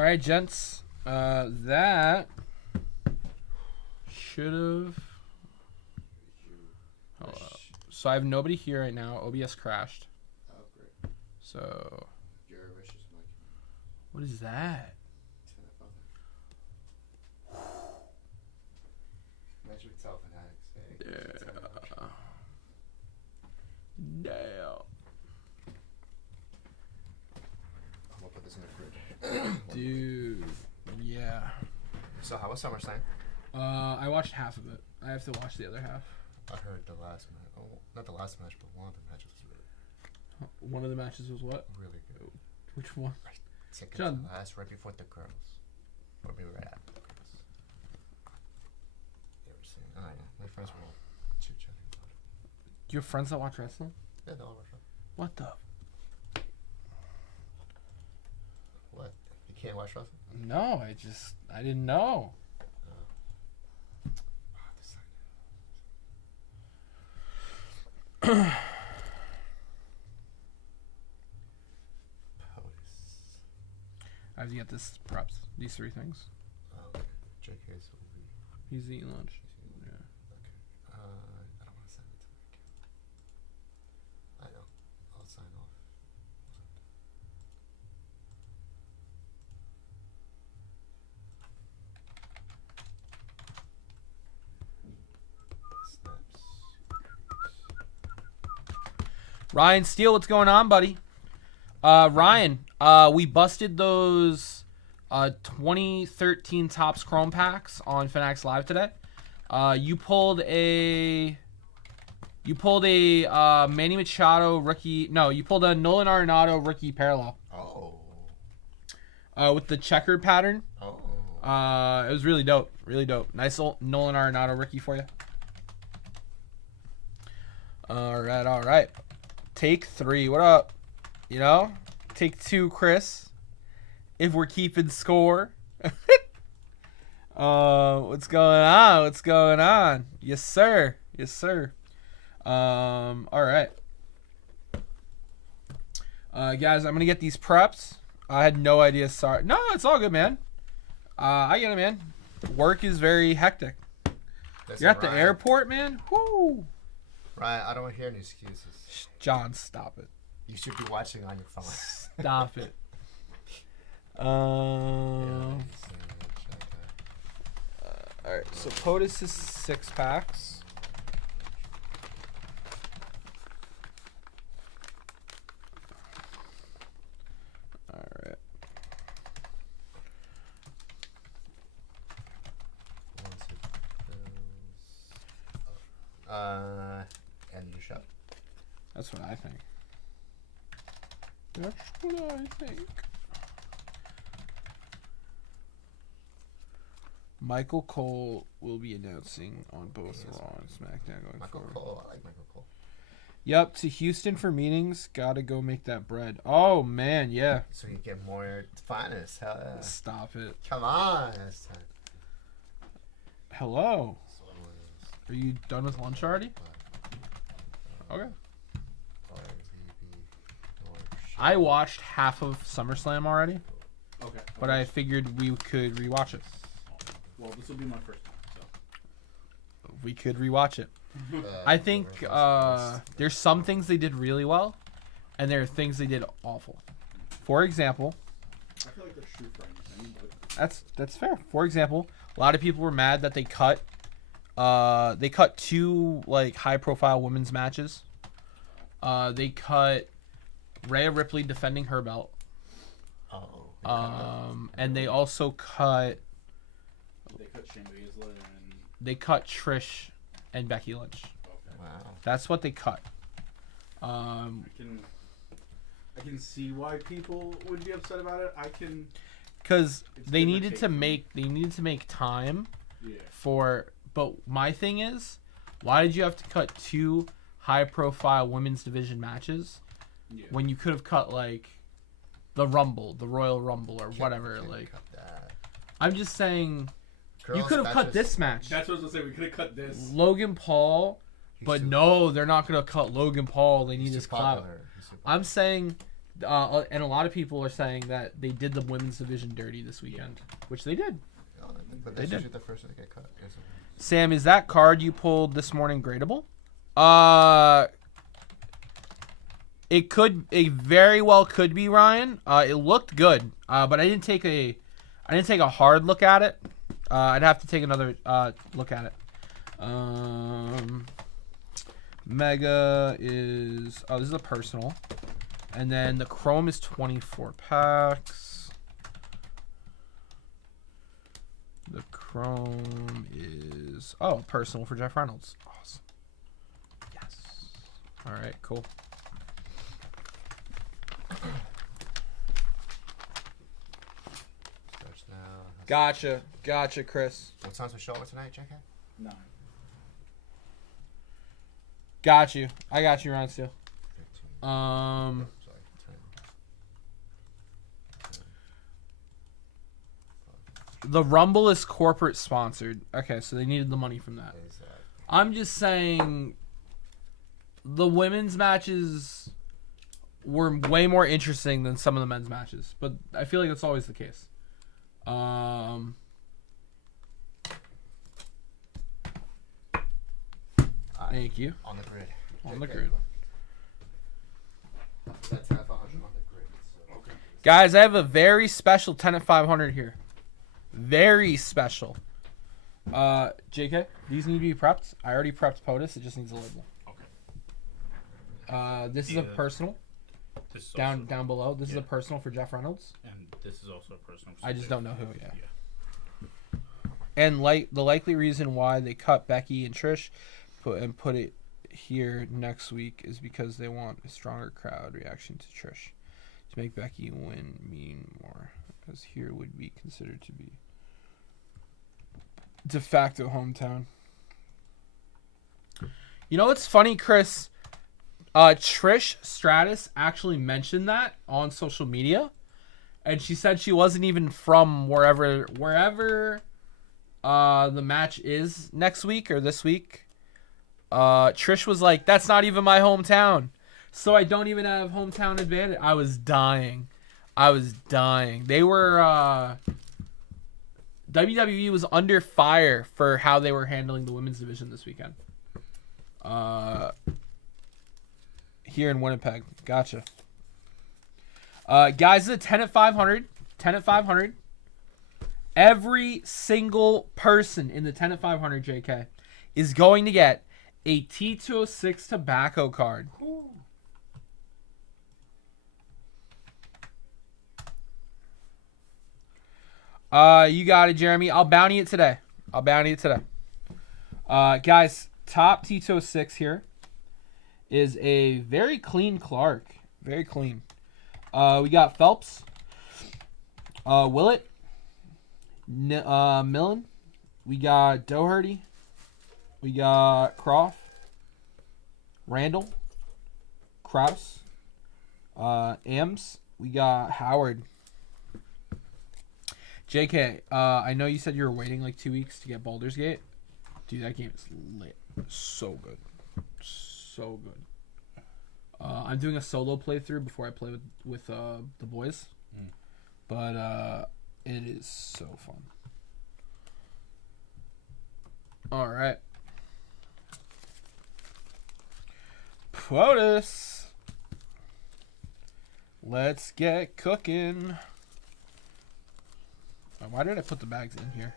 All right, gents. That should have. So I have nobody here right now. OBS crashed. Oh, great. So. Vicious Mike. What is that? Magic Tell Fanatics. Hey, Damn. I'm gonna put this in the fridge. Dude. Yeah. So how was SummerSlam? I watched half of it. I have to watch the other half. I heard the last match. Oh, not the last match, but one of the matches was really, One of the matches was what? really good. Which one? Second John. to last, right before the girls. Or maybe right after the girls. They were saying, oh yeah, my friends were all chit-chatting about it. You have friends that watch wrestling? Yeah, they all watch it. What the? What? You can't watch wrestling? No, I didn't know. I have to get this props. These three things. Okay. JK's will be. He's eating lunch. Yeah. Okay. I don't want to send it to my account. I know. I'll sign off. Snaps. Ryan Steele, what's going on, buddy? Ryan, we busted those 2013 Topps Chrome packs on Fanatics Live today. You pulled a Manny Machado rookie. No, you pulled a Nolan Arenado rookie parallel. Oh. With the checkered pattern. Oh. It was really dope. Really dope. Nice little Nolan Arenado rookie for you. All right. Take 3. What up? You know? Take 2, Chris. If we're keeping score. What's going on? What's going on? Yes, sir. Yes, sir. All right. Guys, I'm going to get these preps. I had no idea. Sorry. No, it's all good, man. I get it, man. Work is very hectic. Listen, You're at the Ryan, airport, man? Woo. Ryan, I don't want to hear any excuses. John, stop it. You should be watching on your phone. Stop it. All right, so POTUS is 6 packs. All right. End your shop. That's what I think. That's what I think. Michael Cole will be announcing on both Raw and SmackDown going Michael forward. Cole. I like Michael Cole. Yep, to Houston for meetings. Gotta go make that bread. Oh, man, yeah. So you get more finest. Hell yeah. Stop it. Come on. That's time. Hello. Are you done with lunch already? Okay. I watched half of SummerSlam already. Okay. But I figured we could rewatch it. Well, this will be my first time, so. We could rewatch it. I think there's some things they did really well, and there are things they did awful. For example, I feel like that's true for anything, but that's fair. For example, a lot of people were mad that they cut 2 like high-profile women's matches. They cut Rhea Ripley defending her belt. And they also cut. they cut Shayna Baszler and. They cut Trish and Becky Lynch. Okay. Wow. That's what they cut. I can see why people would be upset about it. Because It's they give or needed take to for me. make time Yeah. for. But my thing is, why did you have to cut 2 high-profile women's division matches Yeah. when you could have cut like the Rumble, the Royal Rumble, or whatever? Can't Like, cut that. I'm just saying, you Girls' could have cut matches- this match, That's what I was gonna say. We could have cut this. Logan Paul, He's but too- no, they're not gonna cut Logan Paul. They need he's his too clout. popular. He's too popular. I'm saying And a lot of people are saying that they did the women's division dirty this weekend, which they did. But They that's did. usually the first one to get cut. Sam, is that card you pulled this morning gradable? It very well could be, Ryan. It looked good, but I didn't take a hard look at it. I'd have to take another look at it. Mega is this is a personal, and then the Chrome is 24 packs. The Chrome is personal for Jeff Reynolds. Awesome. Yes. All right. Cool. Starts now. Gotcha, Chris. What time's the show tonight, JK? 9. Got you. I got you, Ron. Still. 15. Sorry, 10. The Rumble is corporate sponsored. Okay, so they needed the money from that. I'm just saying the women's matches were way more interesting than some of the men's matches, but I feel like that's always the case. Thank you. On the grid. On the JK. grid. That's half 100 on the grid. So. Okay. Guys, I have a very special 10 at 500 here. Very special. JK, these need to be prepped. I already prepped POTUS. It just needs a label. Okay. This is a personal. This is Down also, below. This is a personal for Jeff Reynolds. and this is also a personal. I just don't know who. Yeah. Yeah. And the likely reason why they cut Becky and Trish, put it here next week is because they want a stronger crowd reaction to Trish to make Becky win mean more, as here would be considered to be de facto hometown. You know what's funny, Chris? Trish Stratus actually mentioned that on social media, and she said she wasn't even from wherever the match is next week or this week. Trish was like, "That's not even my hometown, so I don't even have hometown advantage." I was dying. They were WWE was under fire for how they were handling the women's division this weekend. Here in Winnipeg. Gotcha. Guys, the 10 at 500. 10 at 500. Every single person in the 10 at 500, JK, is going to get a T206 tobacco card. You got it, Jeremy. I'll bounty it today. Guys, top T206 here is a very clean Clark. Very clean. We got Phelps. Willett. Millen. We got Doherty. We got Croft. Randall. Kraus. Ames. We got Howard. JK, I know you said you were waiting like 2 weeks to get Baldur's Gate. Dude, that game is lit. So good. So good. I'm doing a solo playthrough before I play with the boys. But it is so fun. Alright. POTUS. Let's get cooking. Why did I put the bags in here?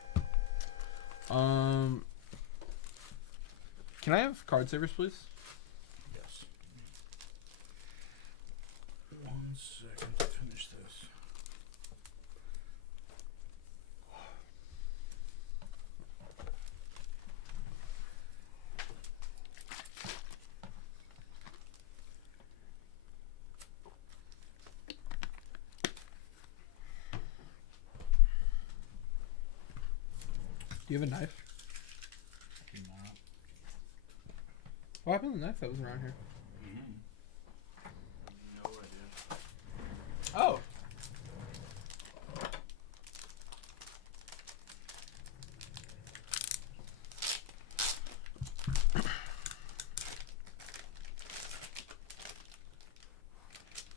Can I have card savers, please? Yes. 1 second to finish this. Do you have a knife? What happened to the knife that was around here? No idea. Oh.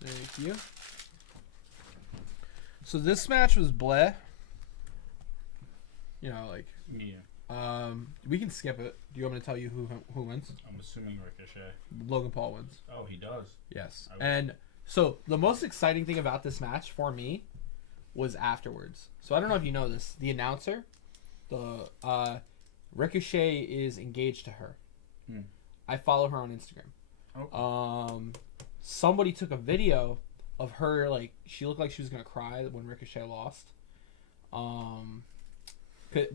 Thank you. So this match was bleh. You know, like Yeah. we can skip it. Do you want me to tell you who wins? I'm assuming Ricochet. Logan Paul wins. Oh, he does. Yes. I would- And so the most exciting thing about this match for me was afterwards. So I don't know if you know this. The announcer, the Ricochet is engaged to her. Hmm. I follow her on Instagram. Okay. Somebody took a video of her, like, she looked like she was gonna cry when Ricochet lost.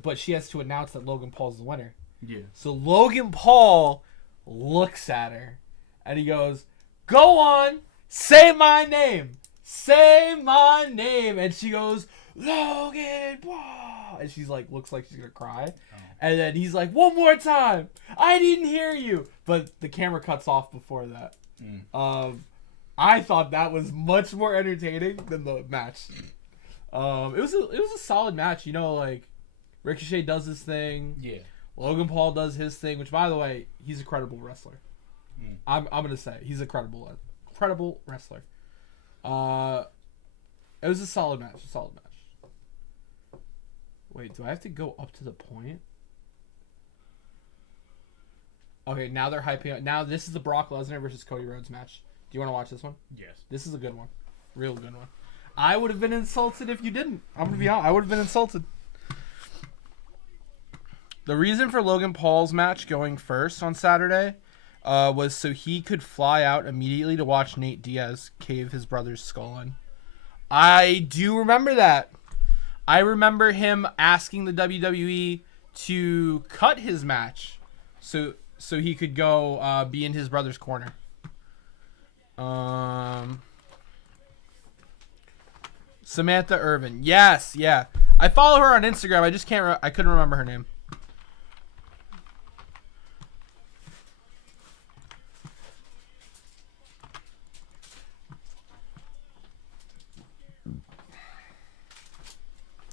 But she has to announce that Logan Paul's the winner. Yeah. So Logan Paul looks at her and he goes, "Go on, say my name. Say my name." And she goes, "Logan Paul." And she's like, looks like she's going to cry. Oh. And then he's like, "One more time. I didn't hear you." But the camera cuts off before that. I thought that was much more entertaining than the match. It was a solid match. You know, like, Ricochet does his thing. Yeah. Logan Paul does his thing, which, by the way, he's a credible wrestler. Mm. I'm gonna say he's a credible wrestler. It was a solid match. Wait, do I have to go up to the point? Okay, now they're hyping up. Now this is the Brock Lesnar versus Cody Rhodes match. Do you want to watch this one? Yes. This is a good one, real good one. I would have been insulted if you didn't. I'm gonna be honest. I would have been insulted. The reason for Logan Paul's match going first on Saturday was so he could fly out immediately to watch Nate Diaz cave his brother's skull in. I do remember that. I remember him asking the WWE to cut his match so he could go be in his brother's corner. Samantha Irvin. Yes, yeah. I follow her on Instagram. I just can't. I couldn't remember her name.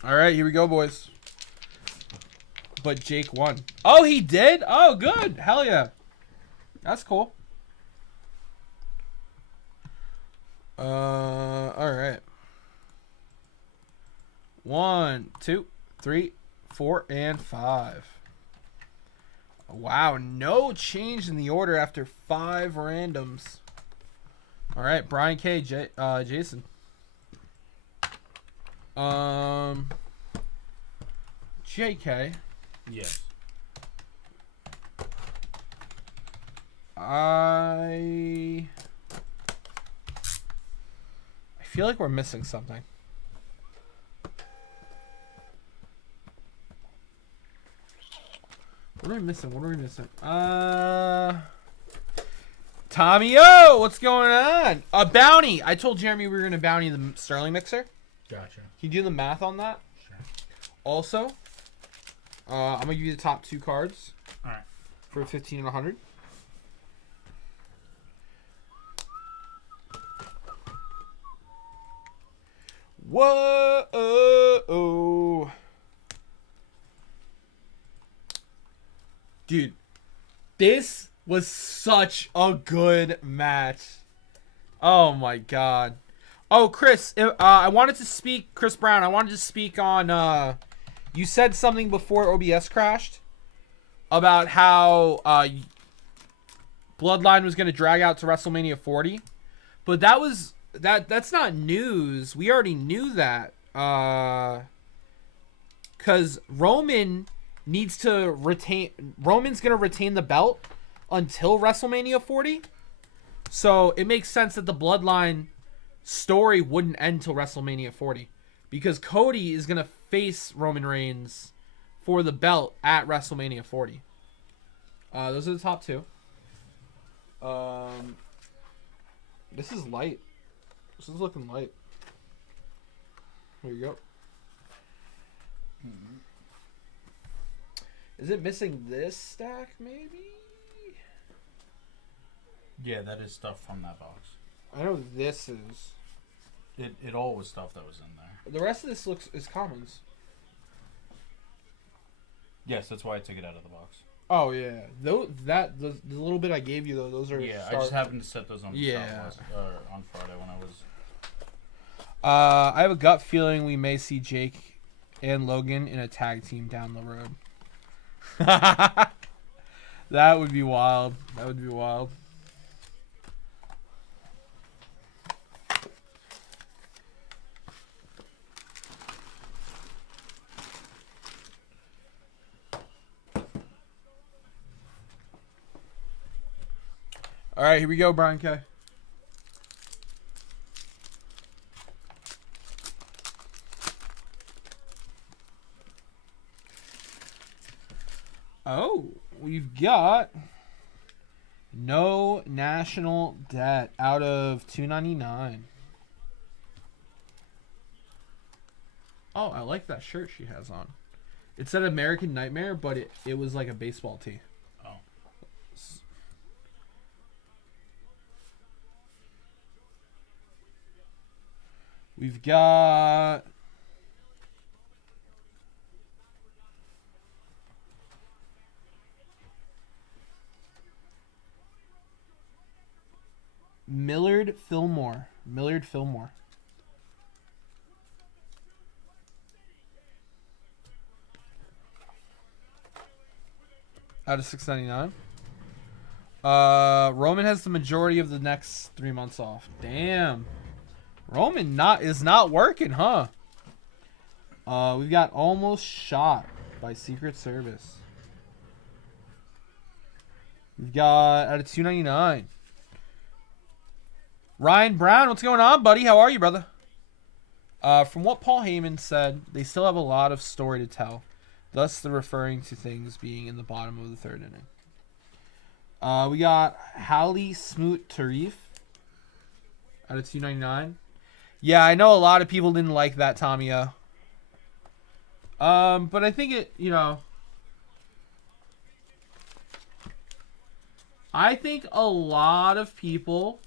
All right, here we go, boys. But Jake won. Oh, he did? Oh, good. Hell yeah. That's cool. All right. 1, 2, 3, 4, and 5. Wow, no change in the order after 5 randoms. All right, Brian K, Jason. JK. Yes. I feel like we're missing something. What are we missing? Tommy O, what's going on? A bounty. I told Jeremy we were gonna bounty the Sterling mixer. Gotcha. Can you do the math on that? Sure. Also, I'm gonna give you the top 2 cards. All right. For 15 and 100. Whoa! Dude, this was such a good match. Oh my god. Oh, Chris, I wanted to speak, Chris Brown, I wanted to speak on, you said something before OBS crashed about how Bloodline was going to drag out to WrestleMania 40. But that's not news. We already knew that. Because Roman's going to retain the belt until WrestleMania 40. So it makes sense that the Bloodline story wouldn't end till WrestleMania 40. Because Cody is going to face Roman Reigns for the belt at WrestleMania 40. Those are the top 2. This is light. This is looking light. Here you go. Is it missing this stack, maybe? Yeah, that is stuff from that box. I know this is. It all was stuff that was in there. The rest of this is commons. Yes, that's why I took it out of the box. Oh yeah, the little bit I gave you though, those are. Yeah, I just happened to set those on the Yeah. on Friday when I was. I have a gut feeling we may see Jake and Logan in a tag team down the road. That would be wild. That would be wild. All right, here we go, Brian K. Oh, we've got no national debt out of 299. Oh, I like that shirt she has on. It said American Nightmare, but it was like a baseball tee. Oh. We've got Millard Fillmore. Out of 699. Roman has the majority of the next 3 months off. Damn. Roman is not working, huh? We've got Almost Shot by Secret Service. We've got out of 299. Ryan Brown, what's going on, buddy? How are you, brother? From what Paul Heyman said, they still have a lot of story to tell. Thus, they're referring to things being in the bottom of the third inning. We got Hallie Smoot Tarif out of 299. Yeah, I know a lot of people didn't like that, Tommy. But I think I think a lot of people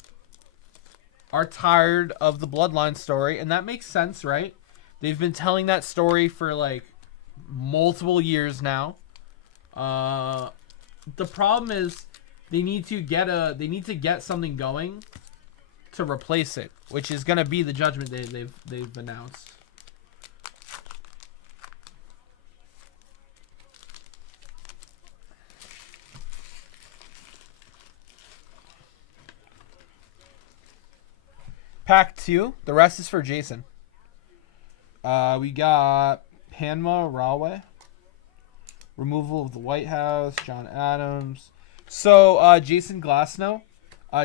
are tired of the Bloodline story, and that makes sense, right? They've been telling that story for like multiple years now. The problem is they need to get something going to replace it, which is going to be the Judgment Day they've announced. Pack 2. The rest is for Jason. We got Panma Rawe. Removal of the White House. John Adams. So, Jason Glasnow.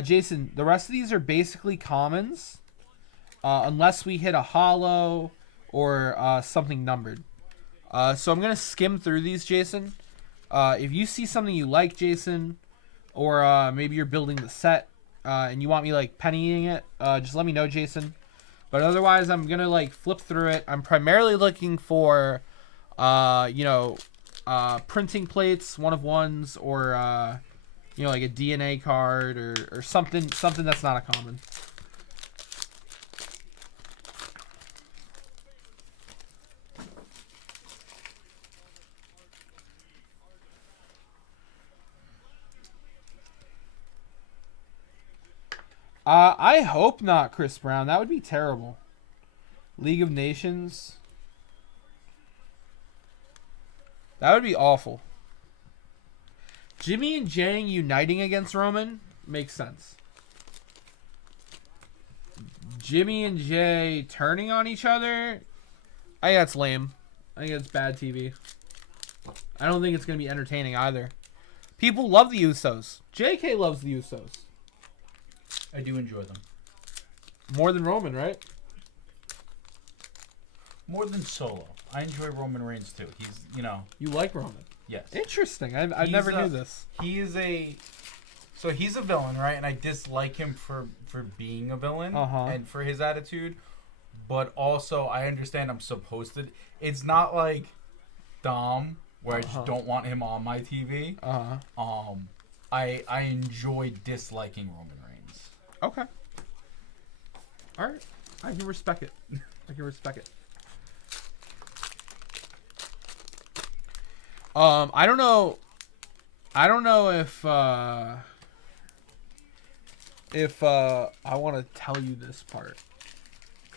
Jason, the rest of these are basically commons. Unless we hit a hollow or something numbered. So I'm going to skim through these, Jason. If you see something you like, Jason, or maybe you're building the set, and you want me like pennying it, just let me know, Jason. But otherwise, I'm gonna like flip through it. I'm primarily looking for, printing plates, one of ones, or like a DNA card or something that's not a common. I hope not, Chris Brown. That would be terrible. League of Nations. That would be awful. Jimmy and Jay uniting against Roman makes sense. Jimmy and Jay turning on each other, I think that's lame. I think it's bad TV. I don't think it's going to be entertaining either. People love the Usos. JK loves the Usos. I do enjoy them. More than Roman, right? More than Solo. I enjoy Roman Reigns too. He's, You like Roman? Yes. Interesting. I never knew this. He's a villain, right? And I dislike him for being a villain and for his attitude. But also, I understand I'm supposed to. It's not like Dom, where I just don't want him on my TV. I enjoy disliking Roman Reigns. Okay. All right. I can respect it. I don't know if I want to tell you this part,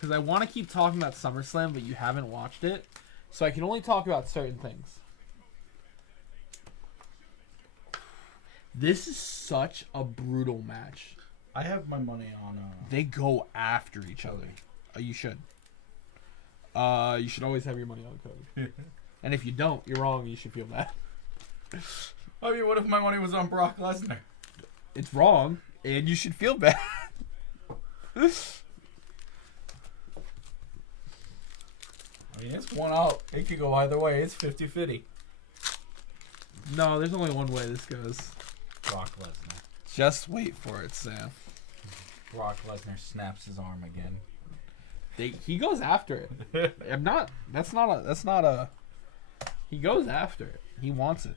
because I want to keep talking about SummerSlam, but you haven't watched it, so I can only talk about certain things. This is such a brutal match. I have my money on. They go after each other. You should. You should always have your money on Cody. And if you don't, you're wrong. You should feel bad. I mean, what if my money was on Brock Lesnar? It's wrong, and you should feel bad. I mean, it's one out. It could go either way. It's 50-50. No, there's only one way this goes. Brock Lesnar. Just wait for it, Sam. Brock Lesnar snaps his arm again. He goes after it. That's not a. He goes after it. He wants it.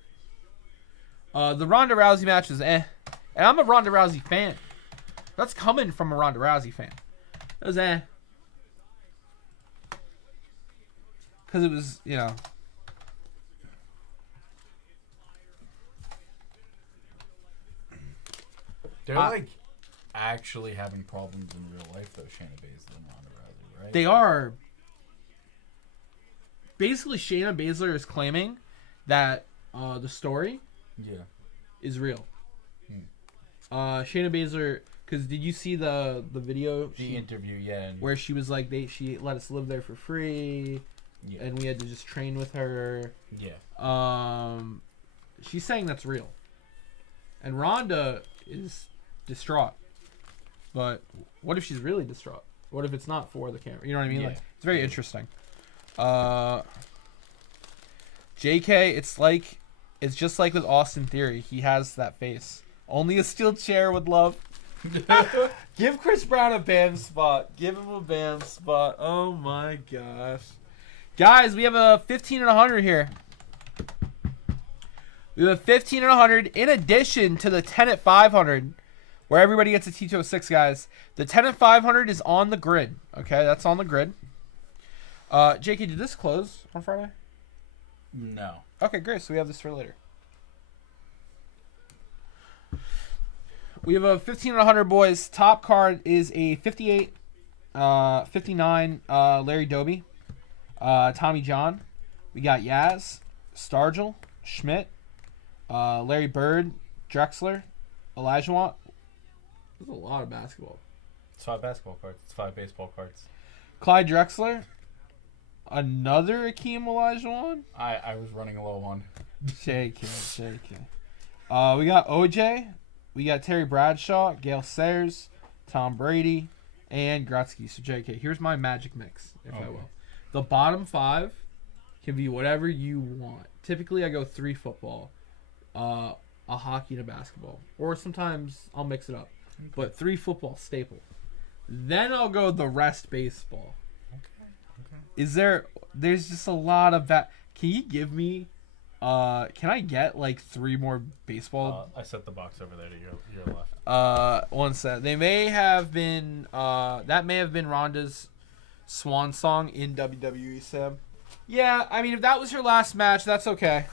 The Ronda Rousey match is and I'm a Ronda Rousey fan. That's coming from a Ronda Rousey fan. It was because it was, They're like actually having problems in real life, though, Shayna Baszler and Ronda Rousey, right? They are. Basically, Shayna Baszler is claiming that the story is real. Shayna Baszler, because did you see the video? The interview, where she was like, she let us live there for free, and we had to just train with her. Yeah. She's saying that's real, and Ronda is distraught. But what if she's really distraught? What if it's not for the camera? You know what I mean? Yeah. Like, it's very interesting. JK, it's just like with Austin Theory. He has that face. Only a steel chair would love. Give Chris Brown a BAM spot. Give him a BAM spot. Oh my gosh. Guys, we have a 15 and 100 here. We have a 15 and 100 in addition to the 10 at 500, where everybody gets a T206, guys. The 10 at 500 is on the grid. Okay, that's on the grid. JK, did this close on Friday? No. Okay, great. So we have this for later. We have a 15 and 100, boys. Top card is a 58, 59 Larry Doby, Tommy John. We got Yaz, Stargell, Schmidt, Larry Bird, Drexler, Olajuwon. There's a lot of basketball. It's 5 basketball cards. It's 5 baseball cards. Clyde Drexler. Another Akeem Olajuwon. I was running a low one. JK. We got OJ. We got Terry Bradshaw, Gale Sayers, Tom Brady, and Gretzky. So JK, here's my magic mix, if I will. The bottom 5 can be whatever you want. Typically, I go 3 football, a hockey, and a basketball. Or sometimes I'll mix it up. But 3 football, staple. Then I'll go the rest baseball. Okay. There's just a lot of that. Can you give me, can I get like 3 more baseball? I set the box over there to your left. One set. They may have been, that may have been Ronda's swan song in WWE, Sam. Yeah, I mean, if that was her last match, that's okay.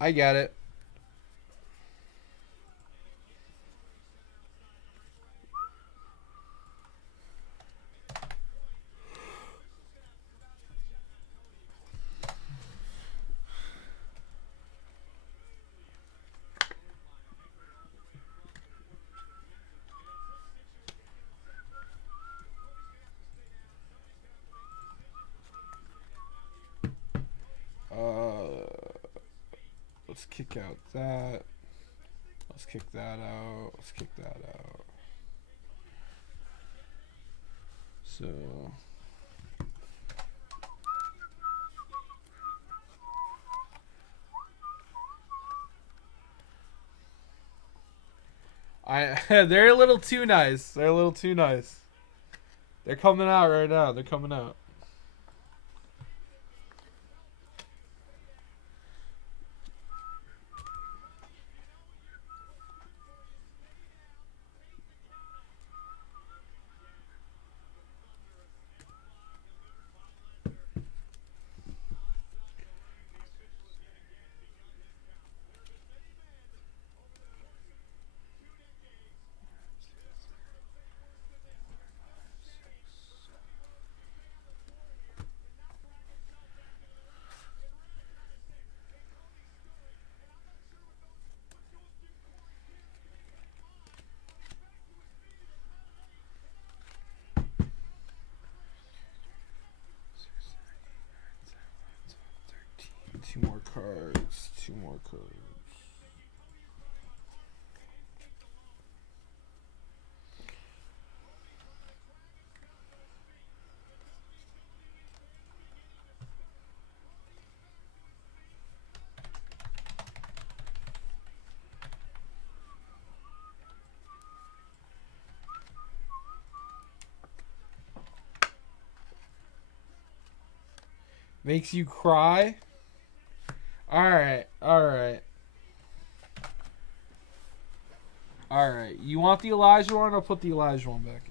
I get it. Let's kick out that. Let's kick that out. Let's kick that out. So. They're a little too nice. They're a little too nice. They're coming out right now. They're coming out. codes. Makes you cry? Alright, alright. Alright, you want the Elijah one? I'll put the Elijah one back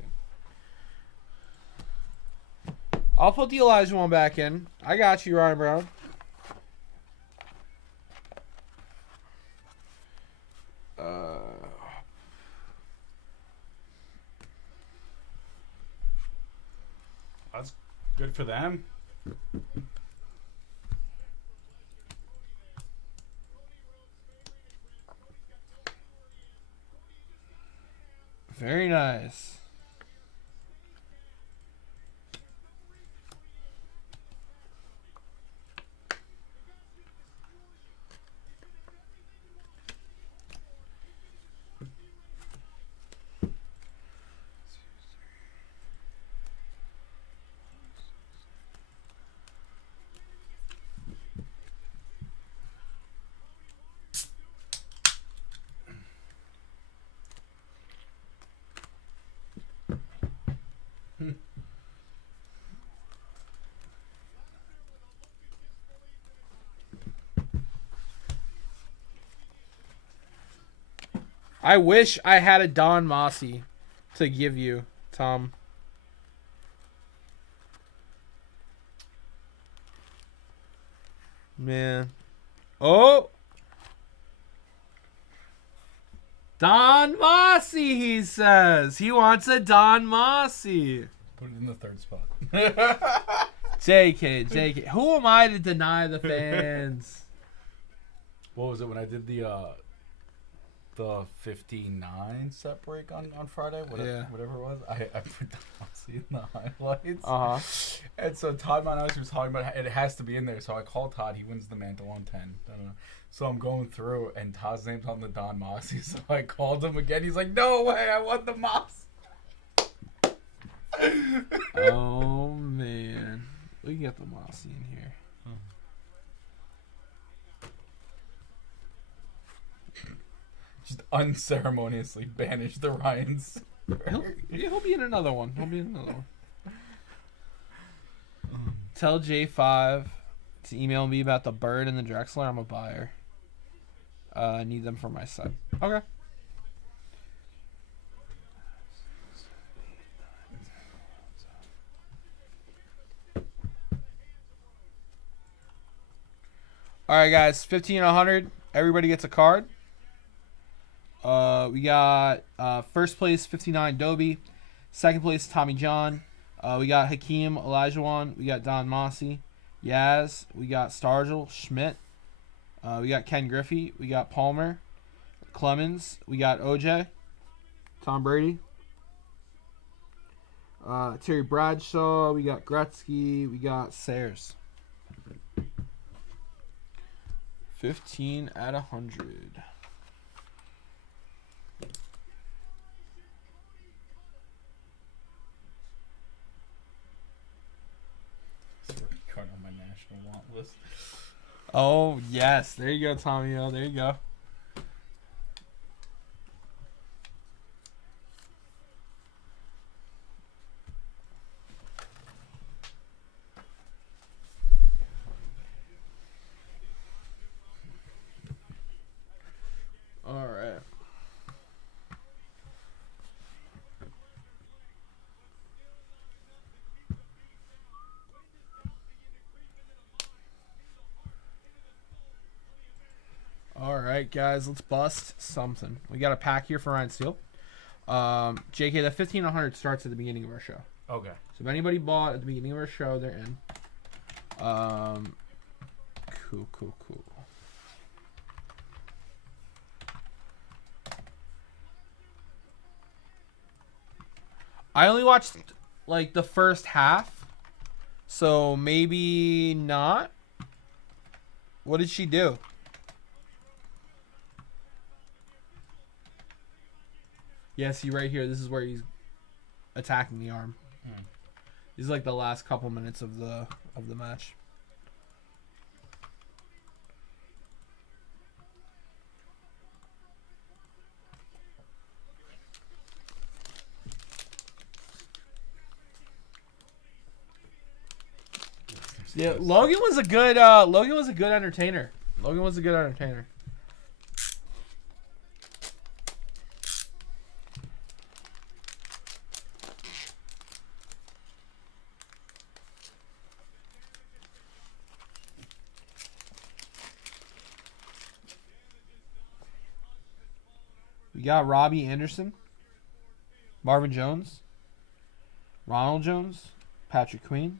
in. I'll put the Elijah one back in. I got you, Ryan Brown. That's good for them. Very nice. I wish I had a Don Mossy to give you, Tom. Man. Oh! Don Mossy, he says. He wants a Don Mossy. Put it in the third spot. JK. Who am I to deny the fans? What was it when I did the 59 set break on Friday? Whatever it was. I put Mossy in the highlights. And so Todd Monowski was talking about it has to be in there. So I called Todd. He wins the mantle on 10. I don't know. So I'm going through, and Todd's name's on the Don Mossy. So I called him again. He's like, no way, I want the Moss. Oh, man. We can get the Mossy in here. Just unceremoniously banish the Ryans. He'll be in another one. Tell J5 to email me about the Bird and the Drexler. I'm a buyer. I need them for my site. Okay. All right, guys. 1,500. Everybody gets a card. We got first place 59 Dobie, second place Tommy John. We got Hakeem Olajuwon. We got Don Mossy, Yaz. We got Stargell Schmidt. We got Ken Griffey. We got Palmer, Clemens. We got OJ, Tom Brady, Terry Bradshaw. We got Gretzky. We got Sayers. 15 out of 100. On my national want list. Oh, yes. There you go, Tommy. Oh, there you go. All right. All right, guys, let's bust something. We got a pack here for Ryan Steele. JK, the 1,500 starts at the beginning of our show. Okay. So if anybody bought at the beginning of our show, they're in. Cool. I only watched like the first half, so maybe not. What did she do? Yeah, see right here, this is where he's attacking the arm. This is like the last couple minutes of the match. Yeah, Logan was a good entertainer. Logan was a good entertainer. We got Robbie Anderson, Marvin Jones, Ronald Jones, Patrick Queen,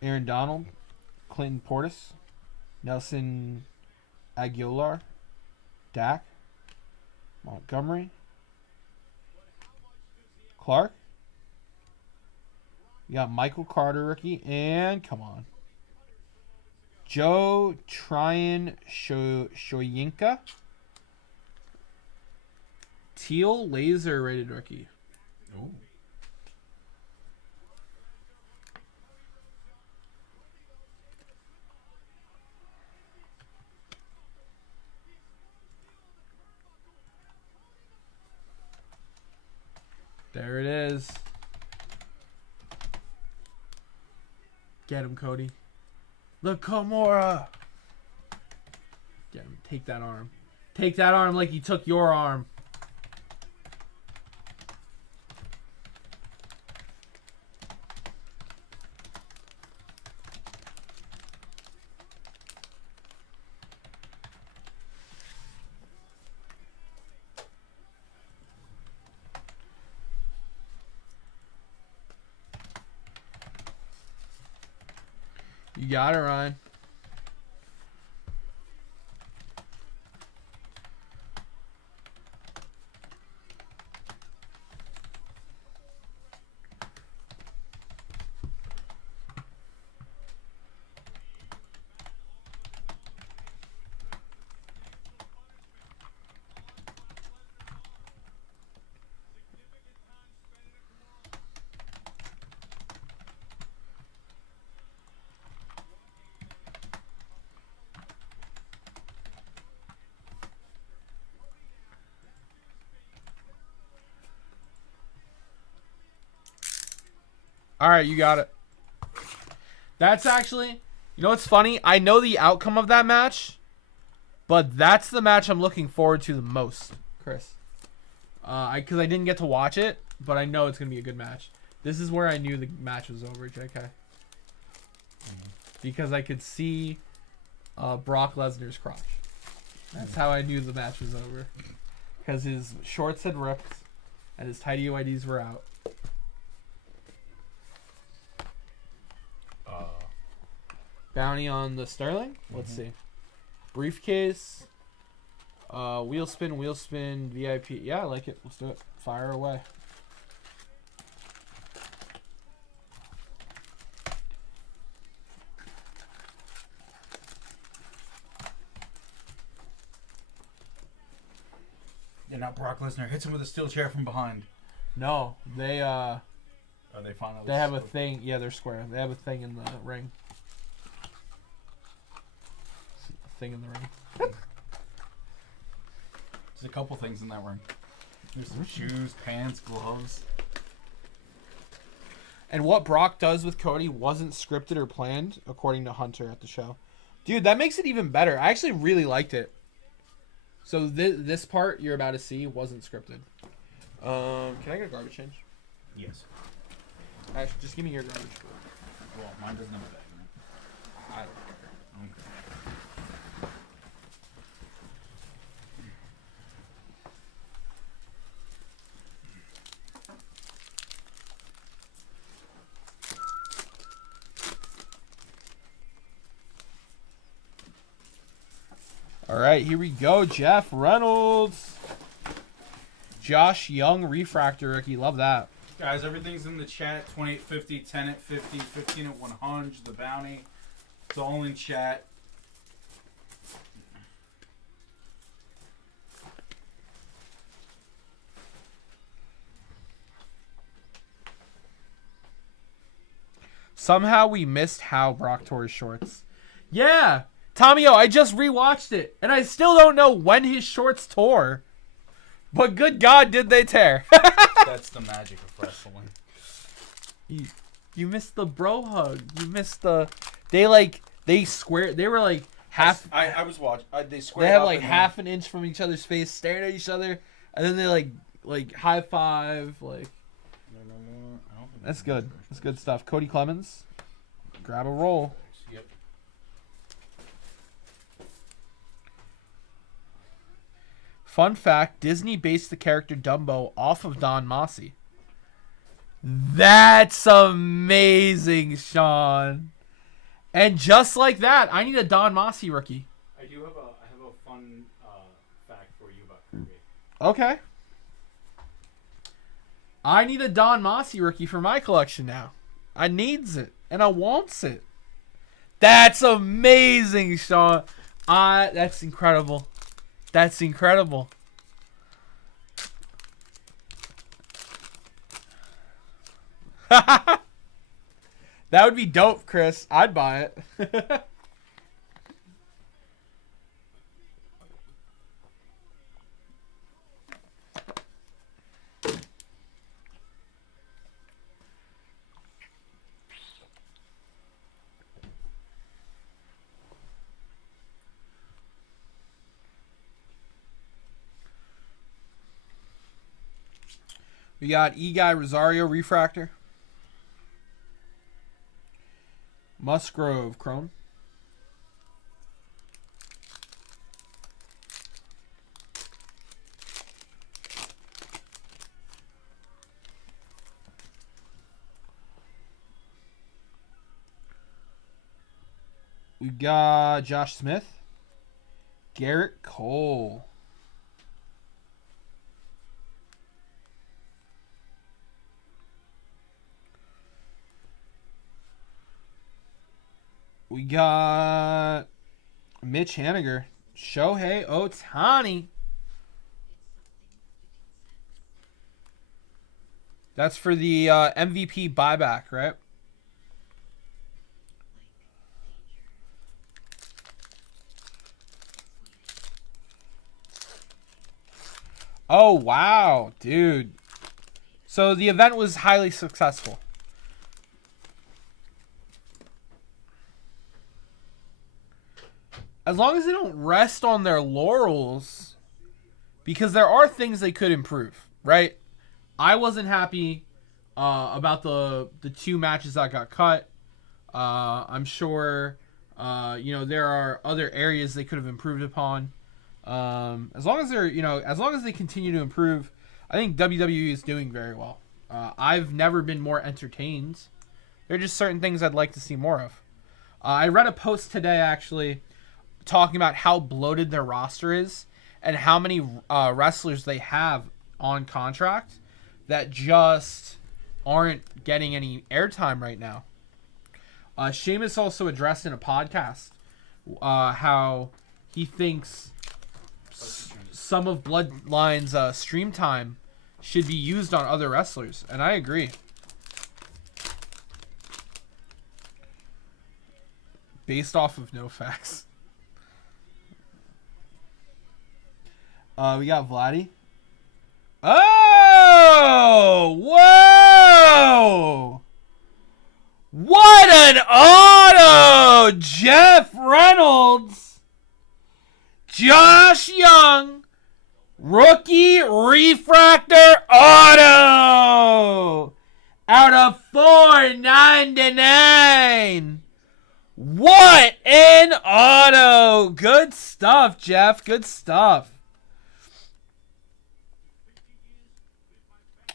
Aaron Donald, Clinton Portis, Nelson Aguilar, Dak, Montgomery, Clark. We got Michael Carter rookie, and come on, Joe Tryon Shoyinka. Teal laser rated rookie. Ooh. There it is. Get him, Cody. Look, Komora. Get him. Take that arm. Take that arm like he took your arm. You got it, Ryan. All right, you got it. That's actually, you know what's funny? I know the outcome of that match, but that's the match I'm looking forward to the most, Chris. Because I didn't get to watch it, but I know it's going to be a good match. This is where I knew the match was over, JK. Because I could see Brock Lesnar's crotch. That's how I knew the match was over. Because his shorts had ripped and his tidy whities were out. Bounty on the Sterling. Let's see. Briefcase. Wheel spin, VIP. Yeah, I like it. Let's do it. Fire away. Yeah, not Brock Lesnar hits him with a steel chair from behind. No, they Are they finally? they have a thing. Yeah, they're square. They have a thing in the ring. Thing in the ring. There's a couple things in that ring. There's some shoes, pants, gloves. And what Brock does with Cody wasn't scripted or planned, according to Hunter at the show. Dude, that makes it even better. I actually really liked it. So this part you're about to see wasn't scripted. Can I get a garbage change? Yes. Actually, just give me your garbage. Well, mine doesn't have a bag in it. I don't care. Okay. All right, here we go. Jeff Reynolds. Josh Young refractor rookie. Love that. Guys, everything's in the chat. 2850, 10 at 50, 15 at 100. The bounty. It's all in chat. Somehow we missed how Brock tore his shorts. Yeah. Tommy O, I just rewatched it, and I still don't know when his shorts tore. But good God, did they tear. That's the magic of wrestling. You missed the bro hug. You missed the... They were like half... I was watching. They squared They had up like half an inch from each other's face, staring at each other, and then they like high five. Like, that's good. That's good stuff. Cody Clemens, grab a roll. Yep. Fun fact: Disney based the character Dumbo off of Don Massey. That's amazing, Sean. And just like that, I need a Don Massey rookie. I have a fun fact for you about Kirby. Okay. I need a Don Massey rookie for my collection now. I needs it, and I wants it. That's amazing, Sean. That's incredible. That's incredible. That would be dope, Chris. I'd buy it. We got E-Guy Rosario Refractor. Musgrove Chrome. We got Josh Smith. Garrett Cole. We got Mitch Haniger. Shohei Ohtani. That's for the MVP buyback, right? Oh, wow, dude. So the event was highly successful. As long as they don't rest on their laurels, because there are things they could improve, right? I wasn't happy about the two matches that got cut. I'm sure, there are other areas they could have improved upon. As long as they continue to improve, I think WWE is doing very well. I've never been more entertained. There are just certain things I'd like to see more of. I read a post today, actually, talking about how bloated their roster is and how many wrestlers they have on contract that just aren't getting any airtime right now. Sheamus also addressed in a podcast how he thinks some of Bloodline's stream time should be used on other wrestlers, and I agree. Based off of no facts. We got Vladdy. Oh! Whoa! What an auto! Jeff Reynolds. Josh Young. Rookie refractor auto. Out of 499. What an auto! Good stuff, Jeff. Good stuff.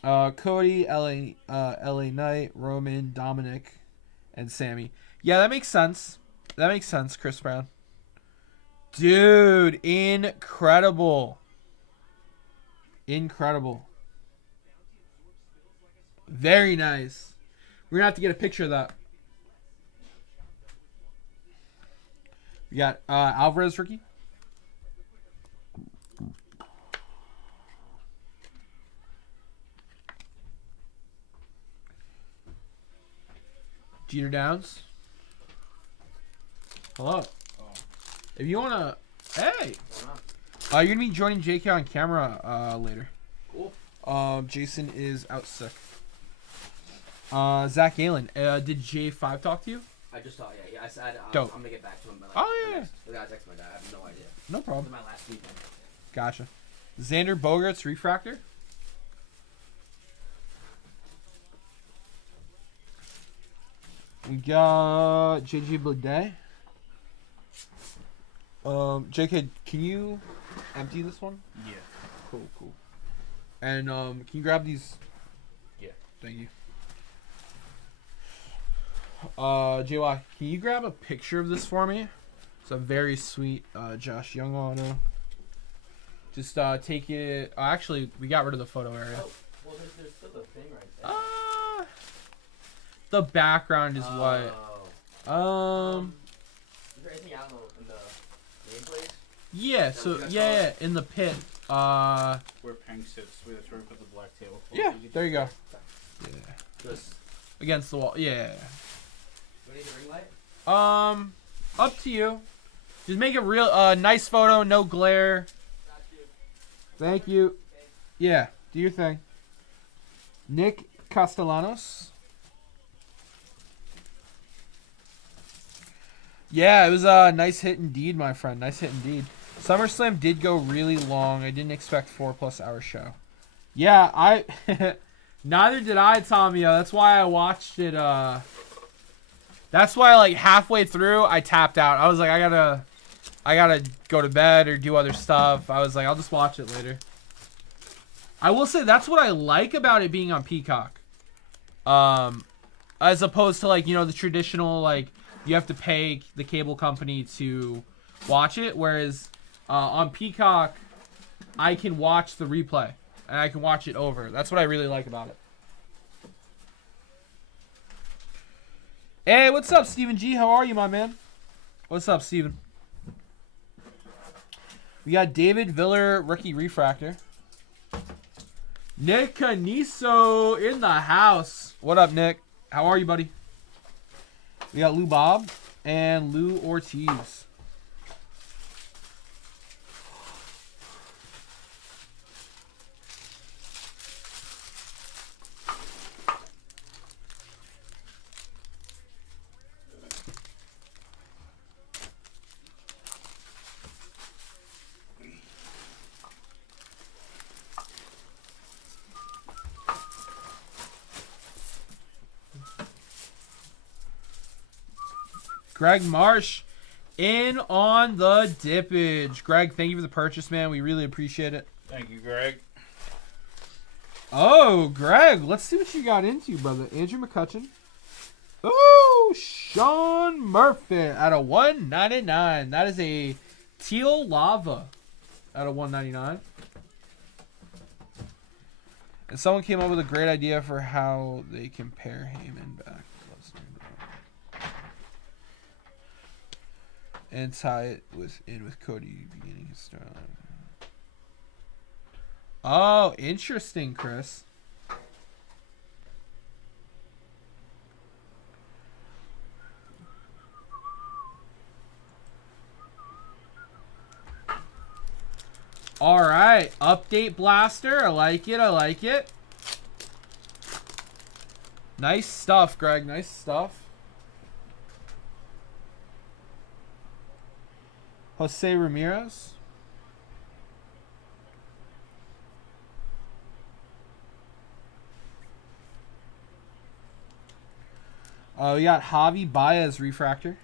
Cody, LA Knight, Roman, Dominic, and Sammy. Yeah, that makes sense. That makes sense, Chris Brown. Dude, incredible. Incredible. Very nice. We're going to have to get a picture of that. We got Alvarez rookie. Jeter Downs. Hello. If you wanna, hey, you're gonna be joining JK on camera later. Cool. Jason is out sick. Zach Galen, did J5 talk to you? I just saw. Yeah. I said Dope. I'm gonna get back to him. But, Yeah. I text my dad. I have no idea. No This problem. is my last weekend. Gotcha. Xander Bogaerts refractor. We got JJ Bleday. JK, can you empty this one? Yeah. Cool. And can you grab these? Yeah. Thank you. JY, can you grab a picture of this for me? It's a very sweet Josh Young auto. Just take it. Actually, we got rid of the photo area. Oh, well, there's still the thing right there. The background is what. Is there anything out in the nameplate? Yeah. So yeah, in the pit. Where Peng sits, that's where we put the black table. Yeah. There you go. Yeah. Just. Against the wall. Yeah. Do we need a ring light? Up to you. Just make a real nice photo, no glare. Got you. Thank you. Yeah, do your thing. Nick Castellanos. Yeah, it was a nice hit indeed, my friend. Nice hit indeed. SummerSlam did go really long. I didn't expect 4+ hour show. Yeah, I neither did I, Tomio. That's why I watched it. That's why like halfway through I tapped out. I was like, I gotta go to bed or do other stuff. I was like, I'll just watch it later. I will say that's what I like about it being on Peacock. As opposed to like, you know, the traditional like you have to pay the cable company to watch it, whereas on Peacock I can watch the replay and I can watch it over. That's what I really like about it. Hey, what's up, Steven G? How are you, my man? What's up, Steven? We got David Viller, rookie refractor. Nick Caniso in the house. What up, Nick? How are you, buddy? We got Lou Bob and Lou Ortiz. Greg Marsh in on the dippage. Greg, thank you for the purchase, man. We really appreciate it. Thank you, Greg. Oh, Greg, let's see what you got into, brother. Andrew McCutcheon. Oh, Sean Murphy out of 199. That is a teal lava out of 199. And someone came up with a great idea for how they compare Heyman back. And tie it in with Cody beginning his storyline. Oh, interesting, Chris. All right, update blaster. I like it. I like it. Nice stuff, Greg. Nice stuff. Jose Ramirez. We got Javi Baez refractor.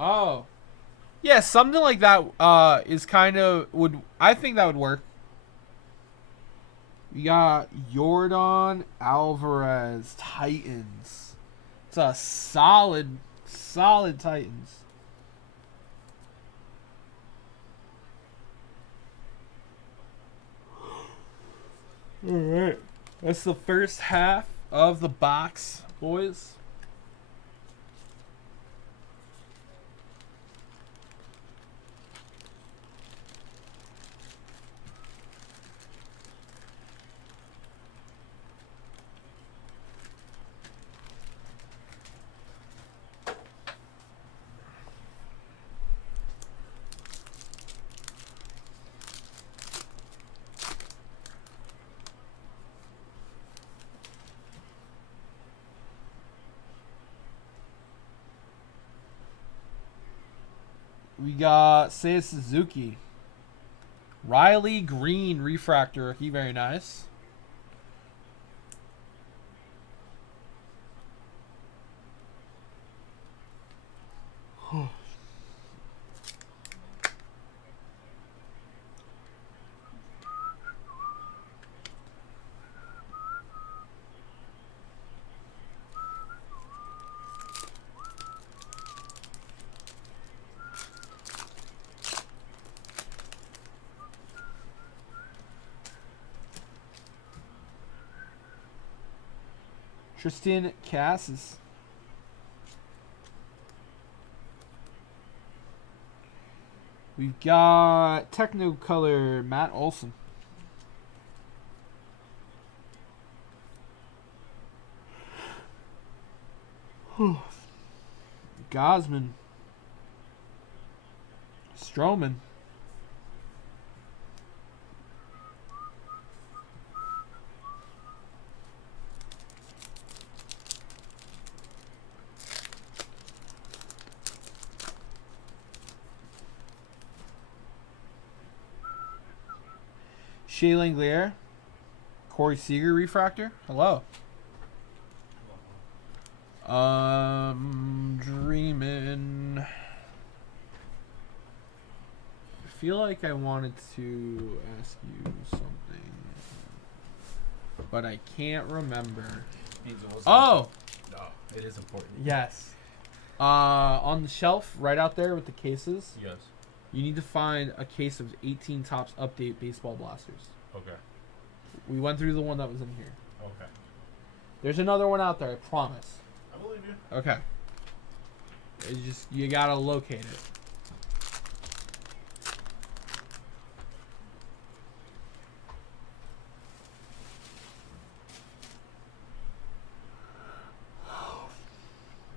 Oh, yeah, something like that is kind of I think that would work. We got Yordan Alvarez, Titans. It's a solid Titans. All right. That's the first half of the box, boys. We got Seiya Suzuki. Riley Green refractor. He very nice. Tristan Cassis. We've got Technicolor Matt Olson. Gosman. Stroman. Shea Langelier. Corey Seager refractor. Hello. Dreamin'. I feel like I wanted to ask you something, but I can't remember. Oh! No, it is important. Yes. On the shelf, right out there with the cases, Yes. you need to find a case of 18 Topps Update Baseball Blasters. Okay. We went through the one that was in here. Okay. There's another one out there, I promise. I believe you. Okay. It's just, you gotta locate it.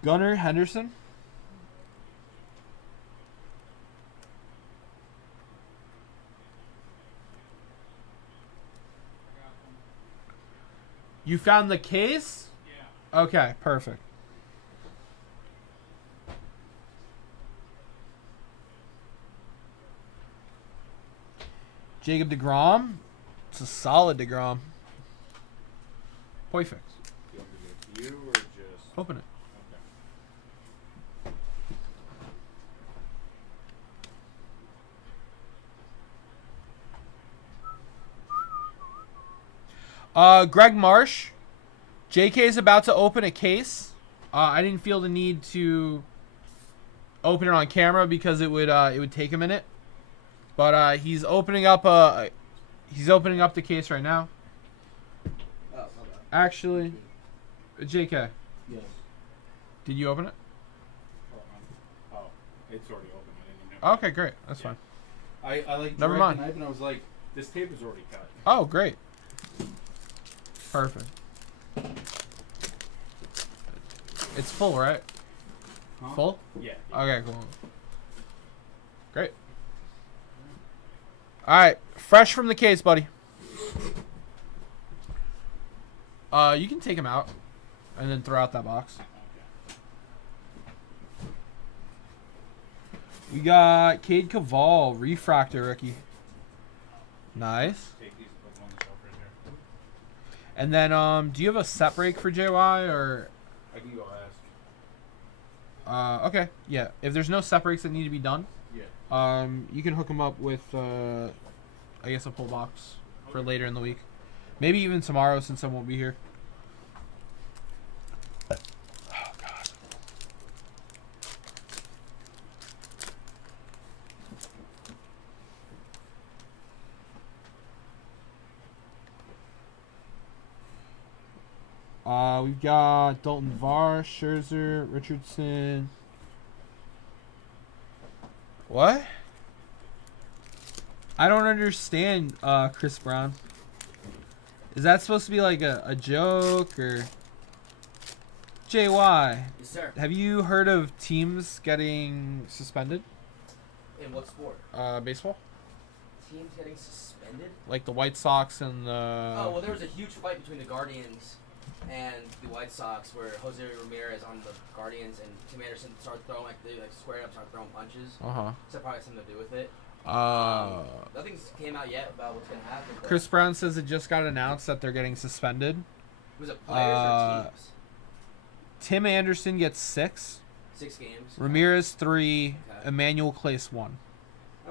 Gunnar Henderson. You found the case? Yeah. Okay, perfect. Jacob deGrom. It's a solid deGrom. Perfect. You want me to give it to you or just Open it. Greg Marsh. JK is about to open a case. I didn't feel the need to open it on camera because it would take a minute. But he's opening up the case right now. Oh, my bad. Actually, JK, Yes. did you open it? oh, it's already open. I didn't even know. Okay, great. That's Yeah. fine. I like Never dragged mind. the knife and I was like, this tape is already cut. Oh, great. Perfect. It's full, right? Huh? Full? Yeah. Okay, cool. Great. All right, fresh from the case, buddy. You can take him out and then throw out that box. We got Cade Caval, refractor rookie. Nice. Take these and put them on the shelf right there. And then, do you have a set break for JY or? I can go ask. Okay, yeah. If there's no set breaks that need to be done, Yeah. you can hook them up with, I guess, a pull box for later in the week. Maybe even tomorrow since I won't be here. Oh, God. We've got Dalton Var, Scherzer, Richardson. What? I don't understand, Chris Brown. Is that supposed to be like a joke or? JY, Yes, sir. have you heard of teams getting suspended? In what sport? Baseball. Teams getting suspended? Like the White Sox and the. Oh well, there was a huge fight between the Guardians and the White Sox, where Jose Ramirez on the Guardians and Tim Anderson started throwing they squared up, started throwing punches. Uh huh. So that probably has something to do with it. Nothing's came out yet about what's gonna happen. Chris Brown says it just got announced that they're getting suspended. Was it players or teams? Tim Anderson gets 6. 6 games. Ramirez 3. Okay. Emmanuel Clace 1.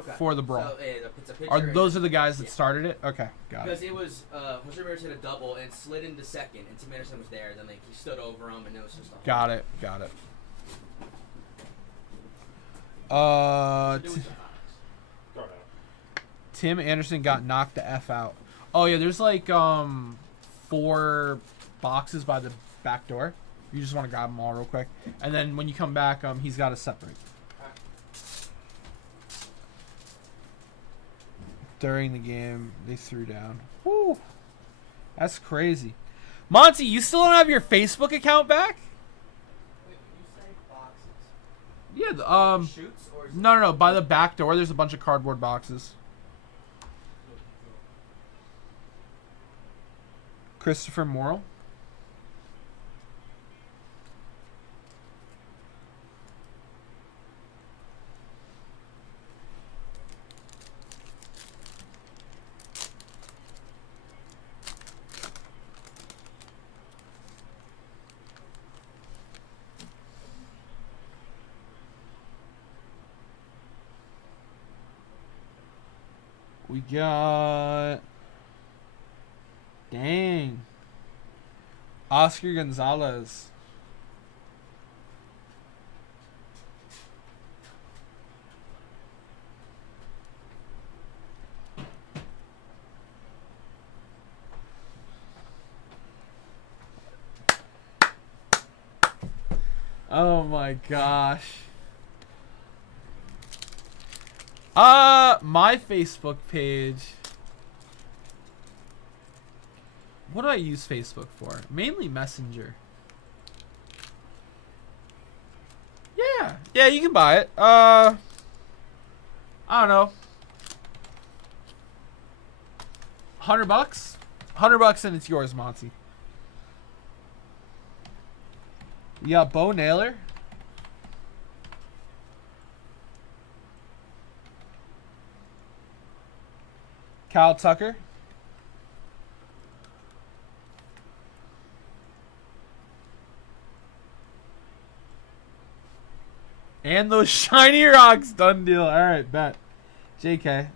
Okay. For the brawl. So, it's a pitcher Those are the guys that yeah. started it? Okay, got because it. it was Jose Ramirez hit a double and slid into second, and Tim Anderson was there. Then he stood over him, and it was just. Got it. Tim Anderson got knocked the F out. Oh yeah, there's like 4 boxes by the back door. You just want to grab them all real quick, and then when you come back, he's got to separate. During the game, they threw down. Woo, that's crazy. Monty, you still don't have your Facebook account back? Wait, you say boxes? Yeah. Shoots or is No. By the back door, there's a bunch of cardboard boxes. Christopher Morrill. We got... Dang. Oscar Gonzalez. Oh my gosh. My Facebook page. What do I use Facebook for? Mainly Messenger. Yeah, you can buy it. I don't know. $100? $100 and it's yours, Monty. You got Bo Naylor. Kyle Tucker. And those shiny rocks. Done deal. Alright, bet. JK.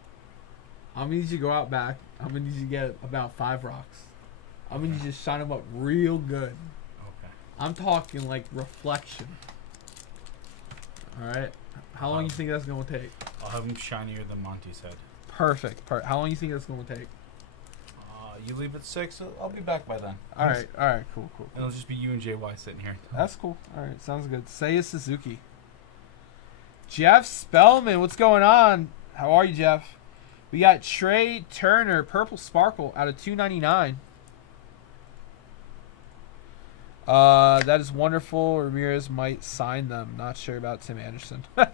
I'm gonna need you to go out back. I'm gonna need you to get about 5 rocks. I'm gonna need you to shine them up real good. Okay. I'm talking like reflection. Alright. How long you think that's gonna take? I'll have them shinier than Monty's head. Perfect. How long you think that's gonna take? You leave at 6. I'll be back by then. Alright, cool. And it'll just be you and JY sitting here. That's cool. Alright, sounds good. Seiya Suzuki. Jeff Spellman, what's going on? How are you, Jeff? We got Trey Turner, Purple Sparkle out of 299. That is wonderful. Ramirez might sign them. Not sure about Tim Anderson. Give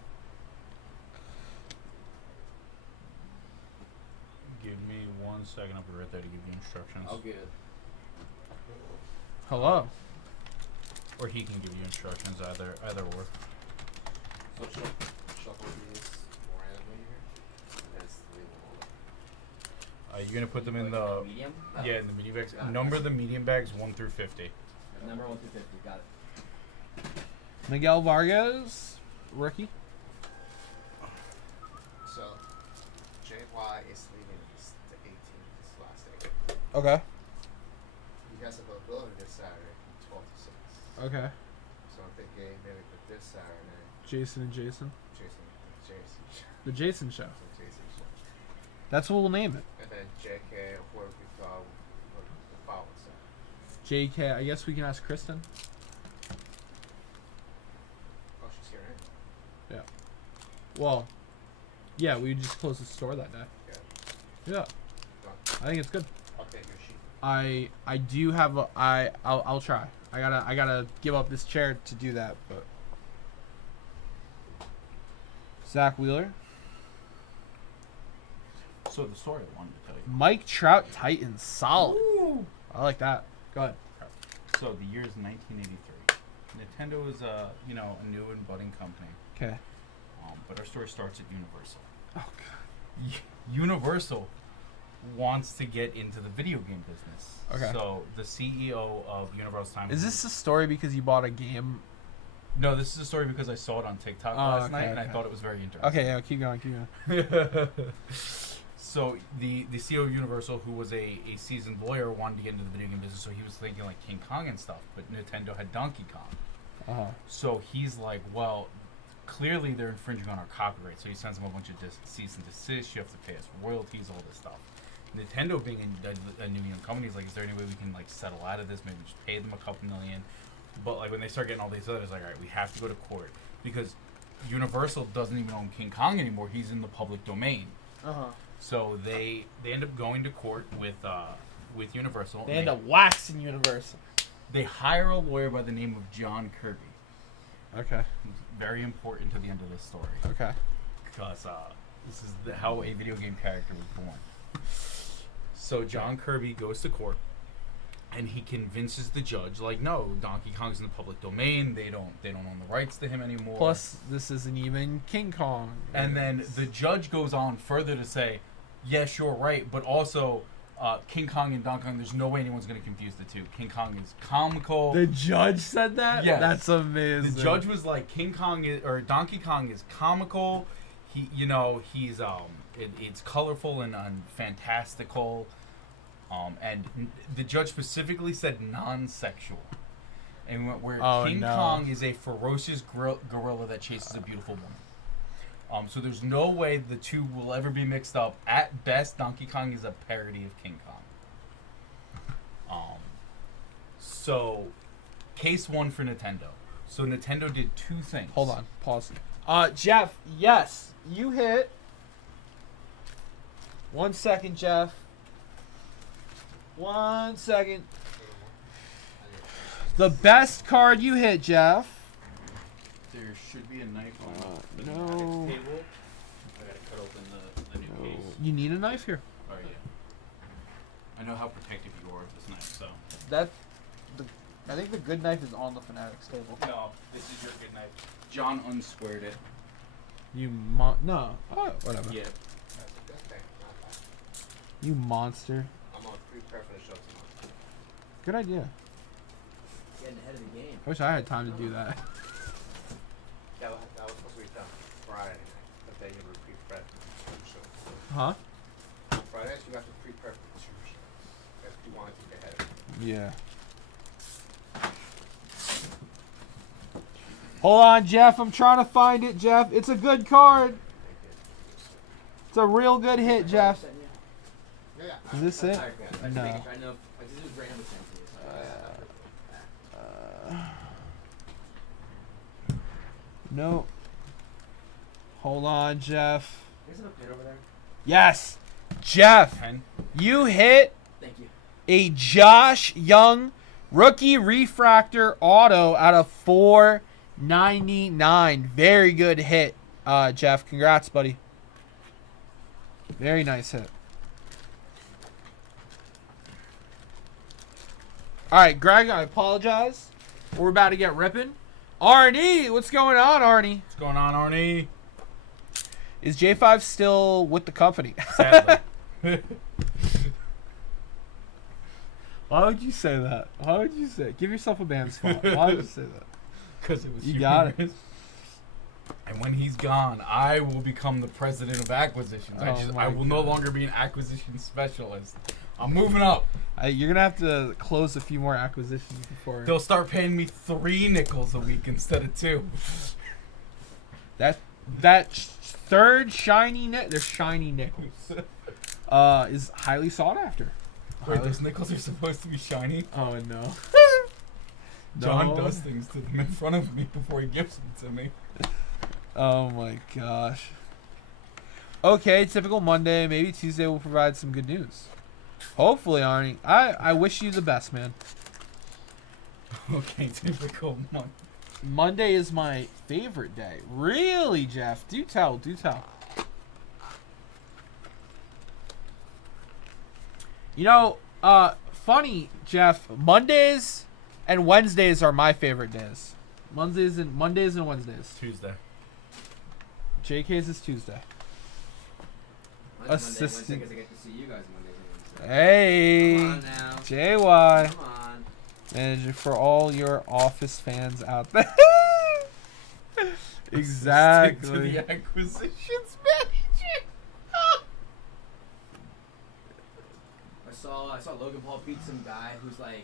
me 1 second. I'll be right there to give you instructions. I'll get it. Hello. Or he can give you instructions, either or. So shuffle these randomly here. And that's leave them all. You're gonna put them in the medium. in the medium bags. Got it. Number the medium bags 1 through 50. Number 1 through 50. Got it. Miguel Vargas, rookie. So JY is leaving this the 18th, this last day. Okay. You guys have availability this Saturday from 12 to 6. Okay. So I'm thinking maybe put this Saturday, Jason and Jason. Jason. The Jason Show. So Jason show. That's what we'll name it. And then JK or whoever we thought would the following Saturday. JK, I guess we can ask Kristen. Oh, she's here, right? Well, yeah, we just closed the store that day. Yeah. I think it's good. I'll take your sheet. I do have a I'll try. I gotta give up this chair to do that, but Zach Wheeler. So the story I wanted to tell you. Mike Trout Titans, solid. Ooh. I like that. Go ahead. So the year is 1983. Nintendo is a new and budding company. Okay. But our story starts at Universal. Oh god. Universal wants to get into the video game business. Okay. So the CEO of Universal Time. Is this a story because you bought a game? No, this is a story because I saw it on TikTok last night and I thought it was very interesting. Okay, yeah, keep going. So the CEO of Universal, who was a seasoned lawyer, wanted to get into the video game business, so he was thinking like King Kong and stuff, but Nintendo had Donkey Kong. So he's like, well, clearly they're infringing on our copyright, so he sends them a bunch of cease and desist, you have to pay us royalties, all this stuff. Nintendo, being a new young company, is like, is there any way we can like settle out of this, maybe just pay them a couple million? But like when they start getting all these others, like, all right, we have to go to court because Universal doesn't even own King Kong anymore. He's in the public domain. So they end up going to court with Universal. They end up waxing Universal. They hire a lawyer by the name of John Kirby. Okay. Very important to the end of this story. Okay. Because this is how a video game character was born. So John Kirby goes to court, and he convinces the judge, like, no, Donkey Kong's in the public domain. They don't own the rights to him anymore. Plus, this isn't even King Kong. And then the judge goes on further to say, yes, you're right, but also King Kong and Donkey Kong, there's no way anyone's going to confuse the two. King Kong is comical. The judge said that? Yes. That's amazing. The judge was like, Donkey Kong is comical. He's it's colorful and fantastical. And the judge specifically said non-sexual. And where King Kong is a ferocious gorilla that chases a beautiful woman. So there's no way the two will ever be mixed up. At best, Donkey Kong is a parody of King Kong. So case one for Nintendo. So Nintendo did two things. Hold on. Pause. Jeff, yes. You hit. 1 second, Jeff. 1 second. The best card you hit, Jeff. There should be a knife on the no. table. I gotta cut open the new case. You need a knife here. Oh yeah. I know how protective you are of this knife, so. I think the good knife is on the Fanatics table. No, this is your good knife. John unsquared it. No. Oh, whatever. Yeah. You monster. I'm on pre-prep for the show tomorrow. Good idea. Getting ahead of the game. I wish I had time to do that. That was supposed to be done Friday night, but then you were pre-prep for the show. Huh? Fridays you have to pre-prep for the show. If you wanted to get ahead of it. Yeah. Hold on, Jeff. I'm trying to find it, Jeff. It's a good card. It's a real good hit, Jeff. Yeah. Is this it? No. I know. This is random No. Hold on, Jeff. You guys have a pin over there? Yes. Jeff, Pen? you hit Thank you. a Josh Young rookie refractor auto out of 499. Very good hit, Jeff. Congrats, buddy. Very nice hit. All right, Greg, I apologize. We're about to get ripping. Arnie, what's going on, Arnie? What's going on, Arnie? Is J5 still with the company? Sadly. Why would you say that? Why would you say it? Give yourself a band spot. Why would you say that? Because it was You got it. humorous. And when he's gone, I will become the president of acquisitions. Oh my I will no God. longer be an acquisition specialist. I'm moving up. You're going to have to close a few more acquisitions before. They'll start paying me 3 nickels a week instead of 2. That third shiny they're shiny nickels, is highly sought after. Wait, those nickels are supposed to be shiny? Oh, no. John No. does things to them in front of me before he gives them to me. Oh, my gosh. Okay, typical Monday. Maybe Tuesday will provide some good news. Hopefully, Arnie. I wish you the best, man. Okay, typical month. Monday is my favorite day. Really, Jeff? Do tell, do tell. You know, funny, Jeff, Mondays and Wednesdays are my favorite days. Mondays and Wednesdays. Tuesday. JK's is Tuesday. Mine's Assistant. Monday, Wednesday, 'cause I get to see you guys Mondays and Wednesdays. Hey, Come on now. JY. Come on. Manager for all your Office fans out there. Exactly. Stick to the acquisitions manager. I saw Logan Paul beat some guy who's like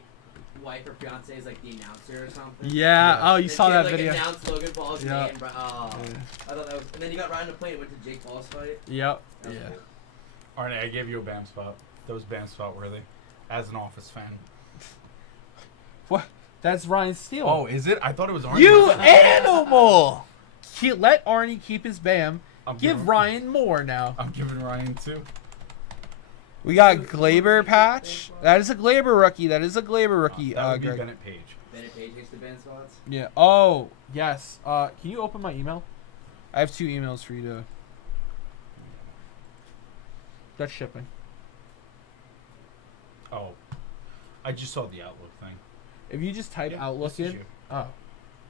wife or fiance is like the announcer or something. Yeah. Oh, you And saw he that had, video. Announced Logan Paul's Yeah. name, bro. Oh, Yeah. I thought that was. And then he got right on the plane and went to Jake Paul's fight. Yep. That was Yeah. cool. Arnie, I gave you a BAM spot. That was BAM spot worthy. As an Office fan. What? That's Ryan Steele. Oh, is it? I thought it was Arnie. You animal! Let Arnie keep his BAM. I'm Give giving- Ryan more now. I'm giving Ryan 2. We got Glaber patch. That is a Glaber rookie. That is a Glaber rookie. That would be Greg. Bennett Page. Bennett Page takes the band spots. Yeah. Oh, yes. Can you open my email? I have 2 emails for you to. That's shipping. Oh. I just saw the Outlook thing. If you just type Yeah, Outlook this is in. you. Oh.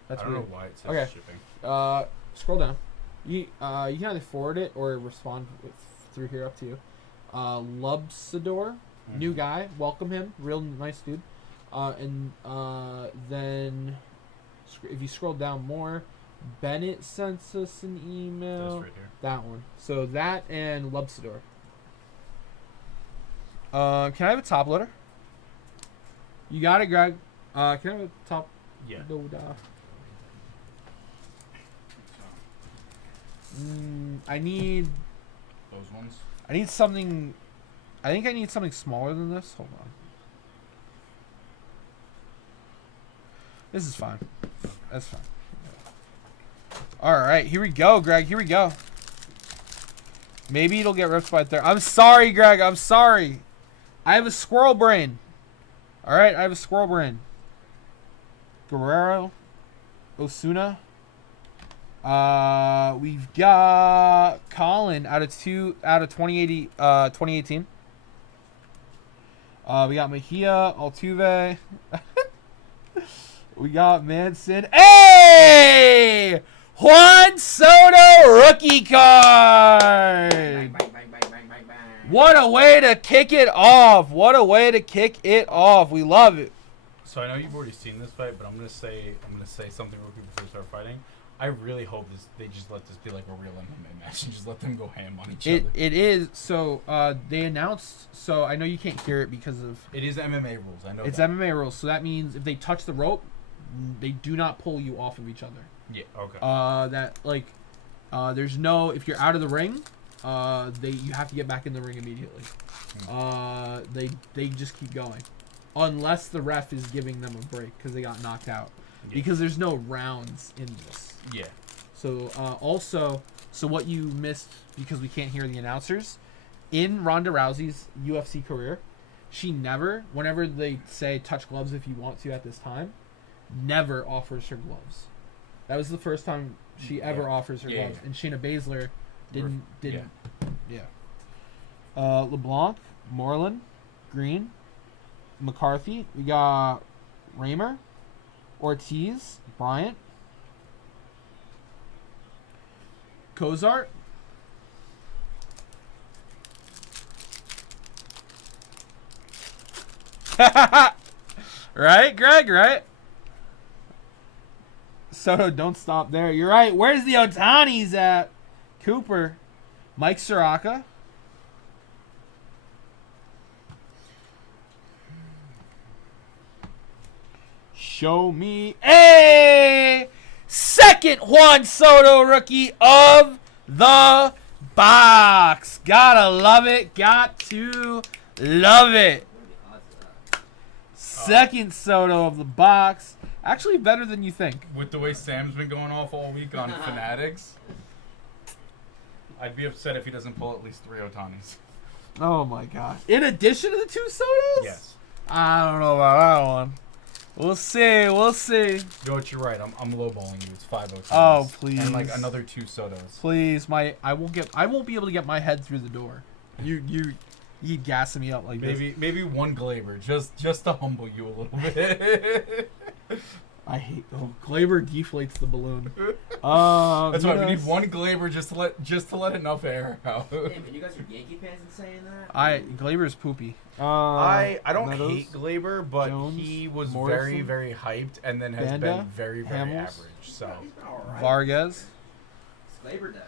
That's I don't weird. know why it says Okay. shipping. Scroll down. You can either forward it or respond through here. Up to you. Lubsador, new guy. Welcome him. Real nice dude. And then if you scroll down more, Bennett sent us an email. This right here. That one. So that and Lubsador. Can I have a top loader? You got it, Greg. Can I have a top Yeah. loader? I need Those ones. something. I think I need something smaller than this. Hold on. This is fine. That's fine. All right, here we go, Greg. Here we go. Maybe it'll get ripped by there. I'm sorry, Greg. I'm sorry. I have a squirrel brain. All right, I have a squirrel brain. Guerrero, Osuna. We've got Colin out of 2018. We got Mejia, Altuve. We got Manson. Hey! Juan Soto rookie card. Bang, bang, bang, bang, bang, bang, bang. What a way to kick it off. What a way to kick it off. We love it. So I know you've already seen this fight, but I'm gonna say something real quick before we start fighting. I really hope they just let this be like a real MMA match and just let them go ham on each other. It is. So they announced. So I know you can't hear it because of. It is MMA rules. I know. It's that. MMA rules. So that means if they touch the rope, they do not pull you off of each other. Yeah. Okay. There's no. If you're out of the ring, you have to get back in the ring immediately. They just keep going, unless the ref is giving them a break because they got knocked out. Yeah. Because there's no rounds in this. Yeah. So so what you missed because we can't hear the announcers, in Ronda Rousey's UFC career, she never, whenever they say touch gloves if you want to at this time, never offers her gloves. That was the first time she ever offers her gloves. And Shayna Baszler didn't. Yeah. LeBlanc, Moreland, Green, McCarthy. We got Raymer, Ortiz, Bryant, Cozart, right, Greg? Right? Soto, don't stop there. You're right. Where's the Otanis at? Cooper, Mike Soraka. Show me a second Juan Soto rookie of the box. Gotta love it. Got to love it. Second soda of the box. Actually, better than you think. With the way Sam's been going off all week on Fanatics, I'd be upset if he doesn't pull at least 3 Otanis. Oh my gosh. In addition to the 2 sodas? Yes. I don't know about that one. We'll see. We'll see. You know what? You're right. I'm lowballing you. It's 5 Otanis. Oh, please. And like another 2 sodas. Please, I won't be able to get my head through the door. You gassing me up like this. Maybe 1 Glaber, just to humble you a little bit. I hate Glaber deflates the balloon. That's why we need 1 Glaber just to let enough air out. Damn, and you guys are Yankee fans in saying that? Glaber's poopy. I don't Meadows, hate Glaber, but Jones, he was Morrison, very hyped and then has Banda, been very Hamels, average. So He's been alright. Vargas. It's Labor Day.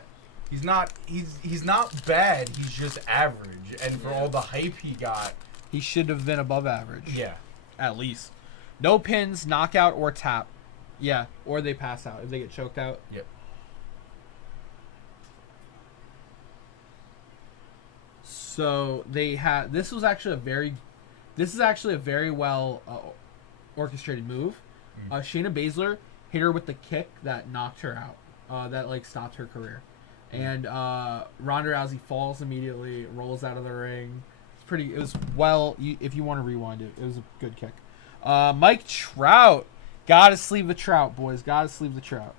he's not bad. He's just average, and for all the hype he got, He should have been above average. yeah. At least. No pins, knockout, or tap. Yeah, or they pass out if they get choked out. Yep. So they had. This is actually a very well orchestrated move. Shayna Baszler hit her with the kick that knocked her out. That like stopped her career, and Ronda Rousey falls immediately, rolls out of the ring. It's pretty. It was well. If you want to rewind it, it was a good kick. Mike Trout. Gotta sleeve the Trout, boys. Gotta sleeve the Trout.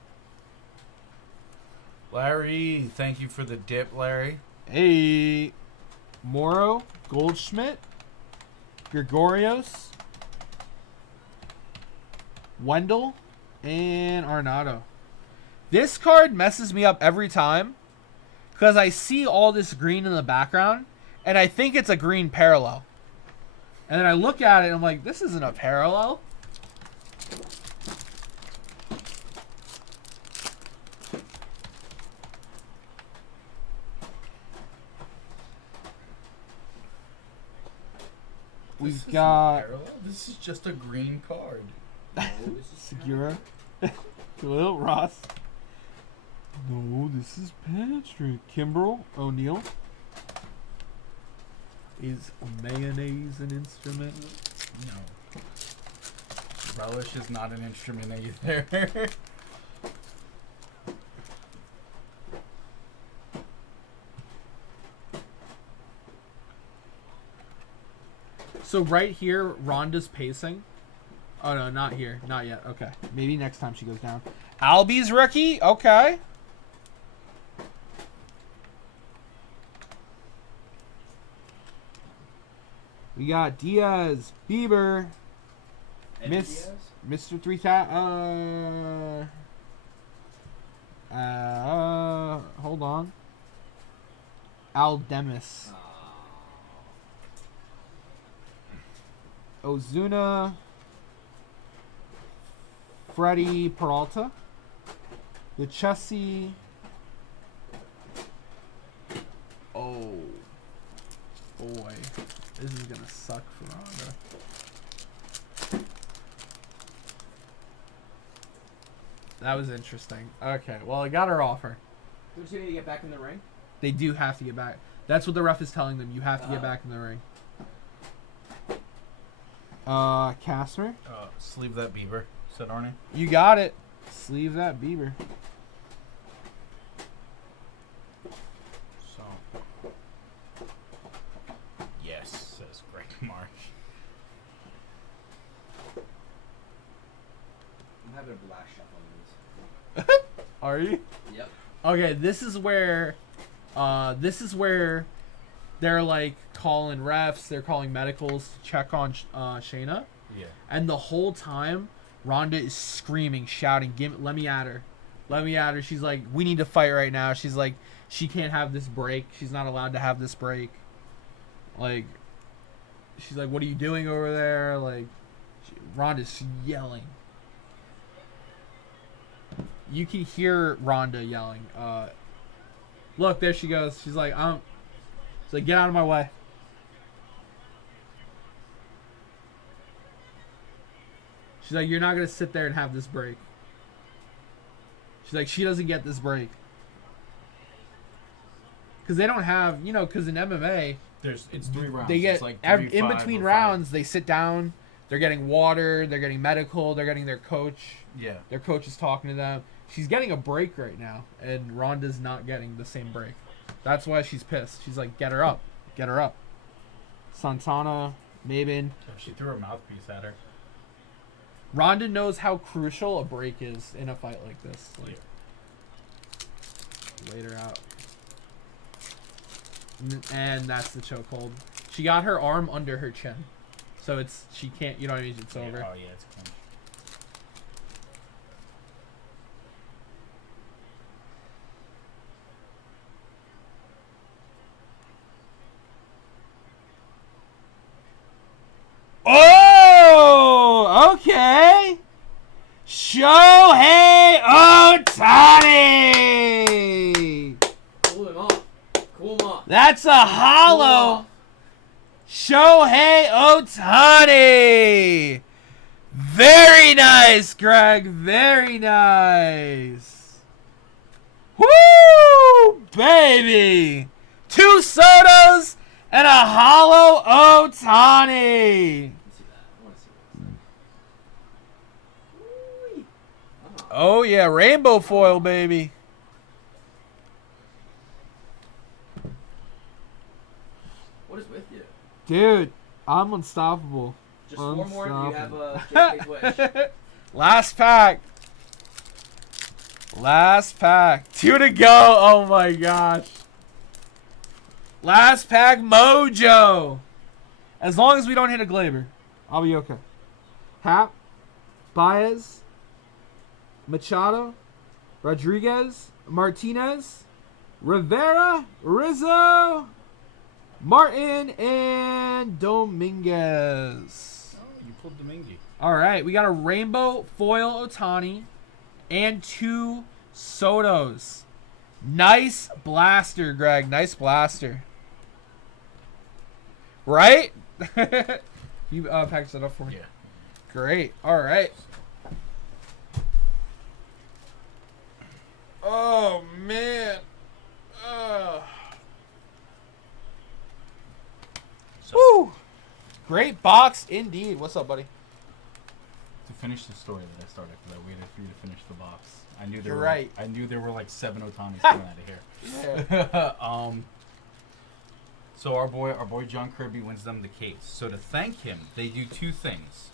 Larry, thank you for the dip, Larry. Hey. Morrow, Goldschmidt, Gregorios, Wendell, and Arnado. This card messes me up every time because I see all this green in the background and I think it's a green parallel. And then I look at it and I'm like, this isn't a parallel. We've got This is just a green card. Segura, Khalil Ross. No, this is Patrick. Kimbrel O'Neill. Is mayonnaise an instrument? No. Relish is not an instrument either. So right here, Ronda's pacing. Oh no, not here, not yet. Okay, maybe next time she goes down. Albie's rookie. Okay. We got Diaz, Bieber, Mr. 3000. Hold on. Aldemis. Ozuna, Freddie Peralta, the Chessie. Oh boy, this is gonna suck for Ronda. That was interesting. Okay, well, I got her offer. Don't you need to get back in the ring? They do have to get back. That's what the ref is telling them. You have to get back in the ring. Casper. Sleeve that Bieber, said Arnie. You got it. Sleeve that Bieber. So. Yes, says Greg Marsh. I'm having a blast shuffling these. Are you? Yep. Okay, this is where they're like calling refs, they're calling medicals to check on Shayna. Yeah. And the whole time, Ronda is screaming, shouting, let me at her. Let me at her. She's like, we need to fight right now. She's like, she can't have this break. She's not allowed to have this break. Like, she's like, what are you doing over there? Like, Ronda's yelling. You can hear Ronda yelling. Look, there she goes. She's like, get out of my way. She's like, you're not going to sit there and have this break. She's like, she doesn't get this break. Because they don't have, because in MMA, It's 3 rounds. they get, it's like in between rounds, they sit down, They're getting water. They're getting medical. They're getting their coach. Yeah. Their coach is talking to them. She's getting a break right now, and Ronda's not getting the same break. That's why she's pissed. She's like, get her up. Get her up. Santana, Maven. She threw her mouthpiece at her. Ronda knows how crucial a break is in a fight like this. Like, laid her out. And that's the chokehold. She got her arm under her chin. So it's, she can't, you know what I mean? It's over. Oh, yeah, it's clinch. Oh, okay. Shohei Ohtani. Cool him off. Cool him off. That's a hollow. Shohei Ohtani. Very nice, Greg. Very nice. Woo, baby. 2 Sotos and a hollow Ohtani. Oh, yeah. Rainbow foil, baby. What is with you? Dude, I'm unstoppable. Just 4 more. Do you have a JK's wish? Last pack. Last pack. 2 to go. Oh, my gosh. Last pack mojo. As long as we don't hit a Glaber, I'll be okay. Hap, Baez, Machado, Rodriguez, Martinez, Rivera, Rizzo, Martin, and Dominguez. Oh, you pulled Domingue. All right, we got a rainbow foil Ohtani and 2 Sotos. Nice blaster, Greg. Nice blaster. Right? You packaged that up for me? Yeah. Great. All right. Oh, man. Woo. Great box indeed. What's up, buddy? To finish the story that I started, because I waited for you to finish the box. I knew You're right. I knew there were like 7 Ohtanis coming out of here. Yeah. So our boy John Kirby wins them the case. So to thank him, they do 2 things.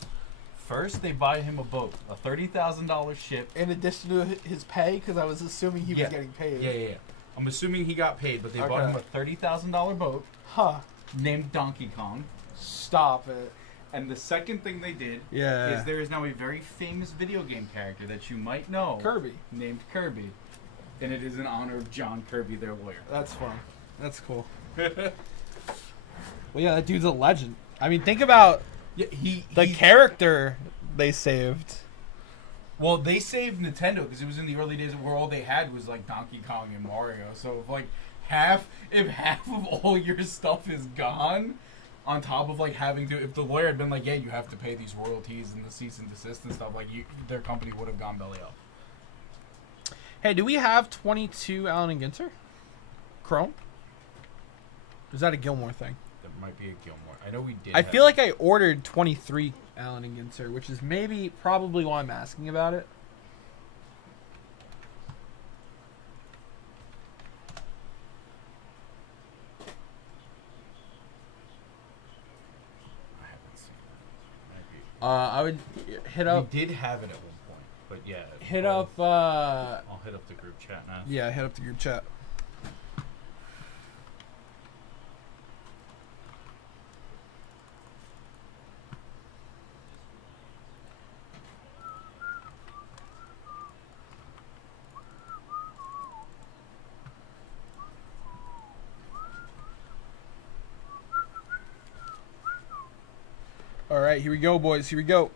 First, they buy him a boat, a $30,000 ship. In addition to his pay, because I was assuming he was getting paid. Yeah. I'm assuming he got paid, but they bought him a $30,000 boat. Huh. Named Donkey Kong. Stop it. And the second thing they did Yeah. is there is now a very famous video game character that you might know. Kirby. Named Kirby. And it is in honor of John Kirby, their lawyer. That's fun. That's cool. Well, yeah, that dude's a legend. I mean, think about the character they saved. Well, they saved Nintendo because it was in the early days where all they had was like Donkey Kong and Mario. So if like half of all your stuff is gone, on top of like having to, if the lawyer had been like, yeah, you have to pay these royalties and the cease and desist and stuff, like their company would have gone belly up. Hey, do we have 22 Allen and Ginter? Chrome? Or is that a Gilmore thing? There might be a Gilmore. I know we did. I feel like I ordered 23 Allen and Ginter, which is probably why I'm asking about it. I haven't seen that. I would hit up. We did have it at one point, but yeah. Hit up. I'll hit up the group chat now. Yeah, hit up the group chat. All right, here we go, boys. Here we go.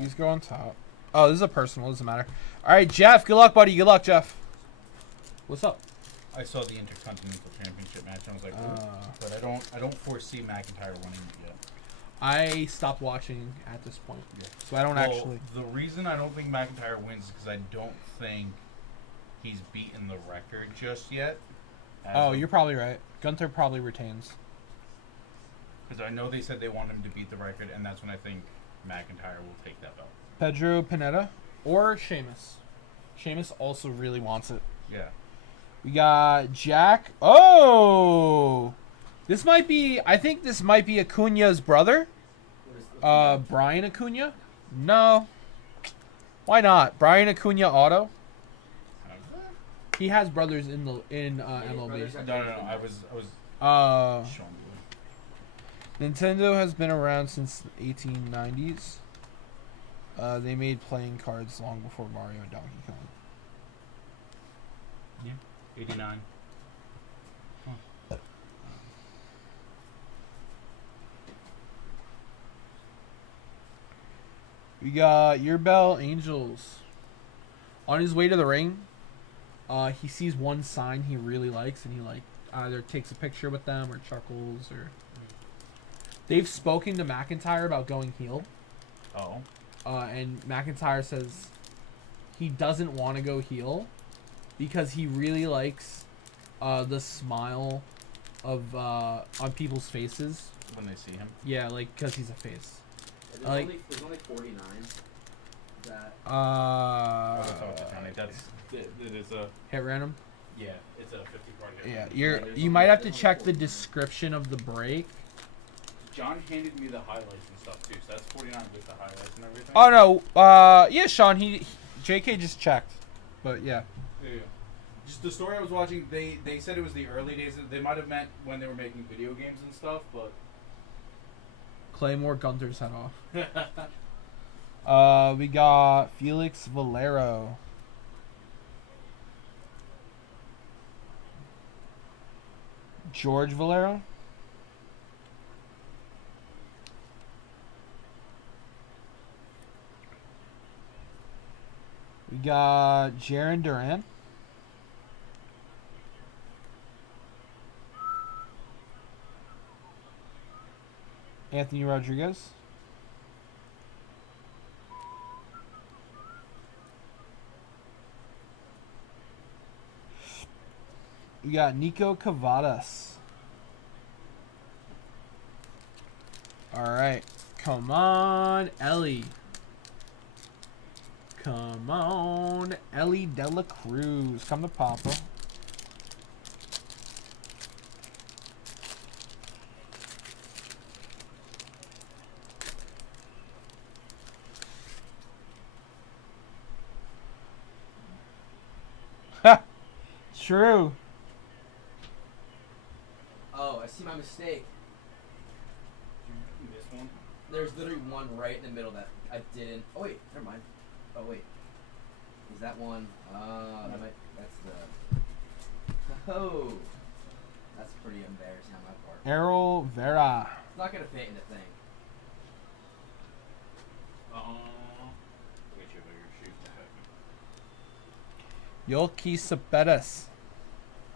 These go on top. Oh, this is a personal. Doesn't matter. All right, Jeff. Good luck, buddy. Good luck, Jeff. What's up? I saw the Intercontinental Championship match. And I was like, but I don't foresee McIntyre winning it yet. I stopped watching at this point, so I don't Well, actually. The reason I don't think McIntyre wins is because I don't think he's beaten the record just yet. Oh, you're probably right. Gunther probably retains. Because I know they said they want him to beat the record, and that's when I think McIntyre will take that belt. Pedro Pineda or Sheamus. Sheamus also really wants it. Yeah. We got Jack. Oh, this might be. I think this might be Acuna's brother. Brian Acuna. No. Why not? Brian Acuna auto. He has brothers in MLB. No. I was. Showing you. Nintendo has been around since the 1890s. They made playing cards long before Mario and Donkey Kong. Yeah. 89. Huh. We got Your Bell Angels. On his way to the ring, he sees one sign he really likes, and he either takes a picture with them or chuckles. Or they've spoken to McIntyre about going heel. Oh. And McIntyre says he doesn't want to go heel because he really likes the smile of on people's faces When they see him. Yeah, like because he's a face. There's only 49. That. It is a Hit random. yeah. It's a 50-card hit. Yeah, you might have to check the description of the break. John handed me the highlights and stuff too, so that's 49 with the highlights and everything. Oh no, yeah, Sean. JK just checked, but yeah. Yeah. Just the story I was watching, they said it was the early days. They might have meant when they were making video games and stuff, but Claymore Gunther's head off. We got Felix Valero. George Valero. We got Jaron Duran. Anthony Rodriguez. We got Nico Cavadas. All right. Come on, Ellie. Come on, Ellie Dela Cruz. Come to Papa. Ha! True. Oh, I see my mistake. You missed one. There's literally one right in the middle that I didn't. Oh wait, never mind. Oh wait, is that one? That's the. Oh, that's pretty embarrassing on my part. Errol Vera. It's not gonna fit in the thing. Wait, you better shoot that. Yolki Sapetas.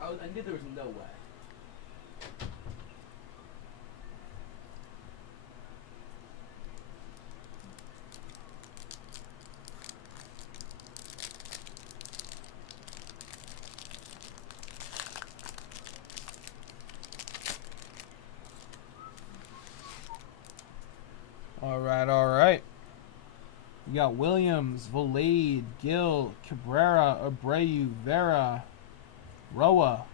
I knew there was no way. All right. We got Williams, Valade, Gill, Cabrera, Abreu, Vera, Roa,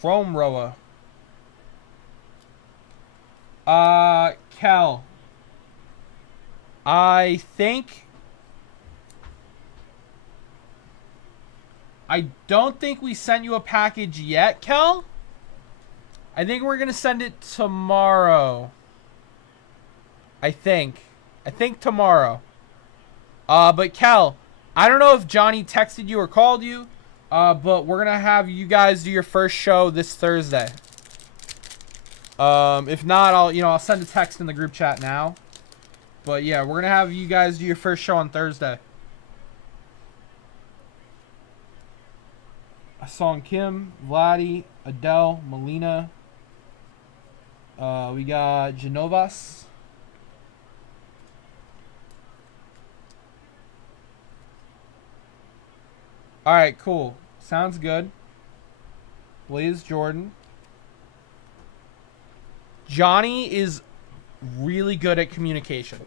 Chrome Roa. Cal. I don't think we sent you a package yet, Cal. I think we're gonna send it tomorrow. I think tomorrow. But Cal, I don't know if Johnny texted you or called you, but we're gonna have you guys do your first show this Thursday. If not, I'll send a text in the group chat now. But yeah, we're gonna have you guys do your first show on Thursday. I saw Kim, Vladdy, Adele, Melina. We got Genovas. All right, cool. Sounds good. Blaze Jordan. Johnny is really good at communication.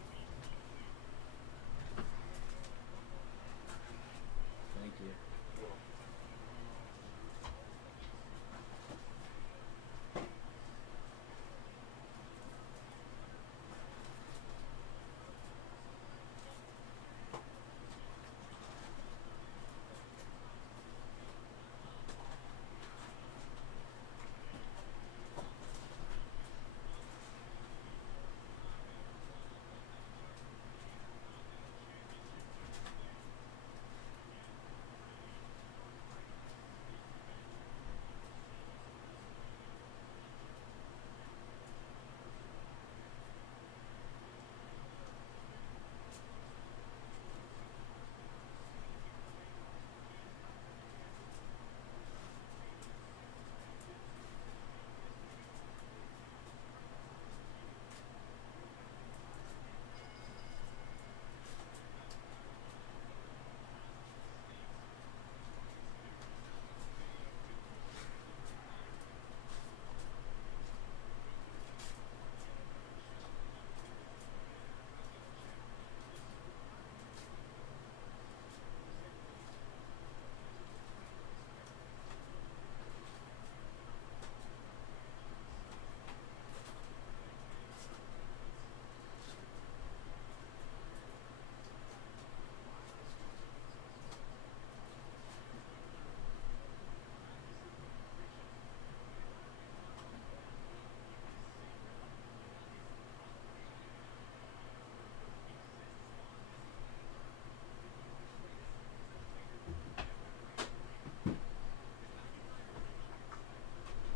Thank you.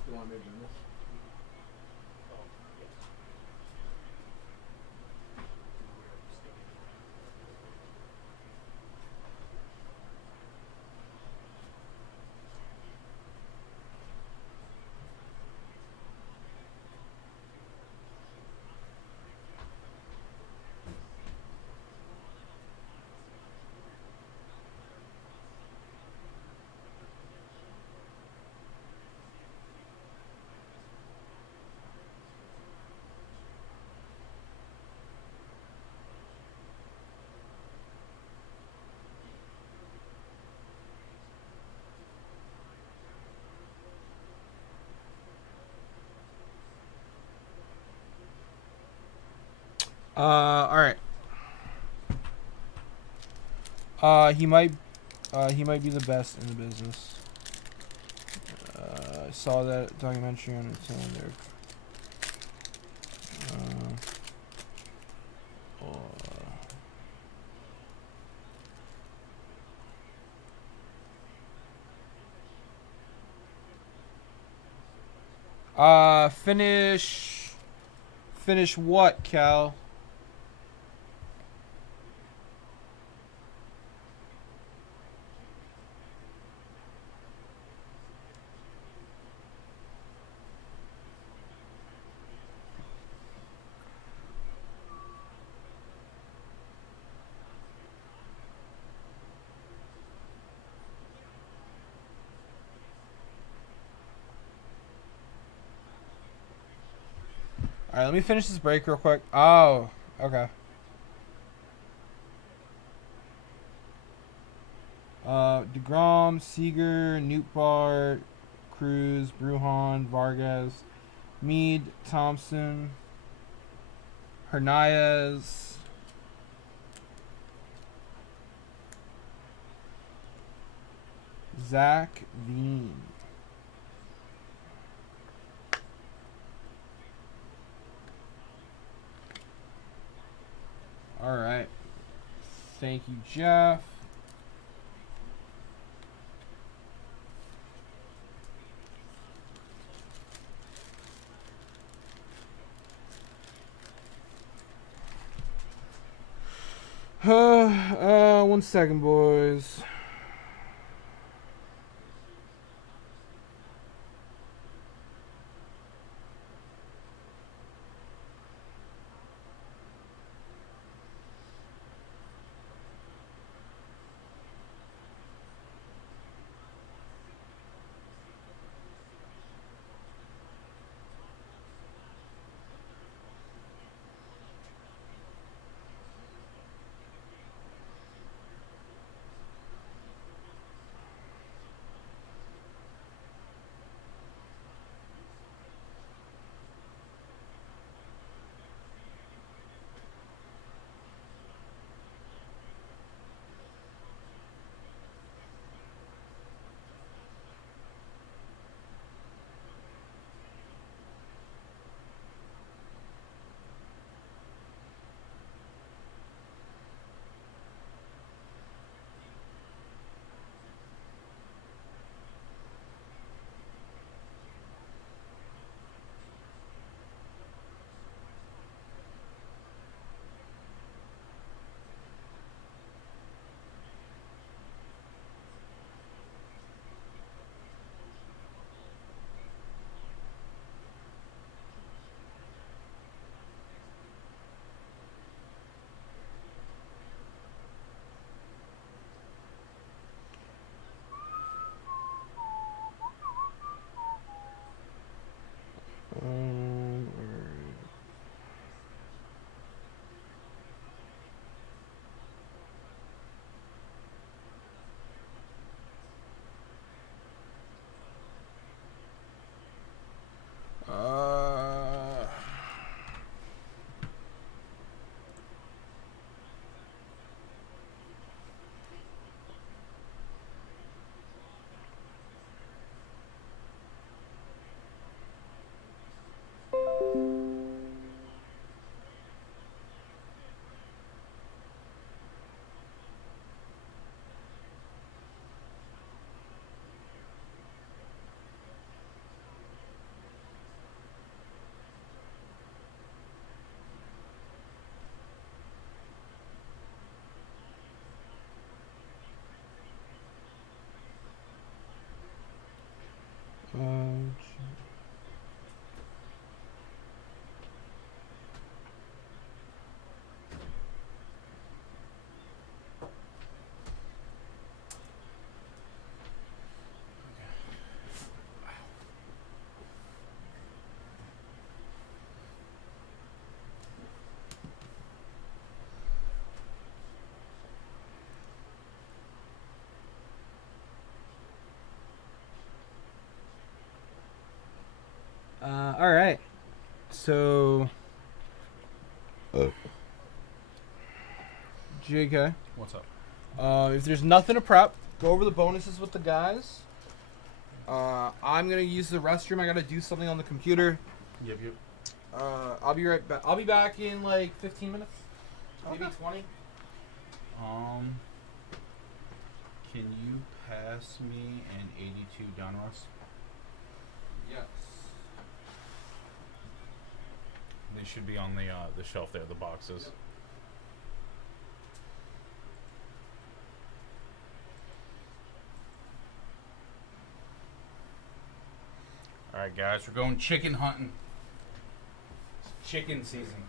You want me to do this? All right. He might be the best in the business. I saw that documentary on its own there. Finish what, Cal? All right, let me finish this break real quick. Oh, okay. DeGrom, Seager, Newpart, Cruz, Brujan, Vargas, Mead, Thompson, Hernandez, Zach Veen. All right. Thank you, Jeff. 1 second, boys. All right. So, JK, What's up? if there's nothing to prep, go over the bonuses with the guys. I'm gonna use the restroom. I gotta do something on the computer. Yep. I'll be right back. I'll be back in like 15 minutes, maybe 20. Can you pass me an 82 Donruss? Yes. They should be on the shelf there, the boxes. Yep. All right, guys, we're going chicken hunting. It's chicken season.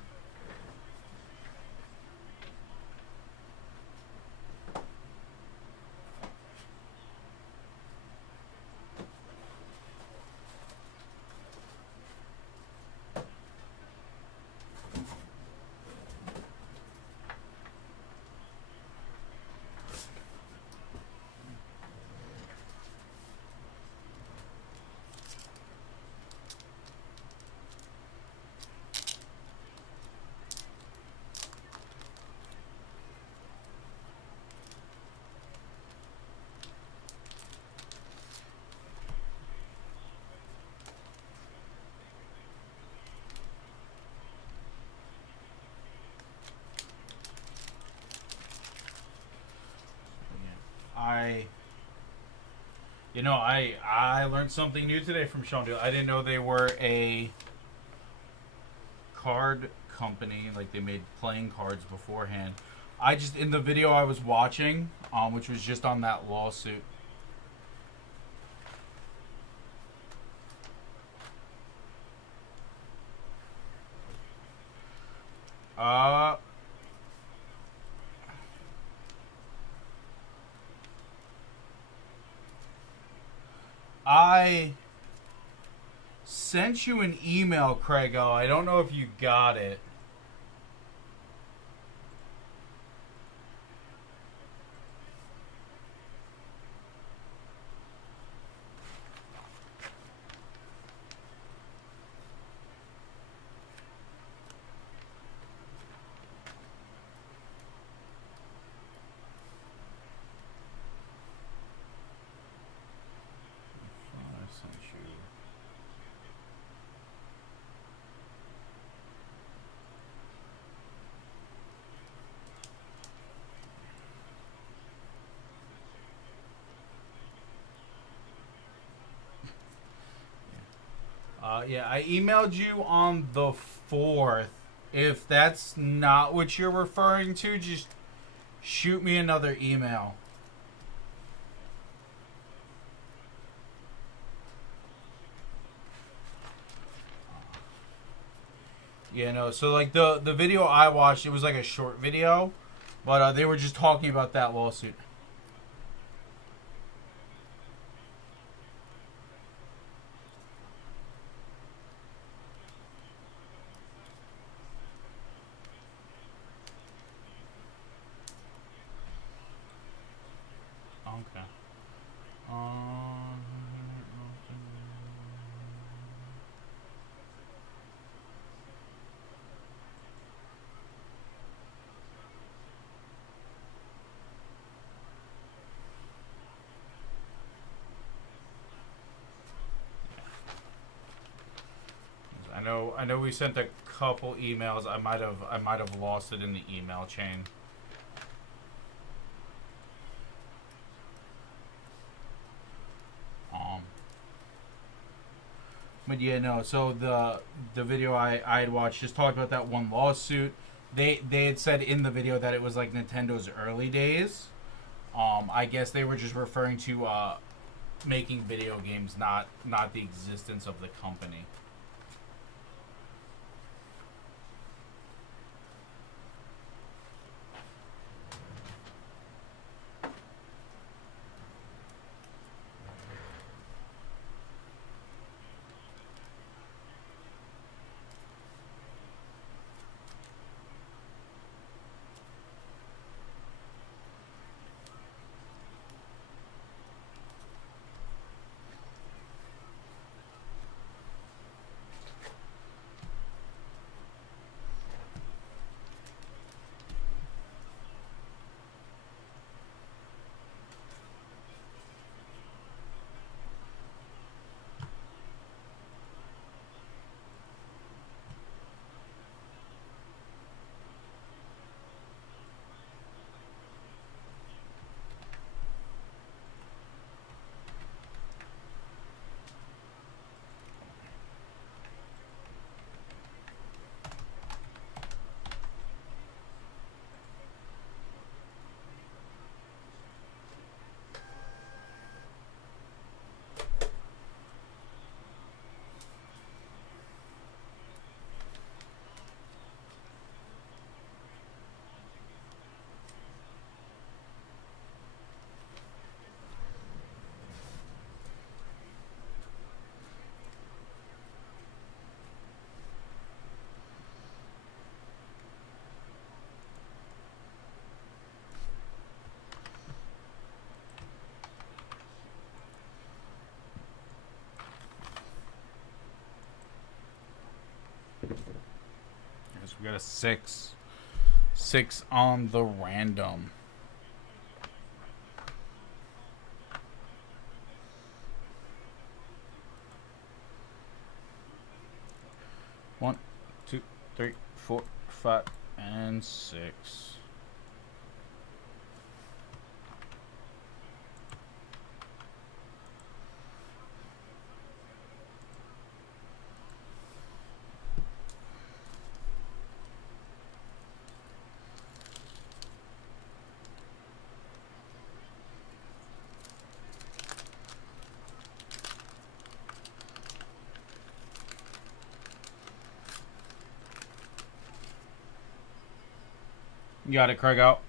I learned something new today from Sean Deal. I didn't know they were a card company, like they made playing cards beforehand. I just in the video I was watching, which was just on that lawsuit. I sent you an email, Craigo. I don't know if you got it. Yeah, I emailed you on the 4th. If that's not what you're referring to, just shoot me another email. Yeah, no, so like the video I watched, it was like a short video, but they were just talking about that lawsuit. Okay. I know we sent a couple emails. I might have lost it in the email chain. But yeah, no. So the video I had watched just talked about that one lawsuit. They had said in the video that it was like Nintendo's early days. I guess they were just referring to making video games, not the existence of the company. We got a 6 on the random. One, 2, 3, 4, 5, and 6. You got it, Craig out.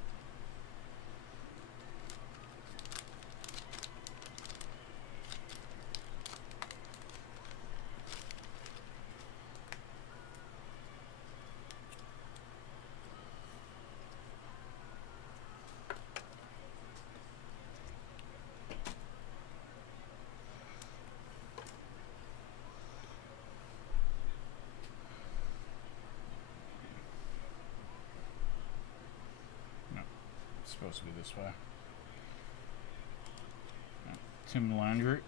It's supposed to be this way. Tim Landry.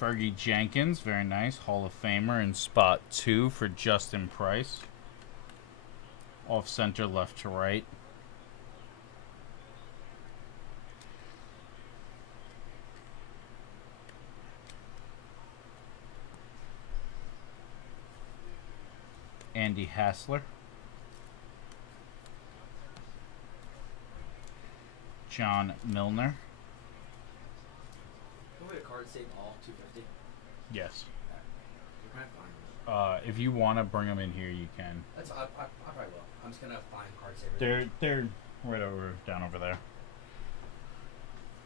Fergie Jenkins, very nice. Hall of Famer in spot 2 for Justin Price. Off center, left to right. Andy Hassler. John Milner. Can we get a card save all 250? Yes. We're kind of fine. If you want to bring them in here, you can. That's I probably will. I'm just gonna find card savers. They're right over down over there.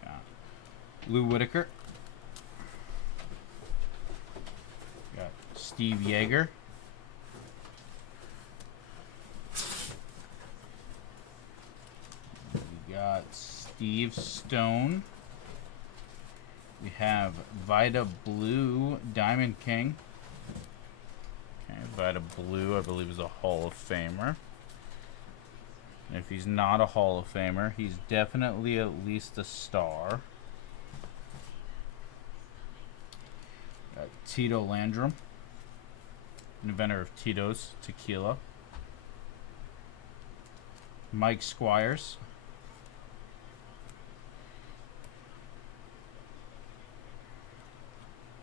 Yeah. Lou Whitaker. Got Steve Yeager. We got Steve Stone. We have Vida Blue, Diamond King. Okay, Vida Blue, I believe, is a Hall of Famer. And if he's not a Hall of Famer, he's definitely at least a star. Got Tito Landrum, inventor of Tito's Tequila. Mike Squires.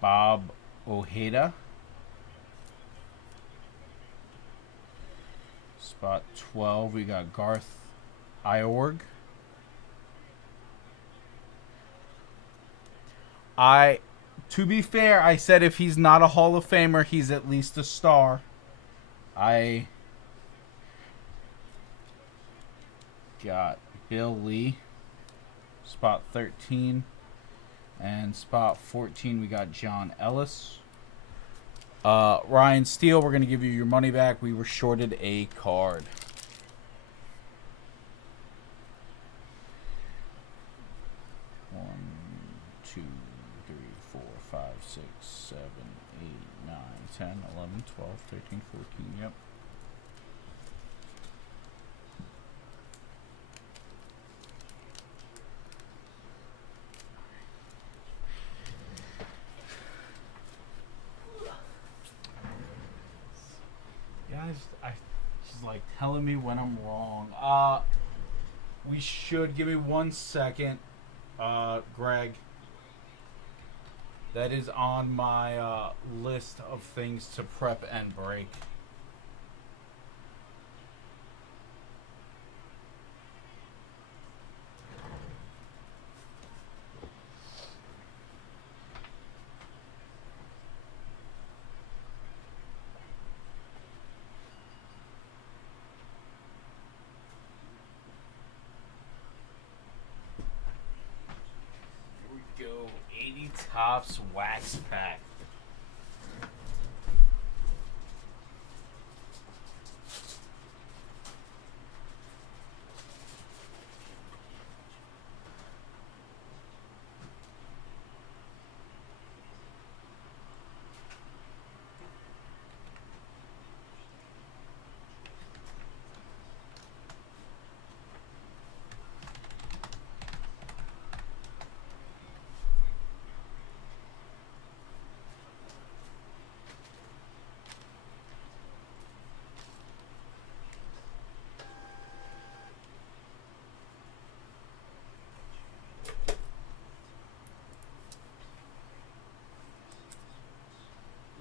Bob Ojeda. Spot 12, we got Garth Iorg. To be fair, I said if he's not a Hall of Famer, he's at least a star. I got Bill Lee, spot 13. And spot 14, we got John Ellis. Ryan Steele, we're going to give you your money back. We were shorted a card. One, 2, 3, 4, 5, 6, 7, 8, 9, 10, 11, 12, 13, 14. Yep. She's like telling me when I'm wrong. We should give me 1 second, Greg. That is on my list of things to prep and break. Go 80 Tops Wax Pack.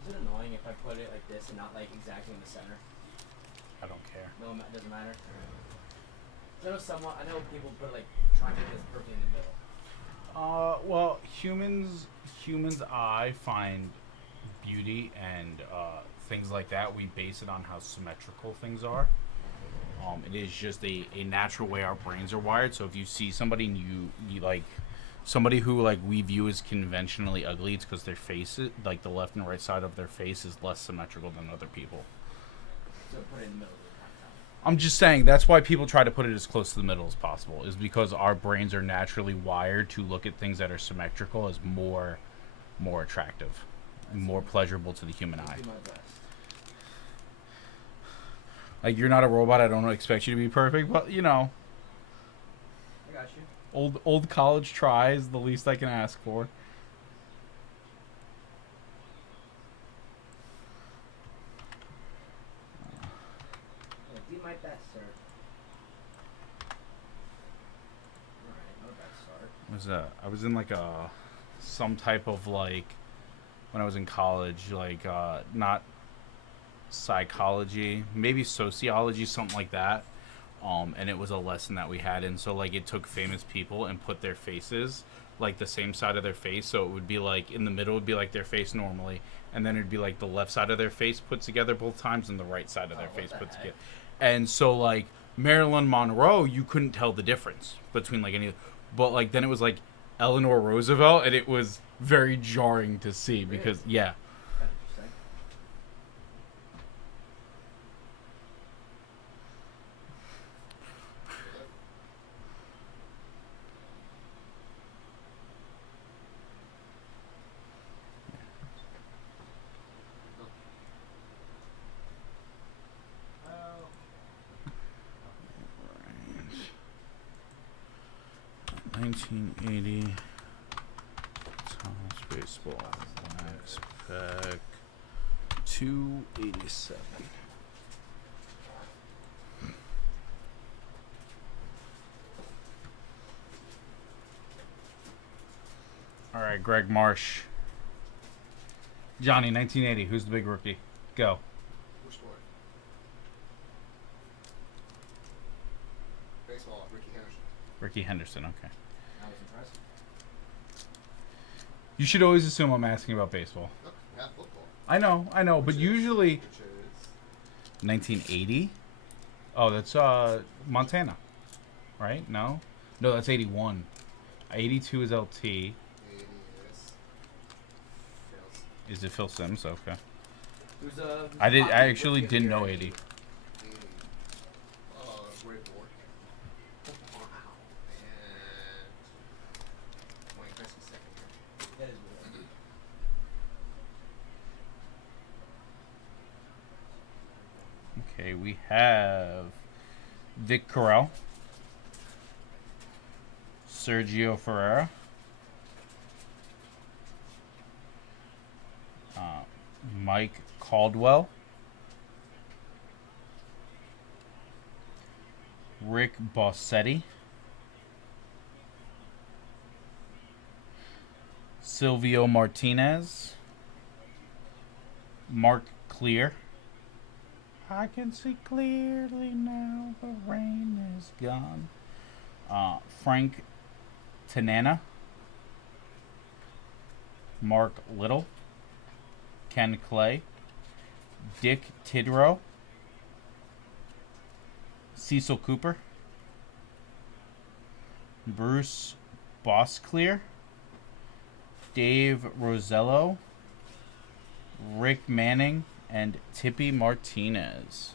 Is it annoying if I put it like this and not like exactly in the center? I don't care. No, it doesn't matter. I know people put like try to make this perfect in the middle. Well, humans I find beauty and things like that, we base it on how symmetrical things are. It is just a natural way our brains are wired. So if you see somebody and you like somebody who like we view as conventionally ugly, it's because their face, like the left and right side of their face, is less symmetrical than other people. So put it in the middle of the I'm just saying that's why people try to put it as close to the middle as possible, is because our brains are naturally wired to look at things that are symmetrical as more attractive, and more pleasurable to the human eye. do my best. Like, you're not a robot. I don't expect you to be perfect, but you know, I got you. old college try is the least I can ask for. I'll do my best, sir. Alright, not a bad start. I was in like some type of like, when I was in college, like not psychology, maybe sociology, something like that. And it was a lesson that we had, and so like it took famous people and put their faces like the same side of their face, so it would be like in the middle would be like their face normally, and then it'd be like the left side of their face put together both times and the right side of their face put together. And so like Marilyn Monroe, you couldn't tell the difference between like any, but like then it was like Eleanor Roosevelt, and it was very jarring to see because yeah. Kind of interesting. Oh. 1980 Thomas Baseball Max Pack 287. All right, Greg Marsh. Johnny, 1980. Who's the big rookie? Go. Which one? Baseball, Ricky Henderson. Ricky Henderson. Okay. That was impressive. You should always assume I'm asking about baseball. Look, not football. I know, but usually Which is 1980. Oh, that's Montana, right? No, that's 81. 82 is LT. 80 is Is it Phil Simms? Okay. Who's I actually didn't know 80. 80. Ray Bork. Wow. And Wayne Gretzky's second year. That is weird. Okay, we have Vic Carell, Sergio Ferreira, Mike Caldwell, Rick Bossetti, Silvio Martinez, Mark Clear. I can see clearly now, the rain is gone. Frank Tanana, Mark Little, Ken Clay, Dick Tidrow, Cecil Cooper, Bruce Bossclear, Dave Rosello, Rick Manning, and Tippy Martinez.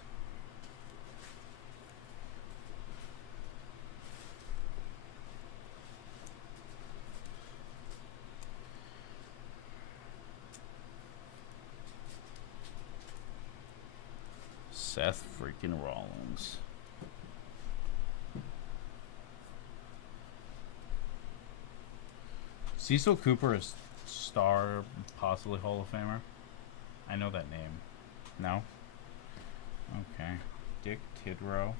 Seth freaking Rollins. Cecil Cooper is star, possibly Hall of Famer. I know that name. No? Okay. Dick Tidrow.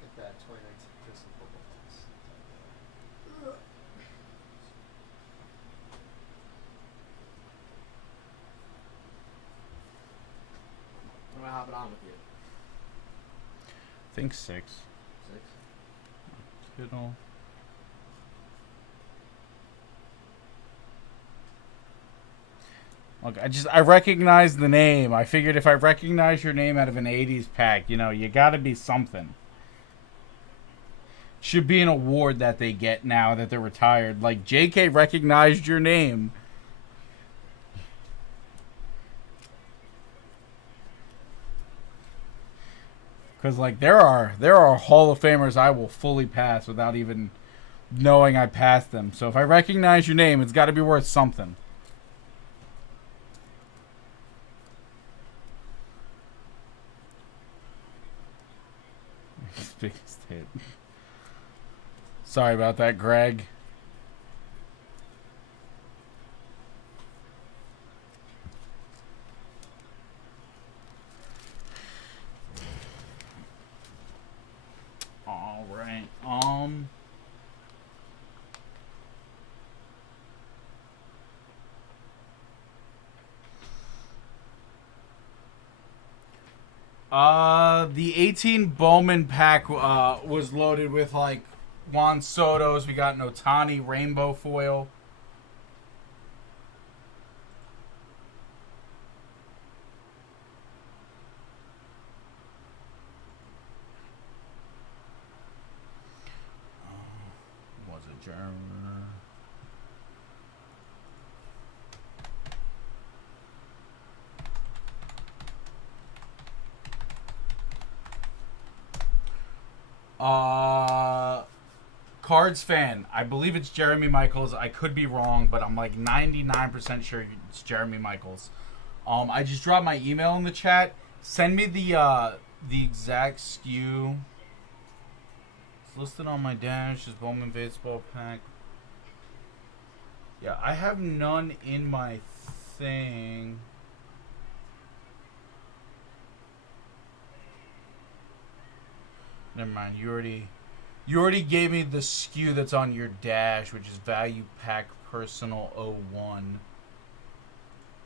Get that 2019 Princeton football class. When am I hopping on with you? I think 6. 6? Kittle. Look, I recognize the name. I figured if I recognize your name out of an 80s pack, you know, you gotta be something. Should be an award that they get now that they're retired. Like, JK recognized your name. Because, like, there are Hall of Famers I will fully pass without even knowing I passed them. So if I recognize your name, it's got to be worth something. Biggest hit. Sorry about that, Greg. All right. The 18 Bowman pack was loaded with like Juan Soto's. We got an Ohtani rainbow foil. Was it German? Cards fan. I believe it's Jeremy Michaels. I could be wrong, but I'm like 99% sure it's Jeremy Michaels. I just dropped my email in the chat. Send me the exact SKU. It's listed on my dash. Is Bowman baseball pack. Yeah, I have none in my thing. Never mind. You already gave me the SKU that's on your dash, which is Value Pack Personal 01.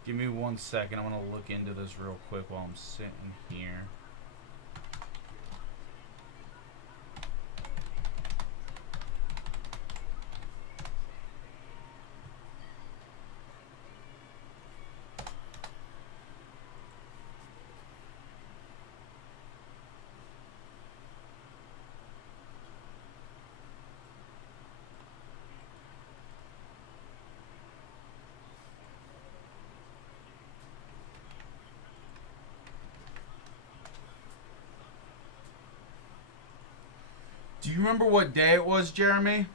Give me 1 second. I want to look into this real quick while I'm sitting here. Do you remember what day it was, Jeremy?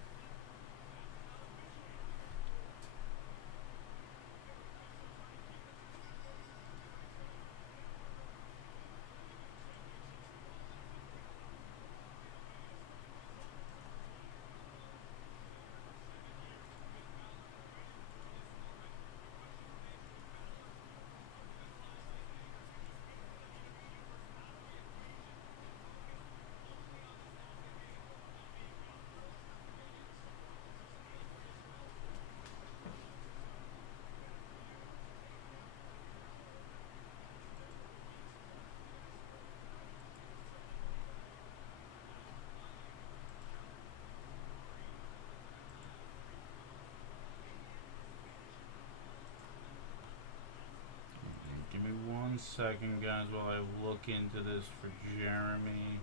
Give me 1 second, guys, while I look into this for Jeremy.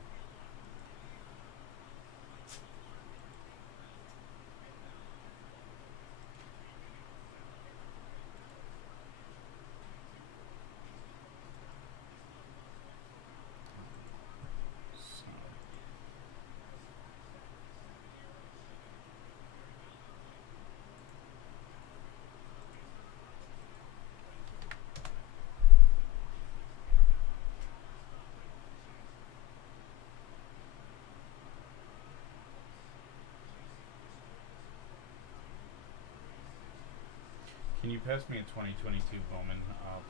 Can you pass me a 2022 Bowman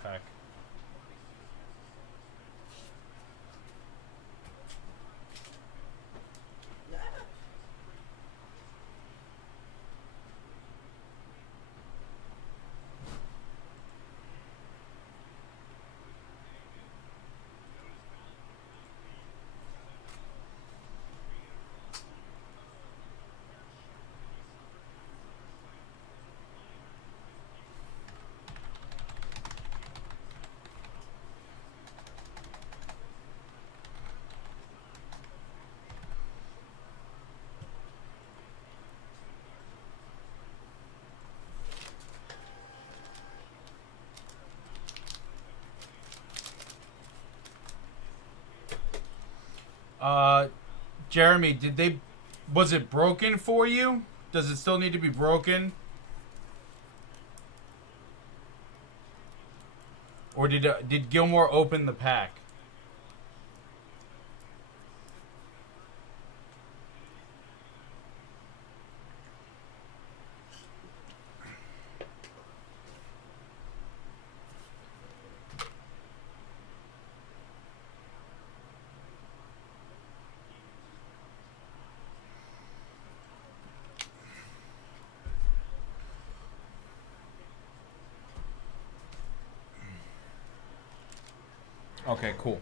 pack? Jeremy, was it broken for you? Does it still need to be broken? Or did Gilmore open the pack? Okay, cool.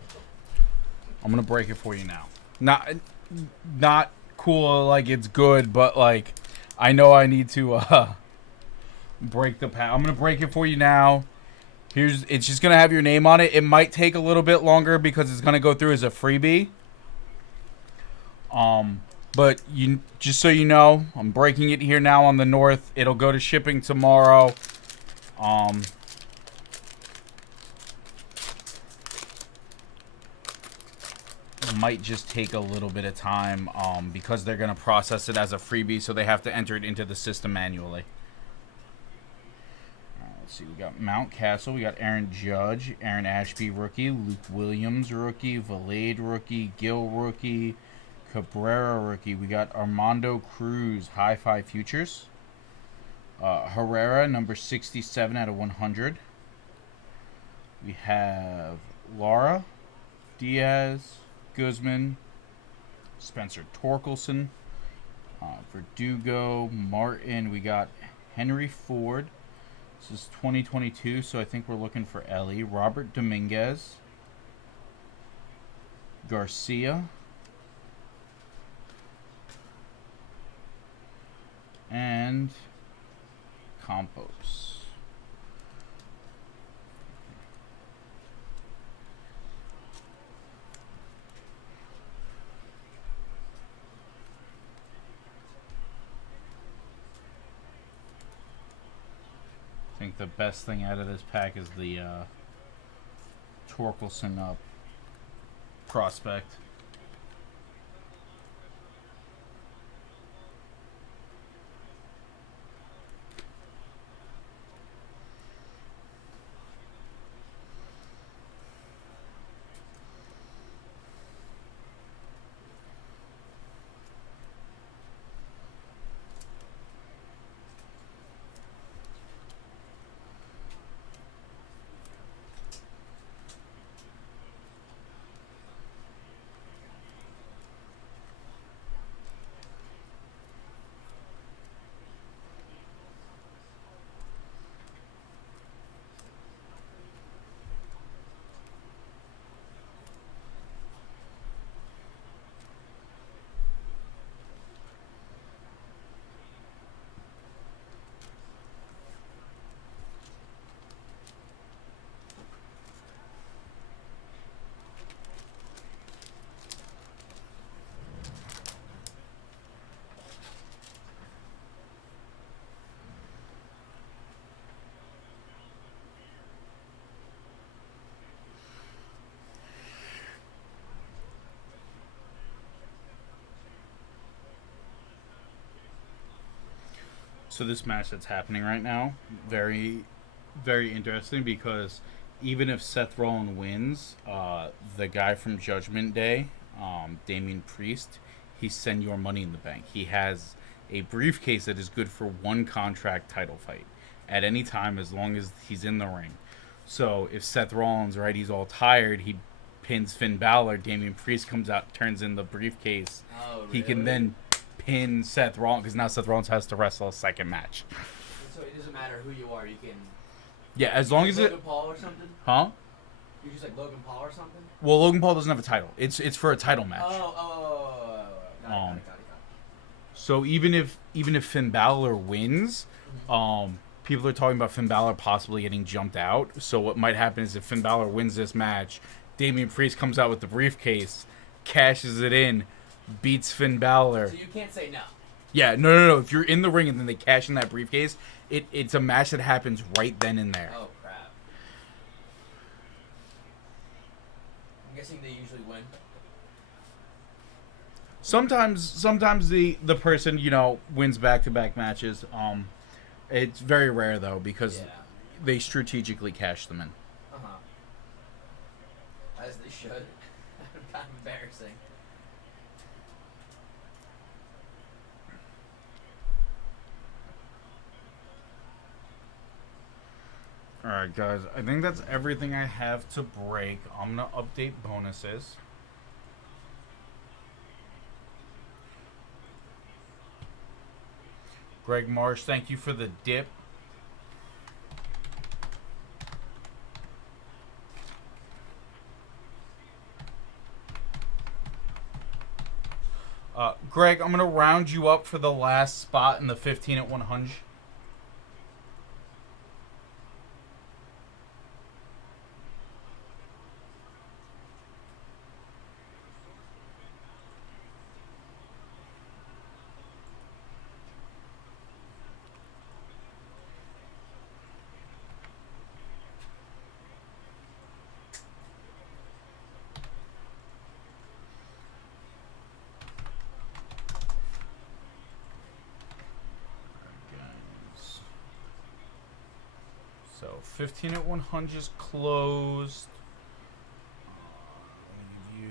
I'm gonna break it for you now. Not cool like it's good, but like I know I need to break the pack. I'm gonna break it for you now. It's just gonna have your name on it. It might take a little bit longer because it's gonna go through as a freebie. But just so you know, I'm breaking it here now on the North. It'll go to shipping tomorrow. Might just take a little bit of time because they're going to process it as a freebie, so they have to enter it into the system manually. Let's see, we got Mount Castle, we got Aaron Judge, Aaron Ashby rookie, Luke Williams rookie, Valade rookie, Gill rookie, Cabrera rookie. We got Armando Cruz Hi-Fi Futures, Herrera number 67 out of 100. We have Laura, Diaz, Guzman, Spencer Torkelson, Verdugo, Martin. We got Henry Ford. This is 2022, so I think we're looking for Ellie. Robert Dominguez, Garcia, and Campos. I think the best thing out of this pack is the Torkelson prospect. So this match that's happening right now, very, very interesting because even if Seth Rollins wins, the guy from Judgment Day, Damian Priest, he send your money in the bank. He has a briefcase that is good for one contract title fight at any time as long as he's in the ring. So if Seth Rollins, right, he's all tired, he pins Finn Balor, Damian Priest comes out, turns in the briefcase. Oh, really? He can then pin Seth Rollins because now Seth Rollins has to wrestle a second match. So it doesn't matter who you are, you can. Yeah, as long as Logan Paul or something. Huh? You're just like Logan Paul or something. Well, Logan Paul doesn't have a title. It's for a title match. Oh. Got it. So even if Finn Balor wins, people are talking about Finn Balor possibly getting jumped out. So what might happen is if Finn Balor wins this match, Damian Priest comes out with the briefcase, cashes it in, beats Finn Balor. So you can't say no. Yeah, no. If you're in the ring and then they cash in that briefcase, it's a match that happens right then and there. Oh crap! I'm guessing they usually win. Sometimes the person wins back-to-back matches. It's very rare though because they strategically cash them in. As they should. Kind of embarrassing. Alright guys, I think that's everything I have to break. I'm going to update bonuses. Greg Marsh, thank you for the dip. Greg, I'm going to round you up for the last spot in the 15 at 100. So 15 at 100 is closed. Let me give you.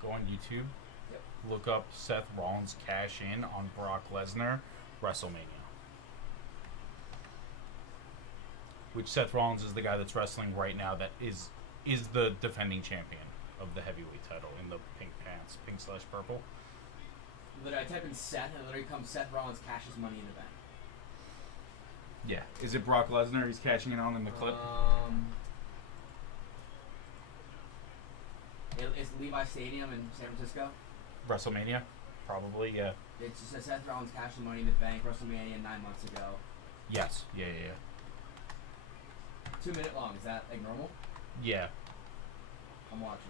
Go on YouTube. Yep. Look up Seth Rollins cash in on Brock Lesnar WrestleMania. Which Seth Rollins is the guy that's wrestling right now that is the defending champion of the heavyweight title in the pink pants, pink/purple. Literally, I type in Seth and it literally comes Seth Rollins cashes Money in the Bank. Yeah. Is it Brock Lesnar he's cashing it on in the clip? It's Levi Stadium in San Francisco. WrestleMania? Probably, yeah. It's just a Seth Rollins cashing Money in the Bank, WrestleMania 9 months ago. Yes. Yeah. 2 minute long. Is that like normal? Yeah. I'm watching.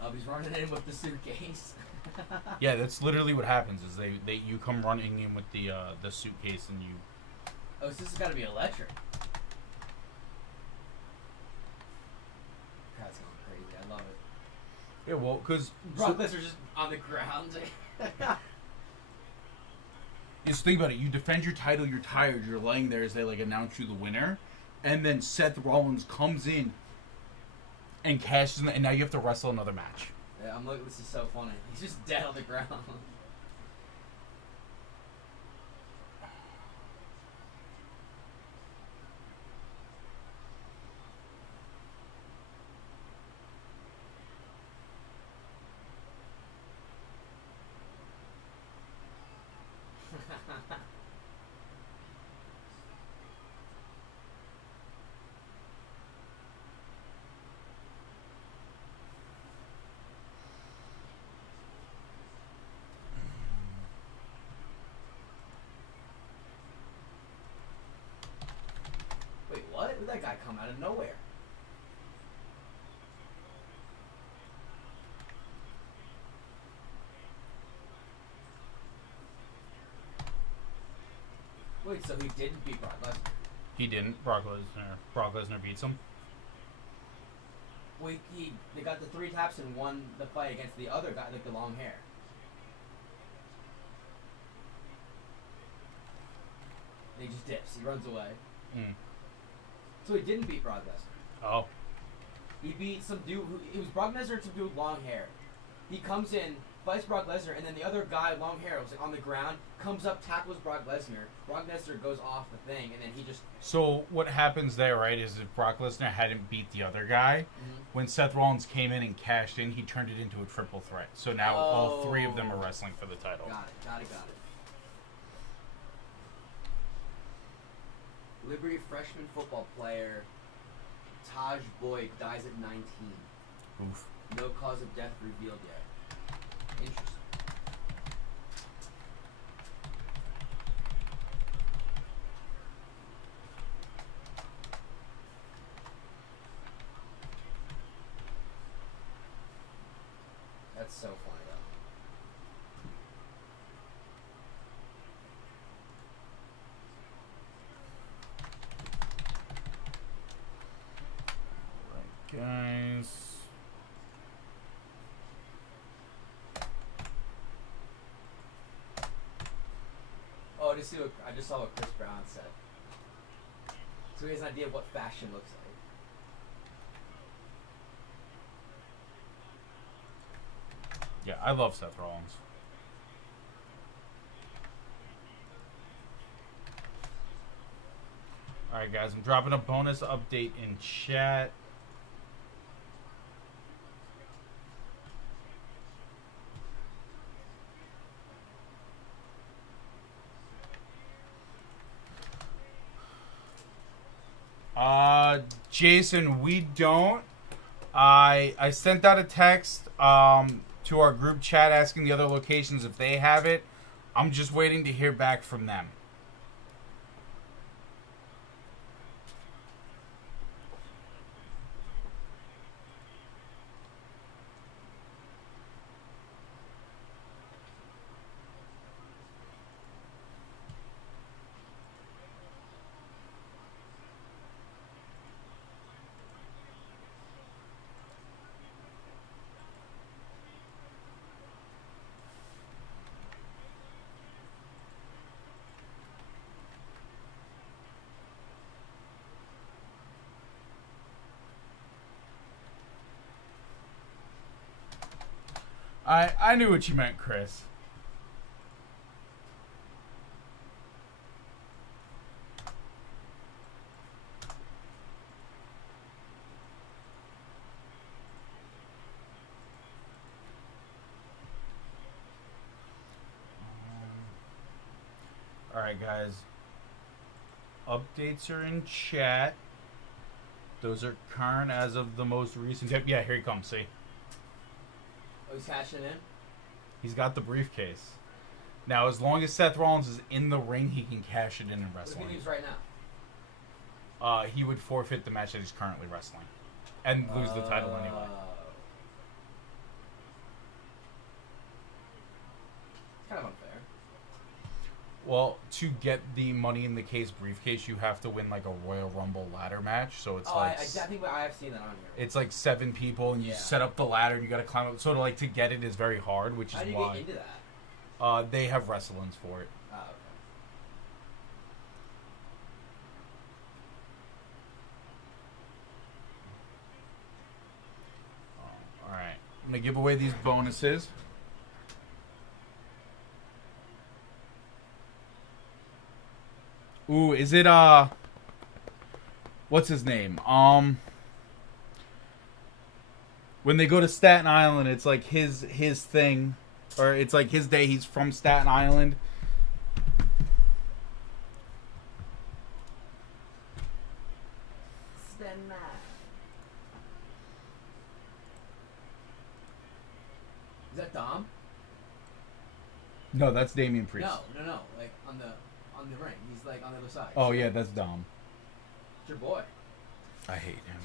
Oh, he's running in with the suitcase. Yeah, that's literally what happens. Is you come running in with the suitcase and you. Oh, so this has got to be electric. That's going crazy. I love it. Yeah, well, because Brock Lesnar's just on the ground. Just think about it. You defend your title. You're tired. You're laying there as they announce you the winner, and then Seth Rollins comes in and cashes in, and now you have to wrestle another match. Yeah, I'm looking. This is so funny. He's just dead on the ground. Wait, what? Where'd that guy come out of nowhere? Wait, so he didn't beat Brock Lesnar? He didn't. Brock Lesnar beats him. Wait, they got the 3 taps and won the fight against the other guy, like the long hair. And he just dips. He runs away. So he didn't beat Brock Lesnar. Oh. He beat some dude it was Brock Lesnar and some dude with long hair. He comes in, fights Brock Lesnar, and then the other guy, long hair, was on the ground, comes up, tackles Brock Lesnar. Brock Lesnar goes off the thing, and then he just... So what happens there, right, is if Brock Lesnar hadn't beat the other guy, when Seth Rollins came in and cashed in, he turned it into a triple threat. So now all 3 of them are wrestling for the title. Got it. Liberty freshman football player Taj Boyd dies at 19. Oof. No cause of death revealed yet. Interesting. That's so funny though. Guys. Oh, I just saw what Chris Brown said. So he has an idea of what fashion looks like. Yeah, I love Seth Rollins. Alright, guys, I'm dropping a bonus update in chat. Jason, we don't. I sent out a text to our group chat asking the other locations if they have it. I'm just waiting to hear back from them. I knew what you meant, Chris. Alright, guys. Updates are in chat. Those are current as of the most recent. Yep, yeah, here he comes, see? Oh, he's cashing in? He's got the briefcase. Now, as long as Seth Rollins is in the ring, he can cash it in What if wrestling. he leaves right now? He would forfeit the match that he's currently wrestling. And lose the title anyway. It's kind of unfair. Well, to get the Money in the Case briefcase, you have to win like a Royal Rumble ladder match. So it's I think I have seen that on here. it's like 7 people, and you set up the ladder, and you got to climb up. So to get it is very hard, which How is do you why get into that? they have wrestlings for it. Oh, okay. All right, I'm gonna give away these bonuses. Ooh, is it what's his name? When they go to Staten Island, it's like his thing, or it's like his day. He's from Staten Island. Is that Dom? No, that's Damian Priest. No. Like on the ring. He's like on the other side. Oh yeah, that's Dom. It's your boy. I hate him.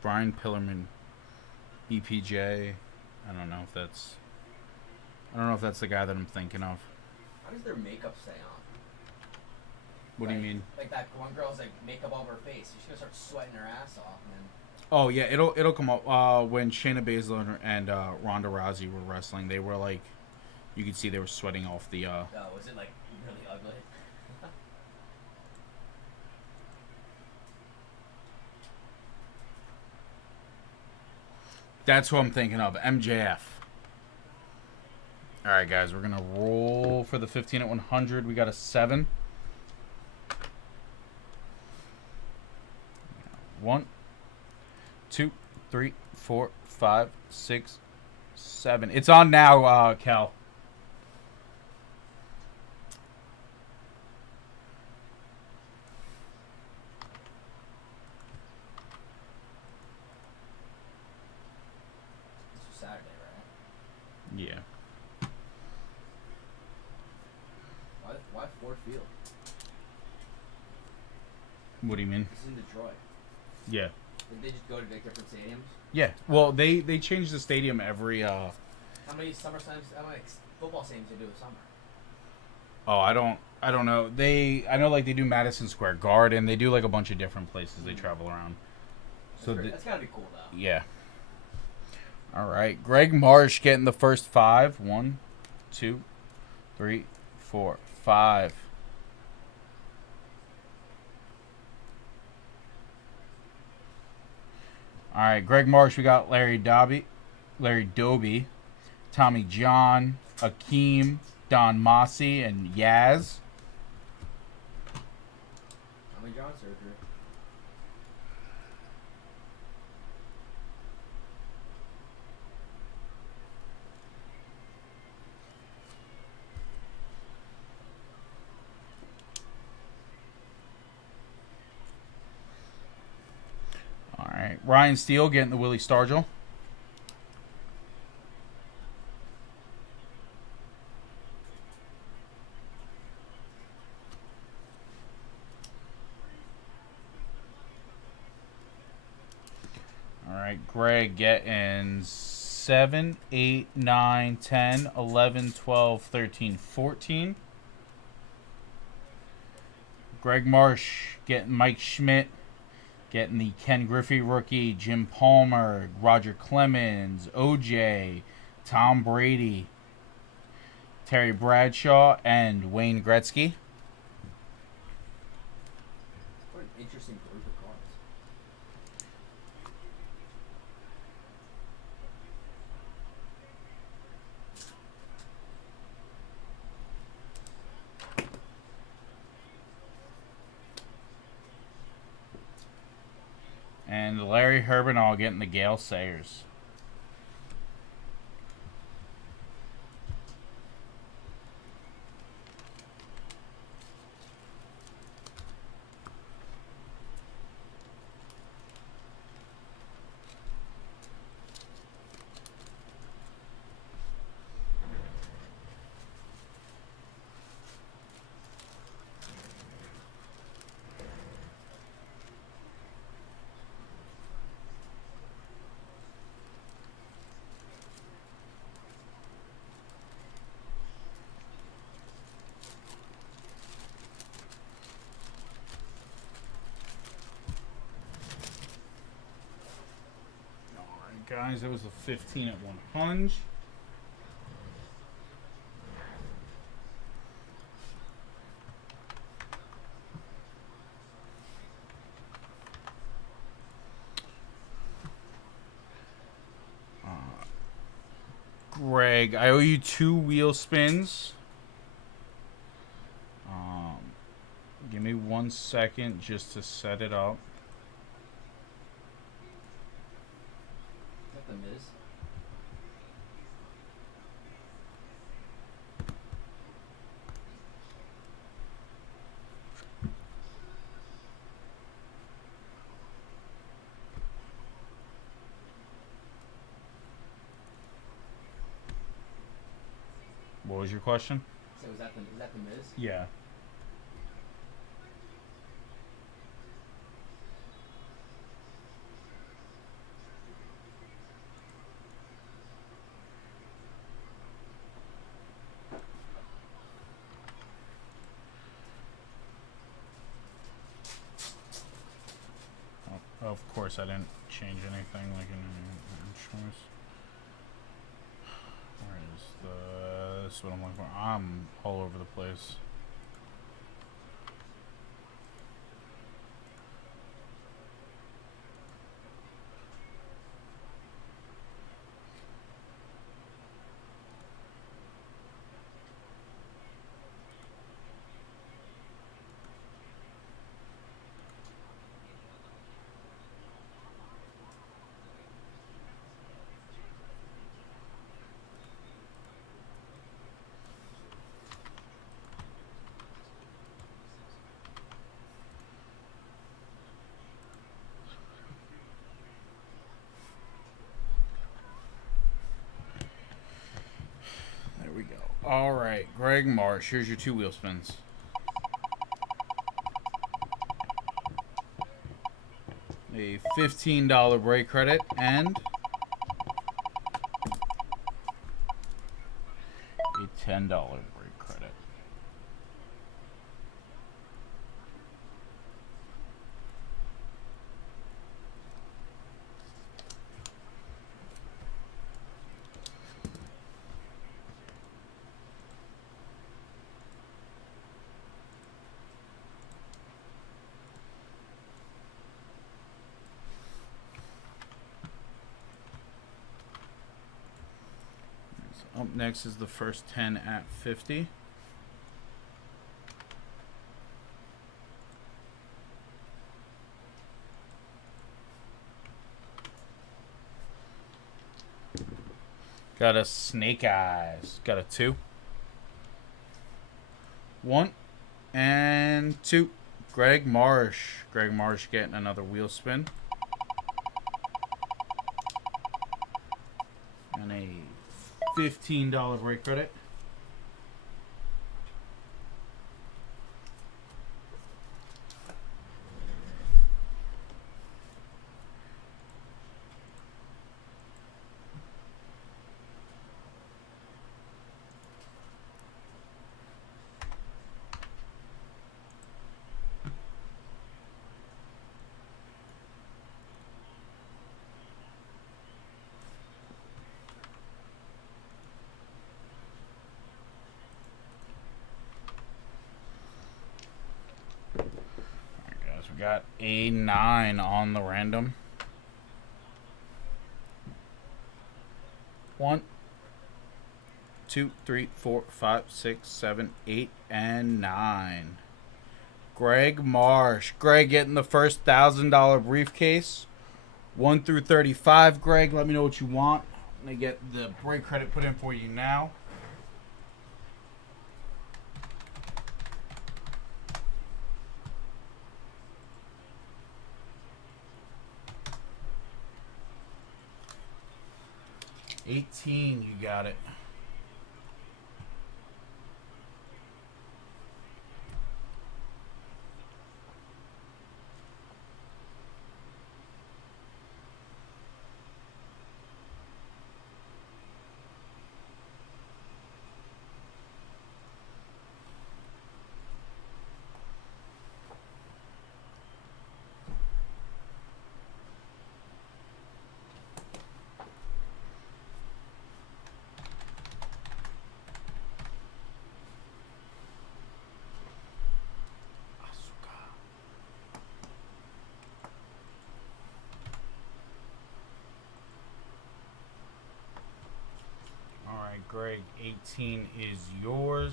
Brian Pillerman, EPJ. I don't know if that's the guy that I'm thinking of. How does their makeup stay on? What do you mean? Like that one girl's like makeup all over her face. She's gonna start sweating her ass off, and then. Oh yeah, it'll come up when Shayna Baszler and Ronda Rousey were wrestling. They were like, you could see they were sweating off the. Oh, was it like really ugly? That's who I'm thinking of, MJF. All right, guys, we're gonna roll for the 15 at 100. We got a 7. 1, 2, 3, 4, 5, 6, 7. It's on now, Cal. Yeah. Why Ford Field? What do you mean? This is in Detroit. Yeah. Did they just go to like different stadiums? Yeah. Well, they change the stadium every. How many summer times? How many football stadiums they do in summer? Oh, I don't know. I know like they do Madison Square Garden. They do like a bunch of different places they travel around. So That's gotta be cool though. yeah. All right, Greg Marsh getting the first 5. 1, 2, 3, 4, 5. All right, Greg Marsh. We got Larry Doby, Tommy John, Akeem, Don Mossy, and Yaz. Tommy John surgery. All right, Ryan Steele getting the Willie Stargell. All right, Greg getting 7, 8, 9, 10, 11, 12, 13, 14. Greg Marsh getting Mike Schmidt, getting the Ken Griffey rookie, Jim Palmer, Roger Clemens, OJ, Tom Brady, Terry Bradshaw, and Wayne Gretzky. What an interesting group of cards. And Larry Herbinall getting the Gale Sayers. Guys, that was a 15 at 100. Greg, I owe you 2 wheel spins. Give me 1 second just to set it up. Is that the Miz? What was your question? So is that the Miz? Yeah. Oh, of course, I didn't change anything like in choice. Where is this is what I'm looking for? I'm all over the place. All right, Greg Marsh. Here's your 2 wheel spins. A $15 break credit and a $10 break credit. Up next is the first 10 at 50. Got a Snake Eyes. Got a 2. 1 and 2. Greg Marsh. Greg Marsh getting another wheel spin. And a $15 break credit. We got a 9 on the random. 1, 2, 3, 4, 5, 6, 7, 8, and 9. Greg Marsh. Greg getting the first $1,000 briefcase. 1 through 35. Greg, let me know what you want. I'm going to get the break credit put in for you now. $18, you got it. Greg, 18 is yours. Is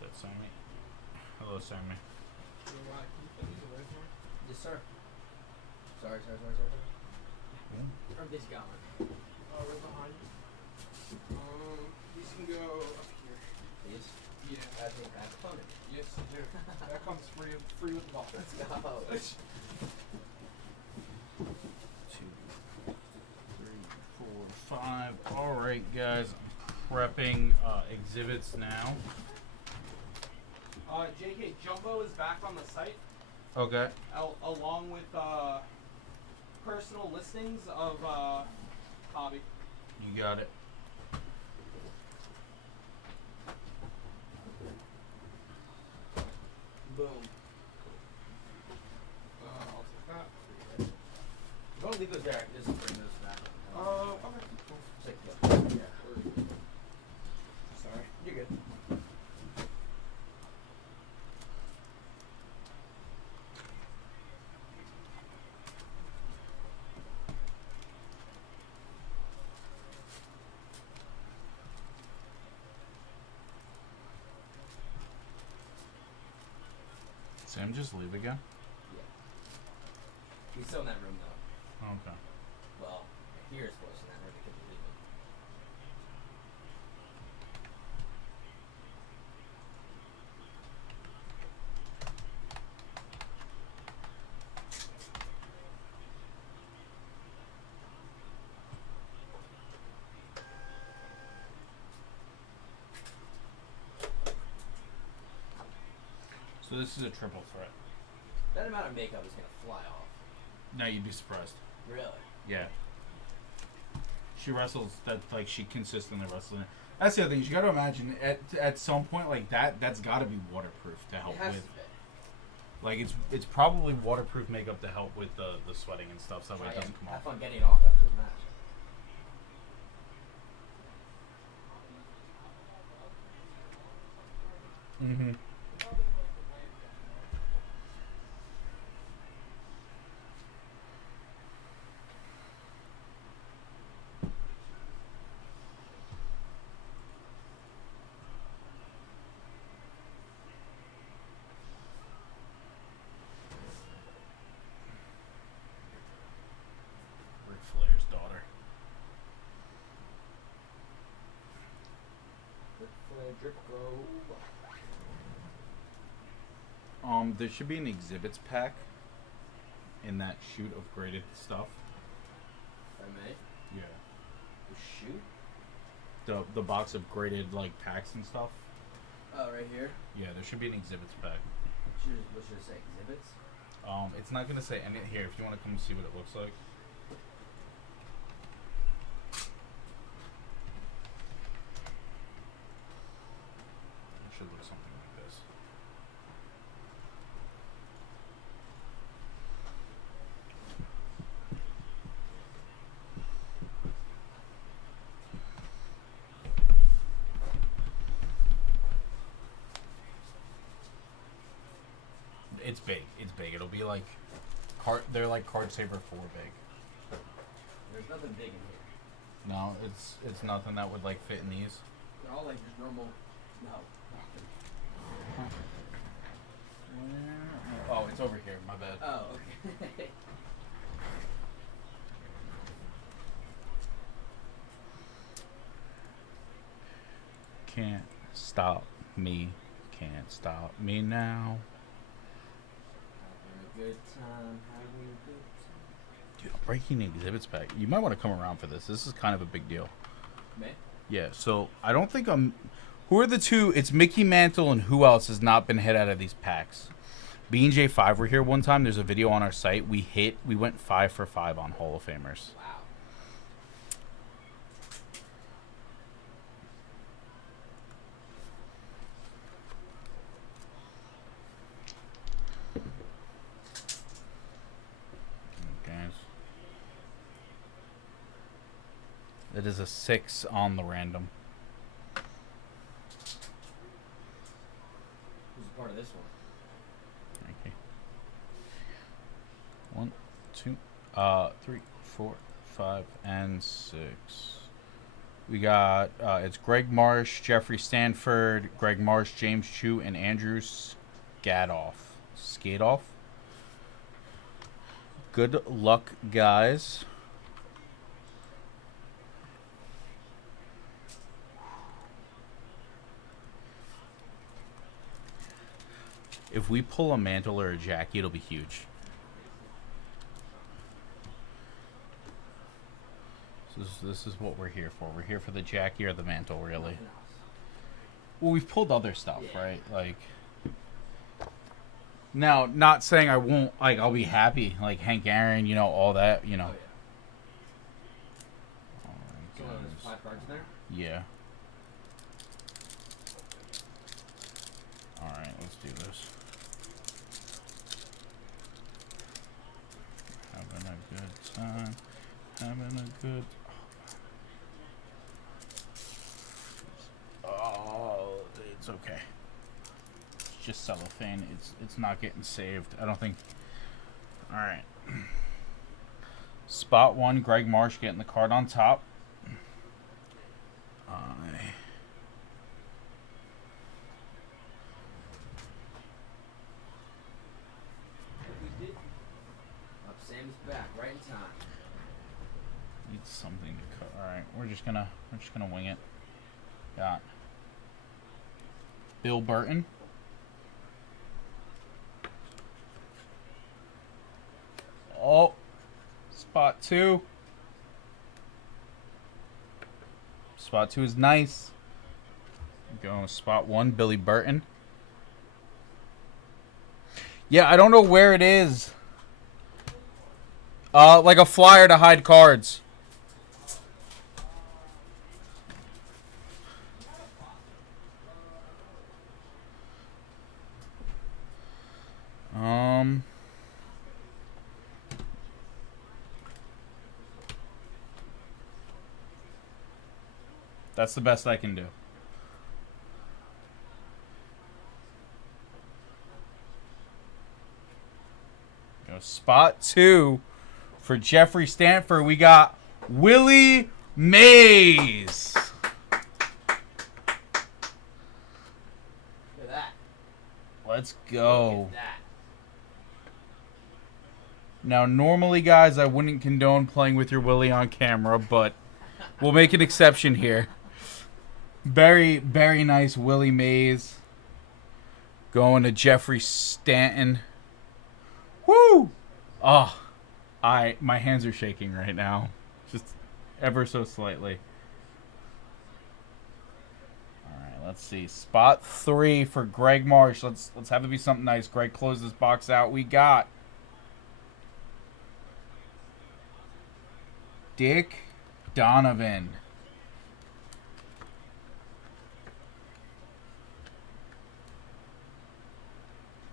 that Sammy? Hello, Sammy. Yes, sir. Sorry. Or this guy. Oh, right behind you. These can go up here. These? Yeah. I think I have a phone. Yes, you do. That comes free with the box. Let's go. 2, 3, 4, 5. All right, guys. I'm prepping exhibits now. JK, Jumbo is back on the site, Okay. along with personal listings of hobby. You got it. Boom. I'll take that. Don't leave those there. Just bring those back. Okay. Cool. Just like, yeah. Sorry. You're good. Sam, just leave again? Yeah. He's still in that room though. Okay. Well, here is voice in that room because he's leaving. So this is a triple threat. That amount of makeup is gonna fly off. Now you'd be surprised. Really? Yeah. She wrestles that like she consistently wrestles. That's the other thing. You got to imagine at some point like that's got to be waterproof to help It has with. to be. Like it's probably waterproof makeup to help with the sweating and stuff, so that way it doesn't come Have off. fun getting it off after the match. Mm-hmm. Ric Flair's daughter. Drip go. There should be an exhibits pack in that chute of graded stuff. If I may. Yeah. Shoot. The box of graded like packs and stuff. Oh, right here. Yeah, there should be an exhibits pack. What should it say? Exhibits? It's not gonna say any here. If you want to come see what it looks like. It should look something like this. It's big. It's big. It'll be like they're like card saver 4 big. There's nothing big in here. No, it's nothing that would like fit in these. They're all like just normal. No. Oh, it's over here. My bad. Oh, okay. Can't stop me. Can't stop me now. Having a good time. Having a good time. Dude, I'm breaking the exhibits back. You might want to come around for this. This is kind of a big deal. Me? Yeah, so I don't think I'm... Who are the two? It's Mickey Mantle and who else has not been hit out of these packs? B and J5 were here one time. There's a video on our site. We went 5 for 5 on Hall of Famers. Wow. Guys. It is a 6 on the random. Who's a part of this one? Okay. 1, 2, 3, 4, 5, and 6. We got it's Greg Marsh, Jeffrey Stanford, Greg Marsh, James Chu, and Andrew Skadoff. Skadoff. Good luck, guys. If we pull a Mantle or a Jackie, it'll be huge. This is what we're here for. We're here for the Jackie or the Mantle, really. Nothing else. Well, we've pulled other stuff, Yeah. right? Like, now, not saying I won't, like, I'll be happy, like Hank Aaron, you know, all that, you know. Oh, yeah. So there's 5 cards in there? Yeah. Alright, let's do this. Having a good time. Having a good... Oh, it's okay. It's just cellophane. It's not getting saved. I don't think... Alright. Spot 1, Greg Marsh getting the card on top. We did. Up Sam's back, right in time. Need something to cut. All right, we're just gonna wing it. Got Bill Burton. Oh, spot 2. Spot 2 is nice. Going with spot 1, Billy Burton. Yeah, I don't know where it is. Like a flyer to hide cards. That's the best I can do. Spot 2 for Jeffrey Stanford. We got Willie Mays. Look at that. Let's go. Look at that. Now, normally, guys, I wouldn't condone playing with your Willie on camera, but we'll make an exception here. Very, very nice Willie Mays. Going to Jeffrey Stanton. Woo! Oh, my hands are shaking right now. Just ever so slightly. Alright, let's see. Spot 3 for Greg Marsh. Let's have it be something nice. Greg, close this box out. We got Dick Donovan.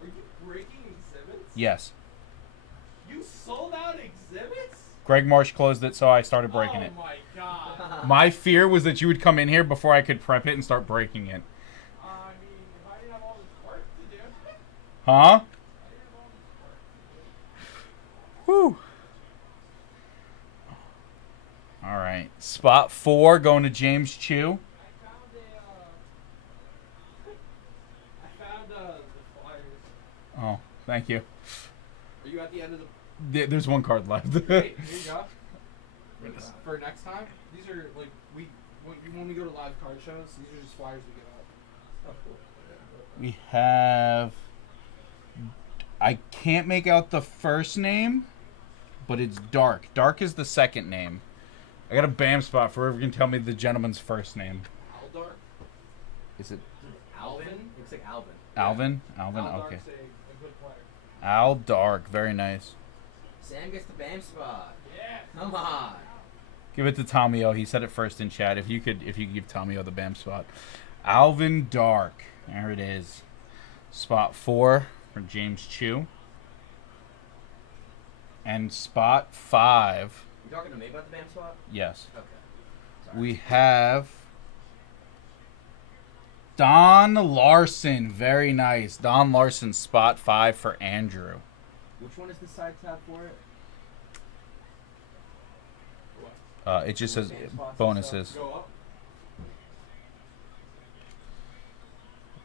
Are you breaking exhibits? Yes. You sold out exhibits? Greg Marsh closed it, so I started breaking it. Oh my god. My fear was that you would come in here before I could prep it and start breaking it. I mean, if I didn't have all this work to do. Huh? Whew. All right. Spot 4 going to James Chu. I found the flyers. Oh, thank you. Are you at the end of the... There's one card left. Hey, here you go. For next time, these are like, when we go to live card shows, these are just flyers we give out. Oh, cool. We have... I can't make out the first name, but it's Dark. Dark is the second name. I got a BAM spot for whoever can tell me the gentleman's first name. Aldar? Is it Alvin? Looks like Alvin. Alvin? Alvin, Aldar's okay. a good player. Al Dark, very nice. Sam gets the BAM spot. Yeah. Come on. Give it to Tommy O. He said it first in chat. If you could give Tommy O the BAM spot. Alvin Dark. There it is. Spot 4 for James Chu. And spot 5. You talking to me about the BAM spot? Yes. Okay. Sorry. We have Don Larson. Very nice. Don Larson, spot 5 for Andrew. Which one is the side tab for it? It just says BAM spots and bonuses. Go up.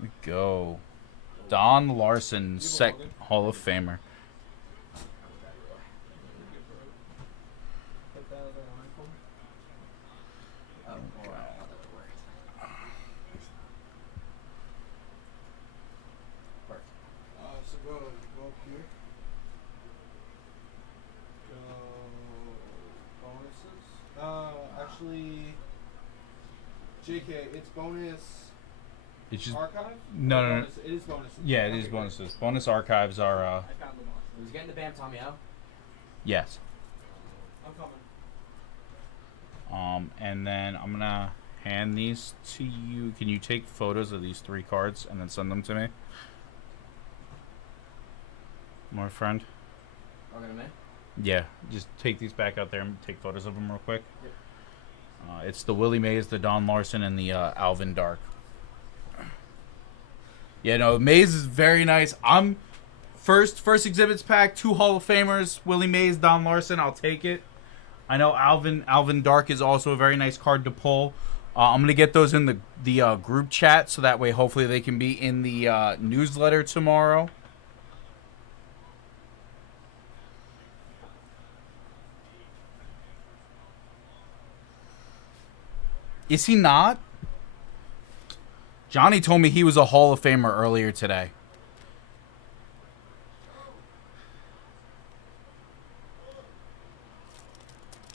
We go. Don Larson, Hall of Famer. Put that other line for me. Oh, boy. I thought that worked. So go up here. Go bonuses. Actually, JK, it's bonus It's just archive? no. Bonus, it is bonuses. Yeah, it Okay, is good. bonuses. Bonus archives are I found them all. Who's getting the BAM, Tommy O? yes. I'm coming. And then I'm gonna hand these to you. Can you take photos of these 3 cards and then send them to me, my friend? Talking to me? Yeah, just take these back out there and take photos of them real quick. Yep. It's the Willie Mays, the Don Larson, and the Alvin Dark. Yeah, no, Mays is very nice. I'm first exhibits pack, 2 Hall of Famers, Willie Mays, Don Larson. I'll take it. I know Alvin Dark is also a very nice card to pull. I'm gonna get those in the group chat so that way hopefully they can be in the newsletter tomorrow. Is he not? Johnny told me he was a Hall of Famer earlier today.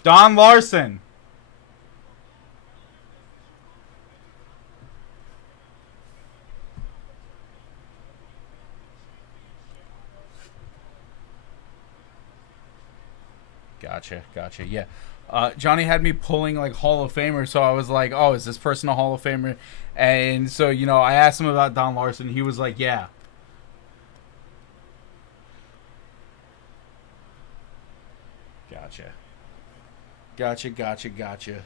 Don Larson. Gotcha. Yeah. Johnny had me pulling like Hall of Famers, so I was like, "Oh, is this person a Hall of Famer?" And so I asked him about Don Larson. He was like, "Yeah." Gotcha.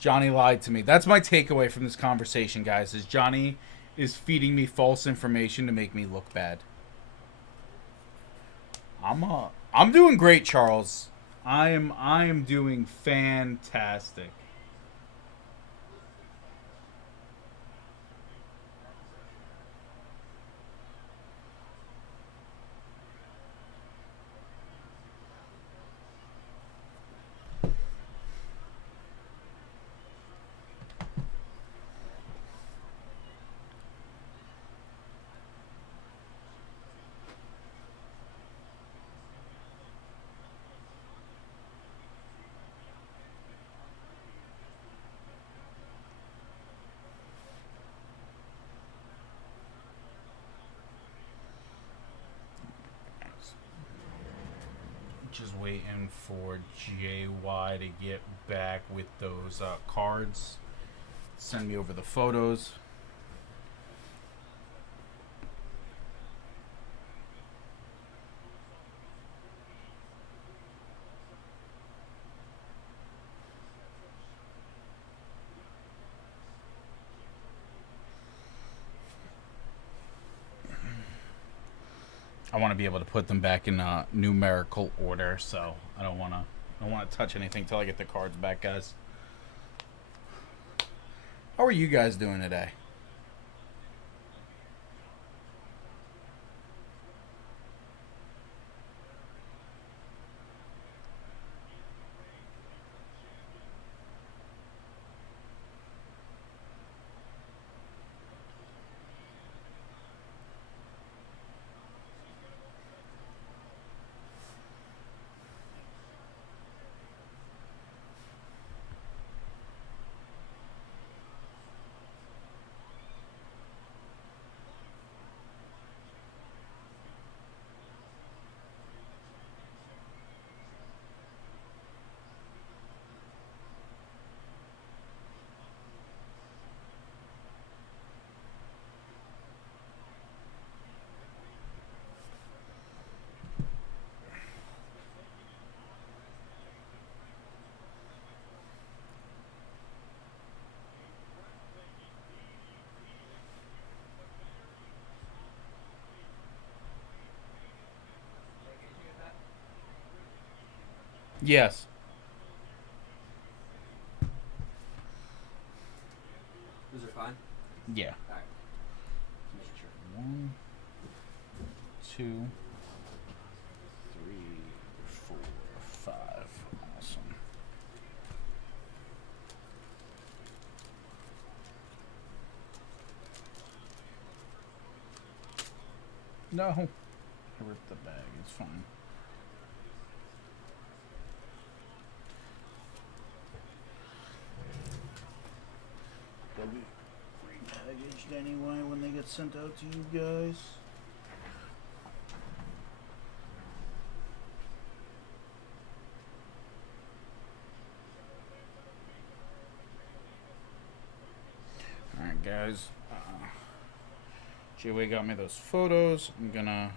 Johnny lied to me. That's my takeaway from this conversation, guys. Is Johnny is feeding me false information to make me look bad. I'm doing great, Charles. I am doing fantastic. Just waiting for JY to get back with those cards. Send me over the photos. I want to be able to put them back in numerical order, so I don't want to touch anything till I get the cards back, guys. How are you guys doing today? Yes. Those are fine? Yeah. Alright. Just making sure. 1, 2, 3, 4, 5. Awesome. No. I ripped the bag. It's fine. They'll be repackaged anyway when they get sent out to you guys. Alright, guys. Jay got me those photos. I'm gonna.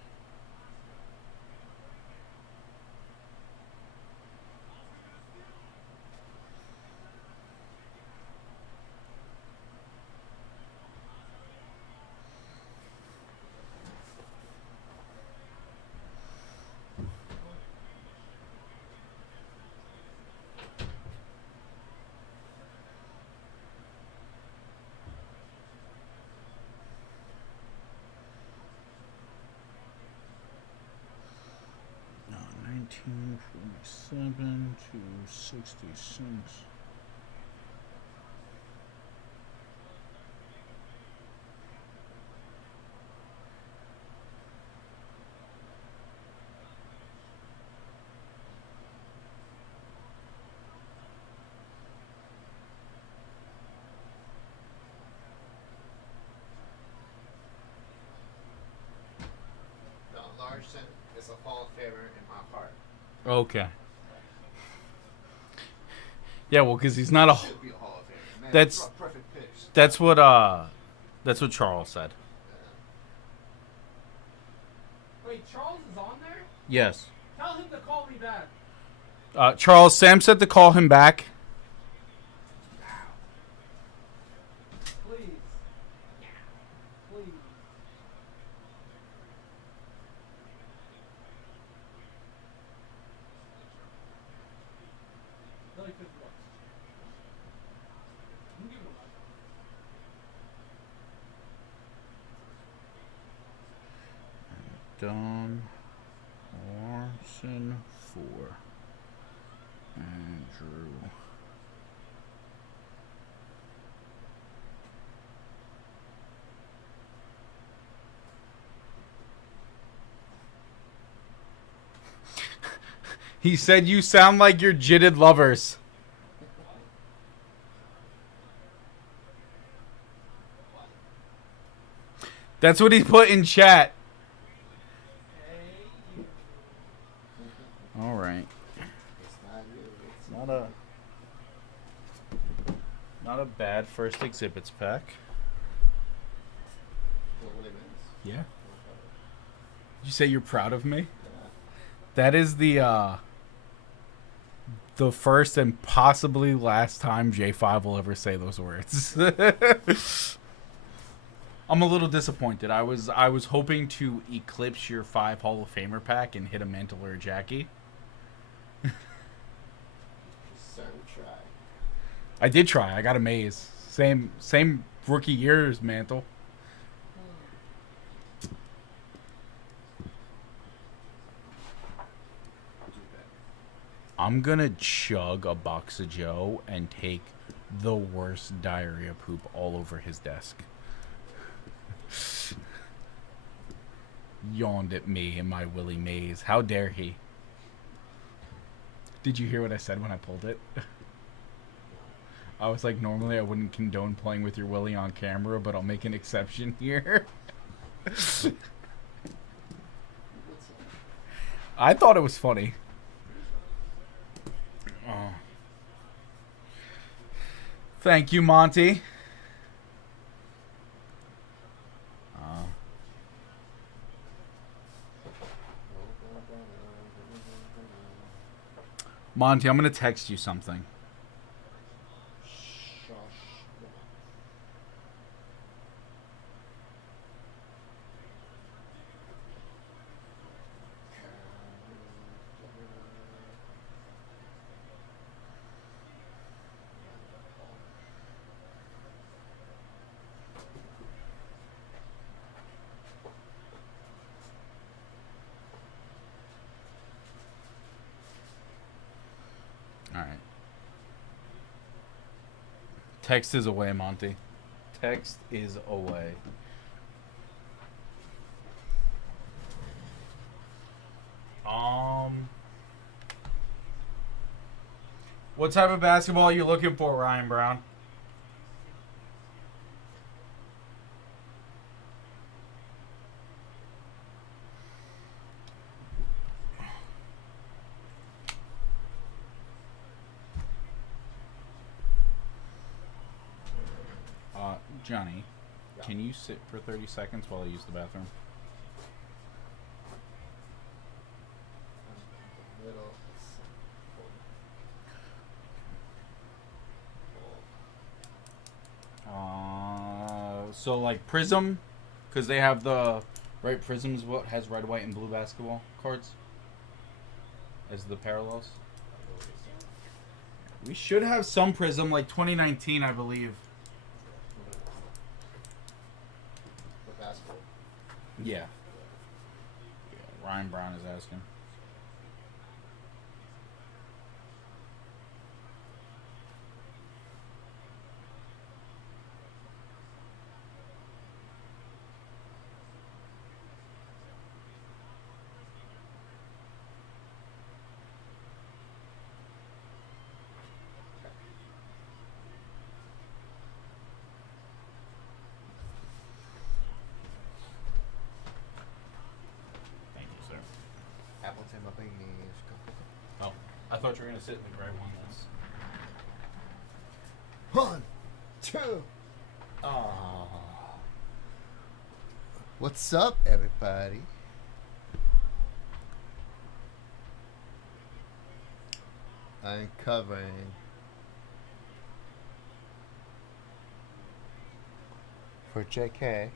No, 1947 to 66. Don Larson is a Hall of Famer in my heart. Okay. Yeah, well, because he's not a. Should be a Hall of Famer. Man, That's- throw a perfect pitch. That's what Charles said. Wait, Charles is on there? Yes. Tell him to call me back. Charles, Sam said to call him back. Please. Please. Really $50. I'm giving him Don Larson for Andrew. He said you sound like your jitted lovers. That's what he put in chat. All right. It's not you. It's Not a bad first exhibits pack. Well, what it is. Yeah. Did you say you're proud of me? That is the first and possibly last time J5 will ever say those words. I'm a little disappointed. I was hoping to eclipse your 5 Hall of Famer pack and hit a Mantle or a Jackie. So try. I did try. I got a Maze. Same rookie year's Mantle. I'm gonna chug a box of Joe and take the worst diarrhea poop all over his desk. Yawned at me in my Willie Mays. How dare he? Did you hear what I said when I pulled it? I was like, normally I wouldn't condone playing with your Willie on camera, but I'll make an exception here. I thought it was funny. Oh. Thank you, Monty. Monty, I'm going to text you something. Alright. Text is away, Monty. Text is away. What type of basketball are you looking for, Ryan Brown? Johnny, can you sit for 30 seconds while I use the bathroom? Middle. So like Prism, because they have the right Prism's what has red, white, and blue basketball cards as the parallels. We should have some Prism like 2019, I believe. The basketball. Yeah. Ryan Brown is asking. thought you were gonna sit in the gray one. That's 1, 2. Oh. What's up, everybody? I'm covering for JK.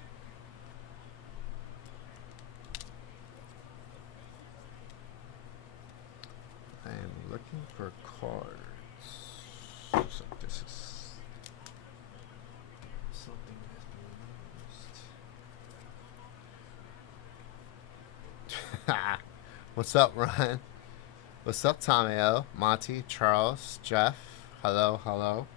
I am looking for cards. So this is something that's being used. What's up, Ryan? What's up, Tommy O? Monty, Charles, Jeff. Hello, hello.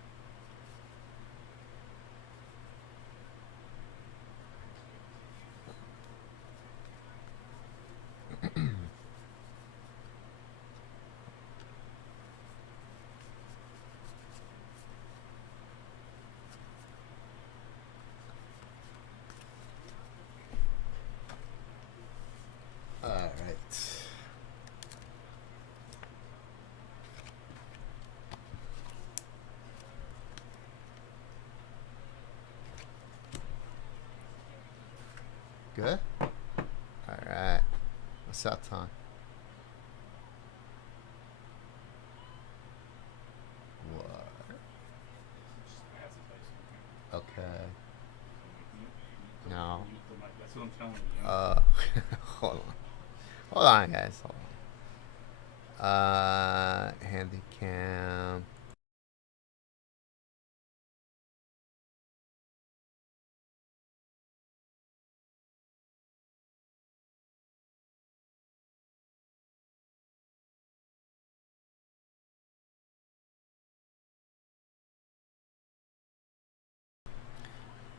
All right. Good? Alright. What's up, Tom? What? Okay. No. That's what I'm telling you. Hold on. Hold on, guys. Hold on. Handy cam.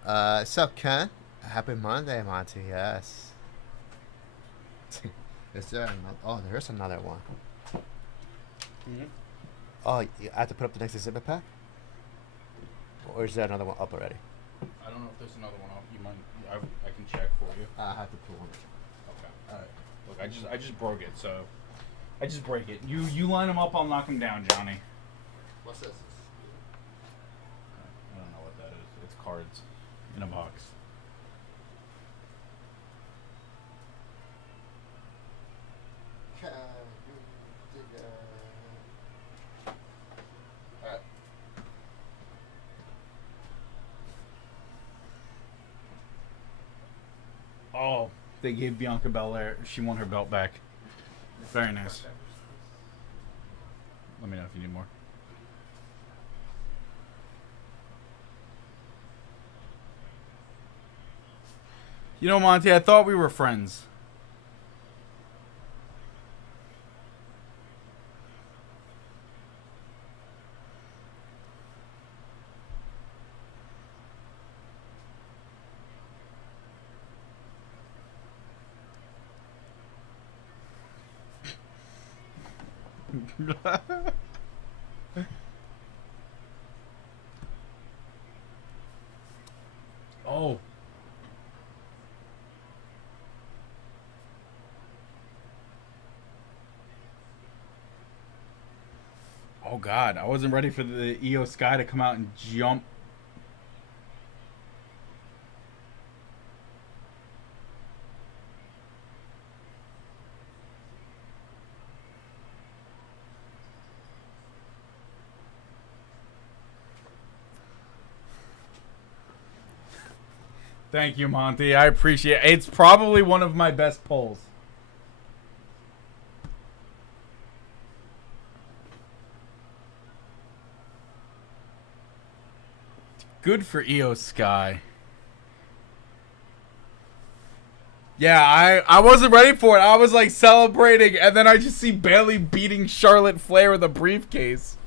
What's up, Ken? Happy Monday, Monty. Yes. Is there another? Oh, there's another one. Mm-hmm. Oh, I have to put up the next exhibit pack? Or is there another one up already? I don't know if there's another one up. You might. I can check for you. I have to put one. Okay. All right. Look, I just broke it, so I just break it. You line them up, I'll knock them down, Johnny. What's this? I don't know what that is. It's cards in a box. Alright. Oh, they gave Bianca Belair. She won her belt back. Very nice. Let me know if you need more. You know, Monty, I thought we were friends. Oh. Oh God, I wasn't ready for the EO Sky to come out and jump. Thank you, Monty. I appreciate it. It's probably one of my best pulls. Good for EO Sky. Yeah, I wasn't ready for it. I was like celebrating, and then I just see Bailey beating Charlotte Flair with a briefcase.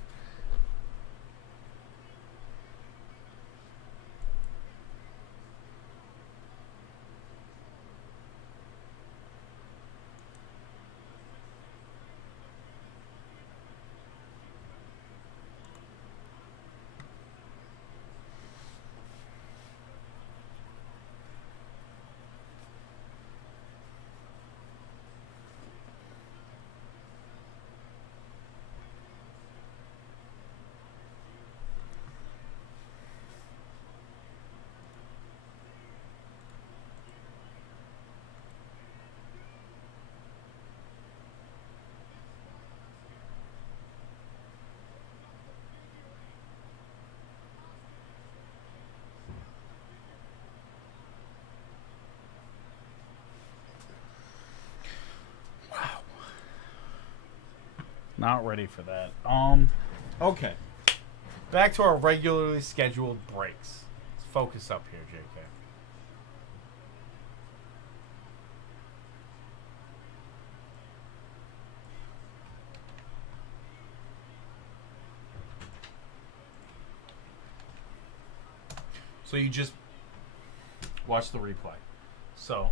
Not ready for that. Okay. Back to our regularly scheduled breaks. Let's focus up here, JK. So you just watch the replay. So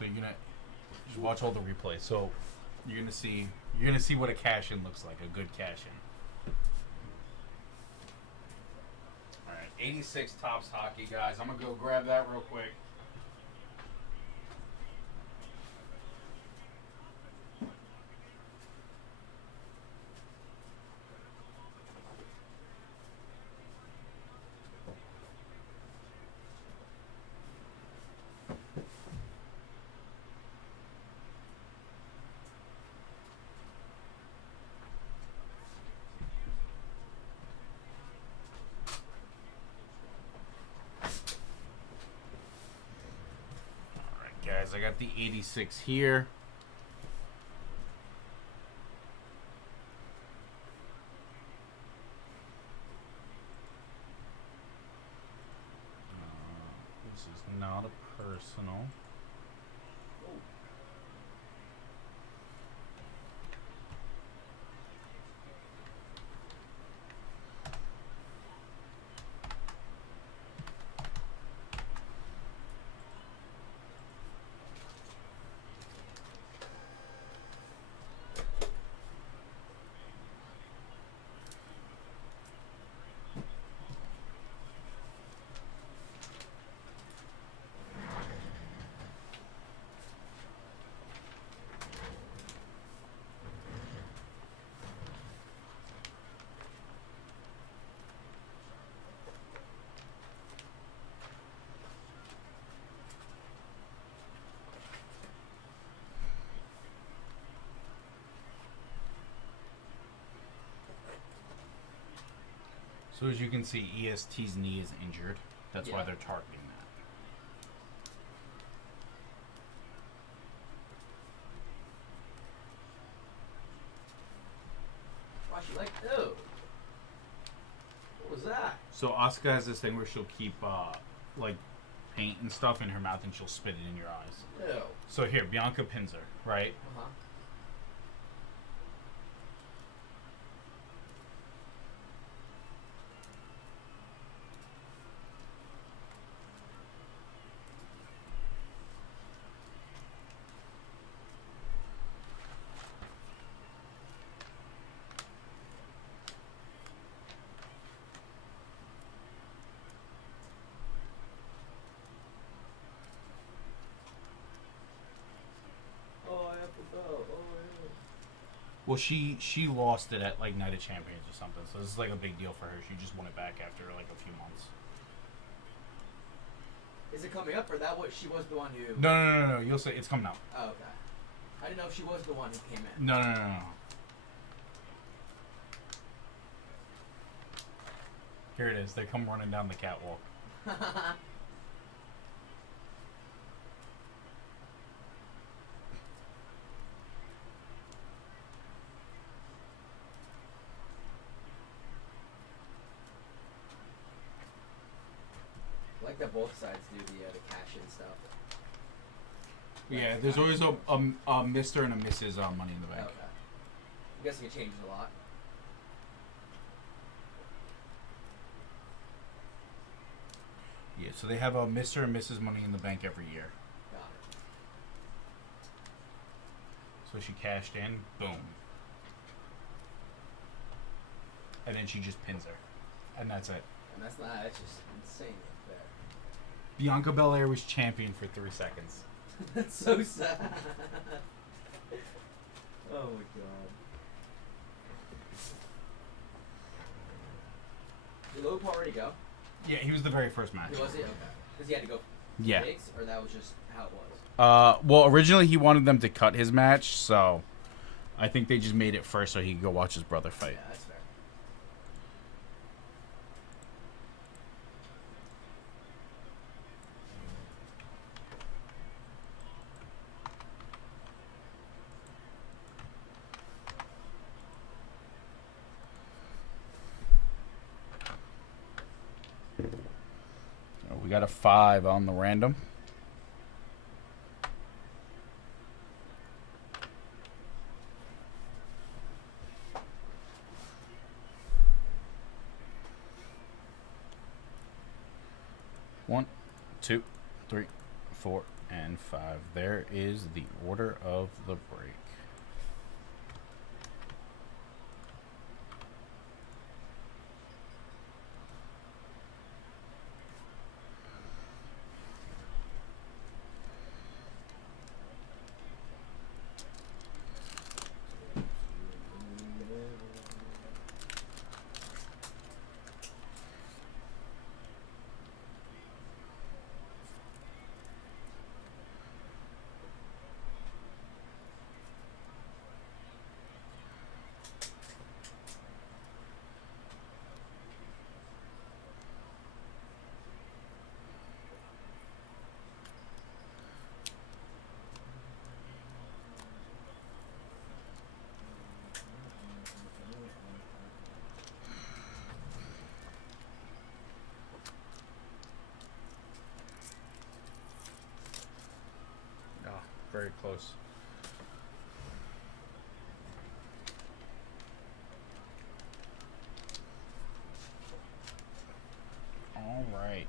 you're gonna just watch all the replays. So you're gonna see what a cash in looks like, a good cash in. All right, 86 Tops Hockey, guys. I'm gonna go grab that real quick. Guys, I got the 86 here. This is not a personal. So as you can see, EST's knee is injured. That's why they're targeting that. Why she like, oh. What was that? So Asuka has this thing where she'll keep like paint and stuff in her mouth and she'll spit it in your eyes. Ew. So here, Bianca pins her, right? Uh-huh. Well, she lost it at like Night of Champions or something, so this is like a big deal for her. She just won it back after like a few months. Is it coming up, or that what she was the one who? No. You'll see. It's coming out. Oh, okay. I didn't know if she was the one who came in. No. Here it is. They come running down the catwalk. I like that both sides do the cash in stuff. Yeah, there's always a Mr. and a Mrs. Money in the Bank. Okay. I'm guessing it changes a lot. Yeah, so they have a Mr. and Mrs. Money in the Bank every year. Got it. So she cashed in, boom. And then she just pins her. And that's it. And that's just insane right there. Bianca Belair was champion for 3 seconds. That's so sad. Oh my god. Did Logan Paul already go? Yeah, he was the very first match. Was he? Okay. Because he had to go Yeah. gigs, or that was just how it was? Well, originally he wanted them to cut his match, so I think they just made it first so he could go watch his brother fight. Yeah, that's fair. We got a 5 on the random. One, 2, 3, 4, and 5. There is the order of the break. Very close. All right.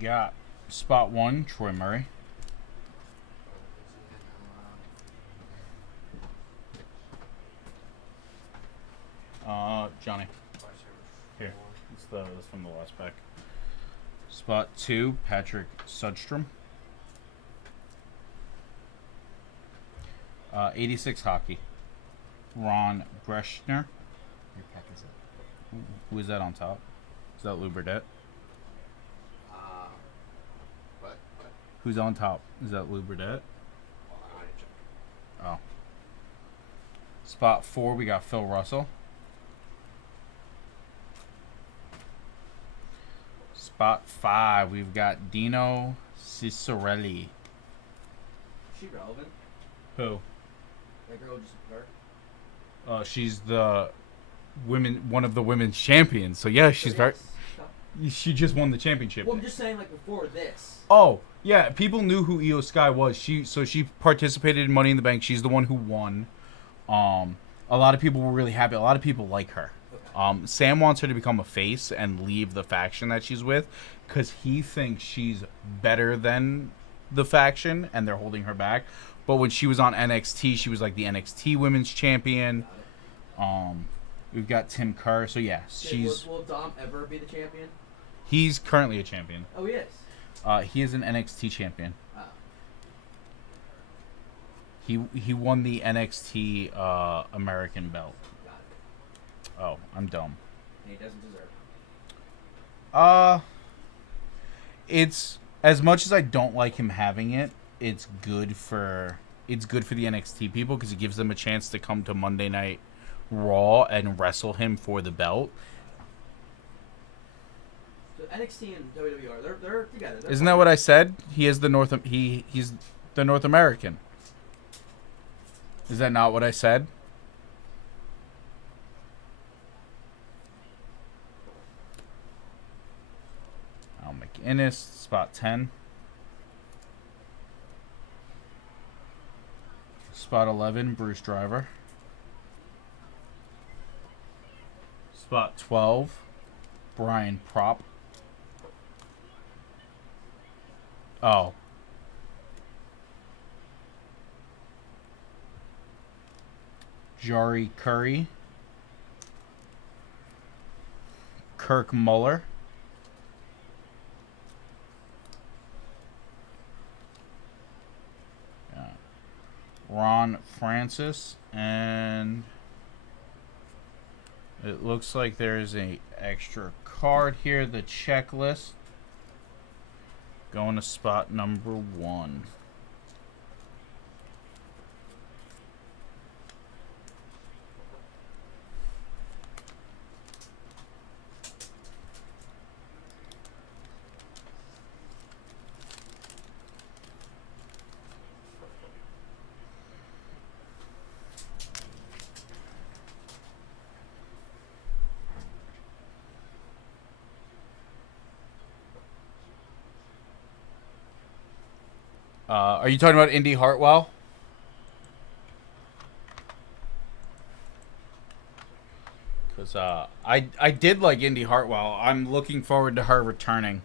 Got spot 1, Troy Murray. Johnny. Here. That's from the last pack. Spot 2, Patrick Sudstrom. 86 hockey. Ron Breschner. Your pack is it? Who is that on top? Is that Lou Burdett? What? Who's on top? Is that Lou Burdett? Oh. Spot 4, we got Phil Russell. Spot 5, we've got Dino Ciccarelli. Is she relevant? Who? That girl just dark. She's the one of the women's champions. So yeah, she's very. She just won the championship. Well, I'm just saying, like before this. Oh yeah, people knew who Io Sky was. She participated in Money in the Bank. She's the one who won. A lot of people were really happy. A lot of people like her. Okay. Sam wants her to become a face and leave the faction that she's with, because he thinks she's better than the faction, and they're holding her back. But when she was on NXT, she was like the NXT Women's Champion. We've got Tim Kerr. So yeah, she's. Will Dom ever be the champion? He's currently a champion. Oh, he is. He is an NXT champion. Oh. He won the NXT American belt. Got it. Oh, I'm dumb. And he doesn't deserve it. It's as much as I don't like him having it. It's good for the NXT people, because it gives them a chance to come to Monday Night Raw and wrestle him for the belt. So NXT and WWE they're together. Isn't that what I said? He's the North American. Is that not what I said? Al McInnes, spot 10. Spot 11, Bruce Driver. Spot 12, Brian Propp. Oh. Jari Curry. Kirk Muller. Ron Francis, and it looks like there's a extra card here, the checklist, going to spot number 1. Are you talking about Indy Hartwell? Because I did like Indy Hartwell. I'm looking forward to her returning.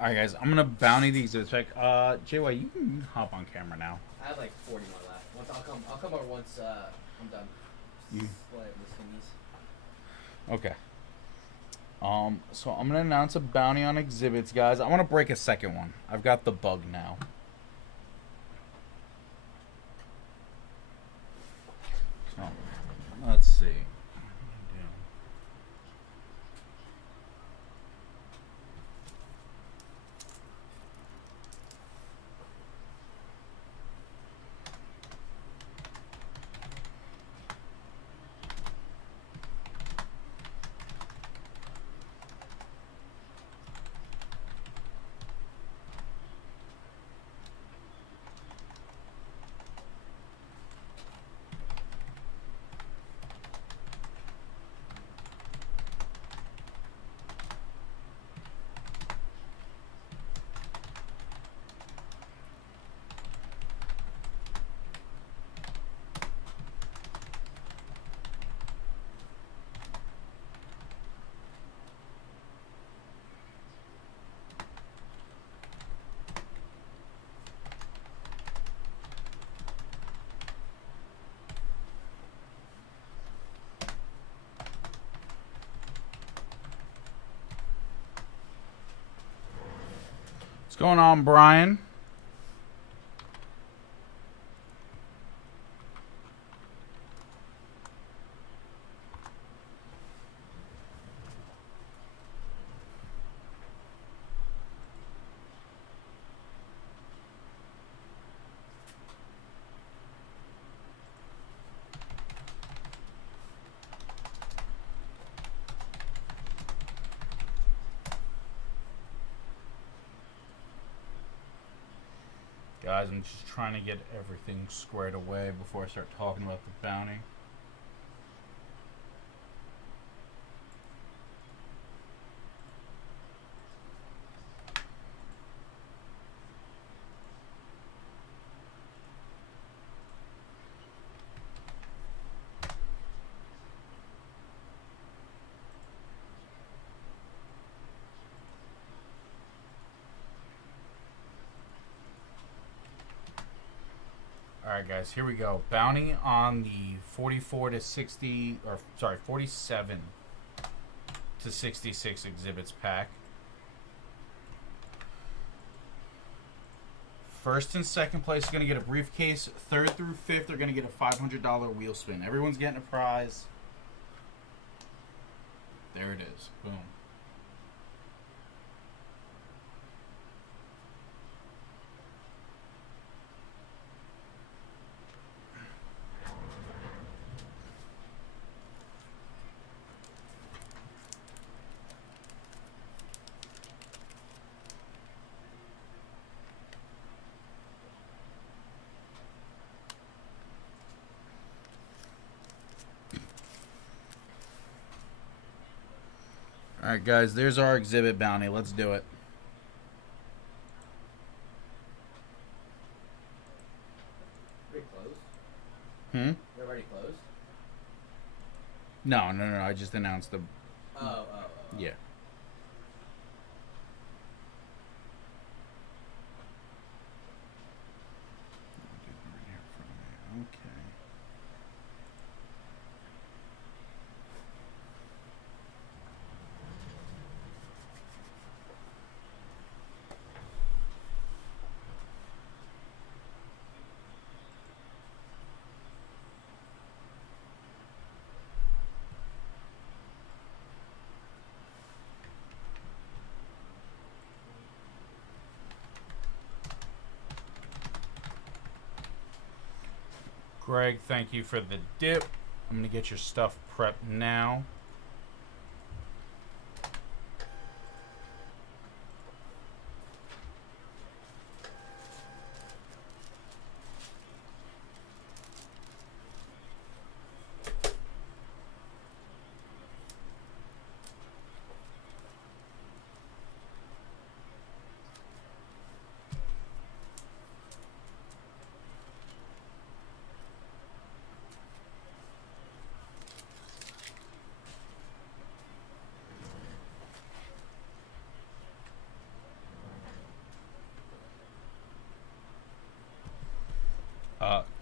Alright, guys, I'm gonna bounty the exhibits back. JY, you can hop on camera now. I have like 40 more left. I'll come over once I'm done. You- Listing these. Okay. So I'm gonna announce a bounty on exhibits, guys. I want to break a second one. I've got the bug now. So, let's see. What's going on, Brian? Guys, I'm just trying to get everything squared away before I start talking about the bounty. Alright guys, here we go. Bounty on the 44 to 60, or sorry, 47 to 66 exhibits pack. First and second place is going to get a briefcase. Third through fifth are going to get a $500 wheel spin. Everyone's getting a prize. There it is. Boom. Alright guys, there's our exhibit bounty. Let's do it. Already closed? Hmm? They're already closed? No. I just announced the... Oh. Yeah. Okay. Greg, thank you for the dip. I'm going to get your stuff prepped now.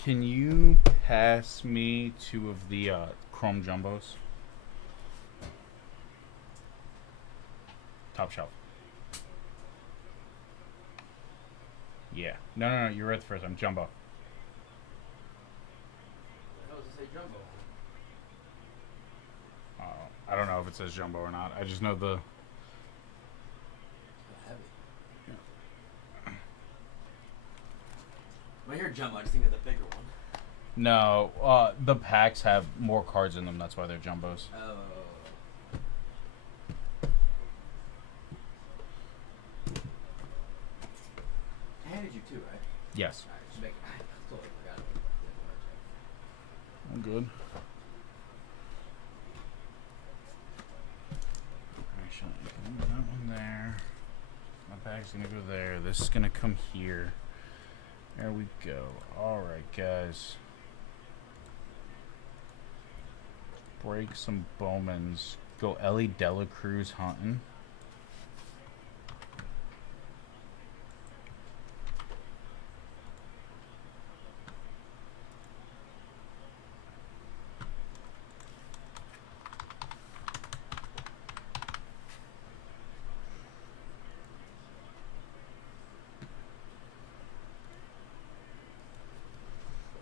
Can you pass me 2 of the Chrome Jumbos? Top shelf. Yeah. No, you're right first. I'm Jumbo. How does it say jumbo? I don't know if it says Jumbo or not. I just know the... Heavy. When I hear jumbo, I just think of the bigger one. No, the packs have more cards in them. That's why they're Jumbos. Oh. I handed you 2, right? Yes. Alright, just make it. I totally forgot. I'm good. Actually, that one there. My bag's gonna go there. This is gonna come here. There we go. Alright, guys. Break some Bowmans. Go Ellie Dela Cruz hunting.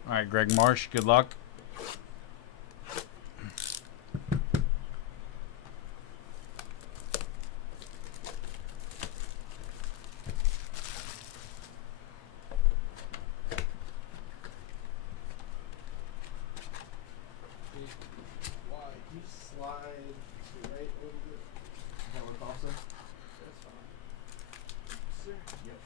Alright, Greg Marsh, good luck. Why? You slide to right a little bit. Does that work also? That's fine. Sir? Yep.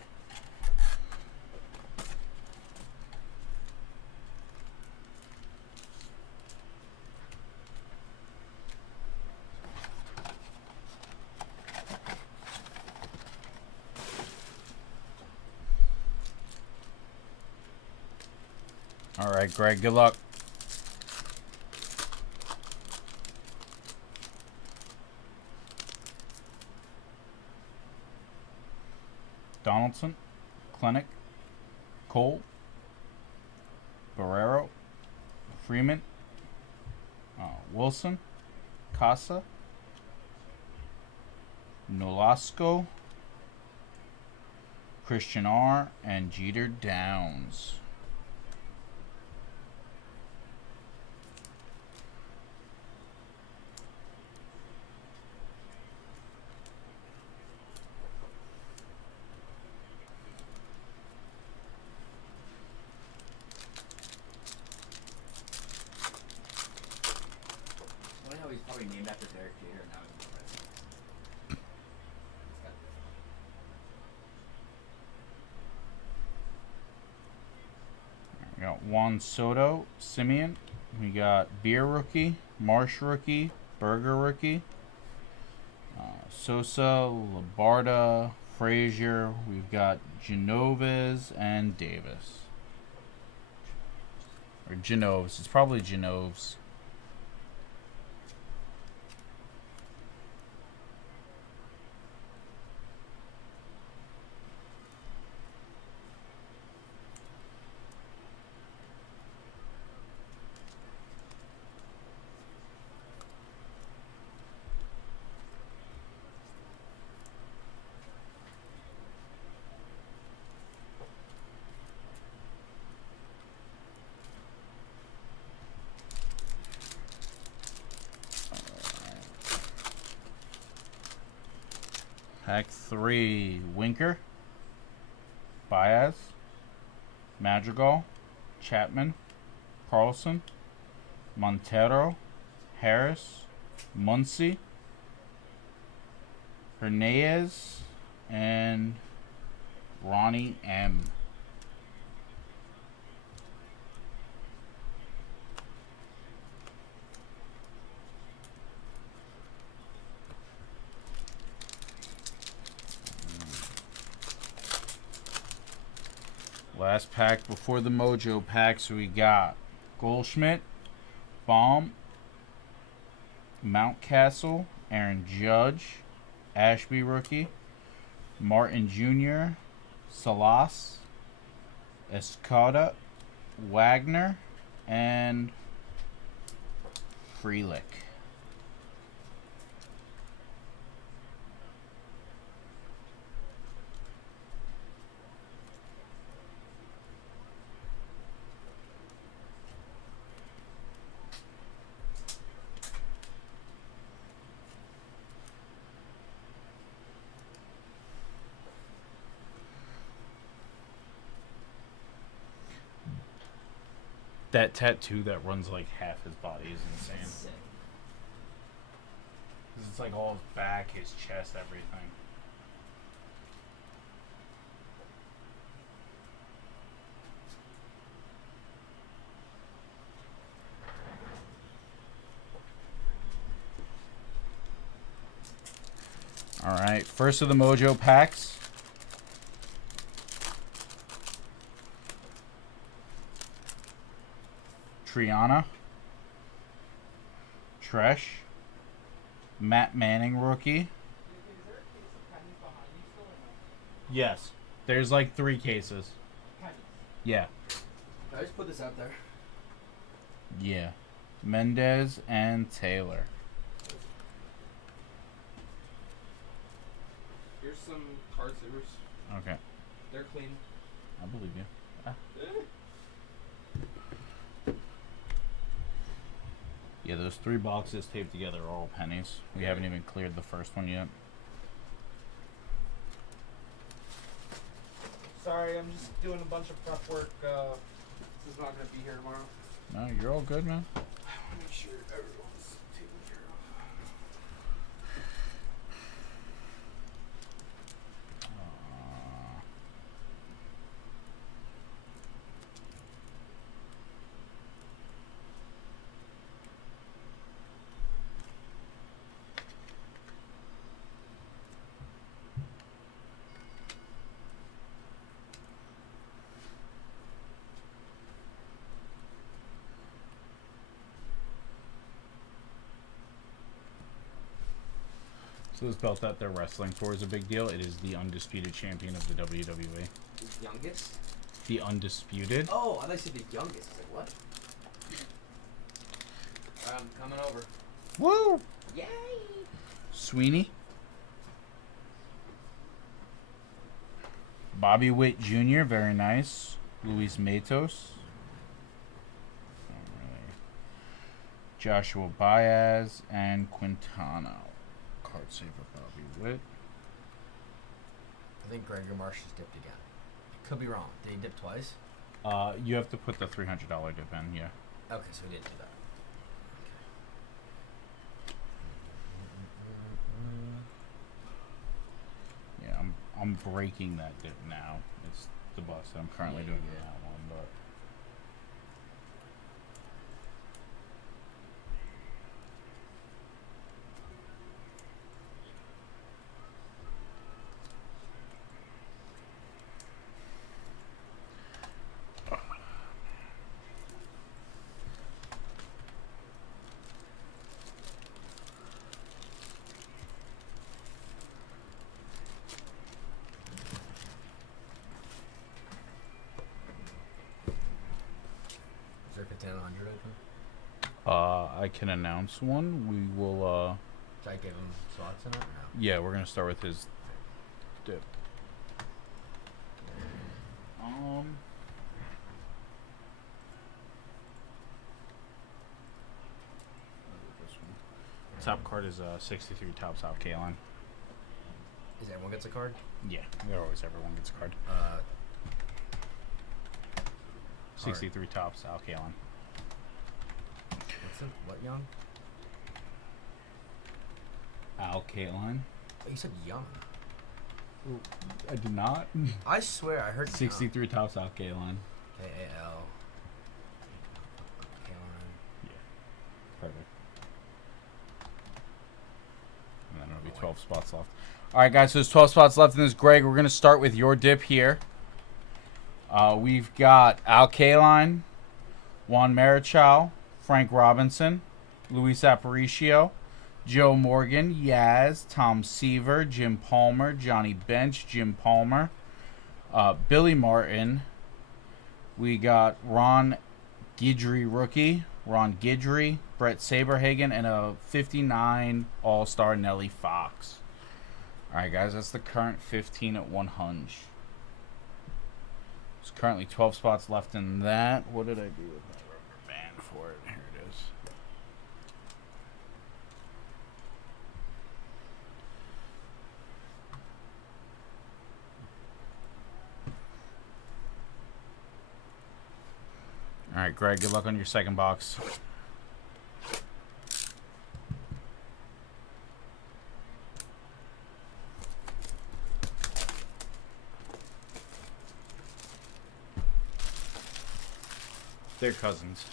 Alright, Greg, good luck. Donaldson, Clinic, Cole, Barrero, Freeman, Wilson, Casa, Nolasco, Christian R, and Jeter Downs. Funny how he's probably named after Derek Jeter and now he's the president. We got Juan Soto, Simeon. We got Beer rookie, Marsh rookie, Berger rookie, Sosa, Labarda, Frazier. We've got Genoves and Davis. Or Genoves. It's probably Genoves. Pack 3, Winker, Baez, Madrigal, Chapman, Carlson, Montero, Harris, Muncy, Hernandez, and Ronnie M. Last pack before the Mojo pack, so we got Goldschmidt, Baum, Mountcastle, Aaron Judge, Ashby rookie, Martin Jr., Salas, Escada, Wagner, and Frelick. That tattoo that runs like half his body is insane. Sick. 'Cause it's like all his back, his chest, everything. Alright, first of the Mojo packs. Triana, Tresh, Matt Manning rookie. Yes, there's like 3 cases. Yeah, I just put this out there. yeah. Mendez and Taylor. Here's some card savers. Okay, They're clean. I believe you. Yeah, those 3 boxes taped together are all pennies. We haven't even cleared the first one yet. Sorry, I'm just doing a bunch of prep work. This is not gonna be here tomorrow. No, you're all good, man. I want to make sure everyone's taken care of. So this belt that they're wrestling for is a big deal. It is the undisputed champion of the WWE. The youngest? The undisputed? Oh, I thought you said the youngest. I was like, what? I'm coming over. Woo! Yay! Sweeney. Bobby Witt Jr., very nice. Luis Matos. Alright. Joshua Baez and Quintana. Card saver Bobby Witt. I think Gregor Marsh has dipped again. Could be wrong. Did he dip twice? You have to put the $300 dip in, yeah. Okay, so he didn't do that. Yeah, I'm breaking that dip now. It's the bust that I'm currently doing Yeah. that one, but Is there 1500 open? I can announce one. We will Should I give him slots in it or no? yeah, we're gonna start with his dip. This one. Top card is 63 tops out Kalen. Is everyone gets a card? Yeah, everyone gets a card. 63 tops out Kalen. young? Al Kaline. Oh, you said young. I did not. I swear I heard 63 tops Al Kaline. K-A-L. Yeah. Perfect. And then it'll be 12 spots left. All right, guys. So there's 12 spots left in this. Greg, we're gonna start with your dip here. We've got Al Kaline, Juan Marichal, Frank Robinson, Luis Aparicio, Joe Morgan, Yaz, Tom Seaver, Jim Palmer, Johnny Bench, Jim Palmer, Billy Martin. We got Ron Guidry rookie, Ron Guidry, Brett Saberhagen, and a 59 All-Star Nelly Fox. All right, guys, that's the current 15 at 100. There's currently 12 spots left in that. What did I do with my rubber band for it? Here it is. All right, Greg, good luck on your second box. They're cousins.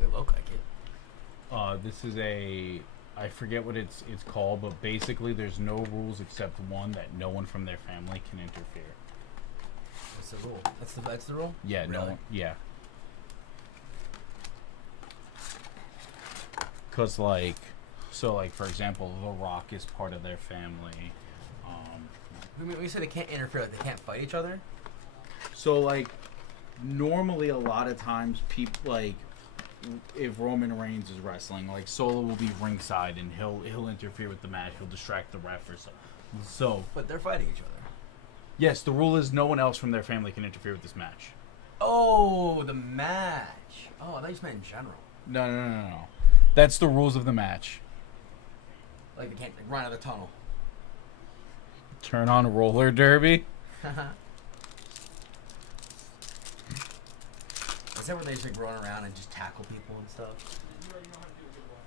They look like it. This is I forget what it's called, but basically there's no rules except one that no one from their family can interfere. What's the rule? That's the rule? Yeah, Really? no one. Yeah. Cause like, for example, The Rock is part of their family. When you say they can't interfere, like they can't fight each other? So like, normally a lot of times people like, if Roman Reigns is wrestling, like Solo will be ringside and he'll interfere with the match. He'll distract the ref or something. So, But they're fighting each other. yes, the rule is no one else from their family can interfere with this match. Oh, the match. Oh, I thought you meant in general. No. That's the rules of the match. Like they can't run out of the tunnel. Turn on roller derby. Is that where they just like run around and just tackle people and stuff? You already know how to do a good one.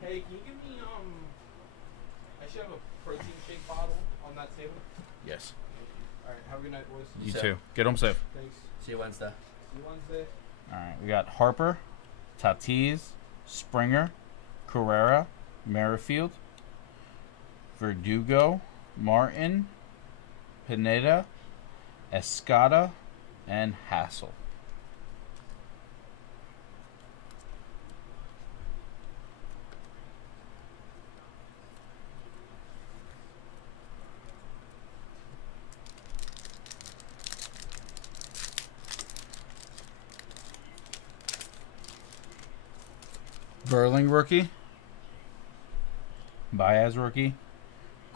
Hey, can you give me I should have a protein shake bottle on that table. Yes. All right, have a good night, boys. You So- too. Get home safe. Thanks. See you Wednesday. See you Wednesday. All right. We got Harper, Tatis, Springer, Carrera, Merrifield, Verdugo, Martin, Pineda, Escada, and Hassel. Burling rookie, Baez rookie,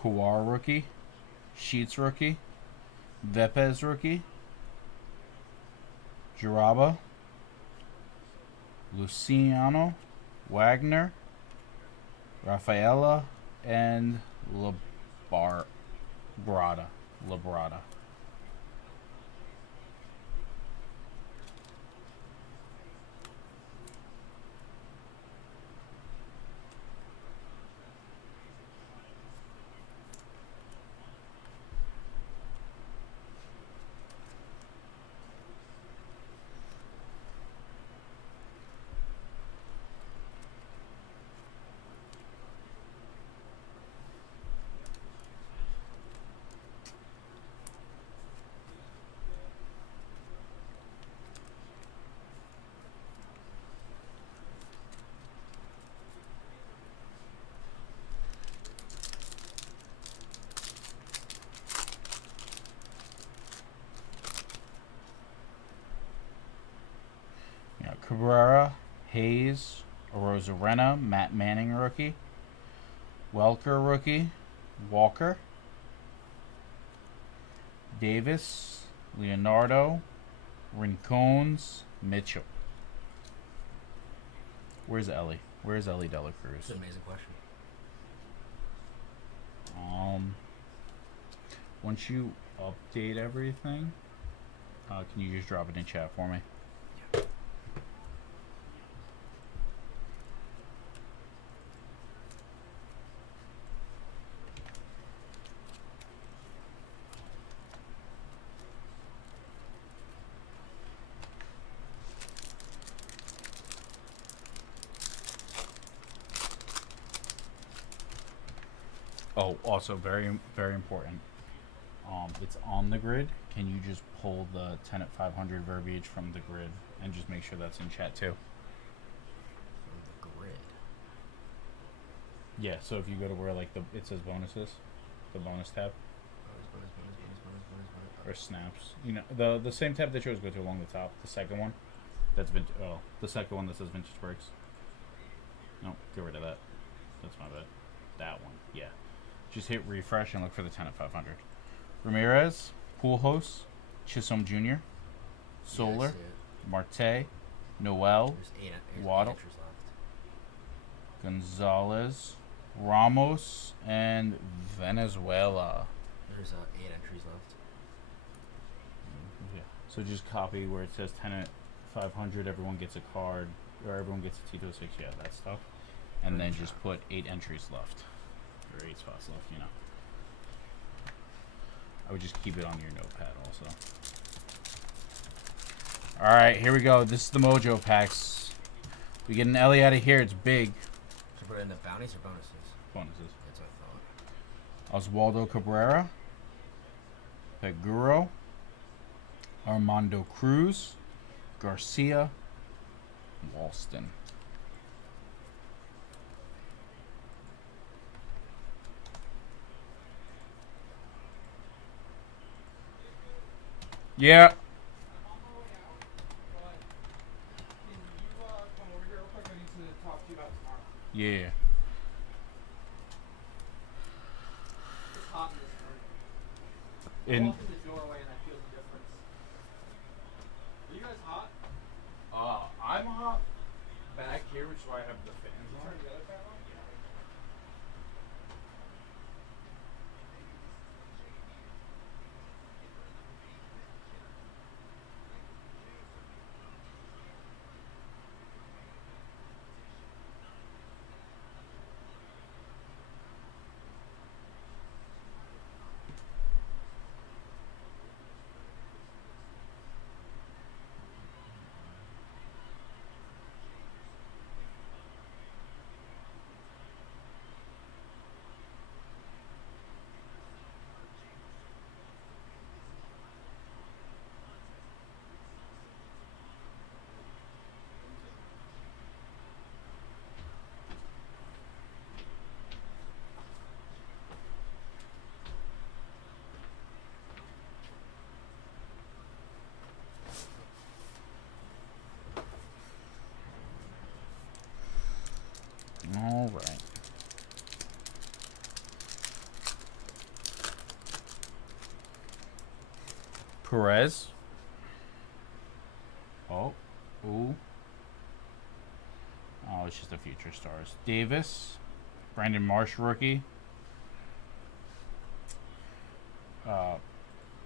Kawar rookie, Sheets rookie, Vepez rookie, Jaraba, Luciano, Wagner, Rafaela, and Labrada. Cabrera, Hayes, Rosarena, Matt Manning rookie, Welker rookie, Walker, Davis, Leonardo, Rincones, Mitchell. Where's Ellie? Where's Ellie Dela Cruz? That's an amazing question. Once you update everything, can you just drop it in chat for me? Oh, also very, very important. It's on the grid. Can you just pull the 10 at 500 verbiage from the grid and just make sure that's in chat too? From the grid. Yeah. So if you go to where like it says bonuses, the bonus tab Bonus. or snaps, you know the same tab that you always go to along the top, the second one. That's the second one that says vintage breaks. No, get rid of that. That's my bad. That one. Yeah. Just hit refresh and look for the 10 at 500. Ramirez, Pujols, Chisholm Jr., Solar, Yeah, I see it. Marte, Noel, There's eight Waddle, entries left. Gonzalez, Ramos, and Venezuela. There's 8 entries left. Yeah. So just copy where it says 10 at 500. Everyone gets a card, or everyone gets a T206. Yeah, that stuff. And then just put 8 entries left, or 8 spots left. You know. I would just keep it on your notepad also. All right, here we go. This is the Mojo packs. We get an Ellie out of here. It's big. Should I put it in the bounties or bonuses? Bonuses. That's what I thought. Oswaldo Cabrera, Peguro, Armando Cruz, Garcia, Walston. Yeah. Can you come over here real quick? I need to talk to you about tomorrow. Yeah. It's hot in this room. I In walk in the doorway and I feel the difference. Are you guys hot? I'm hot back here, which is why I have the fans on. Turn the other fan on? All right. Perez. Oh. Ooh. Oh, it's just the future stars. Davis. Brandon Marsh, rookie.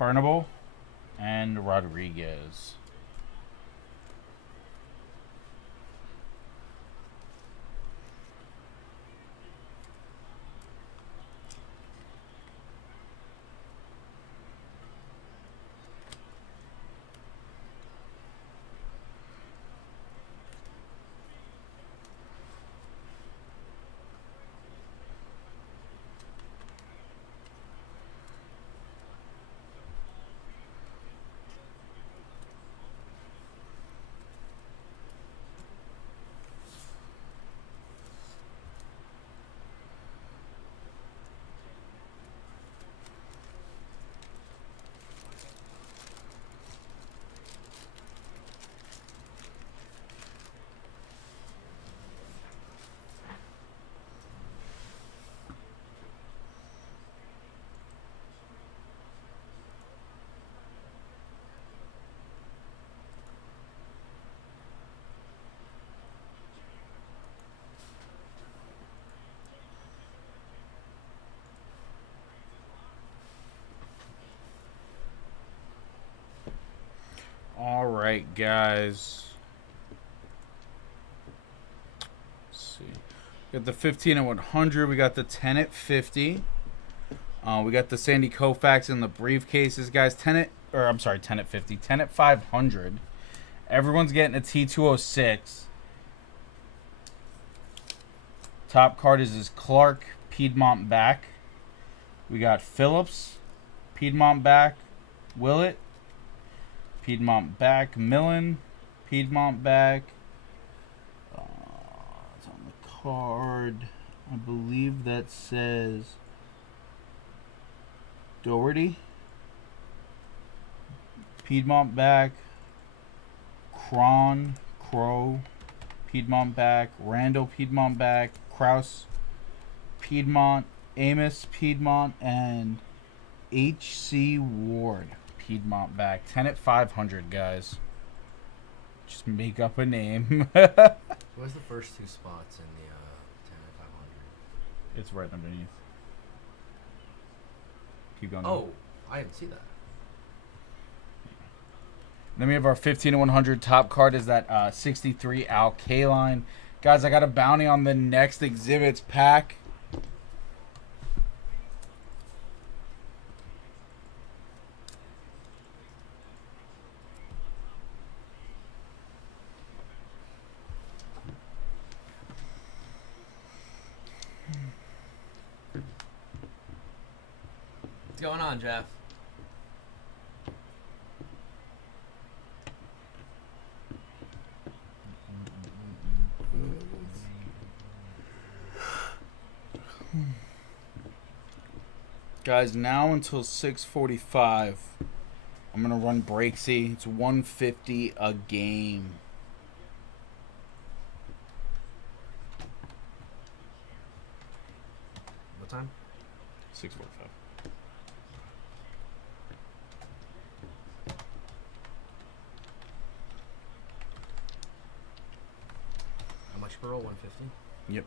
Burnable. And Rodriguez. All right, guys. Let's see. Got the 15 at 100. We got the 10 at 50. We got the Sandy Koufax in the briefcases, guys. 10 at 50. 10 at 500. Everyone's getting a T206. Top card is Clark Piedmont back. We got Phillips, Piedmont back, Willett, Piedmont back, Millen, Piedmont back. It's on the card. I believe that says Doherty, Piedmont back, Crow, Piedmont back, Randall Piedmont back, Kraus Piedmont, Amos Piedmont, and H.C. Ward Piedmont back. 10 at 500, guys. Just make up a name. What's the first two spots in the 10 and 500? It's right underneath. Keep going. Oh, I didn't see that. Then we have our 15 to 100 top card is that 63 Al Kaline. Guys, I got a bounty on the next exhibits pack. What's going on, Jeff? Guys, now until 6:45, I'm gonna run Breaksy. It's 150 a game. What time? 6:45. How much per roll? 150? Yep.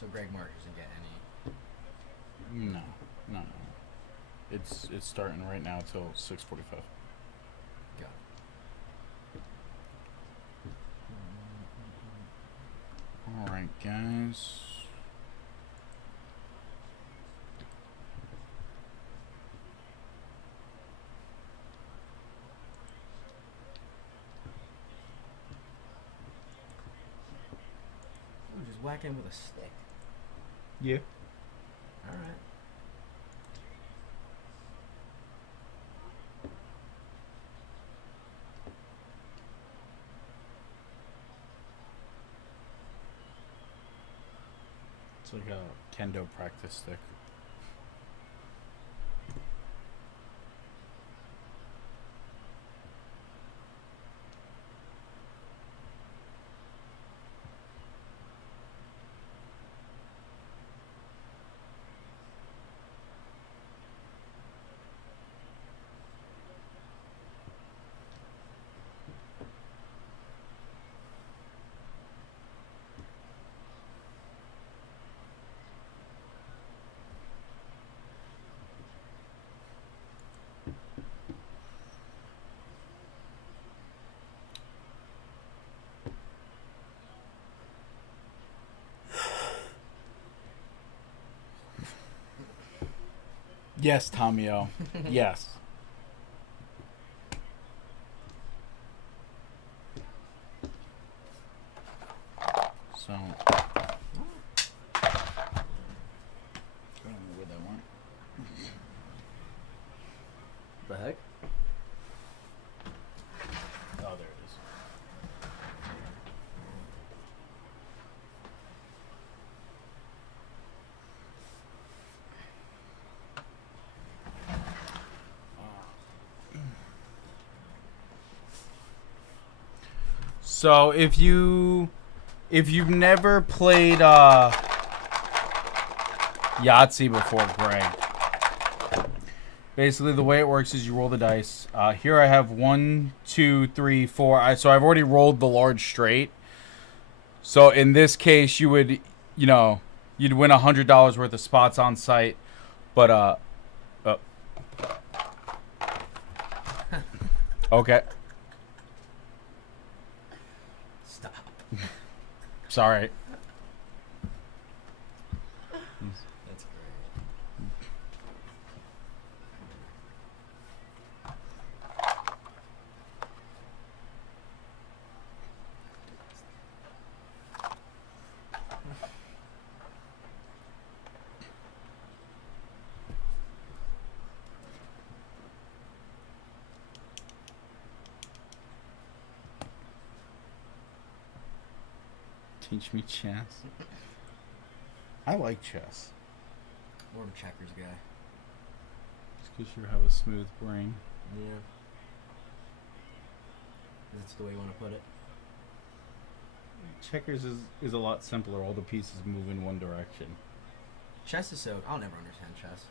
So Greg Mark doesn't get any. No. It's starting right now till 6:45. Got it. All right, guys. Ooh, just whack him with a stick. Yeah. All right. It's like a kendo practice stick. Yes, Tommy-O. Yes. So, I don't know where that went. The heck? Oh, there it is. So if you've never played Yahtzee before, Greg, basically the way it works is you roll the dice. Here I have 1, 2, 3, 4. So I've already rolled the large straight. So in this case, you would you know, you'd win $100 worth of spots on site, but okay. Stop. Sorry. That's great. Teach me chess. I like chess. More of a checkers guy. Just because you have a smooth brain. Yeah. That's the way you want to put it. Checkers is a lot simpler. All the pieces move in one direction. Chess is so... I'll never understand chess.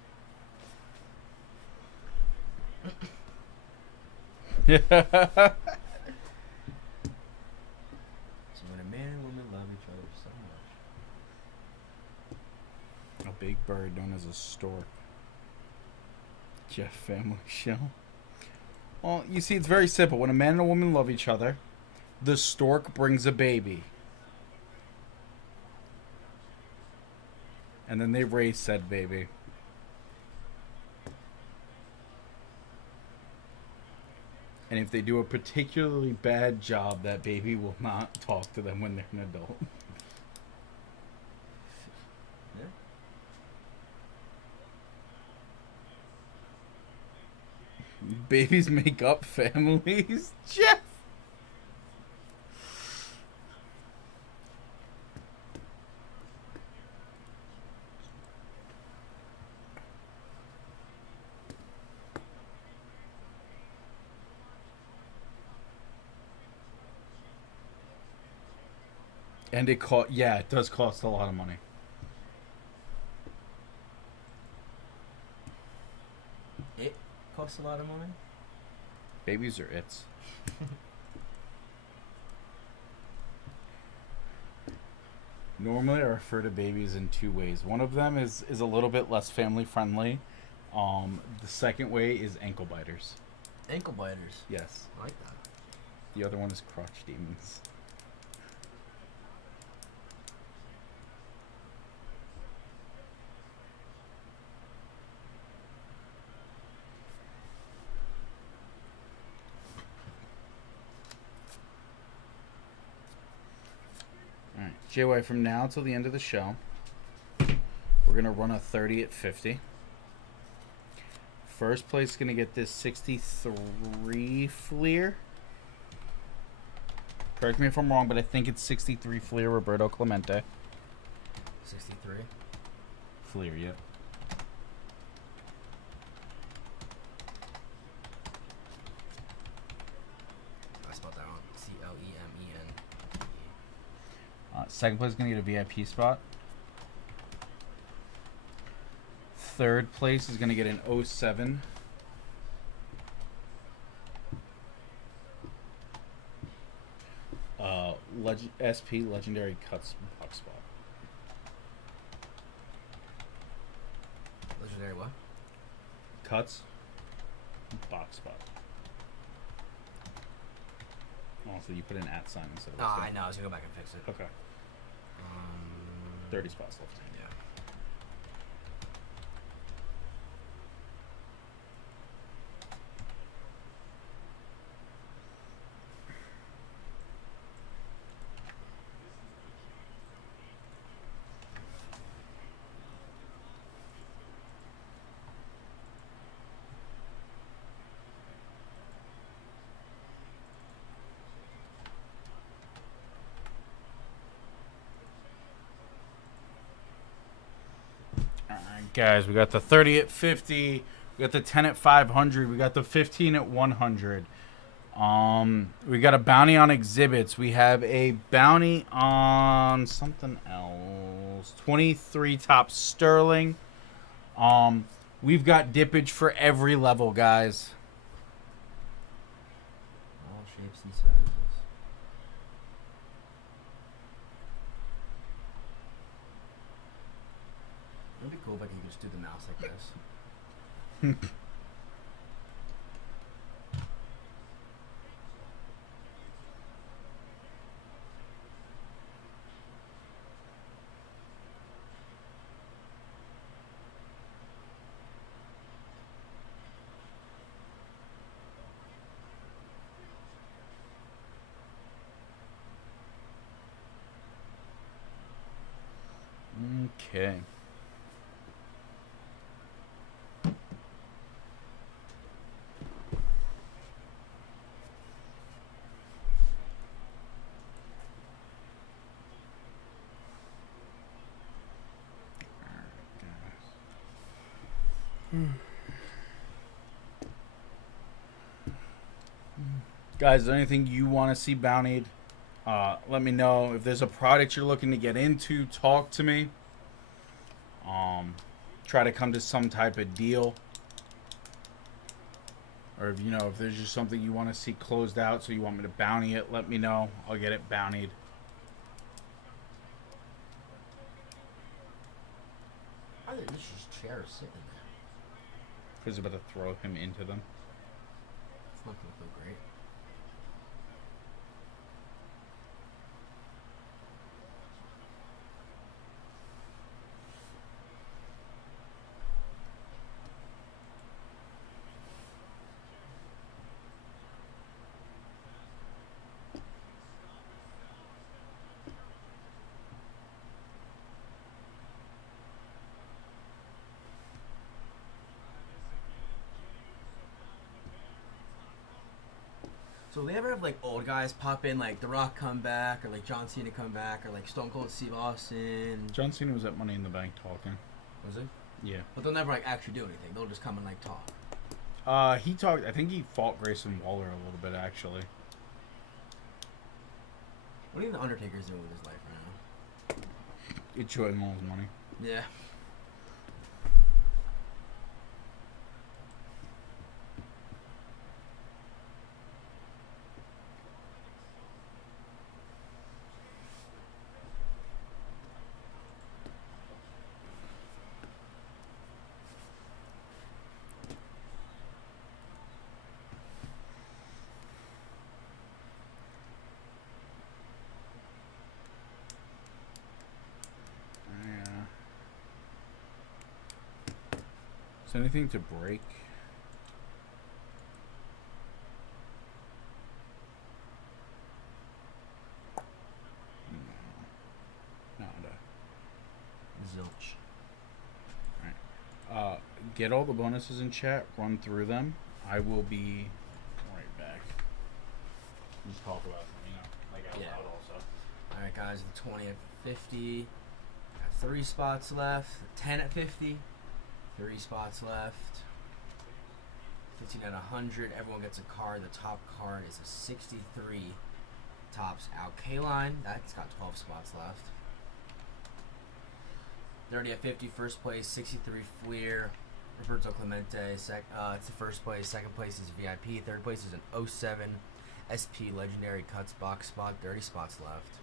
Yeah. So when a man and woman love each other so much. A big bird known as a stork. Jeff Family Show. Well, you see, it's very simple. When a man and a woman love each other, the stork brings a baby. And then they raise said baby. And if they do a particularly bad job, that baby will not talk to them when they're an adult. Yeah. Babies make up families? Jeff! And it it does cost a lot of money. It costs a lot of money? Babies are its. Normally I refer to babies in two ways. One of them is a little bit less family friendly. The second way is ankle biters. Ankle biters. Yes. I like that. The other one is crotch demons. Alright, JY, from now till the end of the show, we're going to run a 30 at 50. First place is going to get this 63 Fleer. Correct me if I'm wrong, but I think it's 63 Fleer Roberto Clemente. 63. Fleer, yep. I spelled that wrong. Clemen. Second place is going to get a VIP spot. Third place is going to get an 07. SP Legendary Cuts box spot. Legendary what? Cuts box spot. Also, you put an @ sign instead of a Oh, star. I know. I was gonna go back and fix it. Okay. 30 spots left. Yeah. Alright, guys, we got the 30 at 50. We got the 10 at 500. We got the 15 at 100. We got a bounty on exhibits. We have a bounty on something else. 23 top sterling. We've got dippage for every level, guys. All shapes and sizes. cool if I could just do the mouse like this. Okay. Guys, is there anything you want to see bountied? Let me know. If there's a product you're looking to get into, talk to me. Try to come to some type of deal. Or if if there's just something you want to see closed out, so you want me to bounty it, let me know. I'll get it bountied. I think this just chair sitting there. Because about to throw him into them. It's not gonna feel great. So they ever have like old guys pop in, like The Rock come back, or like John Cena come back, or like Stone Cold Steve Austin? John Cena was at Money in the Bank talking. Was it? Yeah. But they'll never like actually do anything. They'll just come and like talk. He talked. I think he fought Grayson Waller a little bit actually. What do you think the Undertaker's doing with his life right now? Enjoying all his money. Yeah. Is anything to break? No. Nada. Zilch. Alright. Get all the bonuses in chat, run through them. I will be right back. Just talk about them, like out loud also. Alright guys, the 20 at 50. Got 3 spots left. The 10 at 50. 3 spots left. 15 at 100. Everyone gets a card. The top card is a 63. Tops out K-Line. That's got 12 spots left. 30 at 50. First place, 63 Fleer. Roberto Clemente. It's the first place. Second place is VIP. Third place is an 07 SP Legendary Cuts box spot. 30 spots left.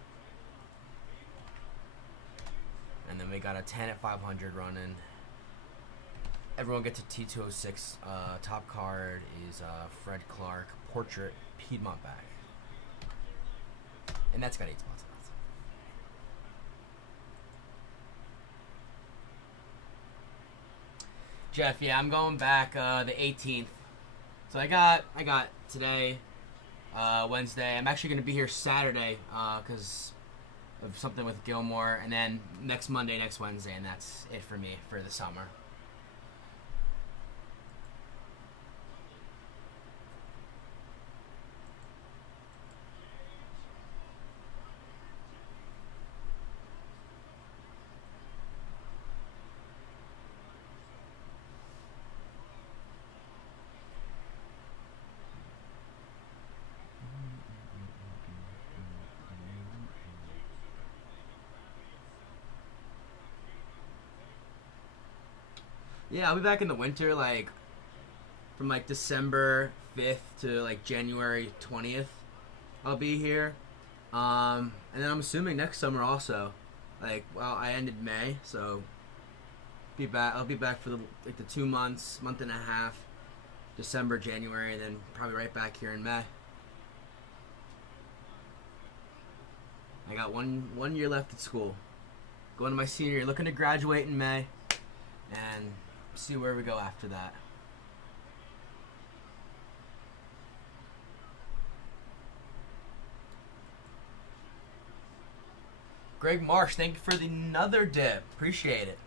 And then we got a 10 at 500 running. Everyone gets a T206. Top card is Fred Clark Portrait Piedmont bag. And that's got 8 spots left. Jeff, yeah, I'm going back the 18th. So I got today, Wednesday. I'm actually going to be here Saturday because of something with Gilmore. And then next Monday, next Wednesday. And that's it for me for the summer. Yeah, I'll be back in the winter, like, from, like, December 5th to, like, January 20th. I'll be here. And then I'm assuming next summer also. Like, well, I ended May, so be back. I'll be back for the 2 months, month and a half, December, January, and then probably right back here in May. I got one year left at school. Going to my senior year, looking to graduate in May, and see where we go after that. Greg Marsh, thank you for another dip. Appreciate it.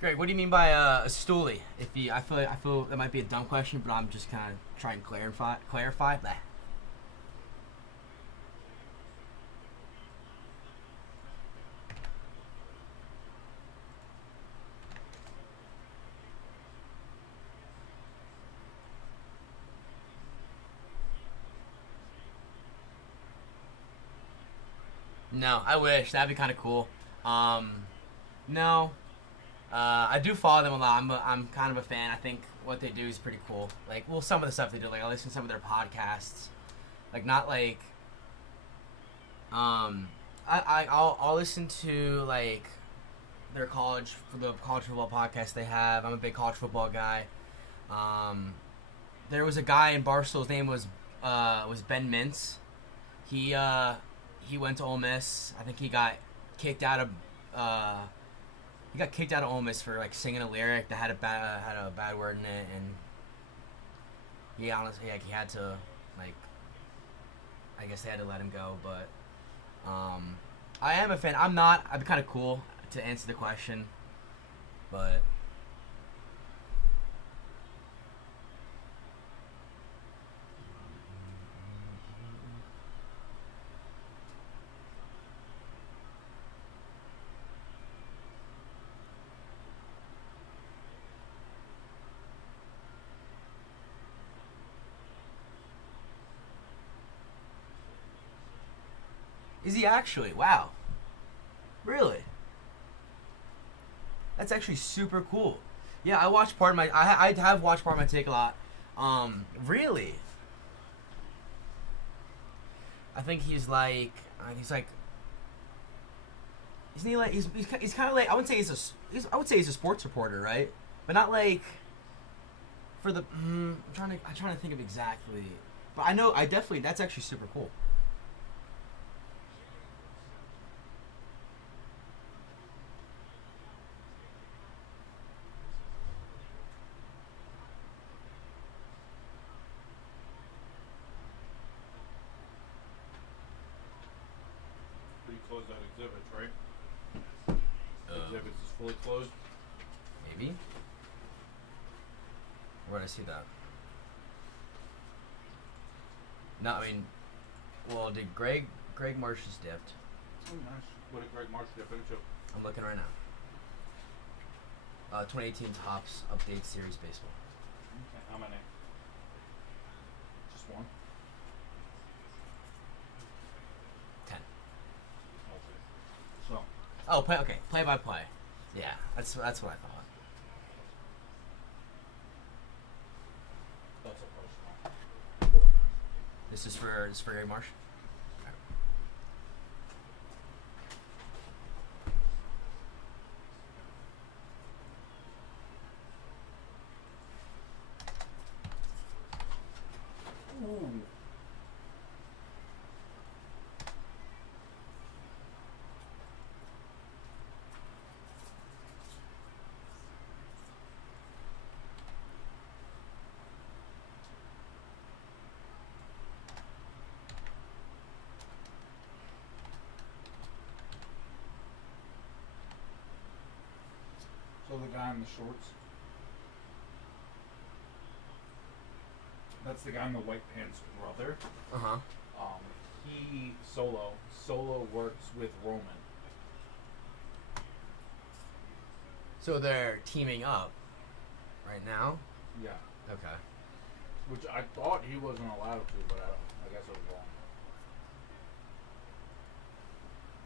Greg, what do you mean by a stoolie? I feel that might be a dumb question, but I'm just kind of trying to clarify. Blah. No, I wish. That'd be kind of cool. No. I do follow them a lot. I'm kind of a fan. I think what they do is pretty cool. Like, well, some of the stuff they do. Like, I listen to some of their podcasts. Like, not like. I'll listen to like the college football podcast they have. I'm a big college football guy. There was a guy in Barstool's name was Ben Mintz. He went to Ole Miss. I think he got kicked out of. He got kicked out of Ole Miss for like singing a lyric that had a bad word in it, and he honestly he had to like. I guess they had to let him go, but I am a fan. I'm not. I'd be kind of cool to answer the question, but. Is he actually? Wow. Really? That's actually super cool. Yeah, I watched part of my. I have watched part of my take a lot. Really? I think he's like. Isn't he like? He's kind of like. I would say he's a sports reporter, right? But not like. For the. I'm trying to think of exactly. But I know. I definitely. That's actually super cool. fully closed. Maybe. Where did I see that? No, I mean, well, did Greg Marsh just dipped? Oh, nice. What did Greg Marsh dip into? I'm looking right now. 2018 Topps Update Series Baseball. Okay, how many? Just one? 10. Okay. So, Oh, play by play. Yeah, that's what I thought. that's a personal. This is for Greg Marsh. Ooh. So the guy in the shorts. That's the guy in the white pants brother. Uh-huh. He Solo works with Roman. So they're teaming up right now? Yeah. Okay. Which I thought he wasn't allowed to, but I guess I was wrong.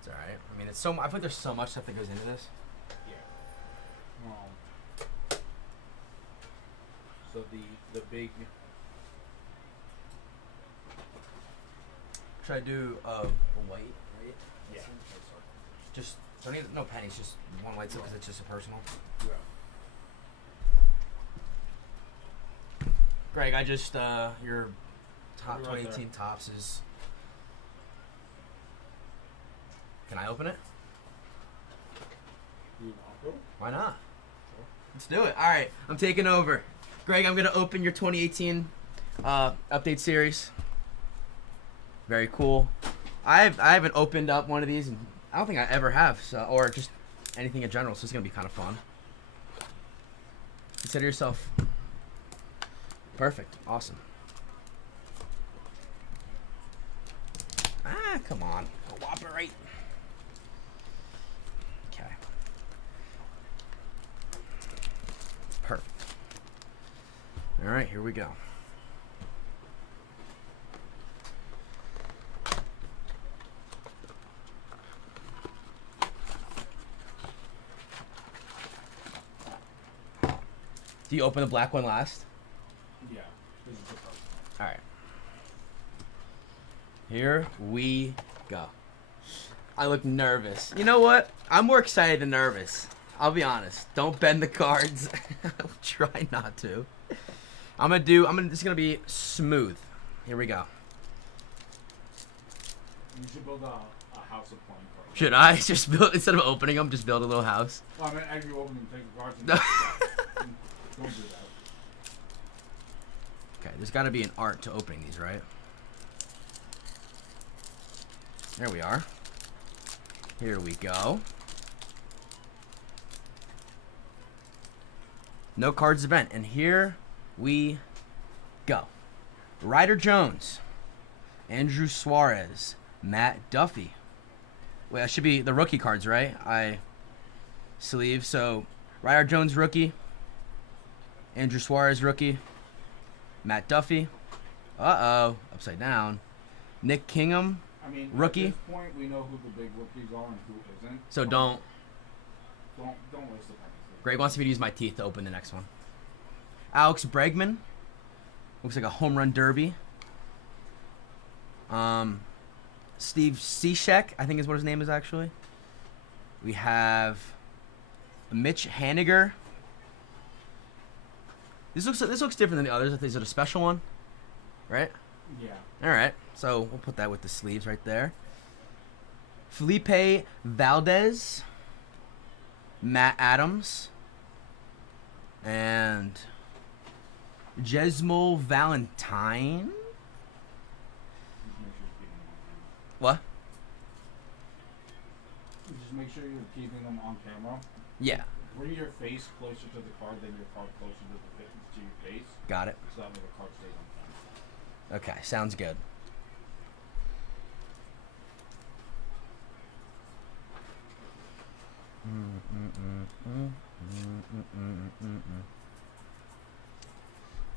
It's alright. I mean, I feel like there's so much stuff that goes into this. Yeah. So the big. Should I do white, right? Yeah. Just don't need no pennies, just one white because it's just a personal. Yeah. Greg, I just your top Right 2018 there. Topps is. Can I open it? You want to? Why not? Let's do it. All right, I'm taking over. Greg, I'm gonna open your 2018 update series. Very cool. I haven't opened up one of these, and I don't think I ever have, so, or just anything in general. So it's gonna be kind of fun. Consider yourself perfect. Awesome. Ah, come on, cooperate. Okay. Perfect. All right, here we go. Do you open the black one last? Yeah. This is the first All right. Here we go. I look nervous. You know what? I'm more excited than nervous. I'll be honest. Don't bend the cards. I'll try not to. This is gonna be smooth. Here we go. You should build a house of playing cards. Should I just build, instead of opening them, just build a little house? Well, I mean, as you open them, take the cards and don't do that. Okay, there's got to be an art to opening these, right? There we are. Here we go. No cards event, and here we go. Ryder Jones, Andrew Suarez, Matt Duffy. Wait, that should be the rookie cards, right? Sleeve. So Ryder Jones rookie, Andrew Suarez rookie, Matt Duffy. Uh-oh, upside down. Nick Kingham, I mean, rookie. At this point, we know who the big rookies are and who isn't. So don't. Don't waste the pennies. Greg wants me to use my teeth to open the next one. Alex Bregman. Looks like a home run derby. Steve Cishek, I think is what his name is actually. We have Mitch Haniger. This looks different than the others. I think is it a special one, right? Yeah. All right, so we'll put that with the sleeves right there. Felipe Valdez, Matt Adams, and Jesmo Valentine. Just make sure it's beating What? Just make make sure you're keeping them on camera. Yeah. Bring your face closer to the card than your card closer to your face. Got it. So that way the card stays on camera. Okay, sounds good.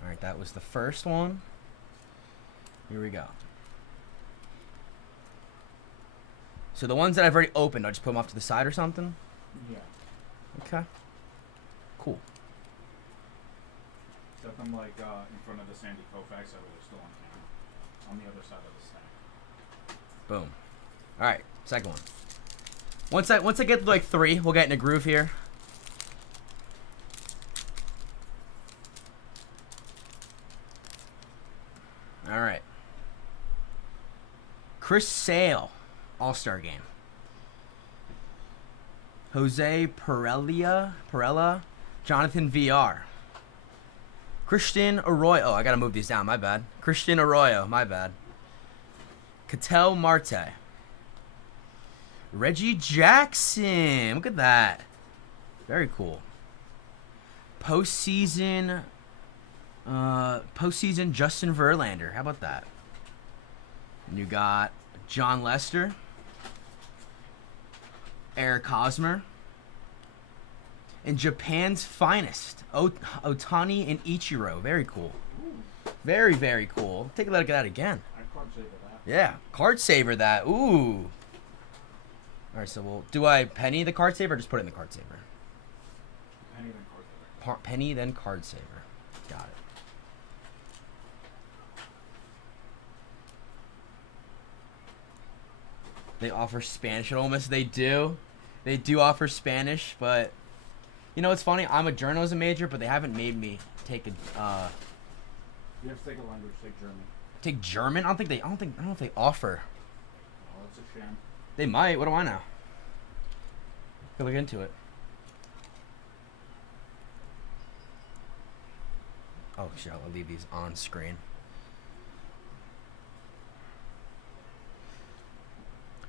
All right, that was the first one. Here we go. So the ones that I've already opened, I'll just put them off to the side or something? Yeah. Okay. Cool. Set them like in front of the Sandy Koufax that way they're still on camera. On the other side of the stack. Boom. All right, second one. Once I get to like 3, we'll get in a groove here. All right. Chris Sale, All-Star Game. Jose Perella, Jonathan VR. Christian Arroyo. Oh, I gotta move these down. My bad. Christian Arroyo. My bad. Ketel Marte. Reggie Jackson. Look at that. Very cool. Postseason Justin Verlander. How about that? And you got John Lester. Eric Hosmer. And Japan's finest. Otani and Ichiro. Very cool. Very, very cool. Take a look at that again. I card saver that. Yeah. Card saver that. Ooh. Alright, so do I penny the card saver or just put it in the card saver? Penny then card saver. Penny then card saver. Got it. They offer Spanish at Ole Miss. They do. They do offer Spanish, but you know it's funny. I'm a journalism major, but they haven't made me take a. You have to take a language. Take German. Take German? I don't know if they offer. Oh, that's a sham. They might. What do I know? Could look into it. Oh shit! I'll leave these on screen.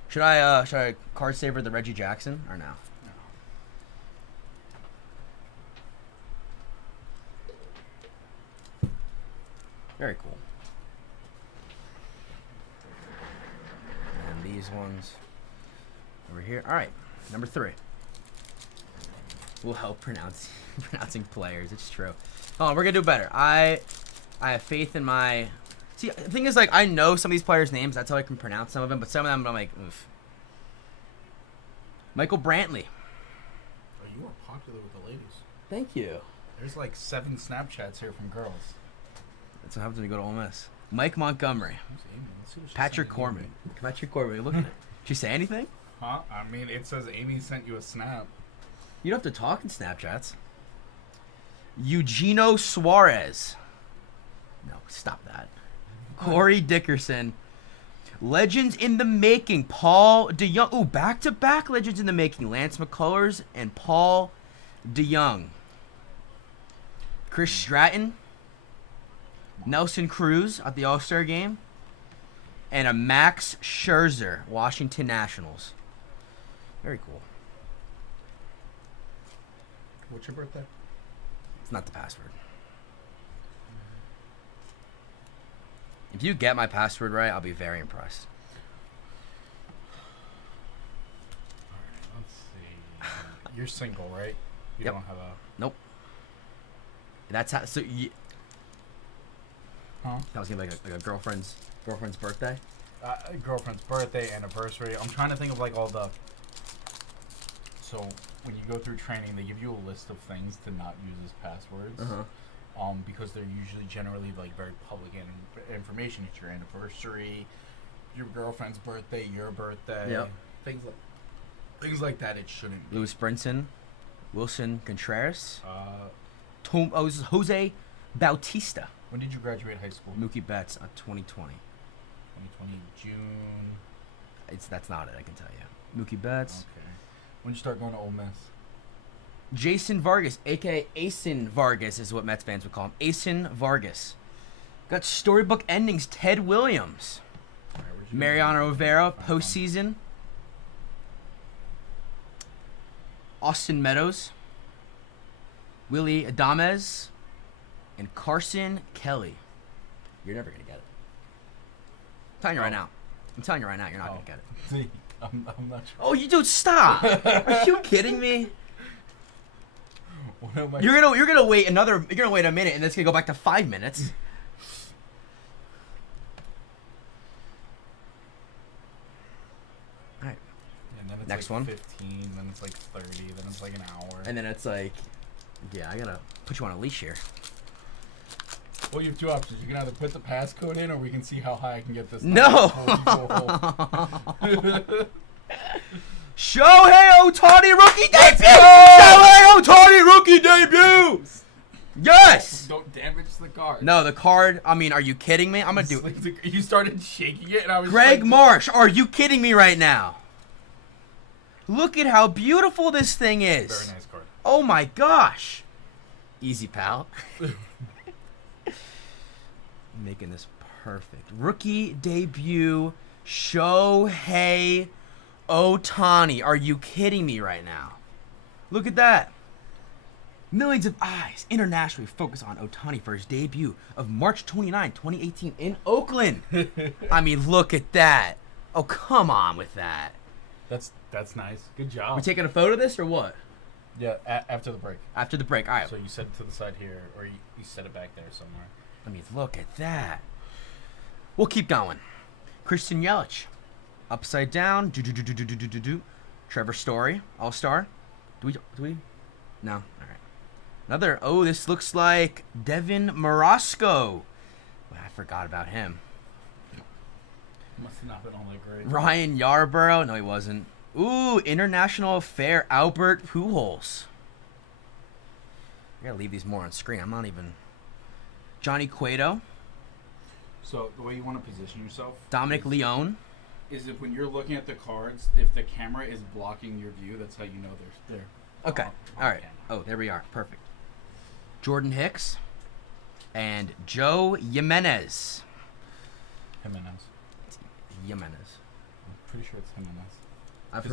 Should I card saver the Reggie Jackson or no? No. Very cool. And these ones over here. All right, number 3. Will help pronouncing players. It's true. Oh, we're gonna do better. I have faith in my. See, the thing is, like, I know some of these players' names. That's how I can pronounce some of them. But some of them, I'm like, oof. Michael Brantley. Oh, you are popular with the ladies. Thank you. There's like 7 Snapchats here from girls. That's what happens when you go to Ole Miss. Mike Montgomery. Who's Amy? Let's see what she's Patrick sending Corman. Amy. Patrick Corman. Look at it. Did she say anything? Huh? I mean, it says Amy sent you a snap. You don't have to talk in Snapchats. Eugenio Suarez. No, stop that. Corey Dickerson. Legends in the making. Paul DeYoung. Ooh, back-to-back legends in the making. Lance McCullers and Paul DeYoung. Chris Stratton. Nelson Cruz at the All-Star Game. And a Max Scherzer, Washington Nationals. Very cool. What's your birthday? It's not the password. If you get my password right, I'll be very impressed. Alright, let's see. You're single, right? You Yep. don't have a... Nope. That's how. So Huh? that was gonna be like a girlfriend's birthday. Girlfriend's birthday, anniversary. I'm trying to think of like all the... So, when you go through training, they give you a list of things to not use as passwords. Because they're usually generally like very public information. It's your anniversary, your girlfriend's birthday, your birthday. Yep. Things like that. It shouldn't be. Louis Brinson, Wilson Contreras, Uh, Jose Bautista, when did you graduate high school? Mookie Betts, 2020. 2020 June. That's not it. I can tell you. Mookie Betts. Okay. When did you start going to Ole Miss? Jason Vargas, aka Asen Vargas, is what Mets fans would call him. Asen Vargas. Got storybook endings. Ted Williams, All right, where'd you go? Mariano Rivera, postseason. Austin Meadows, Willie Adames, and Carson Kelly. You're never going to get it. I'm telling you right now. You're not going to get it. I'm not sure. Oh, you dude, stop! Are you kidding me? What am I- You're gonna wait a minute, and it's gonna go back to 5 minutes. All right, And then it's Next like one. 15, then it's like 30, then it's like an hour. and then it's like, yeah, I gotta put you on a leash here. Well, you have two options. You can either put the passcode in, or we can see how high I can get this. No! number. Shohei Ohtani rookie debut! Shohei Ohtani rookie debut! Yes! Don't damage the card. No, the card. I mean, are you kidding me? I'm gonna do it. You started shaking it, and I was. Greg like, Marsh, are you kidding me right now? Look at how beautiful this thing is. Very nice card. Oh my gosh. Easy, pal. Making this perfect. Rookie debut, Shohei Ohtani. Are you kidding me right now? Look at that. Millions of eyes internationally focus on Ohtani for his debut of March 29, 2018 in Oakland. I mean, look at that. Oh, come on with that. That's nice. Good job. We taking a photo of this or what? Yeah, after the break. After the break. All right. So you set it to the side here, or you set it back there somewhere. I mean, look at that. We'll keep going. Christian Yelich. Upside down. Trevor Story. All-star. Do we? No. All right. Another. Oh, this looks like Devin Marasco. Well, I forgot about him. Must have not been all that great. Ryan Yarborough. No, he wasn't. Ooh, International Affair Albert Pujols. I gotta leave these more on screen. I'm not even... Johnny Cueto. So the way you want to position yourself, Dominic Leone. is if when you're looking at the cards, if the camera is blocking your view, that's how you know they're there. Okay. All right. Oh, there we are. Perfect. Jordan Hicks and Joe Jimenez. Jimenez. Jimenez. I'm pretty sure it's Jimenez. I've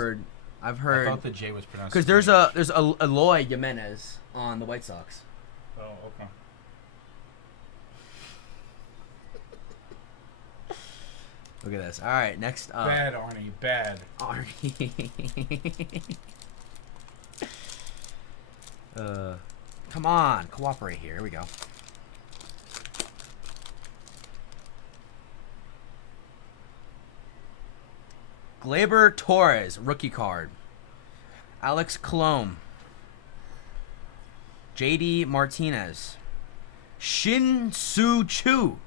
I heard thought the J was pronounced. because there's a Eloy Jimenez on the White Sox. Oh, okay. Look at this. All right, next up. Bad, Arnie. Bad. Arnie. Come on, cooperate here. Here we go. Gleyber Torres, rookie card. Alex Colomb. JD Martinez. Shin Soo Choo.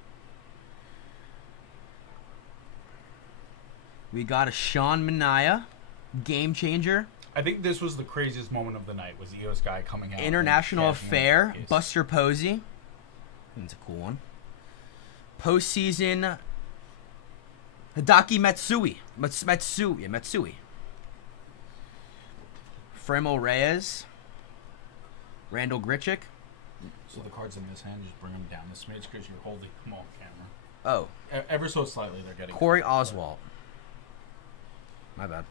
We got a Sean Manaea, game changer. I think this was the craziest moment of the night. Was the EOS guy coming out? and International cashing in Affair, the case. Buster Posey. That's a cool one. Postseason, Hideki Matsui. Matsui. Fremo Reyes. Randall Grichuk. So the cards in this hand, just bring them down the smidge because you're holding them off camera. Oh, Ever so slightly, they're getting. Corey Oswalt. My bad.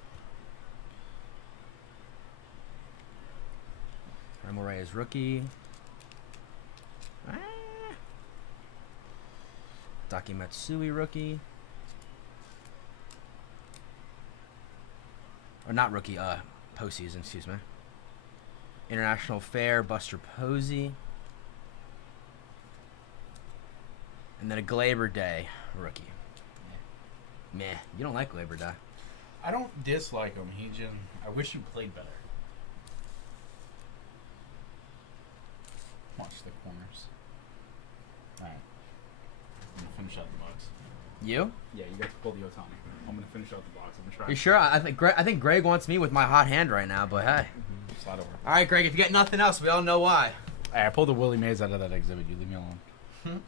Fremo Reyes, rookie. Hideki Matsui, rookie. Or not rookie, postseason, excuse me. International Fair, Buster Posey. And then a Gleyber Day rookie. Meh. You don't like Gleyber Day. I don't dislike him. I wish he played better. Watch the corners. Alright. I'm gonna finish out the box. You? Yeah, you got to pull the Ohtani. I'm gonna finish out the box. I'm gonna try. You sure? I think Greg wants me with my hot hand right now, but hey. Slide over. All right, Greg. If you get nothing else, we all know why. Hey, I pulled the Willie Mays out of that exhibit. You leave me alone.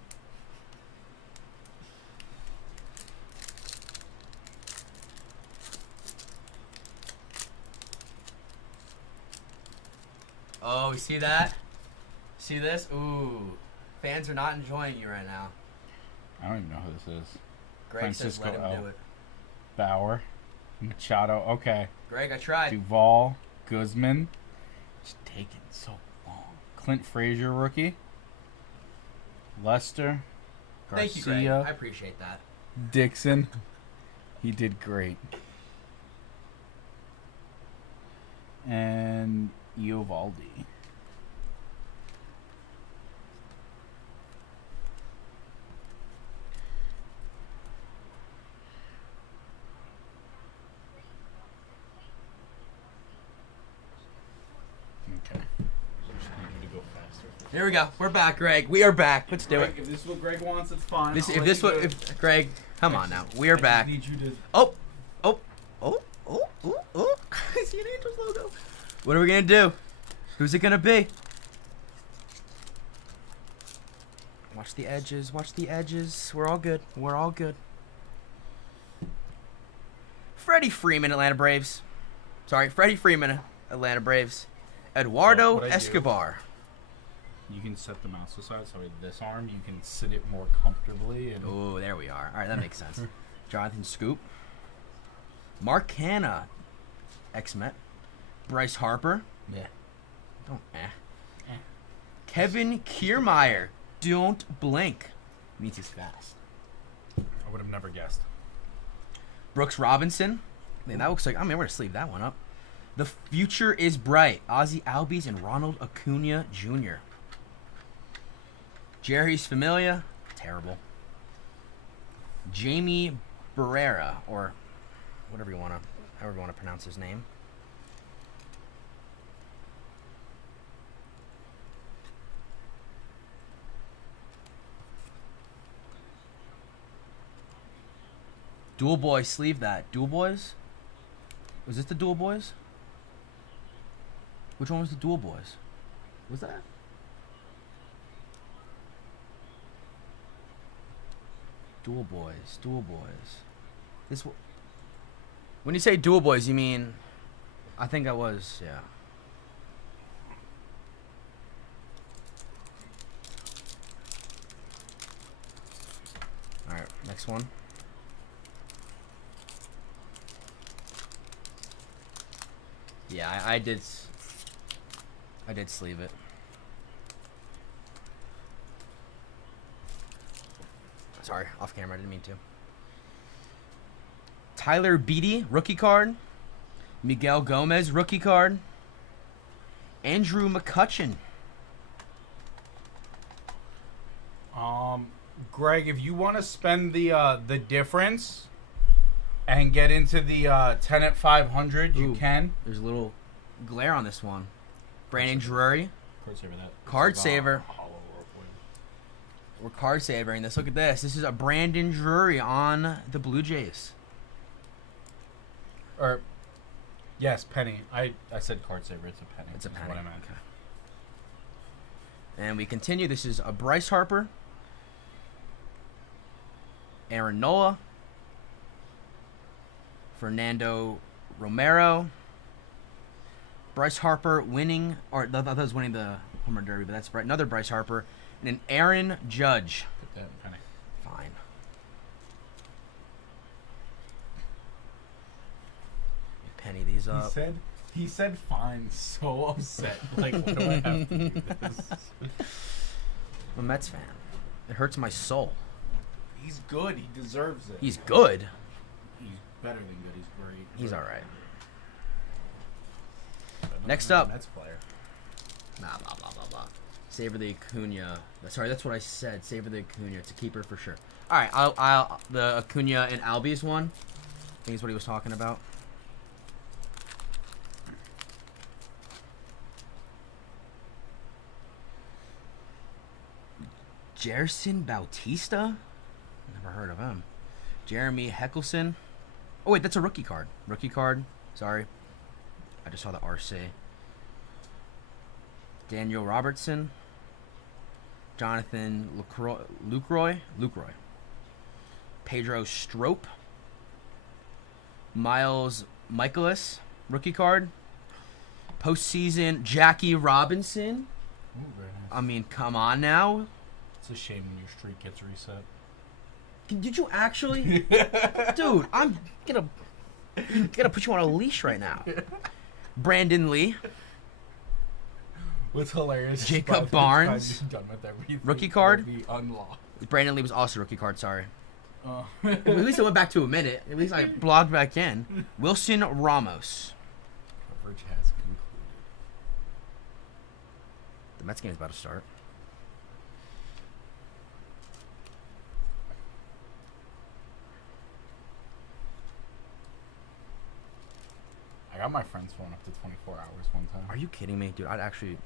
Oh, you see that? See this? Ooh, fans are not enjoying you right now. I don't even know who this is. Greg says let him Francisco do it. Bauer, Machado. Okay. Greg, I tried. Duvall, Guzman. taking so long? Clint Frazier, rookie. Lester. Garcia. Thank you, Greg. I appreciate that. Dixon. He did great. And Eovaldi. Okay. Just need you to go faster. Here we go. We're back, Greg. We are back. Let's do it. If this is what Greg wants, it's fine. If Greg, come on now. We are back. I need you to. Oh. I see an Angels logo. What are we gonna do? Who's it gonna be? Watch the edges. Watch the edges. We're all good. We're all good. Freddie Freeman, Atlanta Braves. Sorry, Freddie Freeman, Atlanta Braves. Eduardo What'd I do? Escobar. You can set the mouse aside so with this arm you can sit it more comfortably. And Oh, there we are. All right, that makes sense. Jonathan Scoop. Mark Hanna, ex-Met. Bryce Harper. yeah. Don't Kevin Kiermaier. Don't blink. Means he's fast. I would have never guessed. Brooks Robinson. Man, that looks like. I mean, we're gonna sleeve that one up. The future is bright. Ozzy Albies and Ronald Acuna Jr. Jerry's Familia. Terrible. Jamie Barrera, or whatever you wanna, however you wanna pronounce his name. Dual Boys, sleeve that. Dual Boys? Was this the Dual Boys? Which one was the Dual Boys? Was that? Dual Boys, Dual Boys. This. When you say Dual Boys, you mean? I think I was, yeah. All right, next one. Yeah, I did sleeve it. Sorry, off camera, I didn't mean to. Tyler Beatty, rookie card. Miguel Gomez, rookie card. Andrew McCutchen. Greg, if you want to spend the difference and get into the 10 at 500, you Ooh. can. There's a little glare on this one. Brandon Drury. Card saver that. Card It's a saver. hollow rope win. We're card savoring this. Look at this. This is a Brandon Drury on the Blue Jays. Or, yes, penny. I said card saver. It's a penny. It's a is penny. What I meant. Okay. And we continue. This is a Bryce Harper. Aaron Nola. Fernando Romero. Bryce Harper winning, or I thought it was winning the home run derby, but that's right. Another Bryce Harper. And an Aaron Judge. Put that in penny. Fine. Penny these up. He said fine, so upset. Like, what do I have to do this? I'm a Mets fan. It hurts my soul. He's good. He deserves it. He's good. He's better than good. He's great. He's all right. But Next not up. a Mets player. Blah, blah, blah, blah, blah. Savor the Acuna. Sorry, that's what I said. Savor the Acuna. It's a keeper for sure. All right, I'll the Acuna and Albies one. I think is what he was talking about. Jerson Bautista? Never heard of him. Jeremy Heckelson. Oh, wait, that's a rookie card. Rookie card. Sorry. I just saw the RC. Daniel Robertson. Jonathan Lucroy. Pedro Strop. Miles Michaelis. Rookie card. Postseason Jackie Robinson. Ooh, very nice. I mean, come on now. It's a shame when your streak gets reset. Did you actually? Dude, I'm gonna put you on a leash right now. Brandon Lee. What's hilarious? Jacob by the time Barnes? you're done with everything, Rookie card? it'll be unlocked. Brandon Lee was also a rookie card, sorry. Oh. Well, at least I went back to a minute. At least I blogged back in. Wilson Ramos. Coverage has concluded. The Mets game is about to start. I got my friend's phone up to 24 hours one time. Are you kidding me? Dude, I'd actually...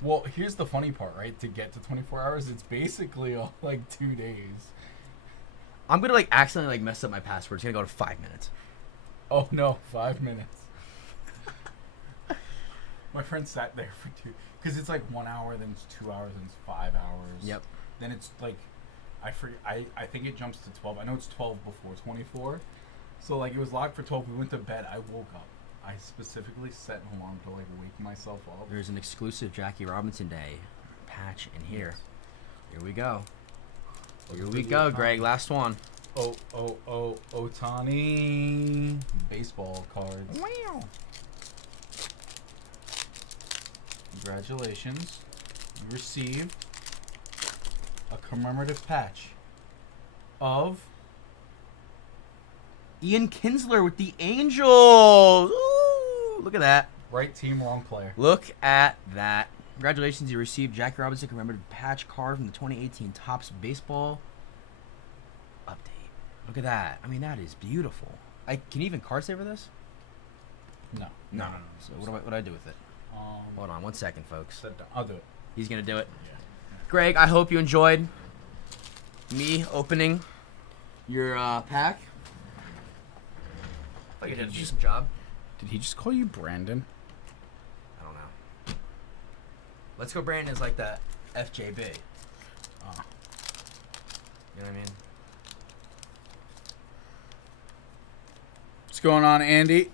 Well, here's the funny part, right? To get to 24 hours, it's basically like 2 days. I'm going to like accidentally like mess up my password. It's going to go to 5 minutes. Oh no, 5 minutes. My friend sat there for 2, because it's like 1 hour, then it's 2 hours, then it's 5 hours. Yep. Then it's like, I think it jumps to 12. I know it's 12 before 24. So like it was locked for 12. We went to bed. I woke up. I specifically set an alarm to like wake myself up. There's an exclusive Jackie Robinson Day patch in here. Here we go. Here we go, Greg. Last one. Otani. Baseball cards. Wow. Congratulations. You received a commemorative patch of Ian Kinsler with the Angels. Ooh, look at that. right team, wrong player. Look at that. Congratulations, you received Jackie Robinson commemorative patch card from the 2018 Topps Baseball update. Look at that. I mean, that is beautiful. Can you even card saver this? No. So what do I do with it? Hold on 1 second, folks. I'll do it. He's going to do it. Yeah. Greg, I hope you enjoyed me opening your pack. I think I did a decent job. Did he just call you Brandon? I don't know. Let's Go Brandon's like that FJB. Oh. You know what I mean? What's going on, Andy?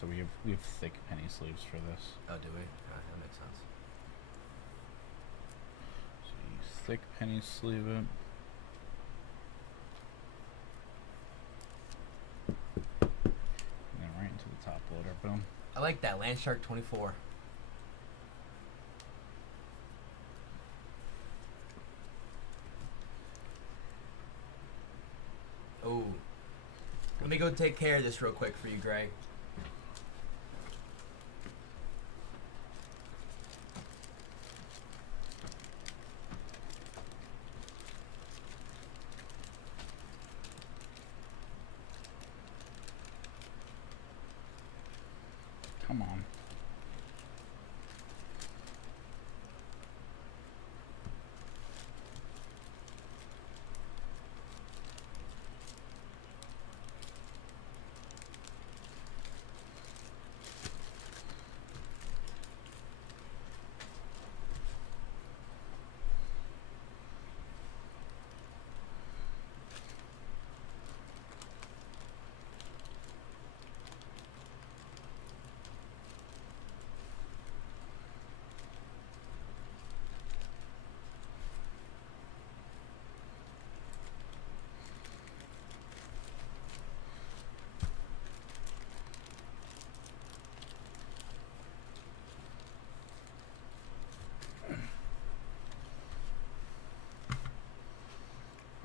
So we have thick penny sleeves for this. Oh, do we? That makes sense. So you thick penny sleeve it. And then right into the top loader. Boom. I like that Landshark 24. Oh. Let me go take care of this real quick for you, Greg. Come on.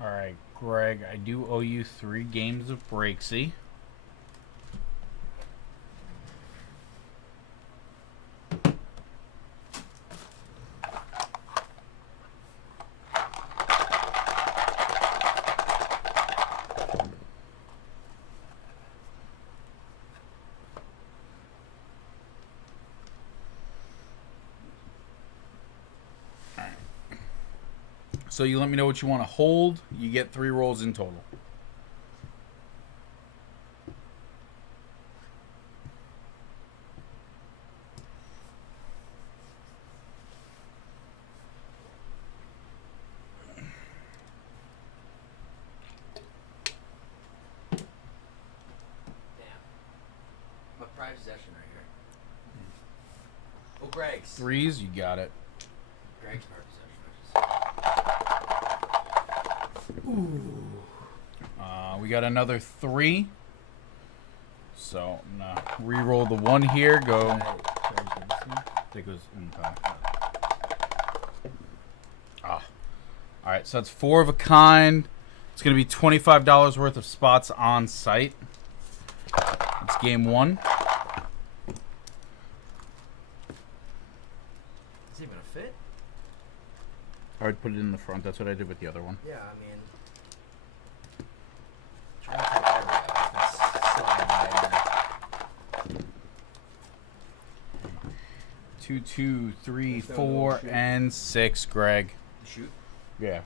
Alright, Greg, I do owe you 3 games of Breaksy. So you let me know what you want to hold. You get 3 rolls in total. My prized possession right here. Oh, Greg's. 3s, you got it. Greg's prized possession. We got another 3. So I'm gonna re-roll the 1 here. Go. Think it was Ah. All right, so that's 4 of a kind. It's going to be $25 worth of spots on site. It's game 1. Is it even a fit? I would put it in the front. That's what I did with the other one. Yeah, I mean. Try to take everything. That's still 2, 2, 3, 4, and 6, Greg. Shoot. Yeah.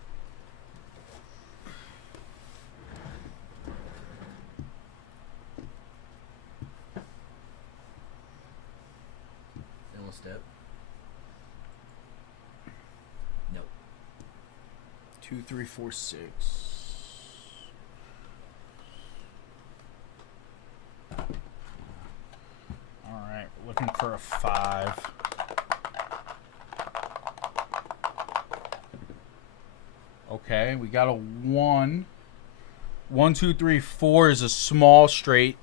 Then we'll step. Nope. 2, 3, 4, 6. All right, looking for a 5. Okay, we got a 1. 1, 2, 3, 4 is a small straight.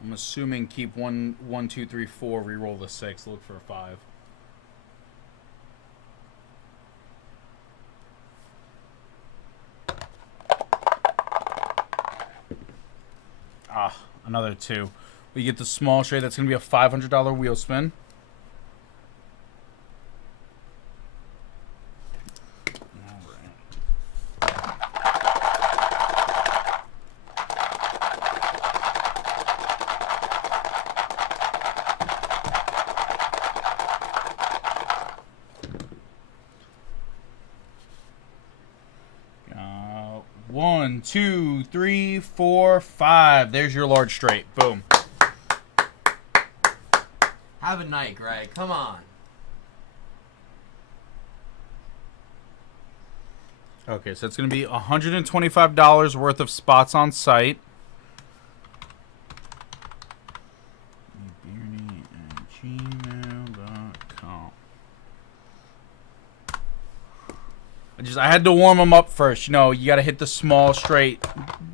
I'm assuming keep 1, 2, 3, 4, re-roll the 6, look for a 5. Another 2. We get the small straight. That's going to be a $500 wheel spin. One, 2, 3, 4, 5. There's your large straight. Boom. Have a night, Greg. Come on. Okay, so it's going to be $125 worth of spots on site. Beardy@gmail.com. I had to warm them up first. You know, you got to hit the small straight.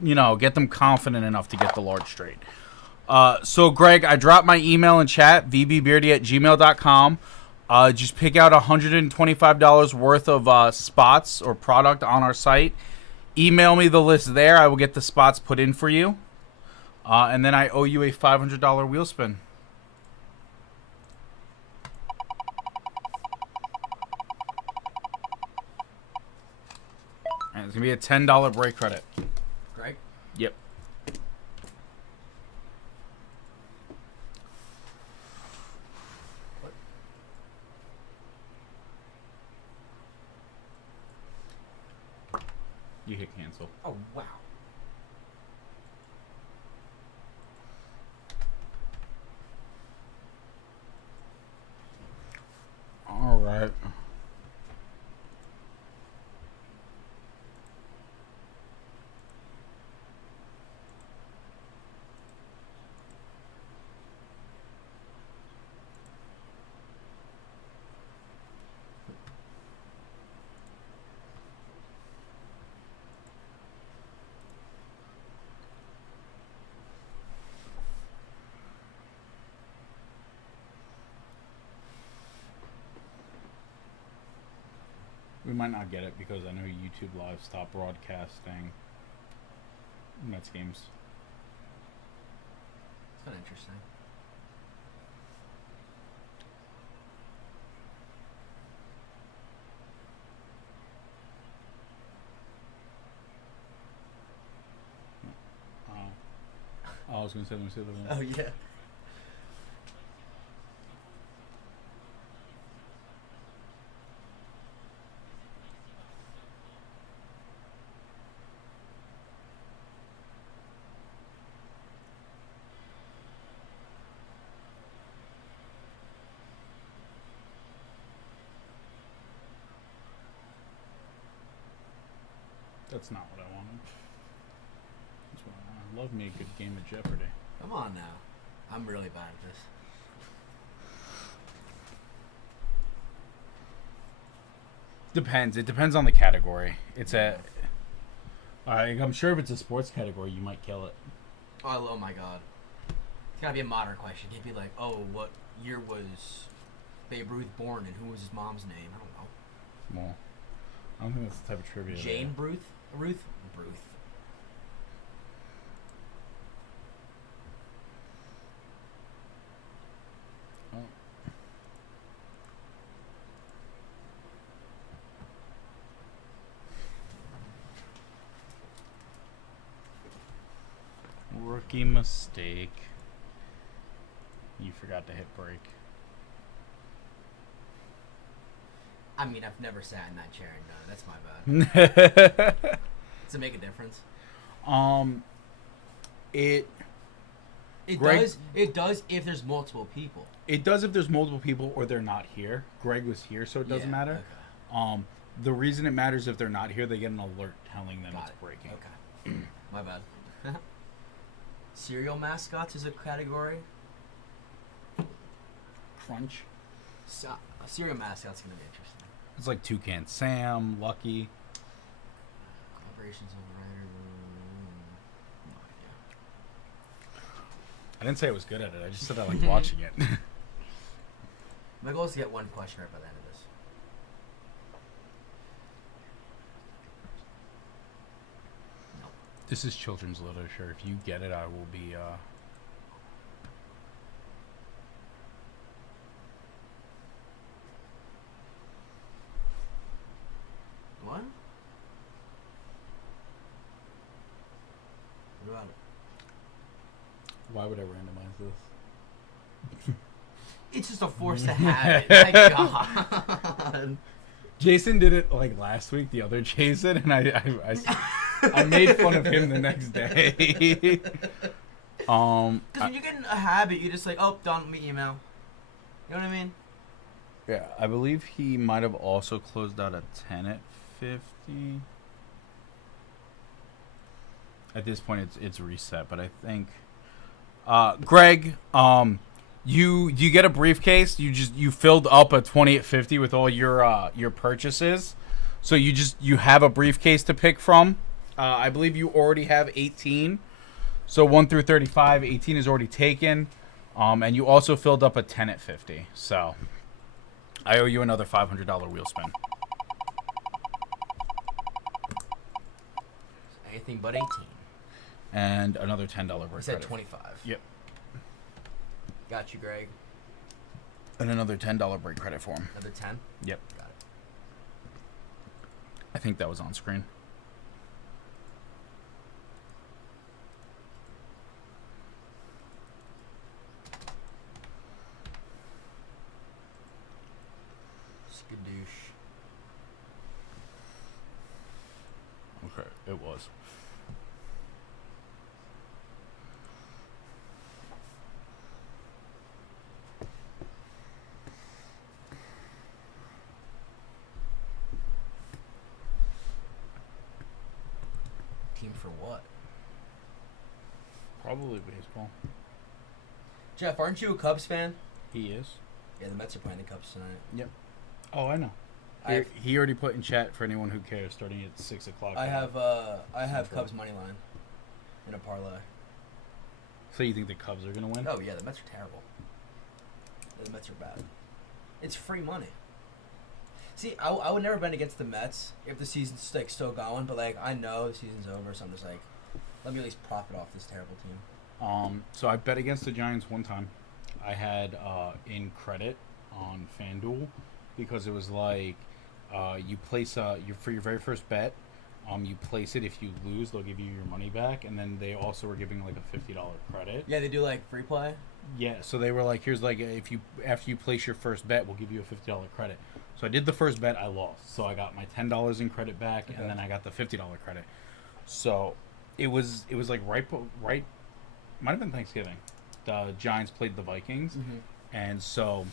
You know, get them confident enough to get the large straight. So, Greg, I dropped my email in chat, vbbeardy@gmail.com. Just pick out $125 worth of spots or product on our site. Email me the list there. I will get the spots put in for you. And then I owe you a $500 wheel spin. And it's going to be a $10 break credit. Greg? Yep. You hit cancel. Oh, wow. All right. We might not get it because I know YouTube Live stopped broadcasting Mets games. It's kind of interesting. I was going to say, let me see the one. Oh, yeah. That's not what I wanted. That's what I wanted. I love me a good game of Jeopardy. Come on now. I'm really bad at this. Depends. It depends on the category. I'm sure if it's a sports category, you might kill it. Oh my god. It's gotta be a modern question. It can't be like, oh, what year was Babe Ruth born and who was his mom's name? I don't know. Well, I don't think that's the type of trivia. Jane Ruth? Ruth? Rookie mistake. You forgot to hit break. I mean, I've never sat in that chair and done it. That's my bad. Does it make a difference? It does if there's multiple people. It does if there's multiple people or they're not here. Greg was here, so it doesn't matter. Okay. The reason it matters if they're not here, they get an alert telling them it's breaking. Okay. My bad. Cereal mascots is a category. Crunch. Cereal mascots gonna be interesting. It's like Toucan Sam, Lucky. Collaborations on writer. No idea. I didn't say I was good at it. I just said I liked watching it. My goal is to get one question right by the end of this. No. This is children's literature. If you get it, I will be. What? What about it? Why would I randomize this? It's just a force to have it. My God. Jason did it like last week, the other Jason, and I made fun of him the next day. Because when you get in a habit, you're just like, oh, done, let me email. You know what I mean? Yeah, I believe he might have also closed out a 10 at 50. At this point, it's reset, but I think, Greg, you get a briefcase. You filled up a 20 at 50 with all your purchases, so you have a briefcase to pick from. I believe you already have 18, so 1 through 35. 18 is already taken, and you also filled up a 10 at 50. So I owe you another $500 wheel spin. Anything but 18. And another $10 break I said credit. 25. Yep. Got you, Greg. And another $10 break credit for him. Another 10? Yep. Got it. I think that was on screen. Skadoosh. Okay, it was. Team for what? Probably baseball. Jeff, aren't you a Cubs fan? He is. Yeah, the Mets are playing the Cubs tonight. Yep. Oh, I know. He already put in chat for anyone who cares, starting at 6 o'clock. I have Cubs money line in a parlay. So you think the Cubs are gonna win? Oh yeah, the Mets are terrible. The Mets are bad. It's free money. See, I would never bet against the Mets if the season's like still going, but like I know the season's over, so I'm just like, let me at least profit off this terrible team. So I bet against the Giants one time. I had in credit on FanDuel because it was like you place for your very first bet. You place it. If you lose, they'll give you your money back, and then they also were giving like a $50 credit. Yeah, they do like free play. Yeah, so they were like, here's like after you place your first bet, we'll give you a $50 credit. So I did the first bet, I lost. So I got my $10 in credit back, and then I got the $50 credit. So it was like right might have been Thanksgiving. The Giants played the Vikings, and so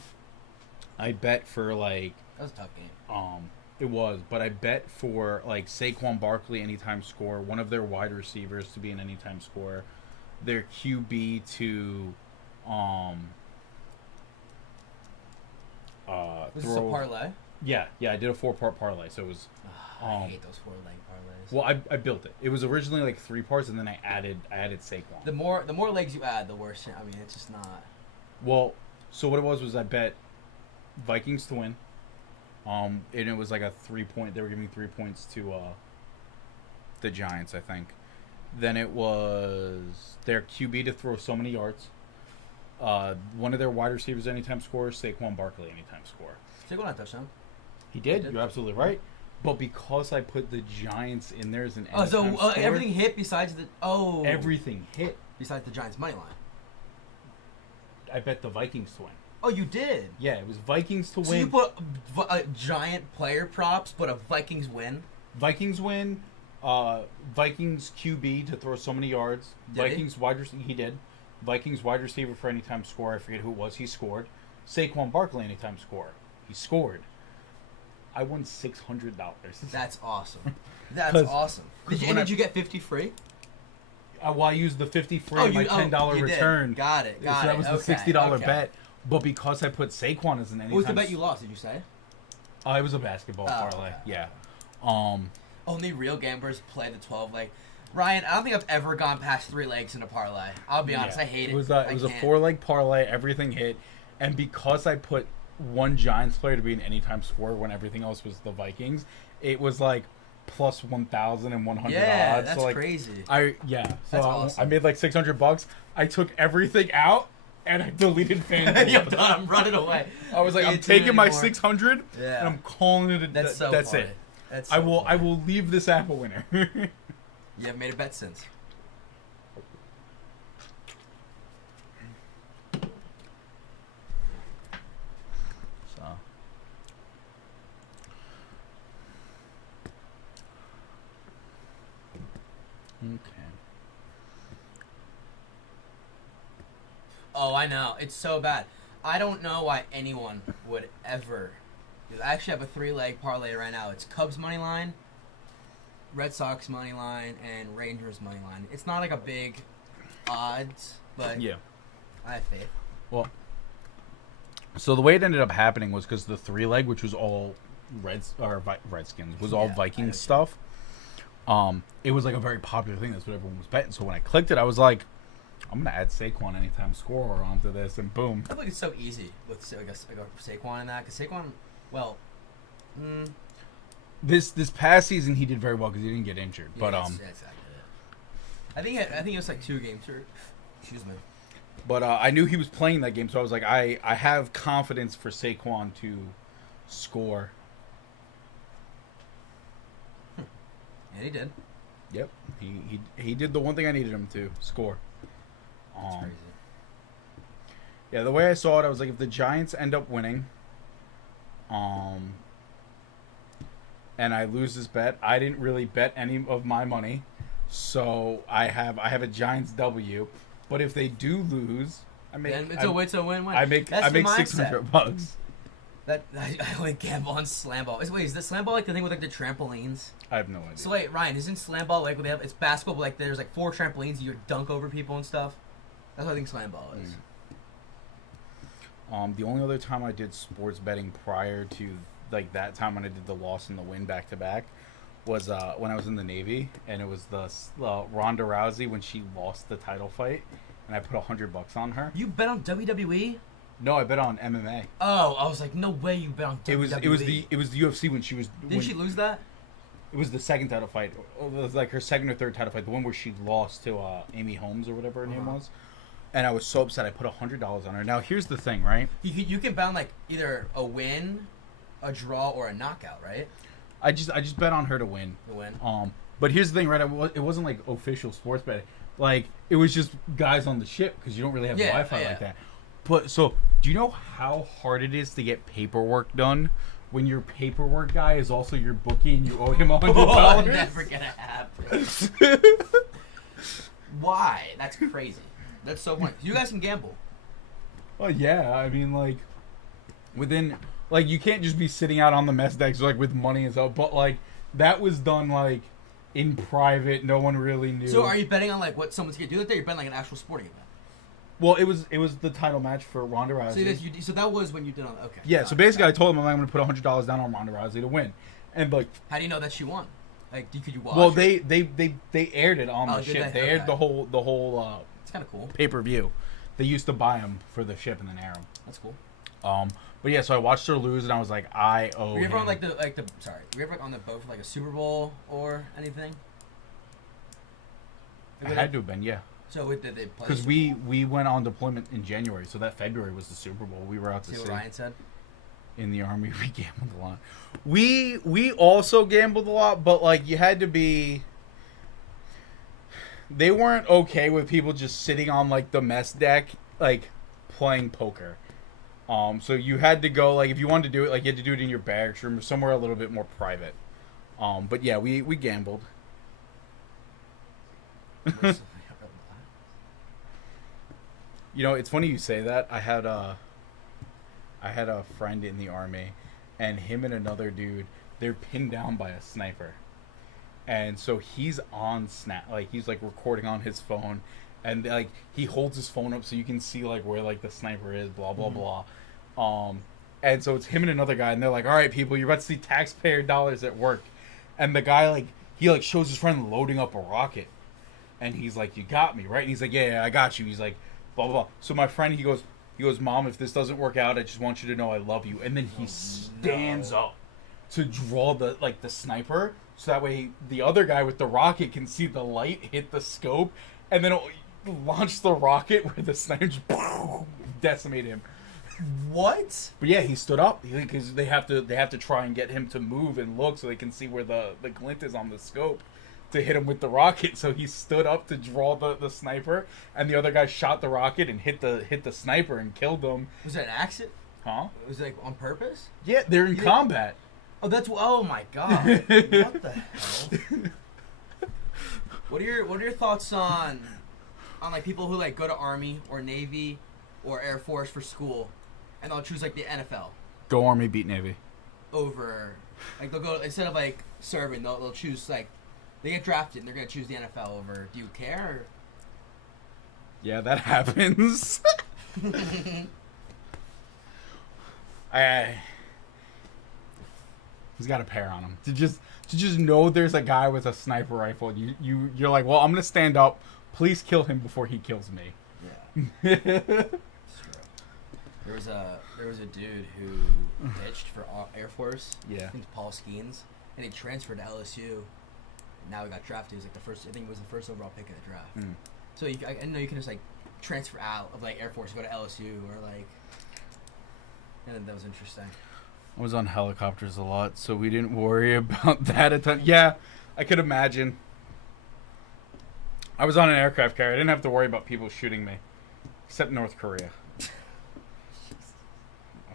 I bet for like that was a tough game. It was, but I bet for like Saquon Barkley anytime score, one of their wide receivers to be an anytime scorer, their QB to this is a parlay? Yeah, I did a 4-part parlay, so it was. I hate those 4-leg parlays. Well, I built it. It was originally like 3 parts, and then I added Saquon. The more legs you add, the worse. I mean, it's just not. Well, so what it was I bet Vikings to win. And it was like a 3-point. They were giving 3 points to the Giants, I think. Then it was their QB to throw so many yards. One of their wide receivers anytime score. Saquon Barkley anytime score. Saquon had a touchdown. He did. You're absolutely right. But because I put the Giants in there as an Oh, so anytime score, everything hit besides the everything hit. besides the Giants money line. I bet the Vikings to win. Oh, you did. Yeah, it was Vikings to So win. you put giant player props, but a Vikings win. Vikings win. Vikings QB to throw so many yards. Did Vikings wide receiver. He did. Vikings wide receiver for anytime score. I forget who it was. He scored. Saquon Barkley anytime score. He scored. I won $600. That's awesome. That's 'Cause- awesome. Did you get 50 free? Well, I used the 50 free on my $10 you did. return. Got it. So that was the $60 bet. But because I put Saquon as an anytime, What was the bet you lost? Did you say? It was a basketball parlay. Okay. Yeah. Only real gamblers play the 12 leg. Ryan, I don't think I've ever gone past 3 legs in a parlay. I'll be honest, Yeah. I hate it. It was a 4-leg parlay. Everything hit, and because I put one Giants player to be an anytime scorer when everything else was the Vikings, it was like plus 1,100 Yeah, odds. that's so like, crazy. So That's awesome. I made like $600. I took everything out and I deleted FanDuel. I'm done. I'm running away. I was like, I'm Can't do it taking my anymore. 600 Yeah. and I'm calling it. That's so that's funny. it. That's so I will funny. leave this app a winner. You haven't made a bet since. So. Okay. Oh, I know. It's so bad. I don't know why anyone would ever. I actually have a 3-leg parlay right now. It's Cubs money line, Red Sox money line, and Rangers money line. It's not like a big odds, but Yeah. I have faith. Well, so the way it ended up happening was because the 3-leg, which was all Redskins, was all Yeah, I Vikings know. stuff. It was like a very popular thing. That's what everyone was betting. So when I clicked it, I was like, I'm gonna add Saquon anytime scorer onto this, and boom. I feel like it's so easy with like a Saquon in that, because Saquon, well, This past season he did very well because he didn't get injured. But that's exactly it. I think it was like 2 games. Excuse me. But I knew he was playing that game, so I was like, I have confidence for Saquon to score. And he did. Yep, he did the one thing I needed him to score. That's crazy. Yeah, the way I saw it, I was like, if the Giants end up winning, and I lose this bet, I didn't really bet any of my money, so I have a Giants W. But if they do lose, I make It's a win-win. I make That's the mindset. $600. That I only gamble on slam ball. Wait, is the slam ball like the thing with like the trampolines? I have no idea. So wait, Ryan, isn't slam ball like when they have it's basketball? But like there's like 4 trampolines, and you dunk over people and stuff. That's what I think slam ball is. The only other time I did sports betting prior to like that time when I did the loss and the win back to back was when I was in the Navy, and it was the Ronda Rousey when she lost the title fight, and I put $100 on her. You bet on WWE? No, I bet on MMA. Oh, I was like, no way you bet on WWE. It was the UFC when she was. Didn't she lose that? It was the second title fight. It was like her second or third title fight, the one where she lost to Amy Holmes or whatever her name was. And I was so upset. I put $100 on her. Now here's the thing, right? You can bet on like either a win, a draw, or a knockout, right? I just bet on her to win. The win. But here's the thing, right? It wasn't like official sports betting. Like it was just guys on the ship because you don't really have Wi-Fi like that. But so, do you know how hard it is to get paperwork done when your paperwork guy is also your bookie and you owe him $100? Never gonna happen. Why? That's crazy. That's so funny. You guys can gamble. Oh yeah, I mean like within like you can't just be sitting out on the mess decks like with money and stuff. But like that was done like in private. No one really knew. So are you betting on like what someone's gonna do that day? You're betting like an actual sporting event. Well, it was the title match for Ronda Rousey. So that was when you did on. Okay. Yeah. So basically, I told him I'm going to put $100 down on Ronda Rousey to win, and like. How do you know that she won? Like, could you watch? Well, it? they aired it on the ship. They aired the whole It's kind of cool. pay-per-view. They used to buy them for the ship and then air them. That's cool. But yeah, so I watched her lose and I was like, I owe. Were you ever him. on Sorry. Were you ever on the boat for like a Super Bowl or anything? I had to have been, yeah. So did they play? Because we went on deployment in January, so that February was the Super Bowl. We were out to See sea. what Ryan said? In the Army, we gambled a lot. We also gambled a lot, but like you had to be. They weren't okay with people just sitting on like the mess deck, like playing poker. So you had to go like if you wanted to do it, like you had to do it in your barracks room or somewhere a little bit more private. But yeah, we gambled. You know, it's funny you say that. I had a friend in the Army, and him and another dude, they're pinned down by a sniper. And so he's on Snap, like he's like recording on his phone, and like he holds his phone up so you can see like where like the sniper is, blah blah blah. And so it's him and another guy, and they're like, "All right, people, you're about to see taxpayer dollars at work." And the guy like he like shows his friend loading up a rocket, and he's like, "You got me, right?" And he's like, "Yeah, I got you." He's like, blah blah blah. So my friend, he goes, "Mom, if this doesn't work out, I just want you to know I love you." And then he stands up to draw the sniper, so that way the other guy with the rocket can see the light hit the scope, and then it'll launch the rocket where the sniper just decimate him. What? But yeah, he stood up because they have to try and get him to move and look so they can see where the glint is on the scope to hit him with the rocket. So he stood up to draw the sniper, and the other guy shot the rocket and hit the sniper and killed him. Was it an accident? Huh? Was it like on purpose? Yeah, they're in combat. Oh, oh my god! What the hell? What are your thoughts on like people who like go to Army or Navy or Air Force for school, and they'll choose like the NFL Go Army, beat Navy. over, like they'll go instead of like serving, they'll choose like they get drafted and they're gonna choose the NFL over. Do you care? Yeah, that happens. He's got a pair on him to just know there's a guy with a sniper rifle. And you're like, well, I'm gonna stand up. Please kill him before he kills me. Yeah. There was a dude who pitched for Air Force. Yeah. I think it's Paul Skeens, and he transferred to LSU. Now he got drafted. He was like I think it was the first overall pick in the draft. Mm. So I know you can just like transfer out of like Air Force, go to LSU or like, and then that was interesting. I was on helicopters a lot, so we didn't worry about that a ton. Yeah, I could imagine. I was on an aircraft carrier. I didn't have to worry about people shooting me, except North Korea. I'm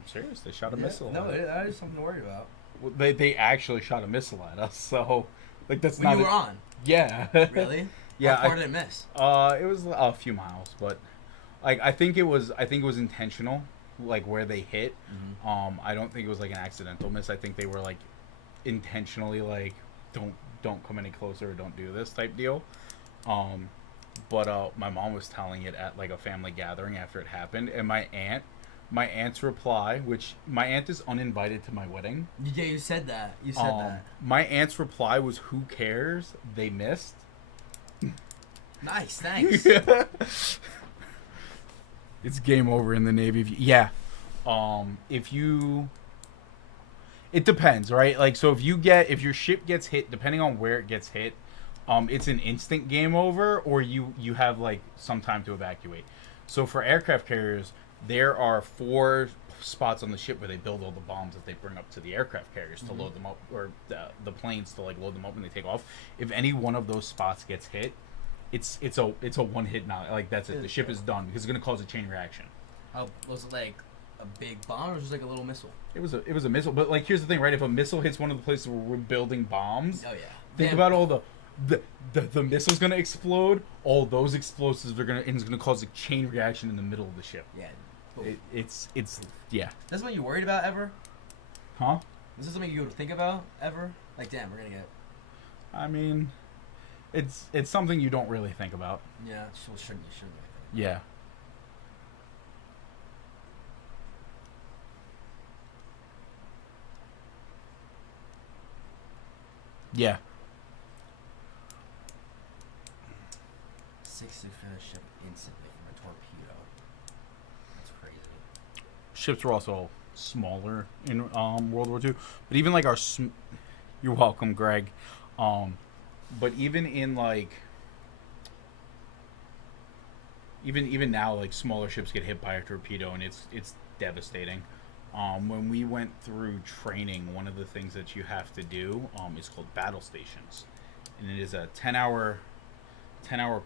serious. They shot a missile. No, that is something to worry about. Well, they actually shot a missile at us. So, like that's when not. You were on. Yeah. Really? Yeah. How far did it miss? It was a few miles, but like I think it was intentional, like where they hit. Mm-hmm. I don't think it was like an accidental miss. I think they were like intentionally like don't come any closer or don't do this type deal. But my mom was telling it at like a family gathering after it happened, and my aunt's reply, which my aunt is uninvited to my wedding. Yeah, you said that. That. My aunt's reply was, "Who cares? They missed." Nice, thanks. It's game over in the Navy. Yeah. It depends, right? Like, so if your ship gets hit, depending on where it gets hit, it's an instant game over, or you have like some time to evacuate. So for aircraft carriers, there are 4 spots on the ship where they build all the bombs that they bring up to the aircraft carriers to load them up, or the planes to like load them up when they take off. If any one of those spots gets hit, it's a one hit now. Like that's it. The ship is done because it's gonna cause a chain reaction. How was it like a big bomb or was it like a little missile? It was a missile, but like here's the thing, right? If a missile hits one of the places where we're building bombs, oh yeah. Think about all the missile's gonna explode. All those explosives and it's gonna cause a chain reaction in the middle of the ship. Yeah. It's yeah. That's what you worried about ever? Huh? Is this something you would think about ever? Like, damn, we're gonna get. I mean, it's something you don't really think about. Yeah, shouldn't. Yeah. Yeah. 60 finish ship instantly from a torpedo. That's crazy. Ships were also smaller in World War II, but even like our you're welcome, Greg. But even in like even now, like smaller ships get hit by a torpedo, and it's devastating. When we went through training, one of the things that you have to do is called battle stations, and it is a 10-hour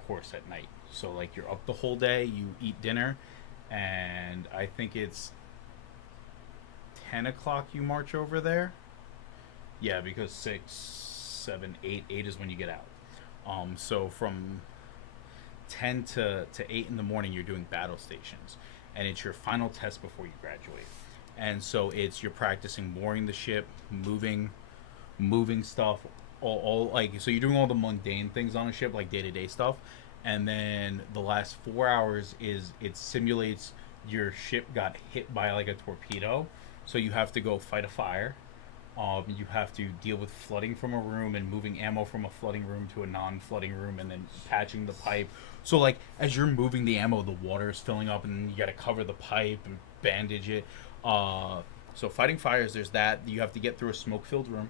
course at night. So like you're up the whole day, you eat dinner, and I think it's 10 o'clock you march over there. Yeah, because 6, 7, 8 is when you get out. So from 10 to 8 in the morning, you're doing battle stations, and it's your final test before you graduate. And so you're practicing mooring the ship, moving stuff, all like, so you're doing all the mundane things on a ship, like day-to-day stuff. And then the last 4 hours it simulates your ship got hit by like a torpedo, so you have to go fight a fire. You have to deal with flooding from a room and moving ammo from a flooding room to a non-flooding room, and then patching the pipe. So like as you're moving the ammo, the water is filling up, and you got to cover the pipe and bandage it. So fighting fires, there's that. You have to get through a smoke-filled room.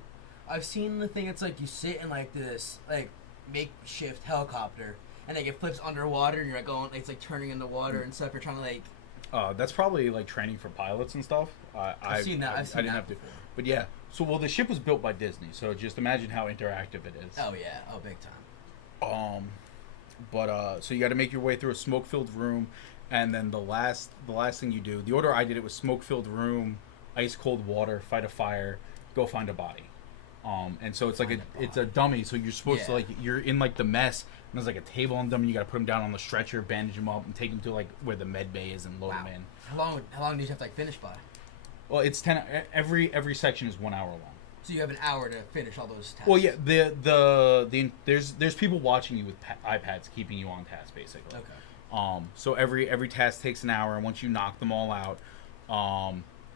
I've seen the thing. It's like you sit in like this like makeshift helicopter, and like it flips underwater, and you're like going. It's like turning in the water and stuff. You're trying to like. That's probably like training for pilots and stuff. I've seen that. I didn't have to, but yeah. So the ship was built by Disney, so just imagine how interactive it is. Oh yeah, big time. So you got to make your way through a smoke-filled room, and then the last thing you do. The order I did it was smoke-filled room, ice cold water, fight a fire, go find a body. And so it's like it's a dummy. So you're supposed to like you're in like the mess, and there's like a table on them. And you got to put them down on the stretcher, bandage them up, and take them to like where the med bay is and load them in. How long do you have to like finish by? Well, it's 10. Every section is 1 hour long. So you have an hour to finish all those tasks. Well, yeah. There's people watching you with iPads, keeping you on task, basically. Okay. So every task takes an hour, and once you knock them all out,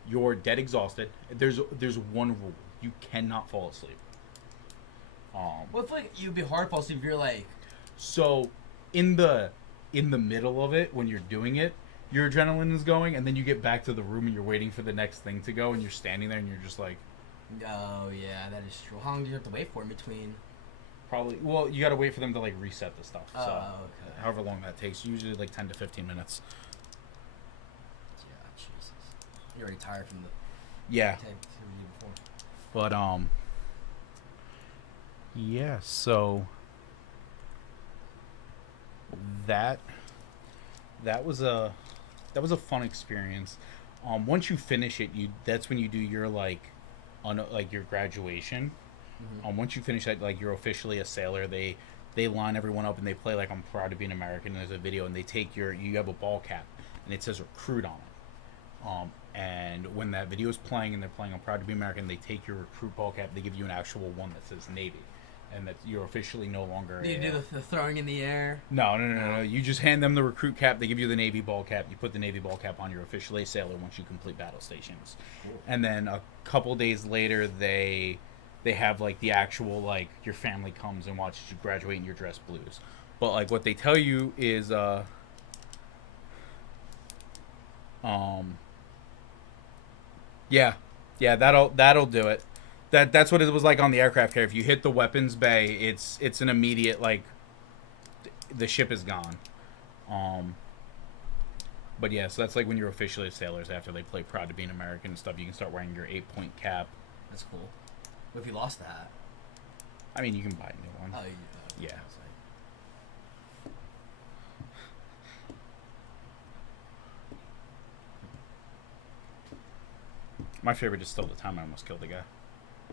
you're dead exhausted. There's one rule: you cannot fall asleep. Well, I feel like you'd be hard to fall asleep if you're like. So, in the middle of it, when you're doing it, your adrenaline is going, and then you get back to the room and you're waiting for the next thing to go, and you're standing there and you're just like. Oh yeah, that is true. How long do you have to wait for in between? Probably. Well, you got to wait for them to like reset the stuff. So, okay. however long that takes, usually like 10 to 15 minutes. Yeah, Jesus. You're already tired from the. Yeah. Activity before. But yeah. So that was a fun experience. Once you finish it, that's when you do your like your graduation. Mm-hmm. Once you finish that, like you're officially a sailor. They line everyone up and they play like I'm proud to be an American. And there's a video and they take you have a ball cap and it says recruit on it. And when that video is playing and they're playing I'm proud to be American, they take your recruit ball cap. They give you an actual one that says Navy, and that you're officially no longer. Do you do the throwing in the air? No. You just hand them the recruit cap. They give you the Navy ball cap. You put the Navy ball cap on. You're officially a sailor once you complete battle stations. Cool. And then a couple days later, they have like the actual like your family comes and watches you graduate in your dress blues. But like what they tell you is yeah, that'll do it. That's what it was like on the aircraft carrier. If you hit the weapons bay, it's an immediate like the ship is gone. But yeah, so that's like when you're officially sailors after they play proud to be an American and stuff. You can start wearing your 8-point cap. That's cool. What if you lost the hat? I mean, you can buy a new one. Oh, yeah. My favorite is still the time I almost killed a guy.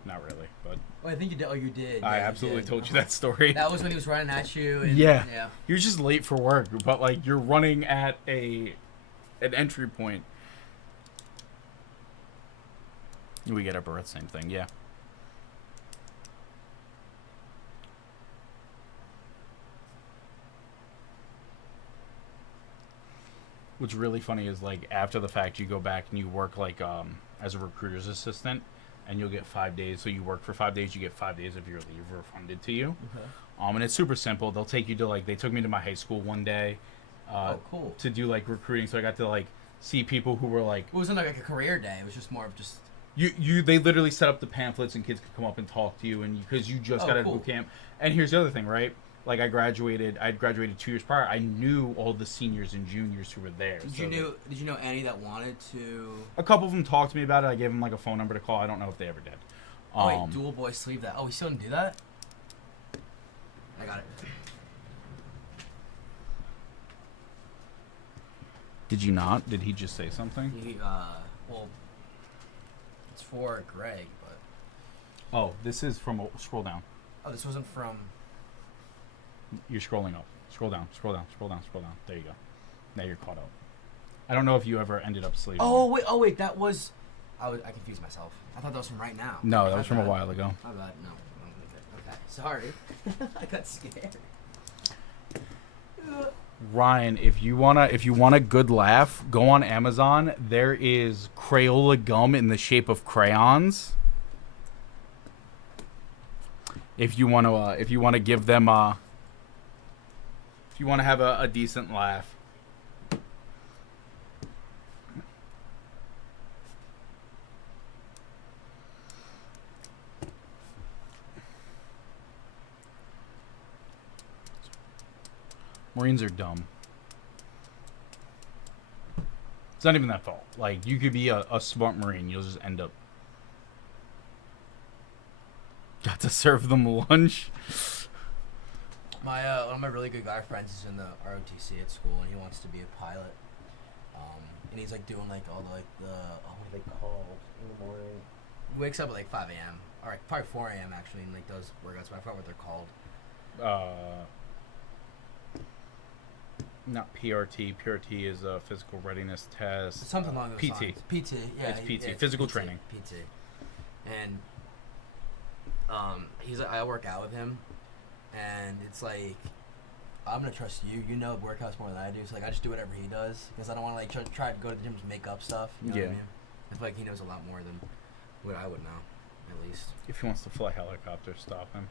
Not really, but. Oh, I think you did. Oh, you did. I yeah, absolutely did. told you that story. That was when he was running at you. And, yeah. Yeah. He was just late for work, but like you're running at an entry point. We get up at same thing, yeah. What's really funny is like after the fact you go back and you work like as a recruiter's assistant, and you'll get 5 days. So you work for 5 days, you get 5 days of your leave refunded to you. Okay. And it's super simple. They'll take you to like, they took me to my high school one day Cool. to do like recruiting. So I got to like see people who were like, It wasn't like a career day. It was just more of just. they literally set up the pamphlets and kids could come up and talk to you, and because you just got out of boot camp. And here's the other thing, right? Like I'd graduated 2 years prior. I knew all the seniors and juniors who were there. Did you know any that wanted to? A couple of them talked to me about it. I gave them like a phone number to call. I don't know if they ever did. Oh wait, dual boy sleeve that. Oh, we still didn't do that. I got it. Did you not? Did he just say something? Well, it's for Greg, but. Oh, this is from. Scroll down. Oh, this wasn't from. You're scrolling up. Scroll down. Scroll down. Scroll down. Scroll down. There you go. Now you're caught up. I don't know if you ever ended up sleeping. Oh wait, that was. I confused myself. I thought that was from right now. No, that was from a while ago. My bad. No. Okay. Sorry. I got scared. Ryan, if you want a good laugh, go on Amazon. There is Crayola gum in the shape of crayons. If you want to give them if you want to have a decent laugh. Marines are dumb. It's not even that fault. Like, you could be a smart Marine. You'll just end up... Got to serve them lunch. One of my really good guy friends is in the ROTC at school, and he wants to be a pilot. And he's like doing like all the what are they called in the morning? He wakes up at like 5 a.m. Or like probably 4 a.m. actually, and like does workouts. But I forgot what they're called. Not PRT. PRT is a physical readiness test. Something along those PT. lines. PT, yeah. It's PT, physical training. PT. And he's like, I work out with him, and it's like, I'm gonna trust you. You know workouts more than I do. So like, I just do whatever he does because I don't want to like try to go to the gym to make up stuff. You know what I mean? I feel like he knows a lot more than what I would know, at least. If he wants to fly helicopter, stop him.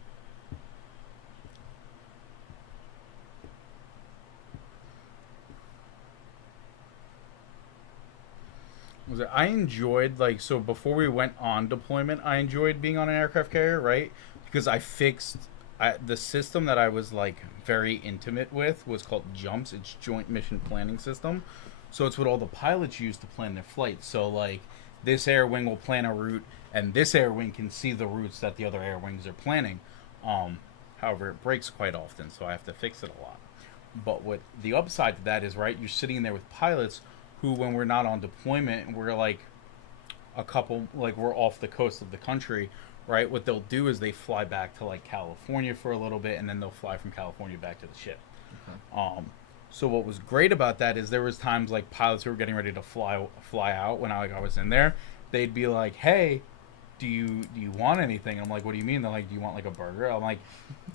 I enjoyed, like, so before we went on deployment, I enjoyed being on an aircraft carrier, right? Because I fixed the system that I was, like, very intimate with was called JUMPS. It's Joint Mission Planning System. So it's what all the pilots use to plan their flights. So, like, this air wing will plan a route, and this air wing can see the routes that the other air wings are planning. However, it breaks quite often, so I have to fix it a lot. But what the upside to that is, right, you're sitting there with pilots who, when we're not on deployment, we're like we're off the coast of the country, right? What they'll do is they fly back to like California for a little bit, and then they'll fly from California back to the ship. Okay. So what was great about that is there was times like pilots who were getting ready to fly out when I was in there, they'd be like, "Hey, do you want anything?" And I'm like, "What do you mean?" They're like, "Do you want like a burger?" I'm like,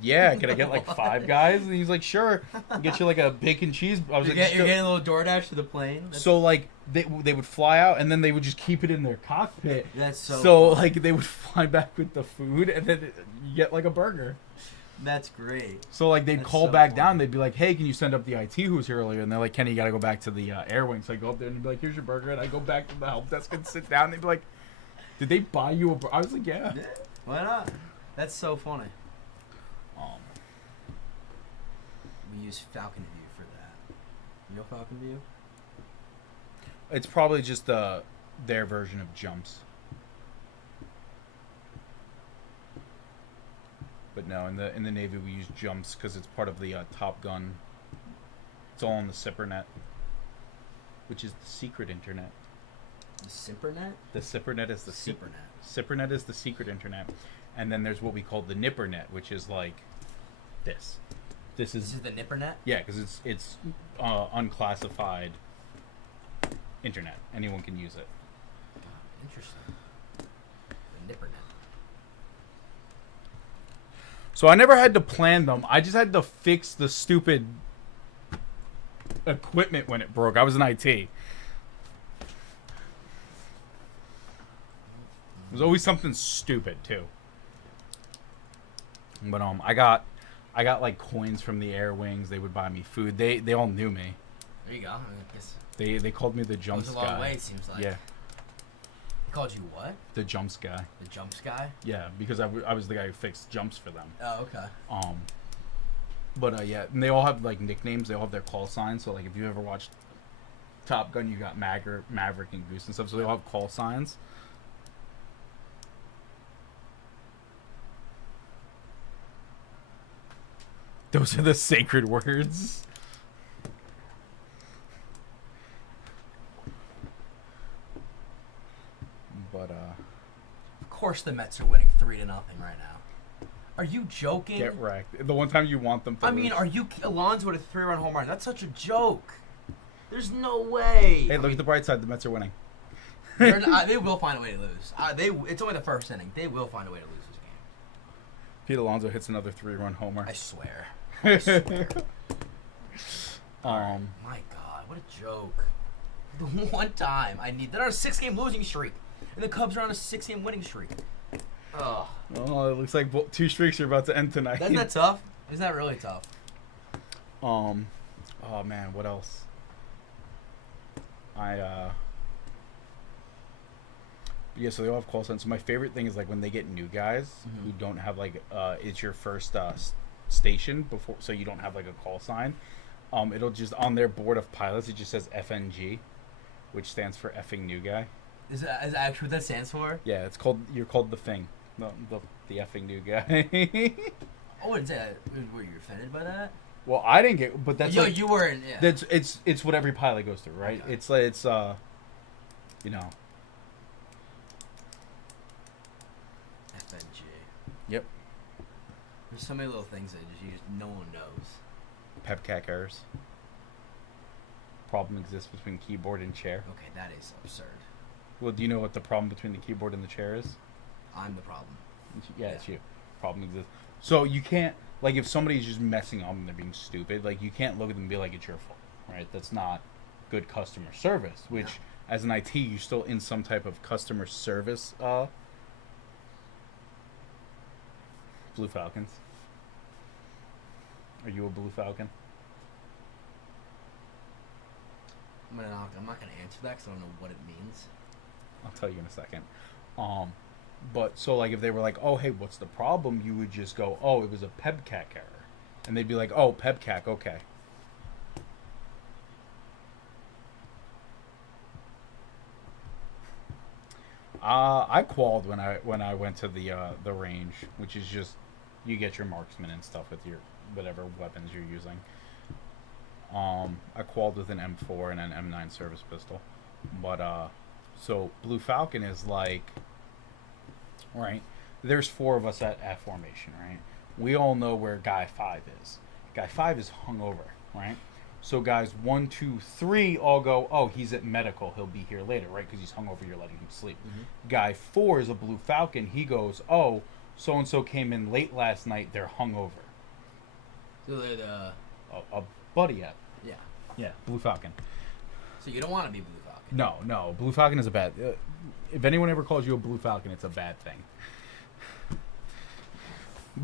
"Yeah, can I get like 5 guys?" And he's like, "Sure, I'll get you like a bacon cheese." I was you're like, getting a little DoorDash to the plane. So like they would fly out, and then they would just keep it in their cockpit. That's so fun. Like they would fly back with the food, and then you get like a burger. That's great. So like they'd call back down. They'd be like, "Hey, can you send up the IT who was here earlier?" And they're like, "Kenny, you gotta go back to the air wing." So I go up there and be like, "Here's your burger," and I go back to the help desk and sit down. And they'd be like, "Did they buy you a burger?" I was like, "Yeah." Why not? That's so funny. We use Falcon View for that. You know Falcon View? It's probably just their version of Jumps. But no, in the Navy we use Jumps because it's part of the Top Gun. It's all on the SIPRNet, which is the secret internet. The SIPRNet? The SIPRNet is the SIPRNet. SIPRNet is the secret internet, and then there's what we call the NIPRNet, which is like this. This is the NIPRNet? Yeah, because it's unclassified internet. Anyone can use it. Interesting. The NIPRNet. So I never had to plan them. I just had to fix the stupid equipment when it broke. I was in IT. There's always something stupid too. But I got like coins from the Air Wings. They would buy me food. They all knew me. There you go. I guess They called me the Jumps goes a long guy. way, it seems like. Yeah, He called you what? the Jumps guy. The jumps guy? Yeah, because I was the guy who fixed jumps for them. Oh, okay. But yeah, and they all have like nicknames. They all have their call signs. So like if you ever watched Top Gun, you got Maverick and Goose and stuff. So they all have call signs. Those are the sacred words. But Of course the Mets are winning 3-0 right now. Are you joking? get wrecked. The one time you want them to I mean, lose. are you Alonso with a 3-run home run? That's such a joke. There's no way. Hey, look at the bright side. The Mets are winning. They will find a way to lose. It's only the first inning. They will find a way to lose this game. Pete Alonso hits another 3-run homer. I swear. I swear. My God, what a joke. The one time they're on a 6-game losing streak, and the Cubs are on a 6-game winning streak. Ugh. Oh, it looks like 2 streaks are about to end tonight. Isn't that tough? Isn't that really tough? Oh man, what else? Yeah, so they all have call signs. So my favorite thing is like when they get new guys who don't have like it's your first station before, so you don't have like a call sign. It'll just on their board of pilots it just says FNG, which stands for effing new guy. Is that actually what that stands for? Yeah, you're called the thing, the effing new guy. I wouldn't say that. Were you offended by that? Well, I didn't get, but that's like, you weren't. Yeah. that's it's what every pilot goes through, right? Okay. It's you know. FNG. Yep. There's so many little things that no one knows. Pepcac errors. Problem exists between keyboard and chair. Okay, that is absurd. Well, do you know what the problem between the keyboard and the chair is? I'm the problem. Yeah, it's you. Problem exists. So you can't, like, if somebody's just messing up and they're being stupid, like, you can't look at them and be like, it's your fault, right? That's not good customer service, which, as an IT, you're still in some type of customer service, Blue Falcons. Are you a Blue Falcon? I'm not gonna answer that because I don't know what it means. I'll tell you in a second. But so like if they were like, oh hey, what's the problem? You would just go, oh, it was a Pepcac error, and they'd be like, oh, Pepcac, okay. I qualled when I went to the range, which is just you get your marksman and stuff with your whatever weapons you're using. I qualled with an M4 and an M9 service pistol, but so Blue Falcon is like, right? There's 4 of us at formation, right? We all know where Guy 5 is. Guy 5 is hungover, right? So guys 1, 2, 3 all go, oh, he's at medical. He'll be here later, right? Because he's hungover. You're letting him sleep. Mm-hmm. Guy 4 is a Blue Falcon. He goes, oh, so and so came in late last night. They're hungover. So they're the a buddy app. yeah. Yeah, Blue Falcon. So you don't want to be Blue Falcon. No, Blue Falcon is a bad. If anyone ever calls you a Blue Falcon, it's a bad thing.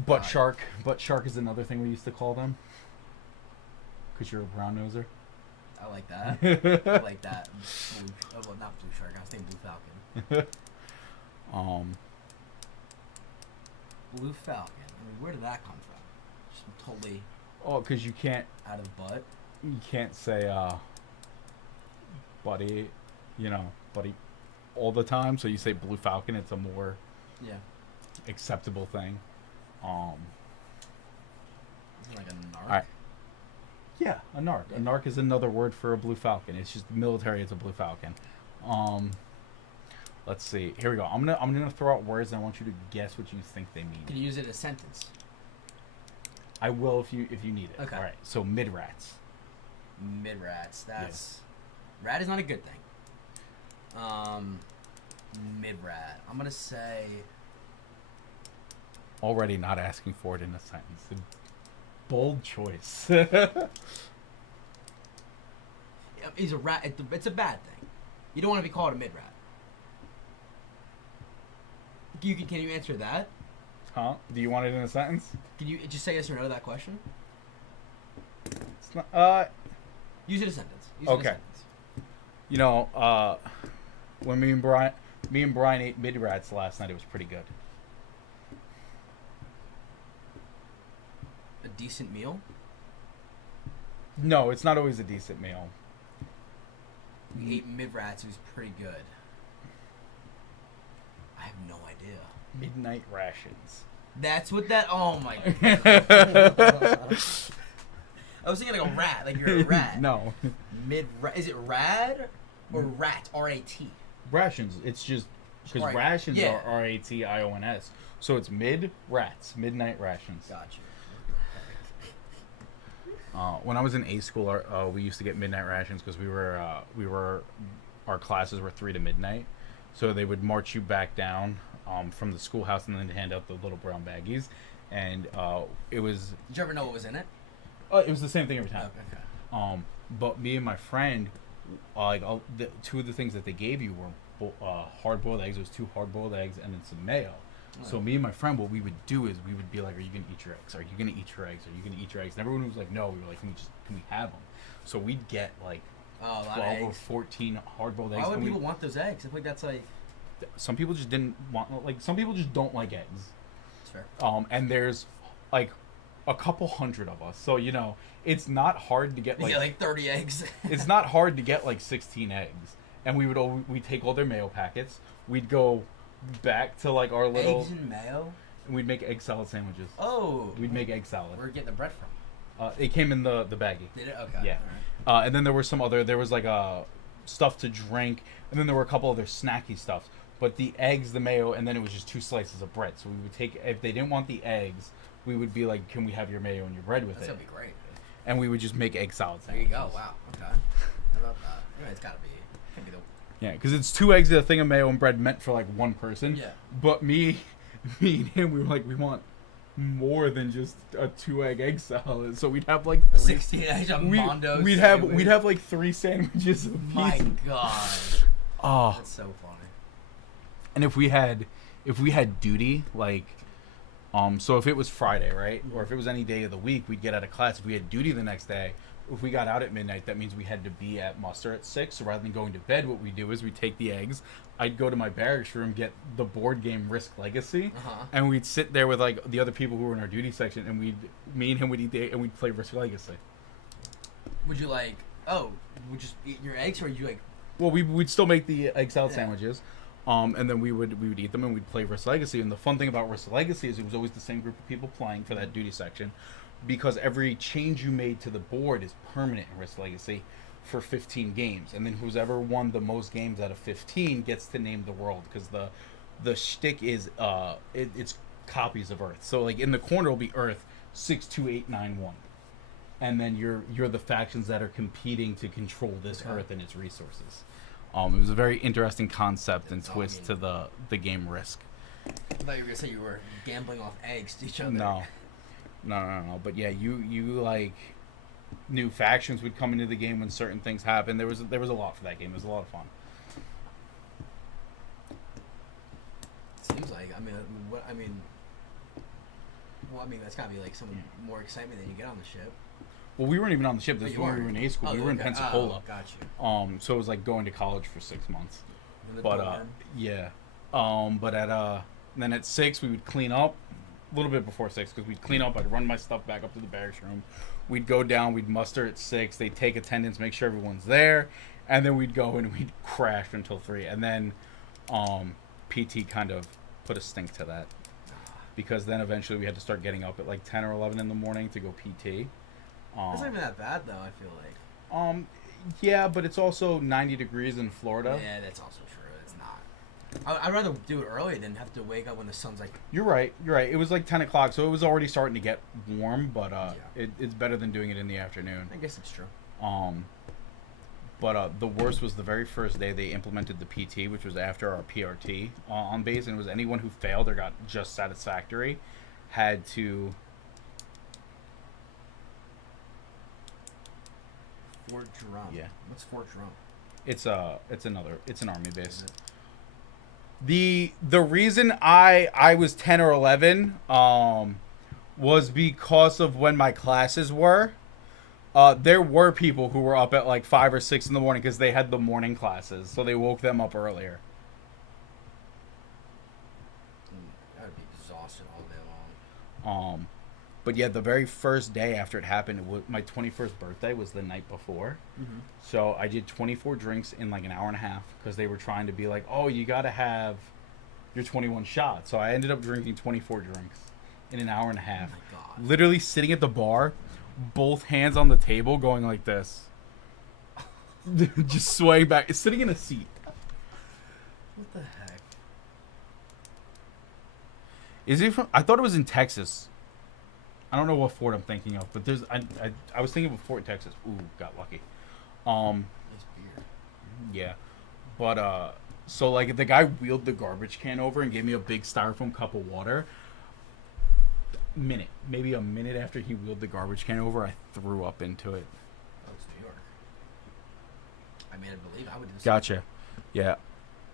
Butt shark is another thing we used to call them. Because you're a brown noser. I like that. I like that. Well, not Blue Shark. I was thinking Blue Falcon. Blue Falcon. I mean, where did that come from? Just totally. Oh, because you can't. Out of butt. You can't say, buddy, buddy, all the time. So you say Blue Falcon. It's a more acceptable thing. Like a narc. Right. Yeah, a narc. A narc is another word for a Blue Falcon. It's just military. It's a Blue Falcon. Let's see. Here we go. I'm gonna throw out words, and I want you to guess what you think they mean. Can you use it as a sentence? I will if you need it. Okay. All right. So mid rats. Mid rats. That's rat is not a good thing. Mid rat. I'm gonna say. Already not asking for it in a sentence. Bold choice. He's a rat. It's a bad thing. You don't want to be called a mid rat. Can you answer that? Huh? Do you want it in a sentence? Can you just say yes or no to that question? It's not, Use it as a sentence. Okay. You know, when me and Brian ate mid rats last night, it was pretty good. A decent meal? No, it's not always a decent meal. We ate mid-rats. It was pretty good. I have no idea. Midnight rations. That's what that... Oh, my God. I was thinking like a rat. Like you're a rat. No. Is it rad or rat? R-A-T. Rations. It's just... Because Right. rations Yeah. are R-A-T-I-O-N-S. So it's mid-rats. Midnight rations. Gotcha. When I was in A school, we used to get midnight rations because our classes were 3 to midnight, so they would march you back down from the schoolhouse and then hand out the little brown baggies, and it was. Did you ever know what was in it? It was the same thing every time. Okay. But me and my friend, two of the things that they gave you were hard-boiled eggs. It was 2 hard-boiled eggs and then some mayo. So me and my friend, what we would do is we would be like, "Are you gonna eat your eggs? Are you gonna eat your eggs? Are you gonna eat your eggs?" And everyone was like, "No." We were like, "Can we have them?" So we'd get like 12 or 14 hard-boiled eggs. Why would people want those eggs? I feel like that's like. Some people just didn't want. Like some people just don't like eggs. That's fair. And there's like a couple hundred of us, so you know it's not hard to get like. Yeah, like 30 eggs. It's not hard to get like 16 eggs, and we'd take all their mayo packets. We'd go back to like our little eggs and mayo. And we'd make egg salad sandwiches. Oh. We'd make egg salad. Where'd you get the bread from? It came in the baggie. Did it? Okay. Yeah. Right. And then there was some other. There was like stuff to drink, and then there were a couple other snacky stuffs. But the eggs, the mayo, and then it was just 2 slices of bread. So we would take, if they didn't want the eggs, we would be like, "Can we have your mayo and your bread with That's it?" gonna be great. And we would just make egg salad There you sandwiches. go. Wow. Okay. How about that? Anyway, it's gotta be. Can't be the. Yeah, because it's 2 eggs and a thing of mayo and bread meant for like 1 person. Yeah. But me and him, we were like, we want more than just a 2-egg salad. So we'd have like 3, 16 eggs on Mondo. we'd have like 3 sandwiches a piece. My God. Oh. That's so funny. And if we had duty, like, so if it was Friday, right, or if it was any day of the week, we'd get out of class. If we had duty the next day, if we got out at midnight, that means we had to be at muster at 6. So rather than going to bed, what we do is we take the eggs. I'd go to my barracks room, get the board game Risk Legacy, and we'd sit there with like the other people who were in our duty section, and me and him would eat the egg, and we'd play Risk Legacy. Would you like? Oh, would you just eat your eggs, or would you like? Well, we'd still make the egg salad sandwiches. And then we would eat them and we'd play Risk Legacy. And the fun thing about Risk Legacy is it was always the same group of people playing for that duty section, because every change you made to the board is permanent in Risk Legacy for 15 games. And then whoever won the most games out of 15 gets to name the world, because the shtick is it's copies of Earth. So like in the corner will be Earth 62891, and then you're the factions that are competing to control this Earth and its resources. It was a very interesting concept and twist to the game Risk. I thought you were gonna say you were gambling off eggs to each other. No. But yeah, you like new factions would come into the game when certain things happened. There was a lot for that game. It was a lot of fun. Seems like that's gotta be like some more excitement than you get on the ship. Well, we weren't even on the ship. This Oh, was you when we were in weren't? A school. Oh, we were in okay. Pensacola. Oh, got you. So it was like going to college for 6 months. In the But dorm. yeah. But then at 6 we would clean up. A little bit before 6, because we'd clean up. I'd run my stuff back up to the barracks room. We'd go down. We'd muster at 6. They'd take attendance, make sure everyone's there, and then we'd go and we'd crash until 3. And then PT kind of put a stink to that, because then eventually we had to start getting up at like 10 or 11 in the morning to go PT. That's not even that bad though. I feel like. Yeah, but it's also 90 degrees in Florida. Yeah, that's also true. It's not. I'd rather do it early than have to wake up when the sun's like. You're right. It was like 10 o'clock, so it was already starting to get warm, but it's better than doing it in the afternoon. I guess it's true. But the worst was the very first day they implemented the PT, which was after our PRT on base, and it was anyone who failed or got just satisfactory had to. Fort Drum. Yeah. What's Fort Drum? It's an army base. The reason I was 10 or 11 was because of when my classes were. There were people who were up at like 5 or 6 in the morning because they had the morning classes, so they woke them up earlier. I would be exhausted all day long. But yeah, the very first day after it happened, my 21st birthday was the night before. Mm-hmm. So I did 24 drinks in like an hour and a half because they were trying to be like, oh, you got to have your 21 shots. So I ended up drinking 24 drinks in an hour and a half. Oh my God. Literally sitting at the bar, both hands on the table, going like this. Just swaying back. Sitting in a seat. What the heck? Is it from? I thought it was in Texas. I don't know what fort I'm thinking of, but there's I was thinking of a fort in Texas. Ooh, got lucky. Nice beer. Yeah, but so like the guy wheeled the garbage can over and gave me a big styrofoam cup of water. Maybe a minute after he wheeled the garbage can over, I threw up into it. Oh, it's New York. I made it believe I would do the same. Gotcha. Yeah,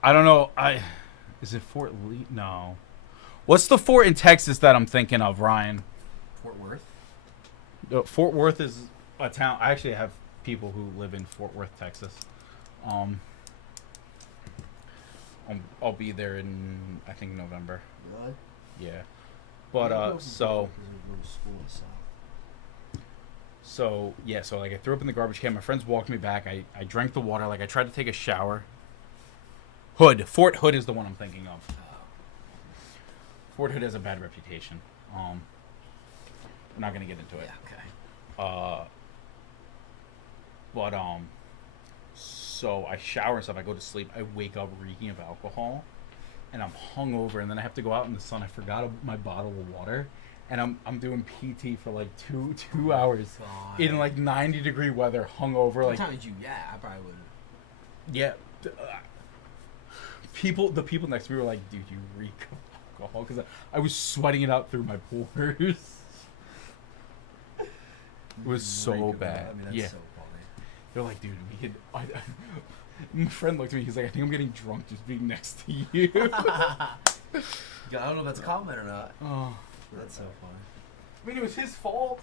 I don't know. Is it Fort Lee? No. What's the fort in Texas that I'm thinking of, Ryan? Fort Worth. Fort Worth is a town. I actually have people who live in Fort Worth, Texas. I'll be there in I think November. Really? Yeah, but so yeah, so like I threw up in the garbage can. My friends walked me back. I drank the water. Like I tried to take a shower. Fort Hood is the one I'm thinking of. Fort Hood has a bad reputation. We're not gonna get into it. Yeah, okay. But so I shower and stuff. I go to sleep. I wake up reeking of alcohol, and I'm hungover. And then I have to go out in the sun. I forgot my bottle of water, and I'm doing PT for like two hours God. in like 90-degree weather, hungover. Like Sometimes I probably wouldn't. yeah. The people next to me were like, "Dude, you reek of alcohol," because I was sweating it out through my pores. It was so bad. I mean, that's yeah. so funny. They're like, dude, we could. My friend looked at me. He's like, I think I'm getting drunk just being next to you. Yeah, I don't know if that's a compliment or not. Oh, That's so funny. I mean, it was his fault.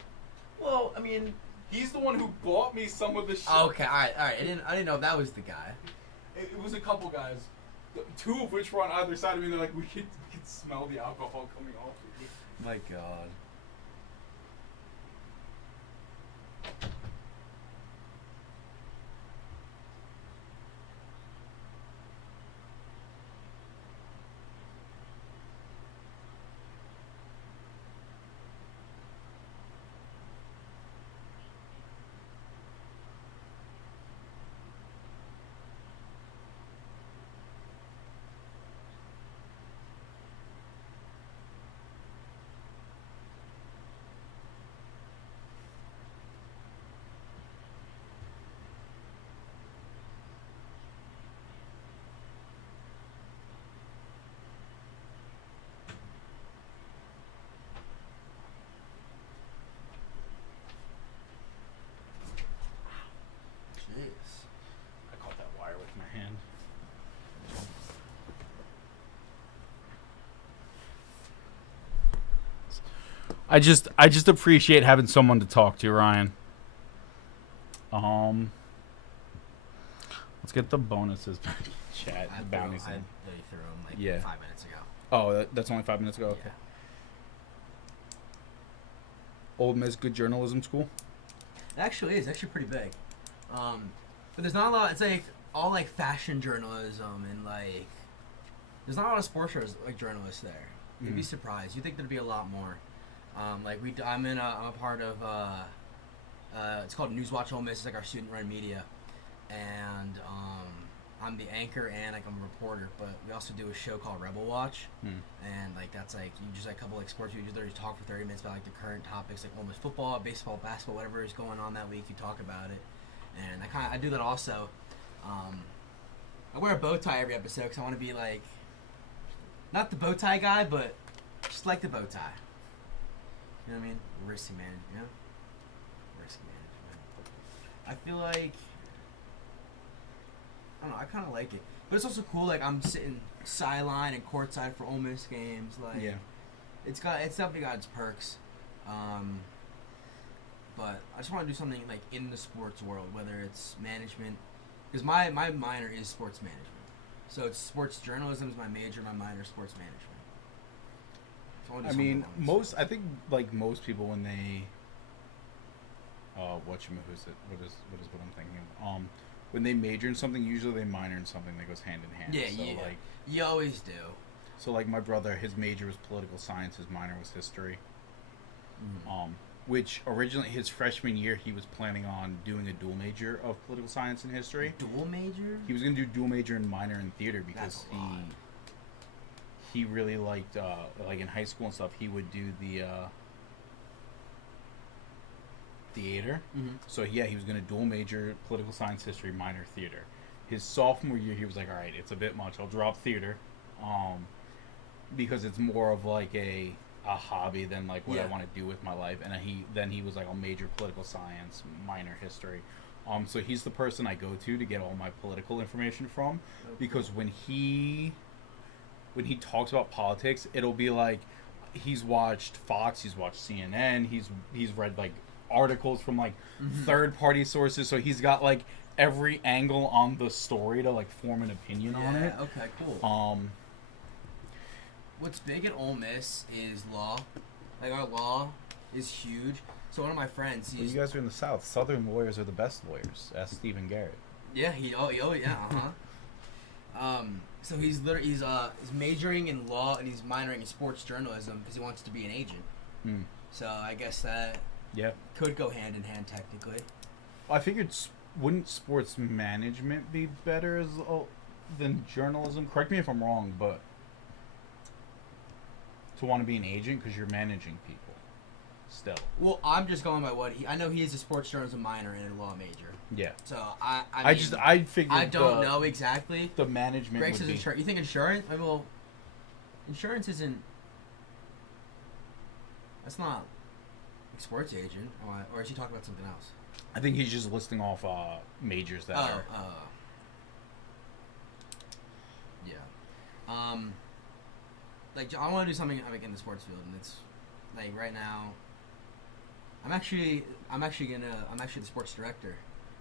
Well, I mean, He's the one who bought me some of the shit. okay, all right. I didn't know if that was the guy. It was a couple guys, two of which were on either side of me. And they're like, we could smell the alcohol coming off of you. My God. Jeez. I caught that wire with my hand. I just appreciate having someone to talk to, Ryan. Let's get the bonuses back in chat. The bounties. I threw him like Yeah. 5 minutes ago. Oh, that's only 5 minutes ago. Okay. Yeah. Old Miss Good Journalism School. It actually is actually pretty big. But there's not a lot. It's like all like fashion journalism and like there's not a lot of sports like journalists there. You'd be surprised. You think there'd be a lot more. I'm a part of it's called Newswatch Ole Miss. It's like our student-run media, and I'm the anchor and like I'm a reporter. But we also do a show called Rebel Watch, and like that's like you just like a couple like sports. You just talk for 30 minutes about like the current topics like Ole Miss football, baseball, basketball, whatever is going on that week. You talk about it, and I do that also. I wear a bow tie every episode because I want to be like not the bow tie guy, but just like the bow tie. You know what I mean? Risk management, you know? Risk management. I feel like I don't know, I kinda like it. But it's also cool. Like I'm sitting sideline and courtside for Ole Miss games. Like it's definitely got its perks. But I just want to do something like in the sports world, whether it's management, because my minor is sports management. So it's sports journalism is my major, my minor is sports management. So I mean, I think like most people when they, what I'm thinking of. When they major in something, usually they minor in something that goes hand in hand. Yeah, so, yeah. Like, you always do. So like my brother, his major was political science, his minor was history. Which originally his freshman year he was planning on doing a dual major of political science and history. Dual major? He was going to do dual major and minor in theater because he really liked like in high school and stuff he would do the theater. So yeah, he was going to dual major political science, history, minor theater. His sophomore year he was like, all right, it's a bit much, I'll drop theater because it's more of like a hobby than like what I want to do with my life. And he was like, I'll major political science, minor history. So he's the person I go to get all my political information from, because when he talks about politics, it'll be like he's watched Fox, he's watched CNN, he's read like articles from like third party sources, so he's got like every angle on the story to like form an opinion on it. Okay, cool. What's big at Ole Miss is law. Like our law is huge. So one of my friends, You guys are in the South. Southern lawyers are the best lawyers. Ask Stephen Garrett. Yeah, so he's majoring in law and he's minoring in sports journalism because he wants to be an agent. So I guess that could go hand in hand technically. I figured wouldn't sports management be better than journalism? Correct me if I'm wrong, but to want to be an agent because you're managing people still. Well, I'm just going by what I know. He is a sports journalism minor and a law major. Yeah. So I figured I don't know exactly. The management Greg would says be... insurance. You think insurance? I mean, well, insurance isn't. That's not like sports agent. Or is he talking about something else? I think he's just listing off majors that are. Yeah. Like I want to do something like in the sports field, and it's like right now. I'm actually the sports director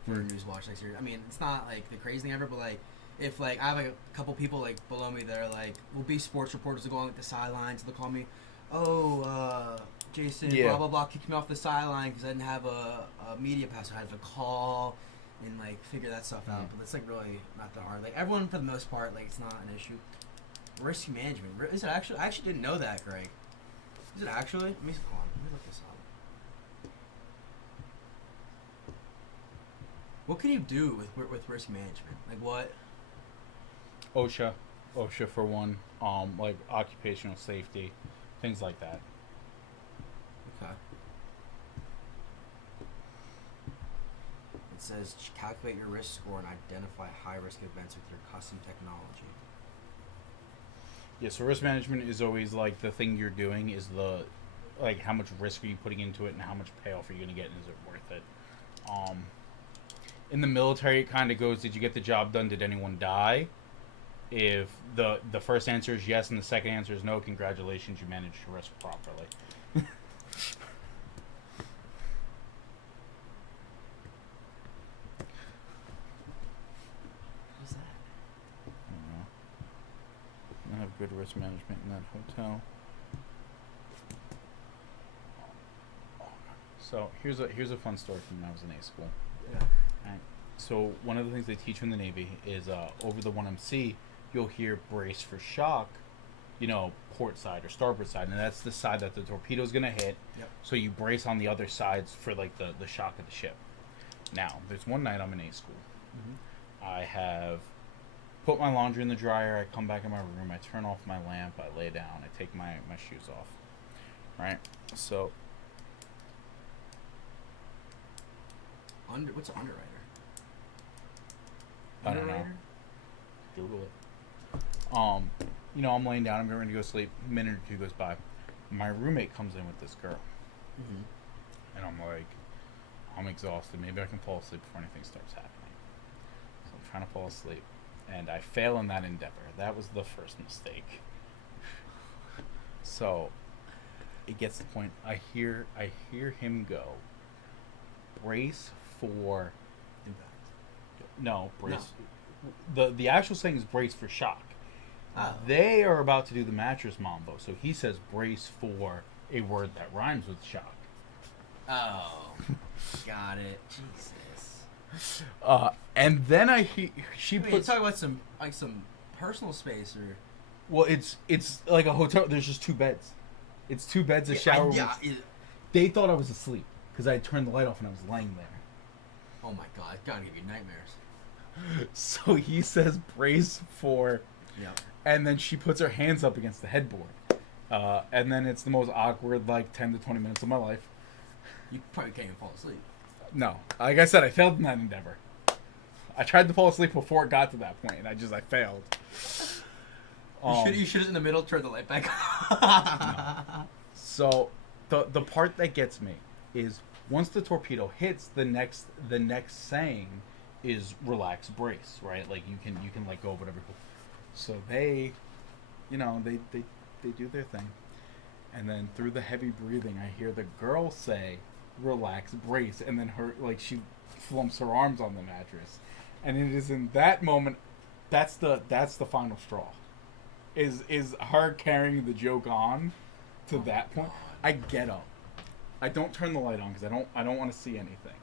for Newswatch next year. I mean, it's not like the crazy thing ever, but like if like I have like a couple people like below me that are like will be sports reporters that go on like the sidelines. They'll call me, Jason, blah blah blah, kicked me off the sideline because I didn't have a media pass. So I had to call and like figure that stuff out. But it's like really not that hard. Like everyone for the most part, like it's not an issue. Risk management. Is it actually? I actually didn't know that, Greg. Is it actually? Let me look this up. What can you do with risk management? Like what? OSHA for one. Like occupational safety, things like that. Okay. It says calculate your risk score and identify high risk events with your custom technology. Yeah, so risk management is always like the thing you're doing is like how much risk are you putting into it and how much payoff are you going to get and is it worth it? In the military, it kind of goes, did you get the job done? Did anyone die? If the first answer is yes and the second answer is no, congratulations, you managed your risk properly. Have good risk management in that hotel. So here's a fun story from when I was in A school. Yeah. Right. So one of the things they teach you in the Navy is over the 1MC you'll hear brace for shock, port side or starboard side, and that's the side that the torpedo's gonna hit. Yep. So you brace on the other sides for like the shock of the ship. Now there's one night I'm in A school. I have put my laundry in the dryer, I come back in my room, I turn off my lamp, I lay down, I take my shoes off. Right? So what's an underwriter? I don't know. Google it. I'm laying down, I'm getting ready to go to sleep, a minute or two goes by. My roommate comes in with this girl. And I'm like, I'm exhausted, maybe I can fall asleep before anything starts happening. So I'm trying to fall asleep. and I fail in that endeavor. That was the first mistake. So it gets to the point. I hear him go. Brace for Impact. no brace. The actual saying is brace for shock. Oh. They are about to do the mattress mambo, so he says brace for a word that rhymes with shock. Oh, got it. Jesus. And then she Wait, puts. you talk about some personal space or. Well, it's like a hotel. There's just 2 beds. It's 2 beds, a shower room. They thought I was asleep because I had turned the light off and I was laying there. Oh my god, it's gotta give you nightmares. So he says brace for. Yeah. And then she puts her hands up against the headboard. And then it's the most awkward, 10 to 20 minutes of my life. You probably can't even fall asleep. No. Like I said, I failed in that endeavor. I tried to fall asleep before it got to that point, and I failed. You should have in the middle, turn the light back on. No. So, the part that gets me is once the torpedo hits, the next saying is relax, brace, right? Like you can let go of whatever. So they do their thing, and then through the heavy breathing, I hear the girl say, "Relax, brace," and then she flumps her arms on the mattress, and it is in that moment that's the final straw, is her carrying the joke on to that point. I get up, I don't turn the light on because I don't want to see anything,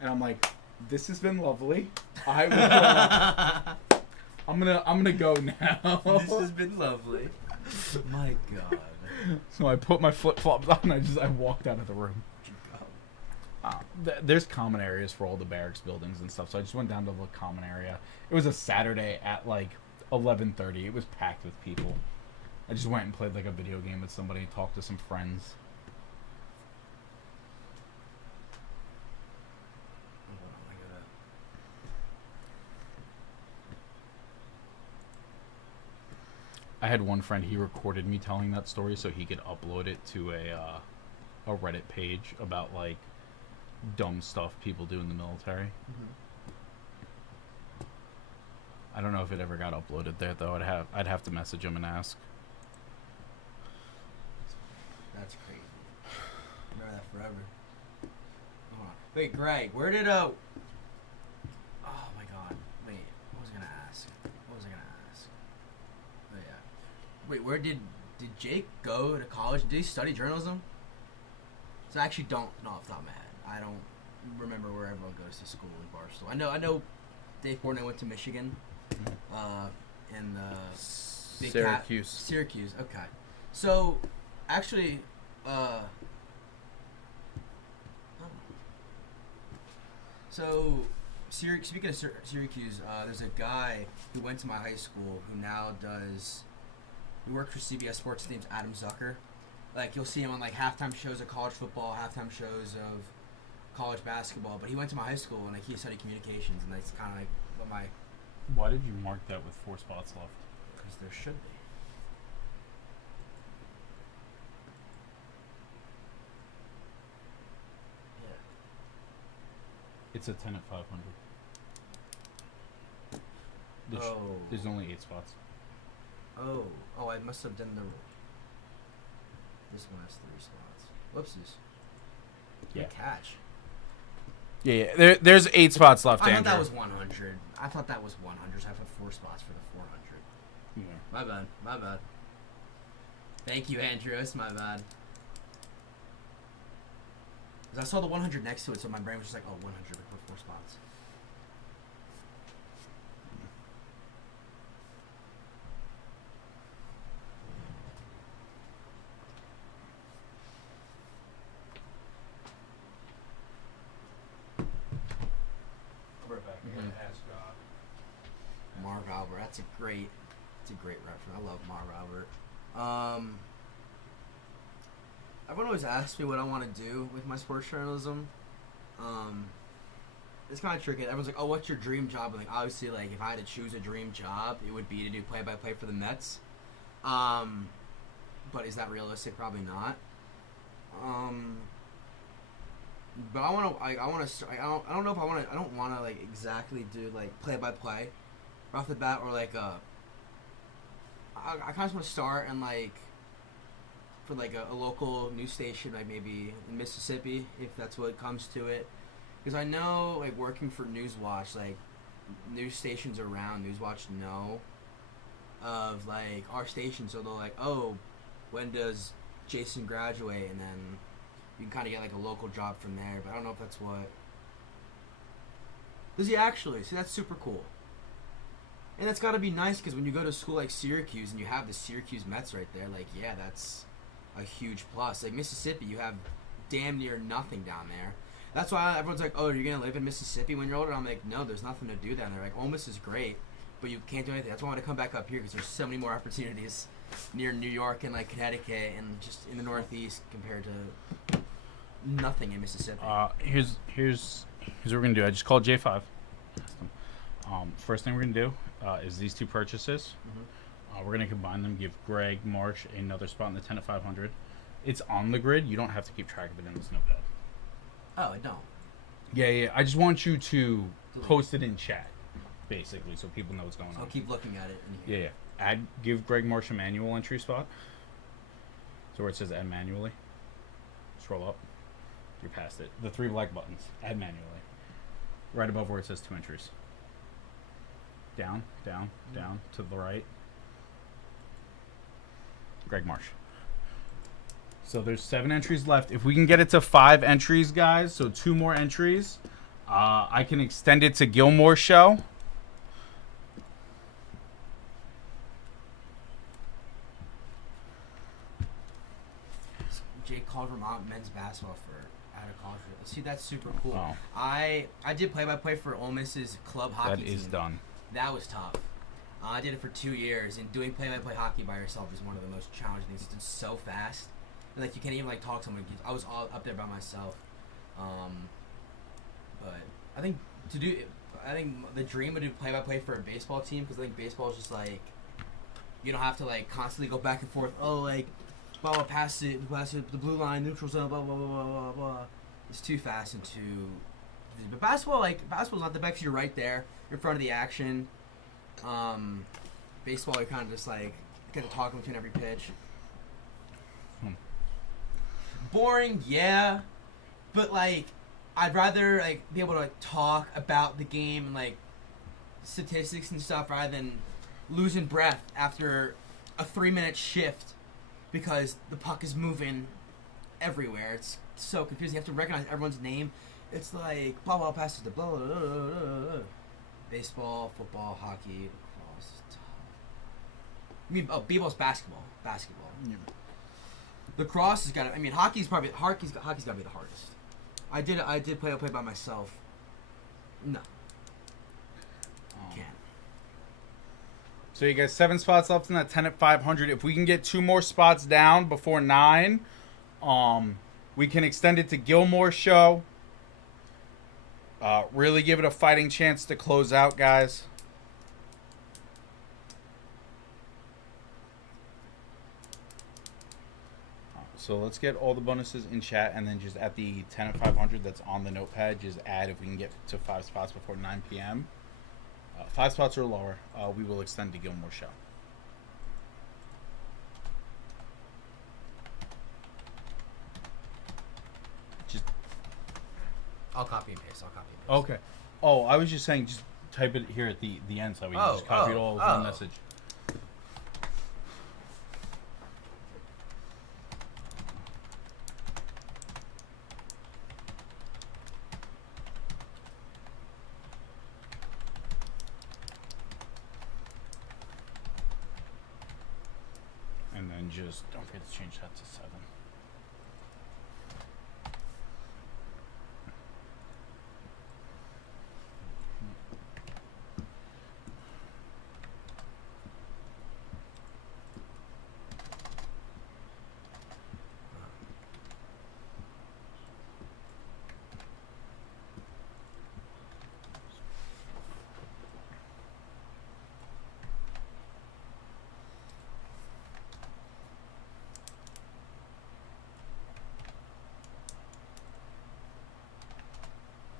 and I'm like, this has been lovely. I'm gonna go now. This has been lovely. My god. So I put my flip flops on and I walked out of the room. There's common areas for all the barracks buildings and stuff, so I just went down to the common area. It was a Saturday at 11:30. It was packed with people. I just went and played a video game with somebody, talked to some friends. I had one friend, he recorded me telling that story so he could upload it to a Reddit page about dumb stuff people do in the military. Mm-hmm. I don't know if it ever got uploaded there though. I'd have to message him and ask. That's crazy. Remember that forever. Hold on. Wait, Greg, where did Oh my god. Wait, what was I gonna ask? Oh yeah. Wait, where did Jake go to college? Did he study journalism? So I actually don't know off the top of my head. I don't remember where everyone goes to school in Barstool. I know Dave Portnoy went to Michigan. In the Big Syracuse. Syracuse, okay. So, actually, speaking of Syracuse, there's a guy who went to my high school who now he works for CBS Sports. His name's Adam Zucker. You'll see him on halftime shows of college football, halftime shows of college basketball. But he went to my high school and he studied communications, and that's kind of what my. Why did you mark that with 4 spots left? Because there should be. Yeah. It's a 10 at 500. There's only 8 spots. Oh, I must have done this one has 3 spots. Whoopsies. Yeah. Good catch. Yeah. There's 8 spots left, I Andrew. thought that was 100. I thought that was 100. So I put 4 spots for the 400. Yeah. My bad. Thank you, Andrew. It's my bad. 'Cause I saw the 100 next to it, so my brain was just like, oh, 100. We put 4 spots. Marv Albert. That's a great reference. I love Marv Albert. Everyone always asks me what I want to do with my sports journalism. It's kind of tricky. Everyone's like, "Oh, what's your dream job?" And obviously, if I had to choose a dream job, it would be to do play-by-play for the Mets. But is that realistic? Probably not. But I don't know if I want to. I don't want to exactly do play-by-play. right off the bat, or like I kind of just want to start and like for like a local news station, like maybe in Mississippi, if that's what comes to it. Because I know, like working for Newswatch, like news stations around Newswatch know of like our station, so they're like, oh, when does Jason graduate, and then you can kind of get like a local job from there. But I don't know if that's what. Does he actually? See, that's super cool. And that's got to be nice because when you go to school like Syracuse and you have the Syracuse Mets right there, like, yeah, that's a huge plus. Like Mississippi, you have damn near nothing down there. That's why everyone's like, oh, you're going to live in Mississippi when you're older? I'm like, no, there's nothing to do down there. Like, Ole Miss is great, but you can't do anything. That's why I want to come back up here because there's so many more opportunities near New York and like Connecticut and just in the Northeast compared to nothing in Mississippi. Here's what we're gonna do. I just called J5. First thing we're gonna do is these two purchases. We're gonna combine them. Give Greg Marsh another spot in the 10 at 500. It's on the grid. You don't have to keep track of it in this notepad. Oh, I don't. Yeah. I just want you to post it in chat, basically, so people know what's going on. I'll keep looking at it. In here. Yeah. Give Greg Marsh a manual entry spot. So where it says add manually. Scroll up. You're past it. The 3 black buttons. Add manually. Right above where it says 2 entries. Down to the right. Greg Marsh. So there's 7 entries left. If we can get it to 5 entries, guys, so 2 more entries, I can extend it to Gilmore Show. Jake called Vermont men's basketball for out of college. See, that's super cool. Oh. I did play-by-play for Ole Miss's club hockey team. That is done. That was tough. I did it for 2 years, and doing play-by-play hockey by yourself is one of the most challenging things. It's so fast, and like you can't even like talk to someone. I was all up there by myself. But I think the dream would do play-by-play for a baseball team because I think baseball is just like you don't have to like constantly go back and forth. Oh, like blah blah, pass it, the blue line, neutral zone, blah blah blah blah blah blah. It's too fast and too. But basketball's not the best. You're right there. You're in front of the action. Baseball, you're kind of just like get to talking between every pitch. Boring, yeah, but like I'd rather like be able to like, talk about the game and like statistics and stuff rather than losing breath after a 3-minute shift because the puck is moving everywhere. It's so confusing. You have to recognize everyone's name. It's like blah blah passes to blah blah blah blah blah. Baseball, football, hockey, lacrosse. I mean, b-ball's basketball. Yeah. Lacrosse has got. I mean, hockey's got to be the hardest. I did play by myself. No. Can't. So you got 7 spots left in that 10 at 500. If we can get 2 more spots down before 9, we can extend it to Gilmore Show. Really give it a fighting chance to close out, guys. So let's get all the bonuses in chat, and then just at the 10 at 500 that's on the notepad, just add if we can get to 5 spots before 9 p.m. 5 spots or lower, we will extend to Gilmore Show. I'll copy and paste. Okay. Oh, I was just saying, just type it here at the end so we can just copy it all as one message. And then just don't forget to change that to 7.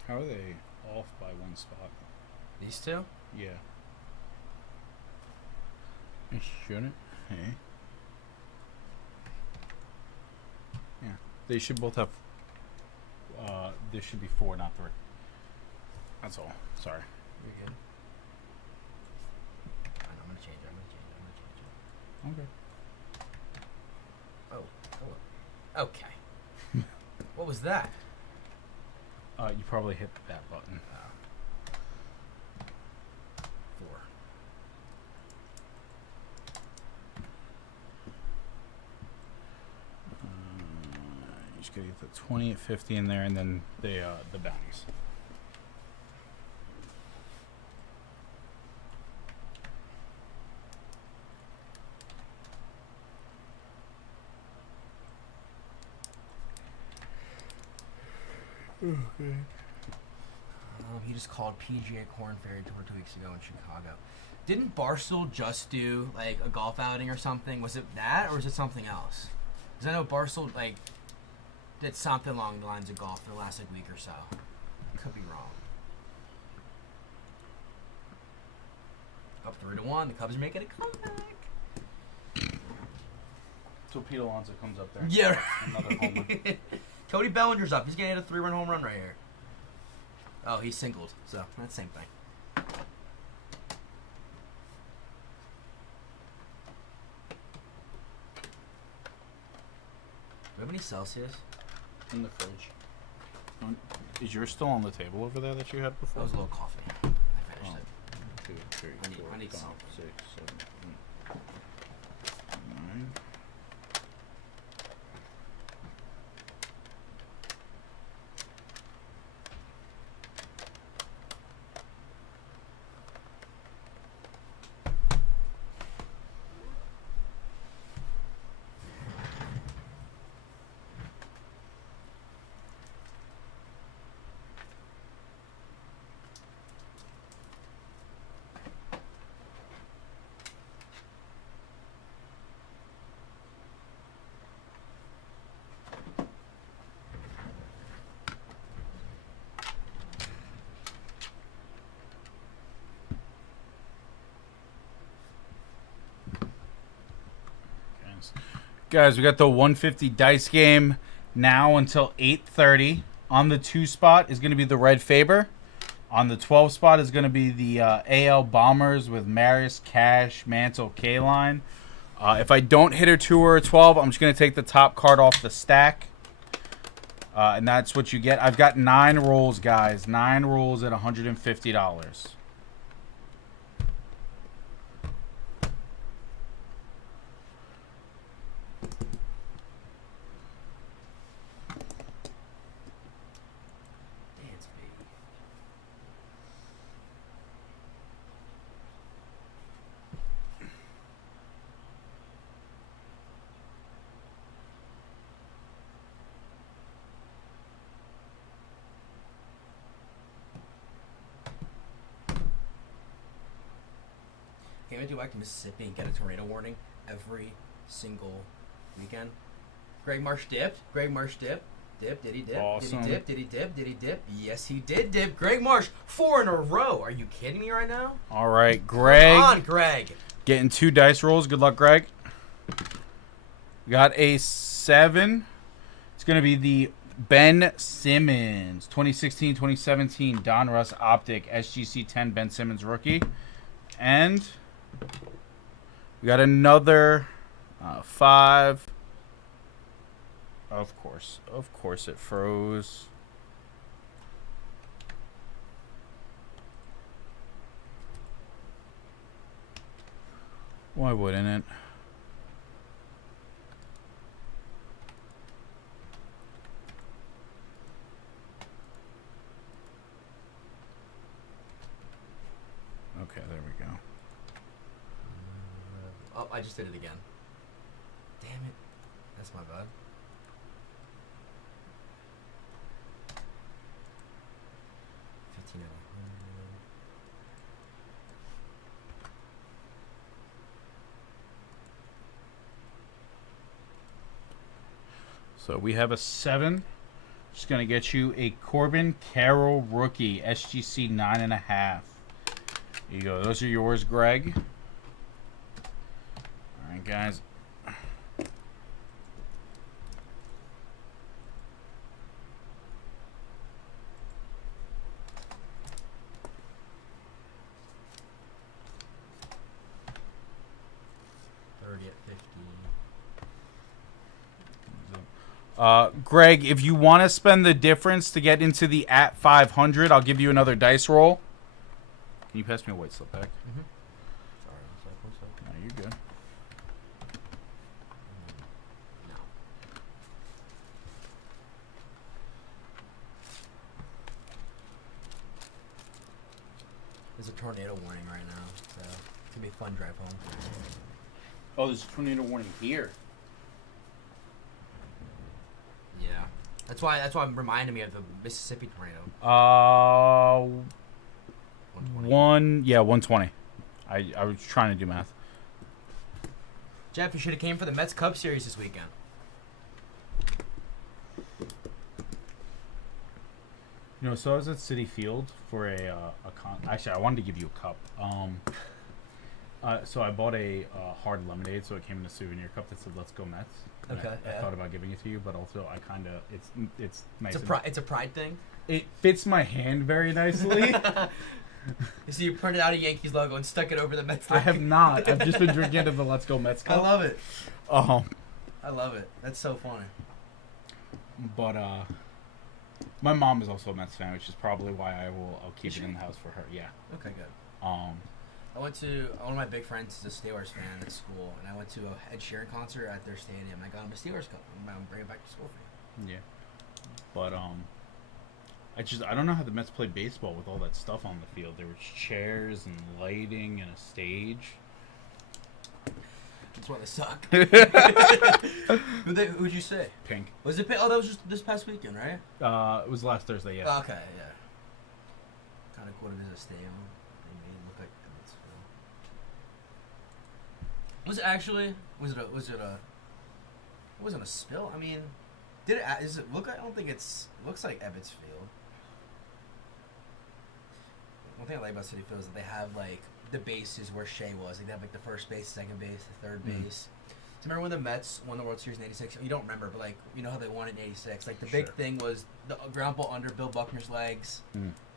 How are they off by 1 spot? These two? Yeah. It shouldn't. Hey. Yeah. They should both have. There should be 4, not 3. That's all. Sorry. You're good. Fine, I'm gonna change it. I'm gonna change it. Okay. Oh. Okay. What was that? You probably hit that button. 4. You just gotta get the 20 at 50 in there, and then the bounties. He just called PGA Corn Ferry Tour 2 weeks ago in Chicago. Didn't Barstool just do like a golf outing or something? Was it that, or was it something else? Because I know Barstool like did something along the lines of golf for the last like week or so. Could be wrong. Up 3-1. The Cubs are making a comeback. So Pete Alonso comes up there. Yeah. Another homer. Cody Bellinger's up. He's getting a 3-run home run right here. Oh, he's singled, so that's the same thing. Do we have any Celsius? In the fridge. Is yours still on the table over there that you had That before? was a little coffee. I finished Oh. it. 2, 3, I need- 4, I need 5, some. 6, 7, 8, 9. Guys, we got the 150 dice game now until 8:30. On the 2 spot is going to be the Red Faber. On the 12 spot is going to be the AL Bombers with Maris, Cash, Mantle, K-Line. If I don't hit a 2 or a 12, I'm just going to take the top card off the stack. And that's what you get. I've got 9 rolls, guys. 9 rolls at $150. Dance, baby. Can't we do back to Mississippi and get a tornado warning every single weekend? Greg Marsh dipped. Greg Marsh dipped. Dip, did he dip? Awesome. Did he dip? Did he dip? Did he dip? Yes, he did dip. Greg Marsh, 4 in a row. Are you kidding me right now? All right, Greg. Come on, Greg. Getting 2 dice rolls. Good luck, Greg. Got a 7. It's going to be the Ben Simmons 2016-2017 Don Russ Optic SGC 10 Ben Simmons rookie. And we got another 5. Of course it froze. Why wouldn't it? Okay, there we go. Oh, I just did it again. Damn it. That's my bad. So we have a 7. Just going to get you a Corbin Carroll rookie, SGC 9.5. Here you go. Those are yours, Greg. guys. Greg, if you want to spend the difference to get into the at 500, I'll give you another dice roll. Can you pass me a white slip back? Mm-hmm. Sorry, No, you're good. No. There's a tornado warning right now, so it's gonna be a fun drive home. Oh, there's a tornado warning here. Yeah, that's why it reminded me of the Mississippi tornado. 120. 120. I was trying to do math. Jeff, you should have came for the Mets Cubs series this weekend. You know, so I was at Citi Field for a actually, I wanted to give you a cup. So I bought a hard lemonade, so it came in a souvenir cup that said "Let's go Mets." And Okay, I thought about giving it to you, but also I kind of it's nice. It's a pride thing. It fits my hand very nicely. So you printed out a Yankees logo and stuck it over the Mets logo. I have not. I've just been drinking out of the "Let's Go Mets" cup. I love it. I love it. That's so funny. But my mom is also a Mets fan, which is probably why I'll keep it in the house for her. Yeah. Okay, good. Um, I went to one of my big friends is a Steelers fan at school, and I went to a Ed Sheeran concert at their stadium. I got him a Steelers cup. I'm gonna bring it back to school for you. yeah. But I don't know how the Mets play baseball with all that stuff on the field. There was chairs and lighting and a stage. That's why they suck. Who'd you say? Pink. Was it? Oh, that was just this past weekend, right? It was last Thursday. Yeah. Okay, yeah. Kind of quoted as a stadium. They made it look like Evansville. Was it actually? Was it a? It wasn't a spill. I mean, did it? Is it look? I don't think it's. It looks like Ebbets Field. One thing I like about Citi Field is that they have like the bases where Shea was. Like they have like the first base, second base, the third base. So remember when the Mets won the World Series in '86? You don't remember, but like you know how they won in '86. Like the big thing was the ground ball under Bill Buckner's legs,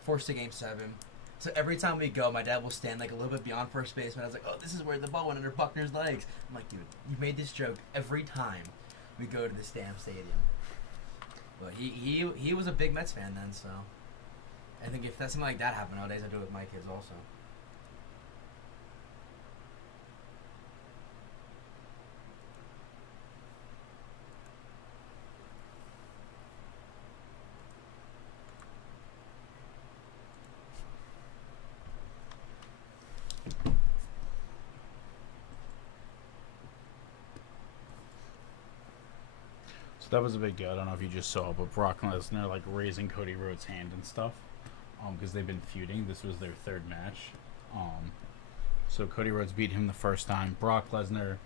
forced to Game 7. So every time we go, my dad will stand like a little bit beyond first base, and I was like, "Oh, this is where the ball went under Buckner's legs." I'm like, "Dude, you made this joke every time we go to this damn stadium." But he was a big Mets fan then, so I think if that's something like that happened nowadays, I do it with my kids also. That was a big deal. I don't know if you just saw, but Brock Lesnar like raising Cody Rhodes' hand and stuff, because they've been feuding. This was their third match. So Cody Rhodes beat him the first time. Brock Lesnar,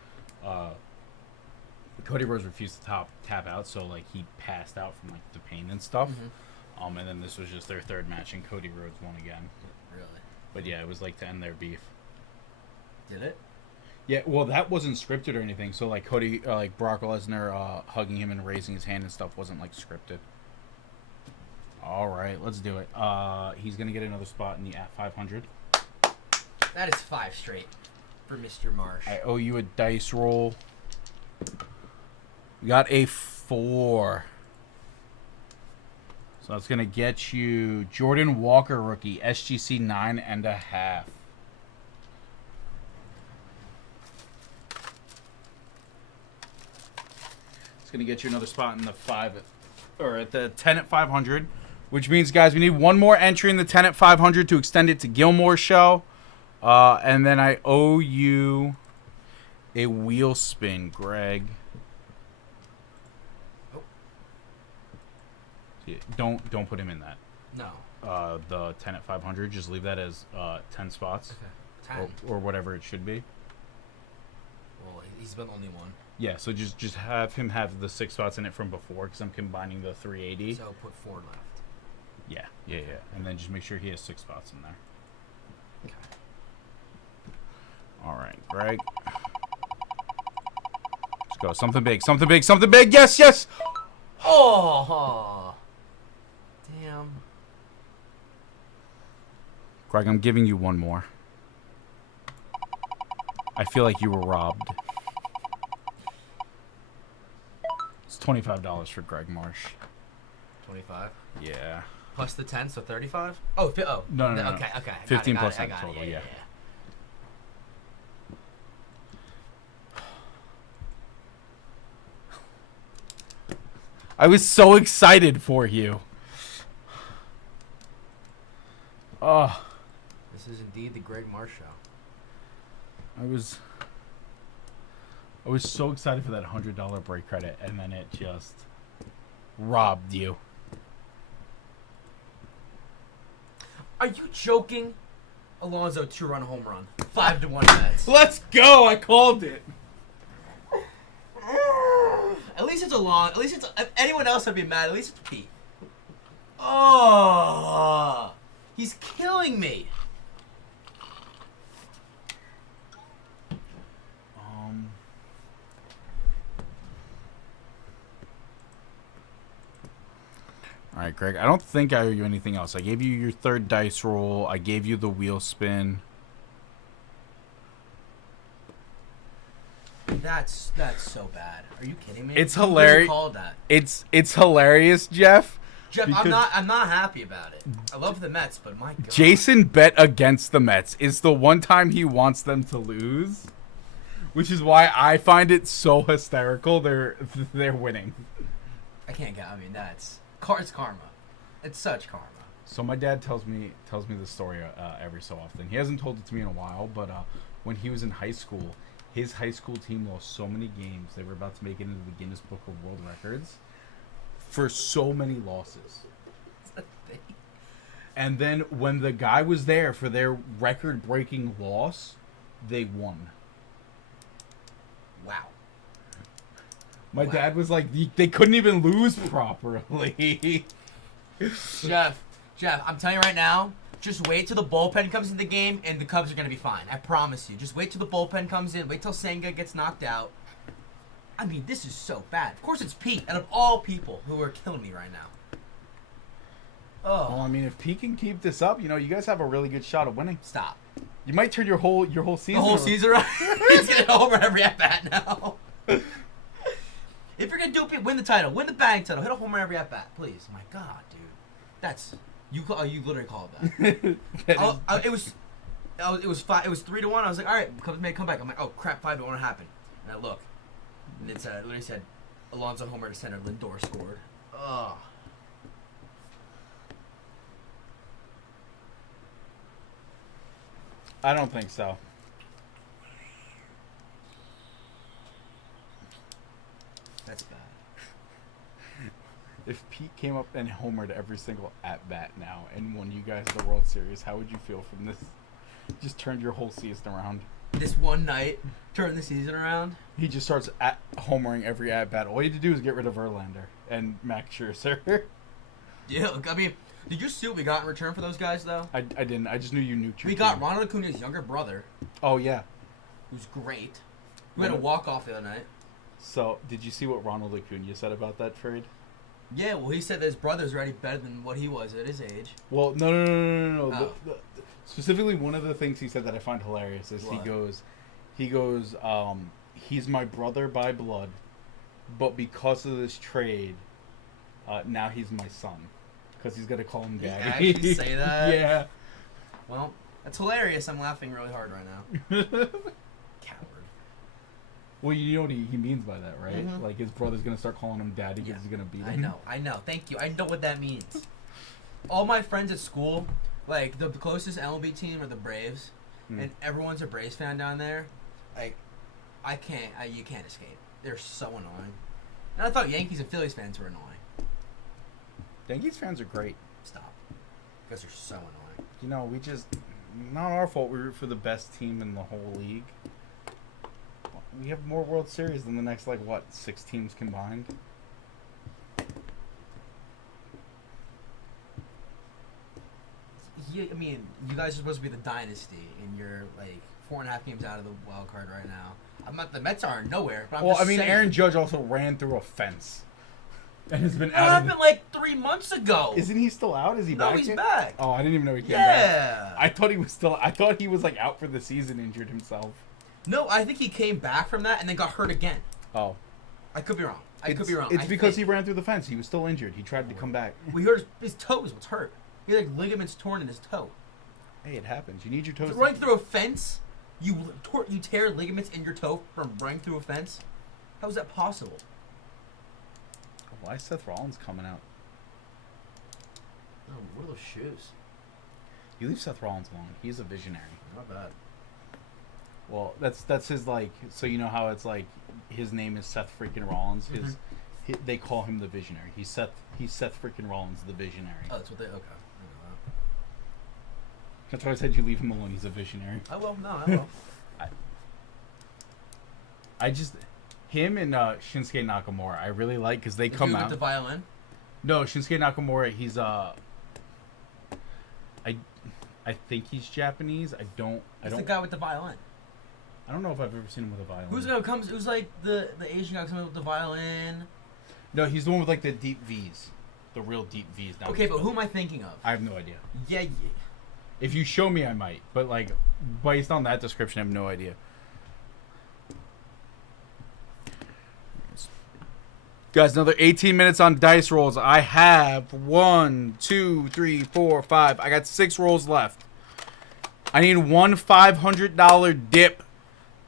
Cody Rhodes refused to tap out, so like he passed out from like the pain and stuff. And then this was just their third match, and Cody Rhodes won again. Really? But yeah, it was like to end their beef. Did it? Yeah, well, that wasn't scripted or anything. So, like, Brock Lesnar hugging him and raising his hand and stuff wasn't, like, scripted. All right, let's do it. He's going to get another spot in the at 500. That is 5 straight for Mr. Marsh. I owe you a dice roll. We got a 4. So, that's going to get you Jordan Walker rookie, SGC 9.5. Going to get you another spot in the 10 at 500, which means, guys, we need one more entry in the 10 at 500 to extend it to Gilmore's show, and then I owe you a wheel spin, Greg. Yeah, don't put him in that. No. The 10 at 500, just leave that as 10 spots. Okay. 10. Or whatever it should be. Well, he's been only one. Yeah, so just have him have the 6 spots in it from before, because I'm combining the 380. So put 4 left. Yeah. And then just make sure he has 6 spots in there. Okay. All right, Greg. go. Something big. Something big. Something big. Yes, yes. Oh. Damn. Greg, I'm giving you one more. I feel like you were robbed. It's $25 for Greg Marsh. 25. Yeah. Plus the 10, so 35? Oh, No. Okay. 15% total, yeah. I was so excited for you. Oh, This is indeed the Greg Marsh show. I was so excited for that $100 break credit, and then it just robbed you. Are you joking? Alonso 2-run home run. 5-1 Mets. Let's go! I called it. At least it's Alonso. At least it's. If anyone else would be mad. At least it's Pete. Oh, he's killing me. All right, Greg. I don't think I owe you anything else. I gave you your third dice roll. I gave you the wheel spin. That's so bad. Are you kidding me? It's Who would've hilarious. Called that? It's hilarious, Jeff. Jeff, because I'm not happy about it. I love the Mets, but my God. Jason bet against the Mets. It's the one time he wants them to lose, which is why I find it so hysterical. They're winning. I can't get. I mean, it's karma. It's such karma. So my dad tells me the story every so often. He hasn't told it to me in a while, but when he was in high school, his high school team lost so many games they were about to make it into the Guinness Book of World Records for so many losses. And then when the guy was there for their record-breaking loss, they won. Wow. My dad was like, they couldn't even lose properly. Jeff, I'm telling you right now, just wait till the bullpen comes in the game and the Cubs are going to be fine. I promise you. Just wait till the bullpen comes in. Wait till Senga gets knocked out. I mean, this is so bad. Of course it's Pete, out of all people who are killing me right now. Oh. Well, I mean, if Pete can keep this up, you guys have a really good shot of winning. Stop. You might turn your whole season. The whole season around? He's going to homer every at-bat now. If you're going to do it, win the title. Win the batting title. Hit a homer every at-bat, please. My God, dude. That's... You literally called that. It was 3-1. I was like, all right, Cubs may come back. I'm like, oh crap, 5-1 what happened? And I look, and it literally said, Alonso homer to center, Lindor scored. Ugh. I don't think so. That's bad. If Pete came up and homered every single at-bat now and won you guys the World Series, how would you feel from this? Just turned your whole season around. This one night, turned the season around. He just starts homering every at-bat. All you had to do is get rid of Verlander and Max Scherzer. Yeah, I mean, did you see what we got in return for those guys, though? I didn't. I just knew you nuked your We got team. Ronald Acuna's younger brother, Oh, yeah. who's great, who had a walk-off the other night. So, did you see what Ronald Acuna said about that trade? Yeah, well, he said that his brother's already better than what he was at his age. Well, no. Oh. Specifically, one of the things he said that I find hilarious is What? he goes, he's my brother by blood, but because of this trade, now he's my son. Because he's going to call him daddy. Did he actually say that? Yeah. Well, that's hilarious. I'm laughing really hard right now. Coward. Well, you know what he means by that, right? Mhm. Like, his brother's going to start calling him daddy because Yeah. he's going to beat him. I know. Thank you. I know what that means. All my friends at school, like, the closest MLB team are the Braves, and everyone's a Braves fan down there. Like, you can't escape. They're so annoying. And I thought Yankees and Phillies fans were annoying. Yankees fans are great. Stop. Because they're so annoying. We just... Not our fault. We root for the best team in the whole league. We have more World Series than the next, 6 teams combined? Yeah, I mean, you guys are supposed to be the dynasty, and you're, 4.5 games out of the wild card right now. I'm not. The Mets aren't nowhere. But I'm Well, just I mean, saying. Aaron Judge also ran through a fence. And has been That out of happened like 3 months ago. Isn't he still out? Is he No, back? he's yet? back. Oh, I didn't even know he came back. Yeah. I thought he was still. I thought he was like out for the season, injured himself. No, I think he came back from that and then got hurt again. Oh, I could be wrong. It's I because think. he ran through the fence. He was still injured. He tried to come back. We heard his toes was hurt. He had like ligaments torn in his toe. Hey, it happens. You need your toes. Running through a fence, you tear ligaments in your toe from running through a fence. How is that possible? Why is Seth Rollins coming out? Oh, what are those shoes? You leave Seth Rollins alone. He's a visionary. Not bad. Well, that's his like. So you know how it's like his name is Seth freaking Rollins. They call him the visionary. He's Seth freaking Rollins, the visionary. Oh, that's what they. Okay. I know That's why I said you leave him alone. He's a visionary. that. I will. No, I will. I just him and Shinsuke Nakamura. I really like because they The come dude out. with the violin. No, Shinsuke Nakamura. He's I think he's Japanese. I don't. He's the guy with the violin. I don't know if I've ever seen him with a violin. Who's the guy who comes? Who's like the Asian guy coming with the violin? No, he's the one with like the deep V's, the real deep V's. Down Okay, his but who belly. am I thinking of? I have no idea. Yeah. If you show me, I might. But like, based on that description, I have no idea. Guys, another 18 minutes on dice rolls. I have 1, 2, 3, 4, 5. I got 6 rolls left. I need one $500 dip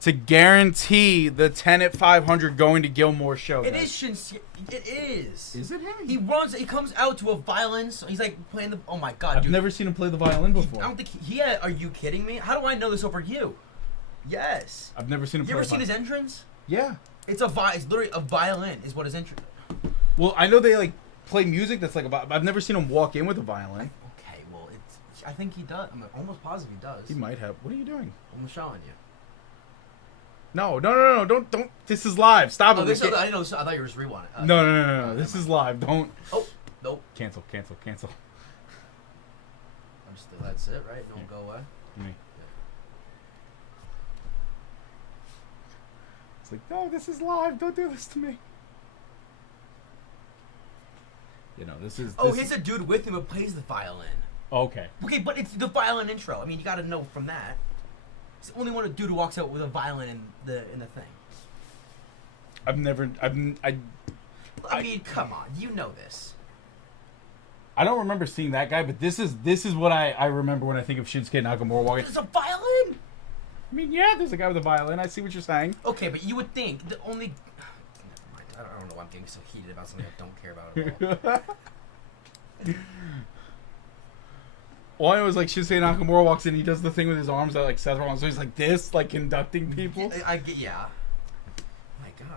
to guarantee the 10 at 500 going to Gilmore's show. It guys. is Shinsuke. It is. Is it him? He runs. He comes out to a violin. So he's like playing the. Oh my god, I've dude. never seen him play the violin before. I don't think he. Are you kidding me? How do I know this over you? Yes. I've never seen him You play ever the seen his violin. entrance? Yeah. It's literally a violin is what his entrance. Well, I know they like play music that's like about. I've never seen him walk in with a violin. Okay, well, I think he does. I'm almost positive he does. He might have. What are you doing? I'm showing you. No! Don't. This is live. Stop Oh, it. this, We can't- I know. I thought you were just rewinding. No. This is live. Don't. Oh, nope. Cancel. That's it, right? Don't go away. Me. It's like, no, this is live. Don't do this to me. You know, this is. Oh, this he's a dude with him who plays the violin. Okay. Okay, but it's the violin intro. I mean, you got to know from that. It's the only one dude who walks out with a violin in the thing. I've never. I mean, come on, you know this. I don't remember seeing that guy, but this is what I remember when I think of Shinsuke Nakamura walking. There's a violin. I mean, yeah, there's a guy with a violin. I see what you're saying. Okay, but you would think the only. Never mind. I don't know why I'm getting so heated about something I don't care about at all. All I know is like Shinsuke Nakamura walks in, he does the thing with his arms that like Seth Rollins, so he's like this, like conducting people. I get, yeah. My gosh.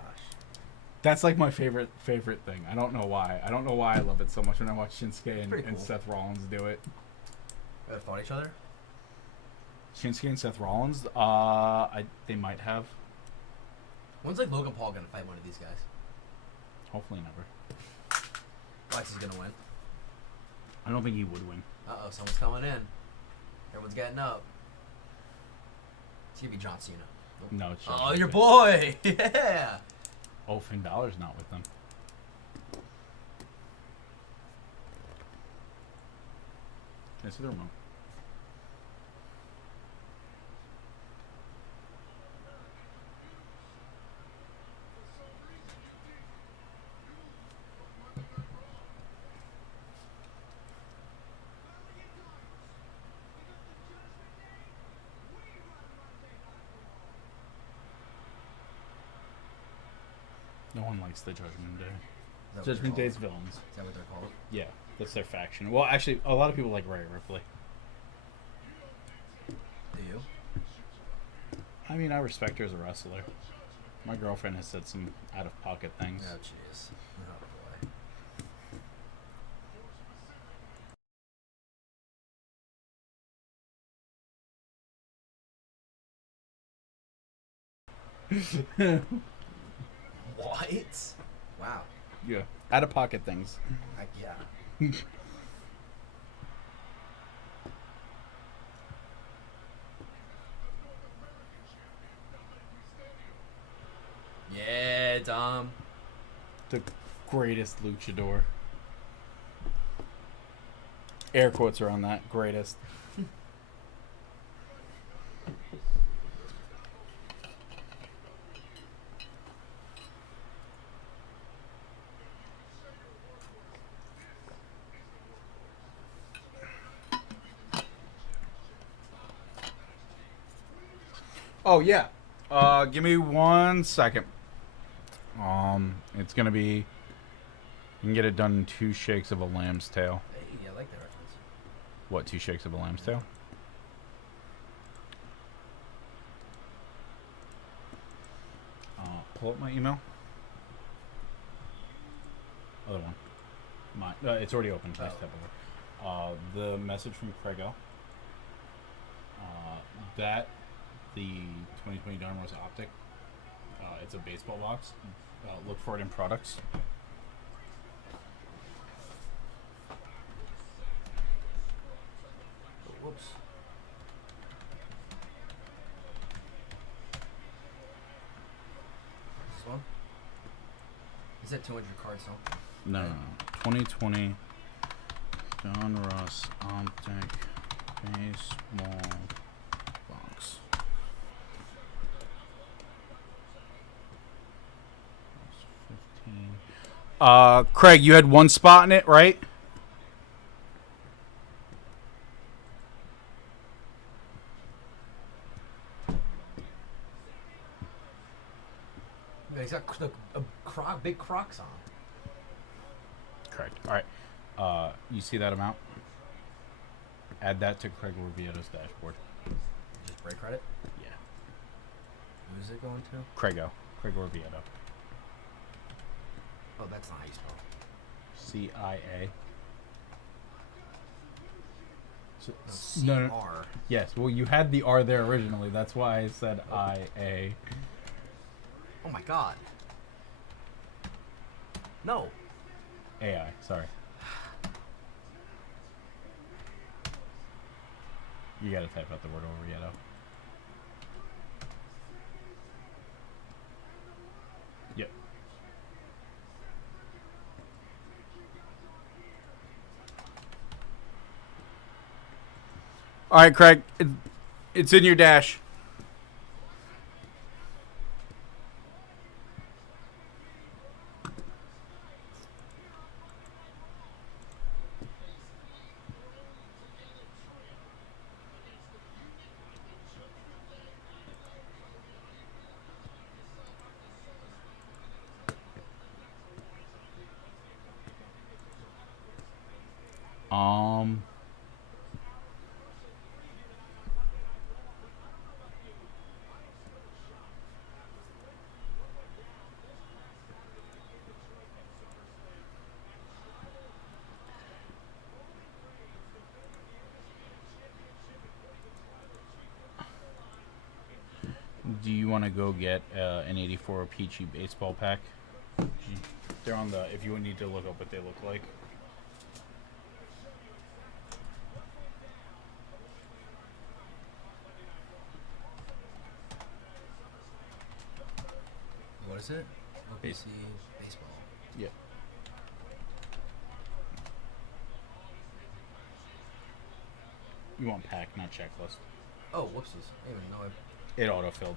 That's like my favorite thing. I don't know why. I don't know why I love it so much when I watch Shinsuke and, Pretty and cool. Seth Rollins do it. They fought each other. Shinsuke and Seth Rollins, they might have. When's like Logan Paul gonna fight one of these guys? Hopefully never. Lex is gonna win. I don't think he would win. Uh-oh, someone's coming in. Everyone's getting up. It's gonna be John Cena. No, it's Oh, your boy! Yeah! Oh, Finn Balor's not with them. Can I see the remote? No one likes the Judgment Day. Is that what Judgment they're Day's called? villains. Is that what they're called? Yeah, that's their faction. Well, actually, a lot of people like Rhea Ripley. Do you? I mean, I respect her as a wrestler. My girlfriend has said some out-of-pocket things. Oh, jeez. Oh, boy. What? Wow. Yeah, out-of-pocket things. Yeah. Yeah, Dom. The greatest luchador. Air quotes are on that. Greatest. Oh yeah. Give me 1 second. It's gonna be. You can get it done in 2 shakes of a lamb's tail. Hey, I like that reference. What? 2 shakes of a lamb's tail? Pull up my email. Other one. It's already open. Nice step over. The message from Craigo. That the 2020 Dynamos Optic. It's a baseball box. Look for it in products. Oh, whoops. This one? Is that 200 cards, though? No. 2020 Don Ross Optic baseball box. Craig, you had 1 spot in it, right? Yeah, he's got big Crocs on. Correct. All right. You see that amount? Add that to Craig Rubio's dashboard. Just break credit? Yeah. Who's it going to? Craig Rubio. Oh, that's not how you spell it. CIA. So, C-R. Yes. Well, you had the R there originally. That's why I said IA. Oh my god. No. AI. Sorry. You gotta type out the word Orvieto. Yep. All right, Craig. It's in your dash. Do you want to go get an 84 Peachy baseball pack? They're on the, if you need to look up what they look like. What is it? OPC baseball. Yeah. You want pack, not checklist. Oh, whoopsies. I didn't even know I... It auto-filled.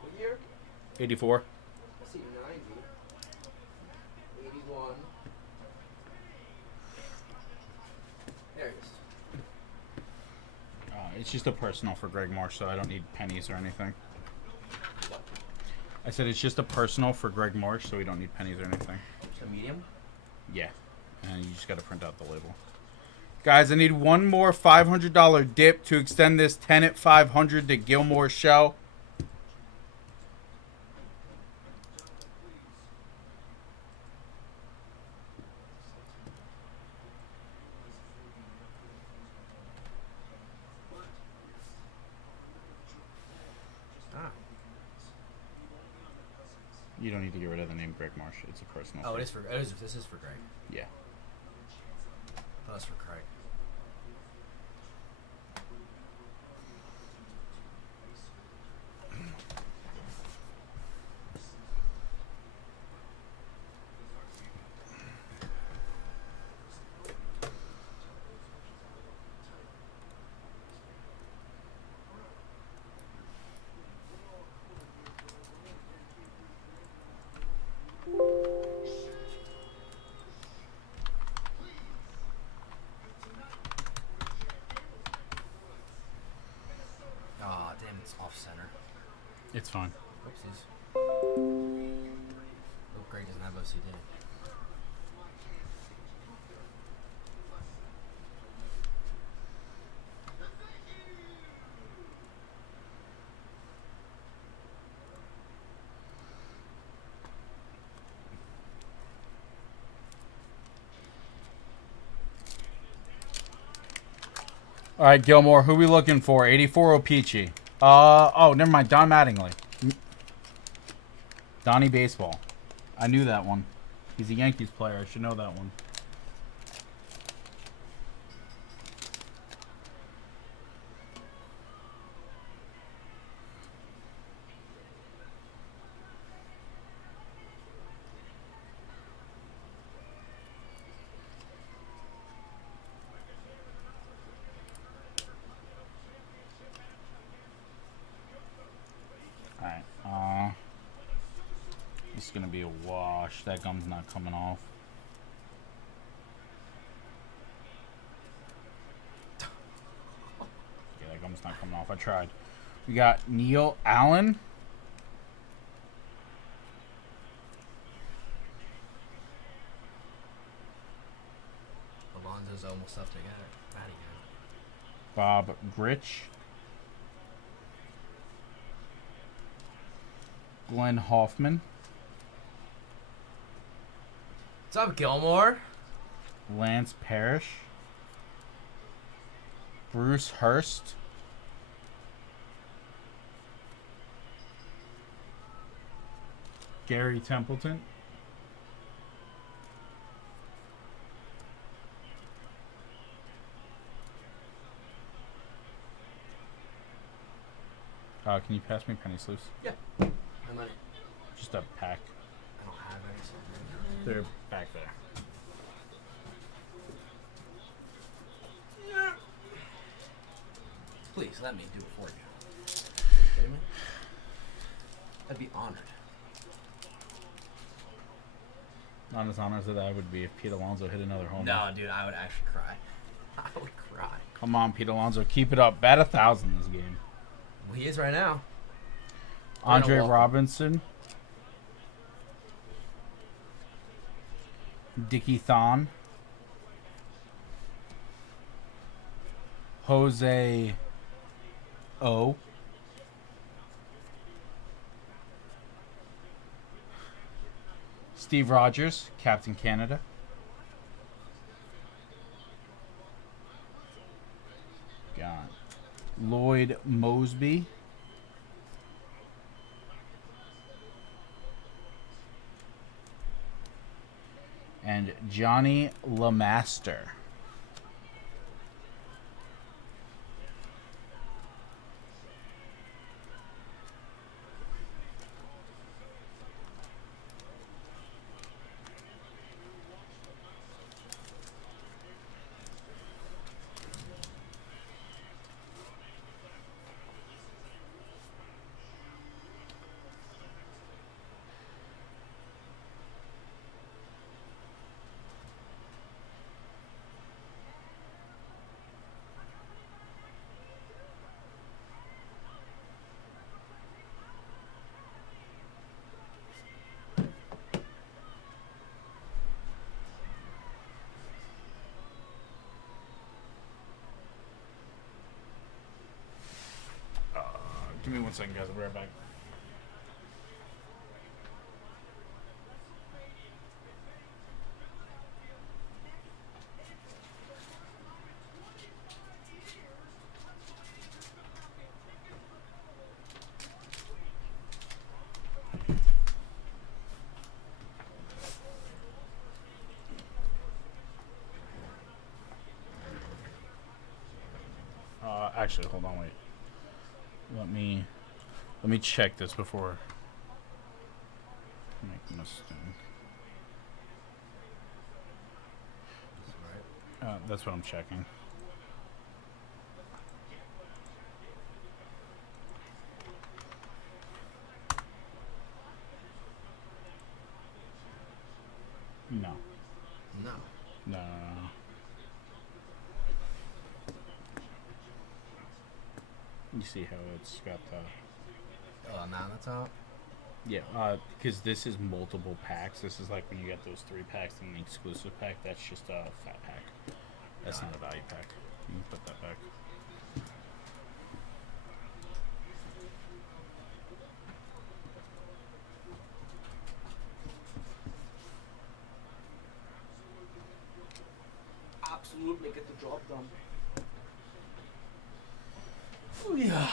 What year? 84. I see 90. 81. There it is. It's just a personal for Greg Marsh, so I don't need pennies or anything. I said it's just a personal for Greg Marsh, so we don't need pennies or anything. A medium? Yeah. And you just got to print out the label. Guys, I need one more $500 dip to extend this 10 at 500 to Gilmore Show. You don't need to get rid of the name Greg Marsh. It's a personal. Oh, thing. this is for Greg. Yeah. Oh, that's for Craig. Ah, damn, it's off center. It's fine. Oopsies. Oh, Greg doesn't have OCD. All right, Gilmore. Who we looking for? 84 Opeachy. Oh, never mind. Don Mattingly. Donnie Baseball. I knew that one. He's a Yankees player. I should know that one. Alright, it's gonna be a wash. That gum's not coming off. Yeah, that gum's not coming off. I tried. We got Neil Allen. Alonzo's almost up to get it. Not again. Bob Gritch. Glenn Hoffman. What's up, Gilmore? Lance Parrish. Bruce Hurst. Gary Templeton. Can you pass me penny sleeves? Yeah. My money. Just a pack. I don't have any. So They're back there. please let me do it for you. Are you kidding me? I'd be honored. Not as honest as I would be if Pete Alonso hit another home run. No, dude, I would actually cry. I would cry. Come on, Pete Alonso. Keep it up. Bat 1,000 this game. Well, he is right now. Andre walk him. Robinson. Dickie Thon. Jose O. Steve Rogers, Captain Canada. Got Lloyd Mosby. And Johnny LeMaster. Give me 1 second, guys. I'll be right back. actually, hold on, wait. Let me check this before I make a mistake. That's what I'm checking. No. No. No. You see how it's got the... Oh, not on the top? Yeah, because this is multiple packs. This is like when you get those 3 packs in the exclusive pack. That's just a fat pack. That's not a value pack. You can put that back. Absolutely get the job done. Oh, yeah.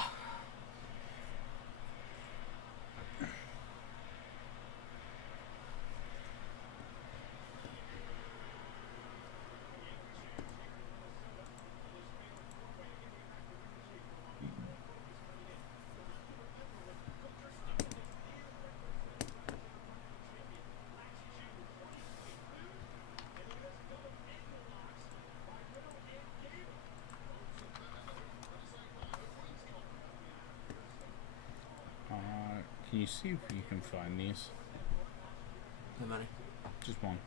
Can you see if you can find these? How many? Just one.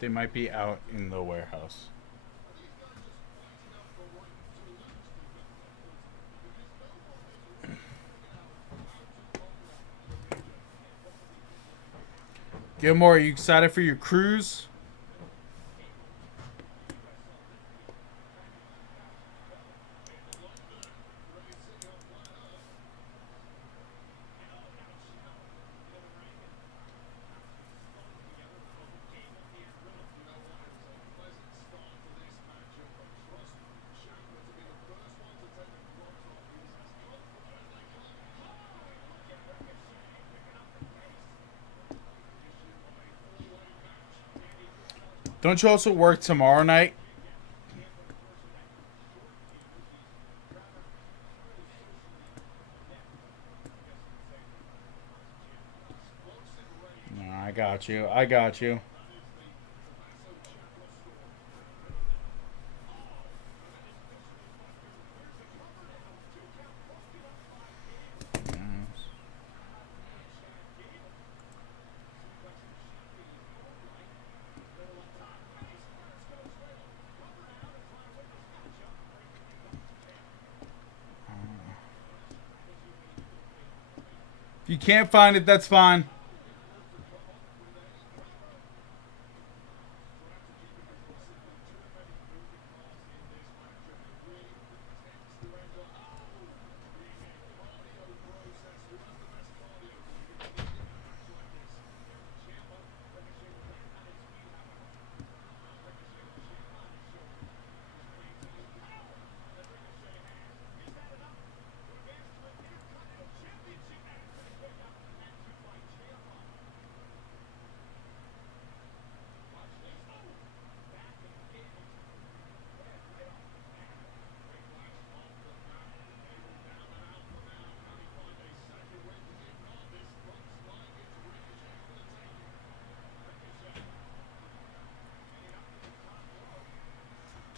They might be out in the warehouse. Gilmore, are you excited for your cruise? Don't you also work tomorrow night? No, I got you. I got you. If you can't find it, that's fine.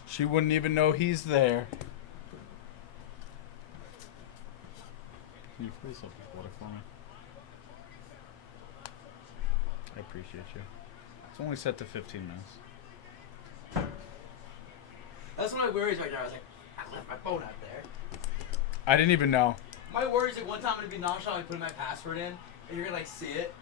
She wouldn't even know he's there. Can you please help with water for me? I appreciate you. It's only set to 15 minutes. That's one of my worries right now. I was like, I left my phone out there. I didn't even know. My worry is like one time I'm gonna be nonchalant putting my password in, and you're gonna like see it.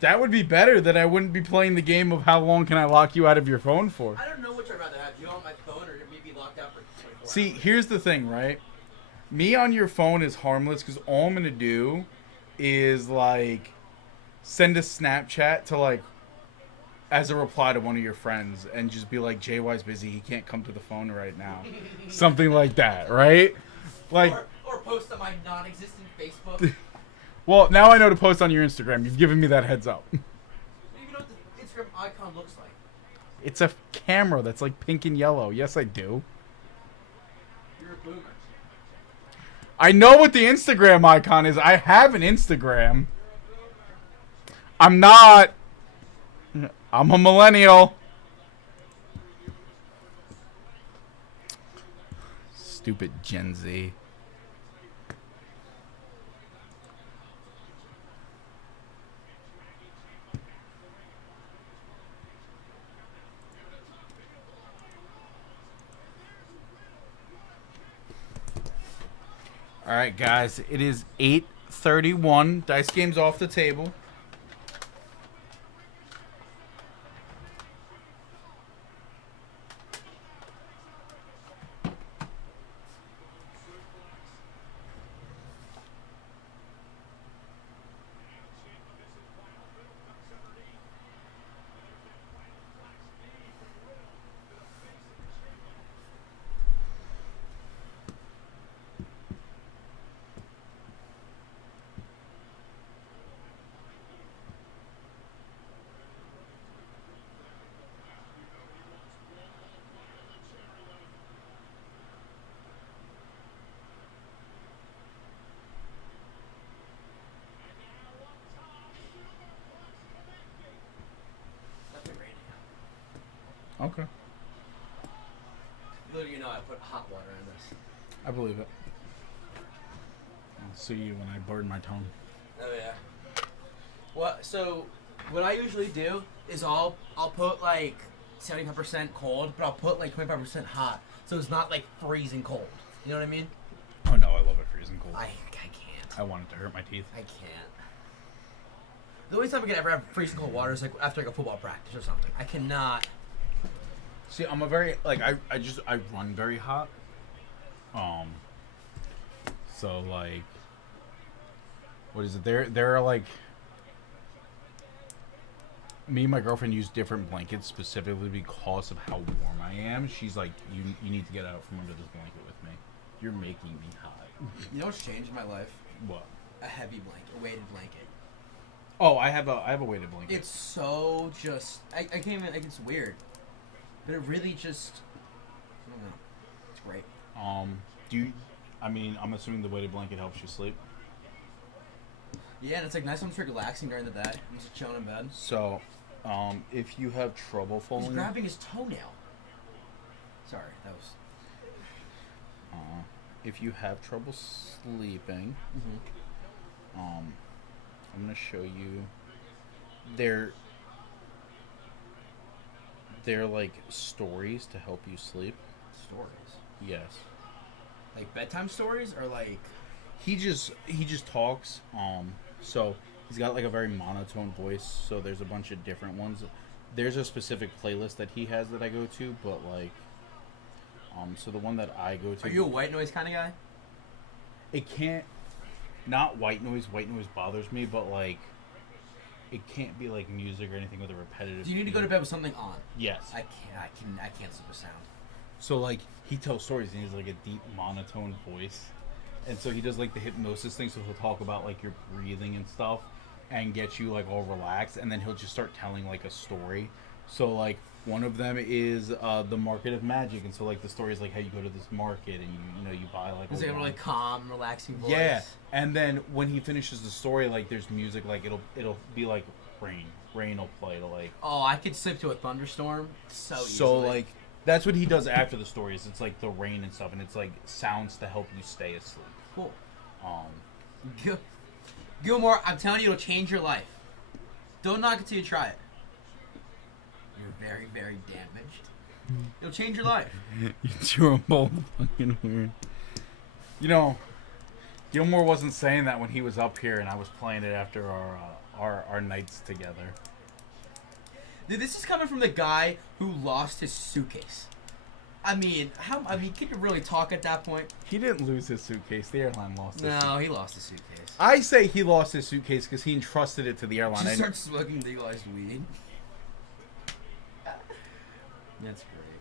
That would be better that I wouldn't be playing the game of how long can I lock you out of your phone for. I don't know which I'd rather have, you on my phone or me be locked out for 24 See, hours. here's the thing, right? Me on your phone is harmless because all I'm going to do is, like, send a Snapchat to, like, as a reply to one of your friends and just be like, JY's busy, he can't come to the phone right now. Something like that, right? Like, or post on my non-existent Facebook. Well, now I know to post on your Instagram. You've given me that heads up. You even know what the Instagram icon looks like. It's a camera that's like pink and yellow. Yes, I do. You're a boomer. I know what the Instagram icon is. I have an Instagram. I'm not. I'm a millennial. Stupid Gen Z. All right, guys. It is 8:31. Dice game's off the table. It's been raining. Okay. Little you know, I put hot water in this. I believe it. I'll see you when I burn my tongue. Oh yeah. So what I usually do is I'll put like 75% cold, but I'll put like 25% hot, so it's not like freezing cold. You know what I mean? Oh no, I love it freezing cold. I can't. I want it to hurt my teeth. I can't. The only time I can ever have freezing cold water is like after like a football practice or something. I cannot. See, I'm a very like I run very hot. So like, what is it? There are like, me and my girlfriend use different blankets specifically because of how warm I am. She's like, you need to get out from under this blanket with me. You're making me hot. You know what's changed in my life? What? A heavy blanket, a weighted blanket. Oh, I have a weighted blanket. It's so just I can't even like it's weird, but it really just I don't know. It's great. Do you? I mean, I'm assuming the weighted blanket helps you sleep. Yeah, and it's like nice when you're relaxing during the day. I'm just chilling in bed. So, if you have trouble He's falling, grabbing his toenail. Sorry, that was. if you have trouble sleeping, I'm gonna show you. They're like stories to help you sleep. Stories. Yes. Like bedtime stories or like. He just talks. So he's got like a very monotone voice. So there's a bunch of different ones. There's a specific playlist that he has that I go to, but like, so the one that I go to. Are you a white noise kind of guy? It can't. Not white noise. White noise bothers me, but like, it can't be like music or anything with a repetitive. Do you need to go to bed with something on? Yes. I can't sleep with sound. So like he tells stories and he has like a deep monotone voice, and so he does like the hypnosis thing. So he'll talk about like your breathing and stuff, and get you like all relaxed, and then he'll just start telling like a story. So like one of them is the market of magic, and so like the story is like how you go to this market and you buy like. It's like a really calm, relaxing voice. Yeah, and then when he finishes the story, like there's music, like it'll be like rain will play to like. Oh, I could sleep to a thunderstorm so easily. So like that's what he does after the stories. It's like the rain and stuff, and it's like sounds to help you stay asleep. Cool. Gilmore, I'm telling you, it'll change your life. Don't knock it till you try it. You're very, very damaged. It'll change your life. You're both fucking weird. You know, Gilmore wasn't saying that when he was up here, and I was playing it after our nights together. Dude, this is coming from the guy who lost his suitcase. I mean, can you really talk at that point? He didn't lose his suitcase. The airline lost his suitcase. No, he lost his suitcase. I say he lost his suitcase because he entrusted it to the airline. Just start smoking legalized weed. That's great.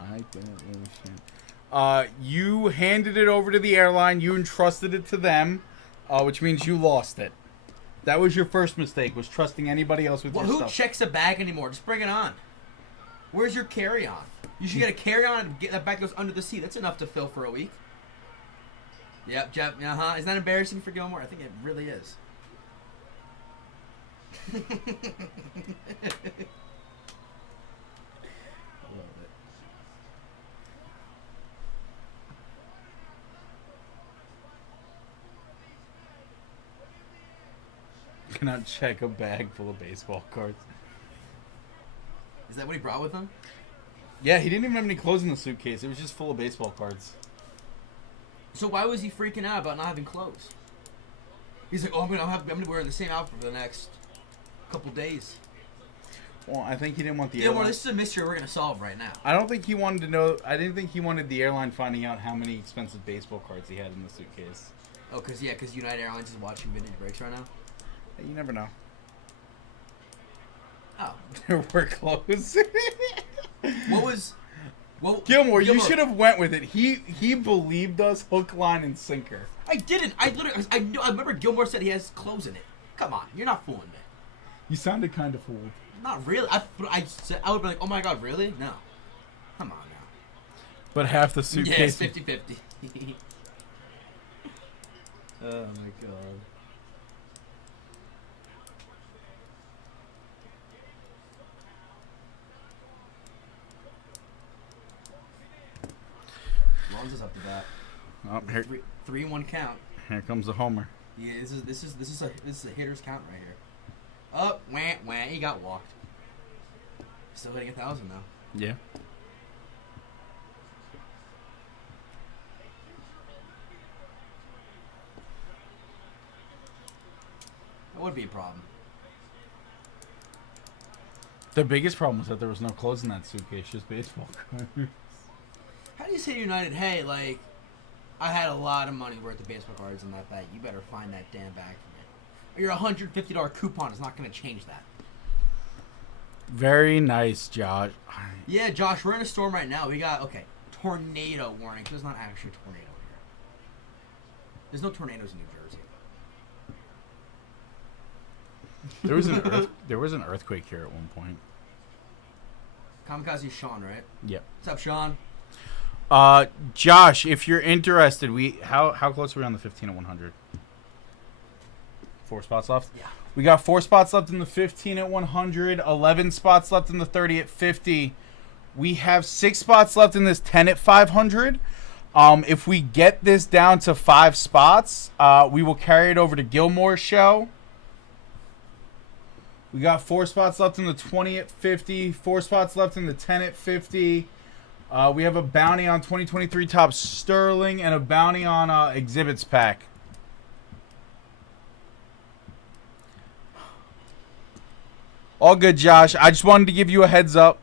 I didn't lose him. You handed it over to the airline. You entrusted it to them, which means you lost it. That was your first mistake, was trusting anybody else with your Who stuff. checks a bag anymore? Just bring it on. Where's your carry-on? You should get a carry-on and get that bag goes under the seat. That's enough to fill for a week. Yep, Jeff. Isn't that embarrassing for Gilmore? I think it really is. Love it. You cannot check a bag full of baseball cards. Is that what he brought with him? Yeah, he didn't even have any clothes in the suitcase. It was just full of baseball cards. So why was he freaking out about not having clothes? He's like, oh, I'm gonna wear the same outfit for the next couple days. Well, I think he didn't want the Gilmore, airline. this is a mystery we're gonna solve right now. I don't think he wanted to know. I didn't think he wanted the airline finding out how many expensive baseball cards he had in the suitcase. Oh, because United Airlines is watching vintage breaks right now. Hey, you never know. Oh, We're close. Gilmore, you should have went with it. He believed us hook, line, and sinker. I didn't. I remember Gilmore said he has clothes in it. Come on, you're not fooling me. You sounded kind of fooled. Not really. I would be like, oh my god, really? No. Come on now. But half the suitcase. Yes, 50-50. Oh my god. Lonzo's up to bat. Oh, here, 3-1 count. here comes the homer. Yeah, this is a hitter's count right here. Oh, wah, he got walked. Still hitting 1,000 though. Yeah. That would be a problem. The biggest problem was that there was no clothes in that suitcase, just baseball cards. How do you say to United, hey, like, I had a lot of money worth of baseball cards in that bag. You better find that damn bag for me. Your $150 coupon is not going to change that. Very nice, Josh. Yeah, Josh, we're in a storm right now. We got, tornado warning. There's not actually a tornado here. There's no tornadoes in New Jersey. There was an earthquake here at one point. Kamikaze Sean, right? Yep. What's up, Sean? Josh, if you're interested, how close are we on the 15 at 100? 4 spots left? Yeah. We got 4 spots left in the 15 at 100, 11 spots left in the 30 at 50. We have 6 spots left in this 10 at 500. If we get this down to 5 spots, we will carry it over to Gilmore's show. We got 4 spots left in the 20 at 50, 4 spots left in the 10 at 50. We have a bounty on 2023 Top Sterling and a bounty on Exhibits Pack. All good, Josh. I just wanted to give you a heads up.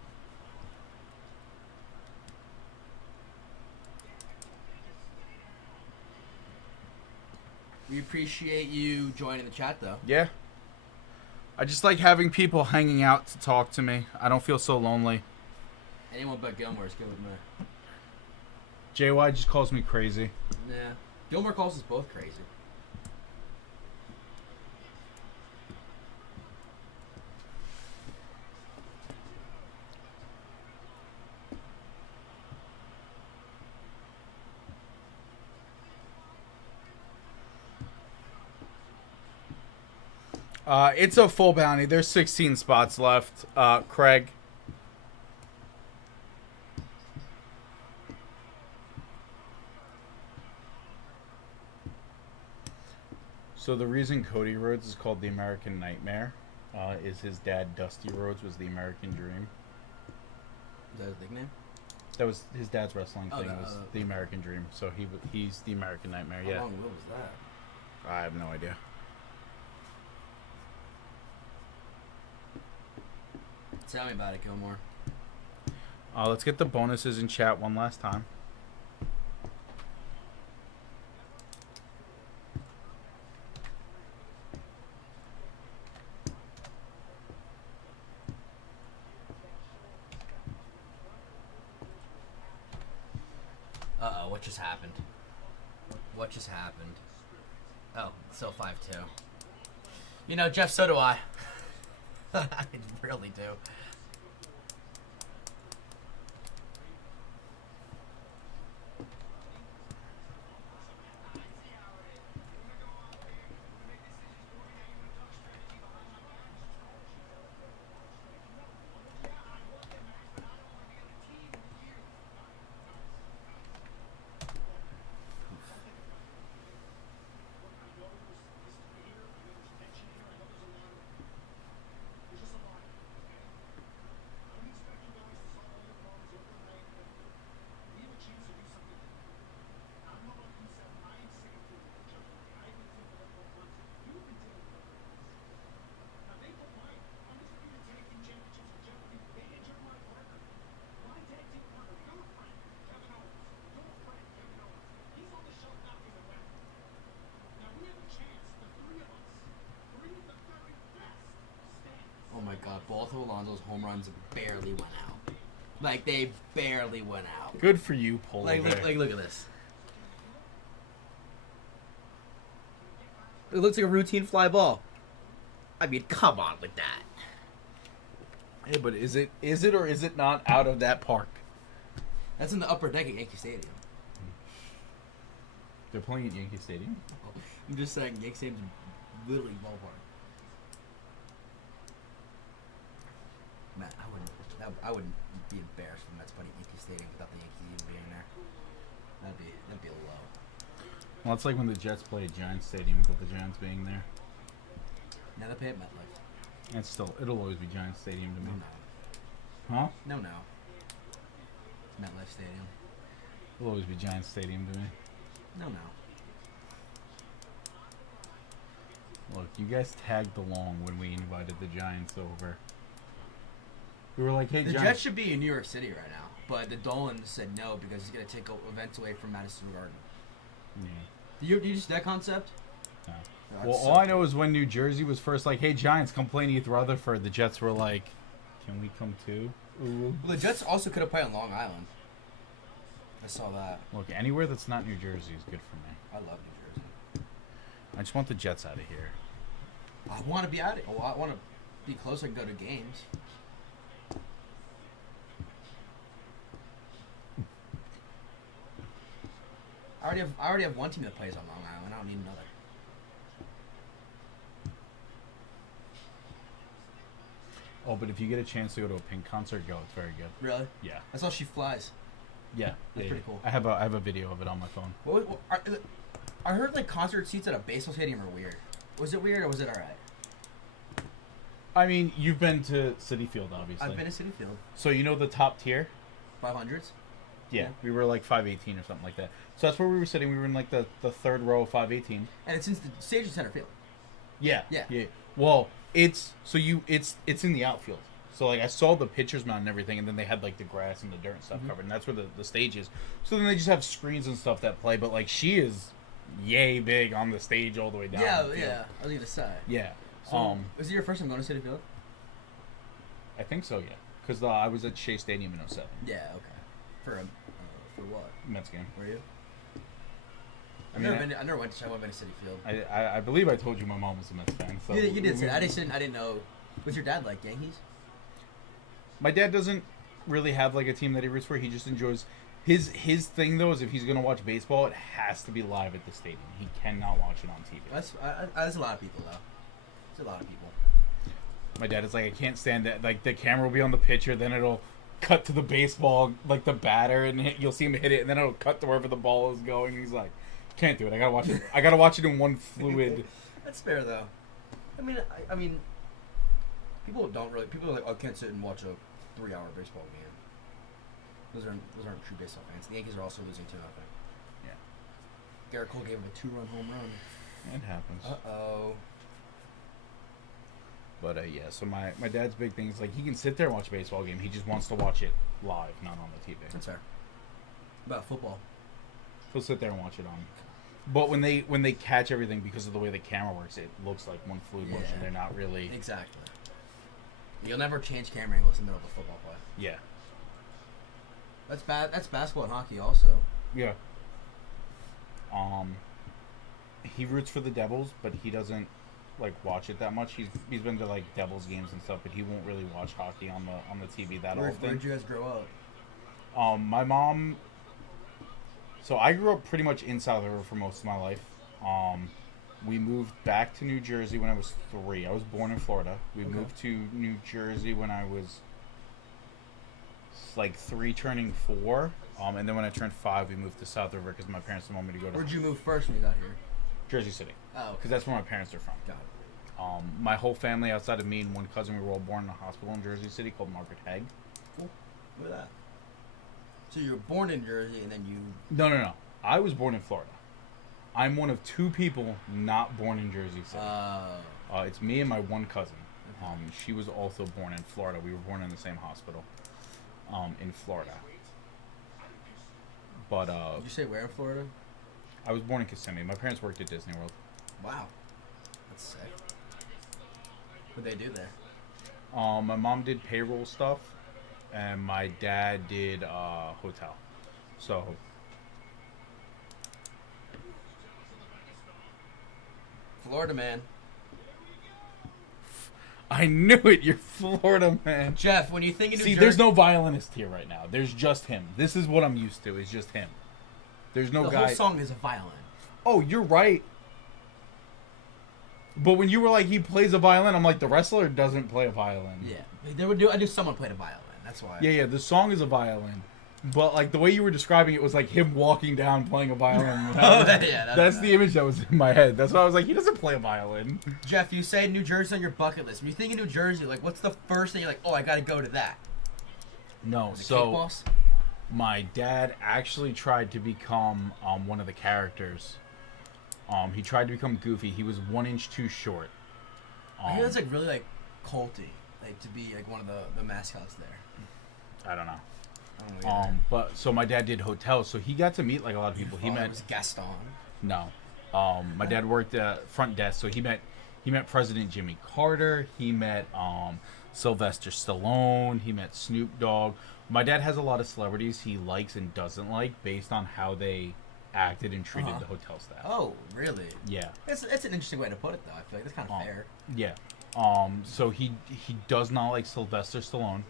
We appreciate you joining the chat, though. Yeah. I just like having people hanging out to talk to me. I don't feel so lonely. Anyone but Gilmore is good with me. JY just calls me crazy. Nah. Gilmore calls us both crazy. It's a full bounty. There's 16 spots left. Craig. So the reason Cody Rhodes is called the American Nightmare is his dad, Dusty Rhodes, was the American Dream. Is that his nickname? That was his dad's wrestling Oh, thing. no, Was the American Dream. So he's the American Nightmare. How Yeah. long ago was that? I have no idea. Tell me about it, Gilmore. Let's get the bonuses in chat one last time. Uh-oh, what just happened? What just happened? Oh, still 5-2. You know, Jeff, so do I. I really do. Oh my god, both of Alonso's home runs barely went out. Like, they barely went out. Good for you, Polo. Like, look at this. It looks like a routine fly ball. I mean, come on with that. Hey, but is it or is it not out of that park? That's in the upper deck at Yankee Stadium. They're playing at Yankee Stadium? I'm just saying, Yankee Stadium's literally ballpark. Man, I wouldn't be embarrassed if the Mets playing at Yankee Stadium without the Yankees even being there. That'd be a low. Well, it's like when the Jets play at Giants Stadium without the Giants being there. Now they play at MetLife. And still, it'll always be Giants Stadium to me. No. Huh? No. MetLife Stadium. It'll always be Giants Stadium to me. No. Look, you guys tagged along when we invited the Giants over. We were like, hey, The Giants. Jets should be in New York City right now, but the Dolans said no because he's going to take events away from Madison Garden. Yeah. Do you just that concept? No. That's Well, so all I know is when New Jersey was first like, hey, Giants, come play in East Rutherford, the Jets were like, can we come too? Well, the Jets also could have played on Long Island. I saw that. Look, anywhere that's not New Jersey is good for me. I love New Jersey. I just want the Jets out of here. I want to be out of it. I want to be close and go to games. I already have one team that plays on Long Island. I don't need another. Oh, but if you get a chance to go to a Pink concert, go. It's very good. Really? Yeah. I saw She Flies. Yeah. That's yeah, pretty cool. I have a video of it on my phone. I heard like concert seats at a baseball stadium are weird. Was it weird or was it alright? I mean, you've been to Citi Field, obviously. I've been to Citi Field. So you know the top tier? 500s? Yeah. We were like 518 or something like that. So that's where we were sitting. We were in like the third row of 518. And it's in the stage in center field. Yeah. Yeah. Well, it's in the outfield. So like I saw the pitcher's mound and everything, and then they had like the grass and the dirt and stuff covered, and that's where the stage is. So then they just have screens and stuff that play, but like she is yay big on the stage all the way down. Yeah, the field. yeah. I was gonna say. Yeah. So, is it your first time going to Citi Field? I think so, yeah. Because I was at Shea Stadium in 07. Yeah. Okay. For what? Mets game. Were you? I mean, I never went to. I went to Citi Field. I believe I told you my mom was a Mets fan. So You did say that. I didn't know. What's your dad like? Yankees? My dad doesn't really have like a team that he roots for. He just enjoys his thing though is if he's gonna watch baseball, it has to be live at the stadium. He cannot watch it on TV. That's a lot of people though. It's a lot of people. My dad is like, I can't stand that. Like the camera will be on the pitcher, then it'll cut to the baseball, like the batter, and you'll see him hit it, and then it'll cut to wherever the ball is going. He's like, can't do it. I gotta watch it. I gotta watch it in one fluid. That's fair though. I mean, people don't really. People are like, I can't sit and watch a 3-hour baseball game. Those aren't true baseball fans. The Yankees are also losing 2-0. Yeah. Garrett Cole gave him a 2-run home run. It happens. Uh-oh. But yeah, so my dad's big thing is like he can sit there and watch a baseball game. He just wants to watch it live, not on the TV. That's fair. About football. He'll sit there and watch it on. But when they catch everything because of the way the camera works, it looks like one fluid motion. They're not really Exactly. You'll never change camera angles in the middle of a football play. Yeah. That's bad. That's basketball and hockey also. Yeah. He roots for the Devils, but he doesn't like watch it that much. He's been to like Devils games and stuff, but he won't really watch hockey on the TV that often. Where'd you guys grow up? My mom. So I grew up pretty much in South River for most of my life. We moved back to New Jersey when I was 3. I was born in Florida. We moved to New Jersey when I was like 3 turning 4. And then when I turned 5, we moved to South River because my parents didn't want me to go to Where'd you move first when you got here? Jersey City. Oh, Because that's where my parents are from. got it. My whole family outside of me and one cousin, we were all born in a hospital in Jersey City called Margaret Haig. Cool. Look at that. So you were born in Jersey and then you... No. I was born in Florida. I'm one of 2 people not born in Jersey City. It's me and my one cousin. She was also born in Florida. We were born in the same hospital in Florida. But Did you say where in Florida? I was born in Kissimmee. My parents worked at Disney World. Wow. That's sick. What'd they do there? My mom did payroll stuff, and my dad did hotel. So Florida man. I knew it. You're Florida man. Jeff, when you think of New See, Jersey... there's no violinist here right now. There's just him. This is what I'm used to. Is just him. There's no the guy. whole song is a violin. Oh, you're right. But when you were like, he plays a violin, I'm like, the wrestler doesn't play a violin. Yeah. I knew someone played a violin. That's why. Yeah. The song is a violin. But like the way you were describing it was like him walking down playing a violin. That's the image that was in my head. That's why I was like, he doesn't play a violin. Jeff, you say New Jersey on your bucket list. When you think of New Jersey, like, what's the first thing you're like, oh, I gotta go to that? No, The Cake so Boss? my dad actually tried to become one of the characters. He tried to become Goofy. He was 1 inch too short. I hear that's like really like culty, like to be like one of the mascots there. I don't know. I don't know either. But so my dad did hotels, so he got to meet like a lot of people. He It met was Gaston. no. My dad worked at front desk, so he met President Jimmy Carter. He met Sylvester Stallone. He met Snoop Dogg. My dad has a lot of celebrities he likes and doesn't like based on how they acted and treated the hotel staff. Oh, really? Yeah. It's an interesting way to put it, though. I feel like that's kind of fair. Yeah. So he does not like Sylvester Stallone.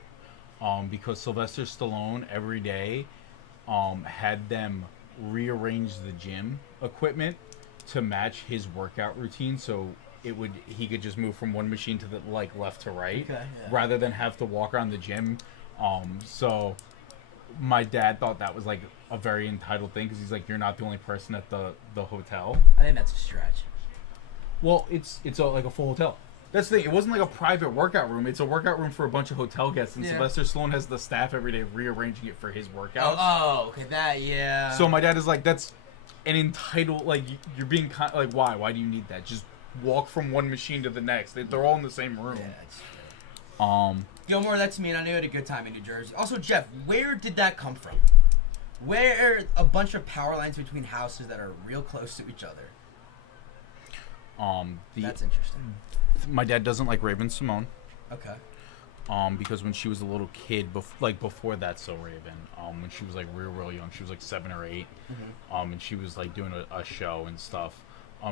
Because Sylvester Stallone every day had them rearrange the gym equipment to match his workout routine, so he could just move from one machine to the like left to right, rather than have to walk around the gym. So my dad thought that was like a very entitled thing because he's like, you're not the only person at the hotel. I think that's a stretch. Well, it's like a full hotel. That's the thing. It wasn't like a private workout room. It's a workout room for a bunch of hotel guests, and Sylvester Stallone has the staff every day rearranging it for his workouts. Oh, okay, that, So my dad is like, that's an entitled, like, you're being, like, why? Why do you need that? Just walk from one machine to the next. They're all in the same room. Yeah, it's true. Gilmore, that's me, and I knew you had a good time in New Jersey. Also, Jeff, where did that come from? Where are a bunch of power lines between houses that are real close to each other? That's interesting. My dad doesn't like Raven Simone. Okay. Because when she was a little kid, before That's So Raven, when she was like real young, she was like 7 or 8, and she was like doing a show and stuff.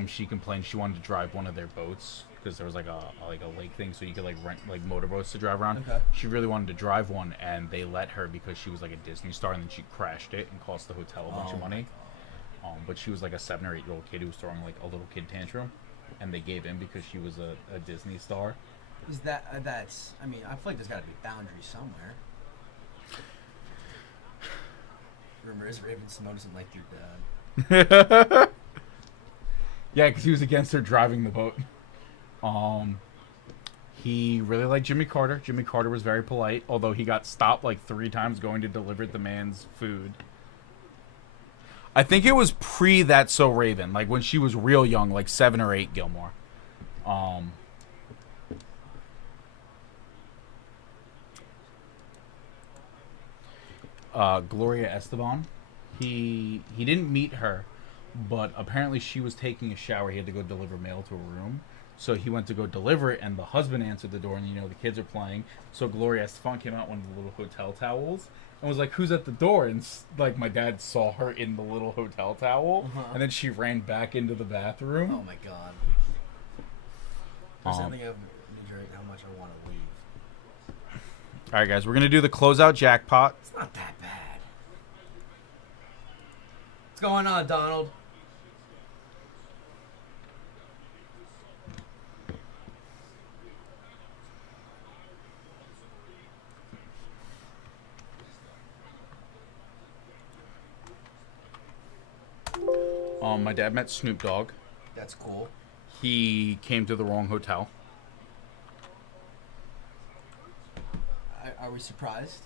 She complained she wanted to drive one of their boats because there was like a lake thing, so you could like rent like motorboats to drive around. Okay. She really wanted to drive one, and they let her because she was like a Disney star, and then she crashed it and cost the hotel a bunch of money. But she was like a 7 or 8-year-old kid who was throwing like a little kid tantrum, and they gave in because she was a Disney star. Is that that's? I mean, I feel like there's got to be boundaries somewhere. Remember, is Raven Simone doesn't like your dad? Yeah, because he was against her driving the boat. He really liked Jimmy Carter. Jimmy Carter was very polite, although he got stopped like 3 times going to deliver the man's food. I think it was pre That's So Raven, like when she was real young, like 7 or 8, Gilmore. Gloria Esteban. He didn't meet her, but apparently she was taking a shower. He had to go deliver mail to a room, So he went to go deliver it, and the husband answered the door, and the kids are playing. So Gloria Estefan came out one of the little hotel towels and was like, "Who's at the door?" And like my dad saw her in the little hotel towel, and then she ran back into the bathroom. Oh my god. First thing of New Jersey, how much I want to leave. All right, guys, we're gonna do the closeout jackpot. It's not that bad. What's going on, Donald? My dad met Snoop Dogg. That's cool. He came to the wrong hotel. Are we surprised?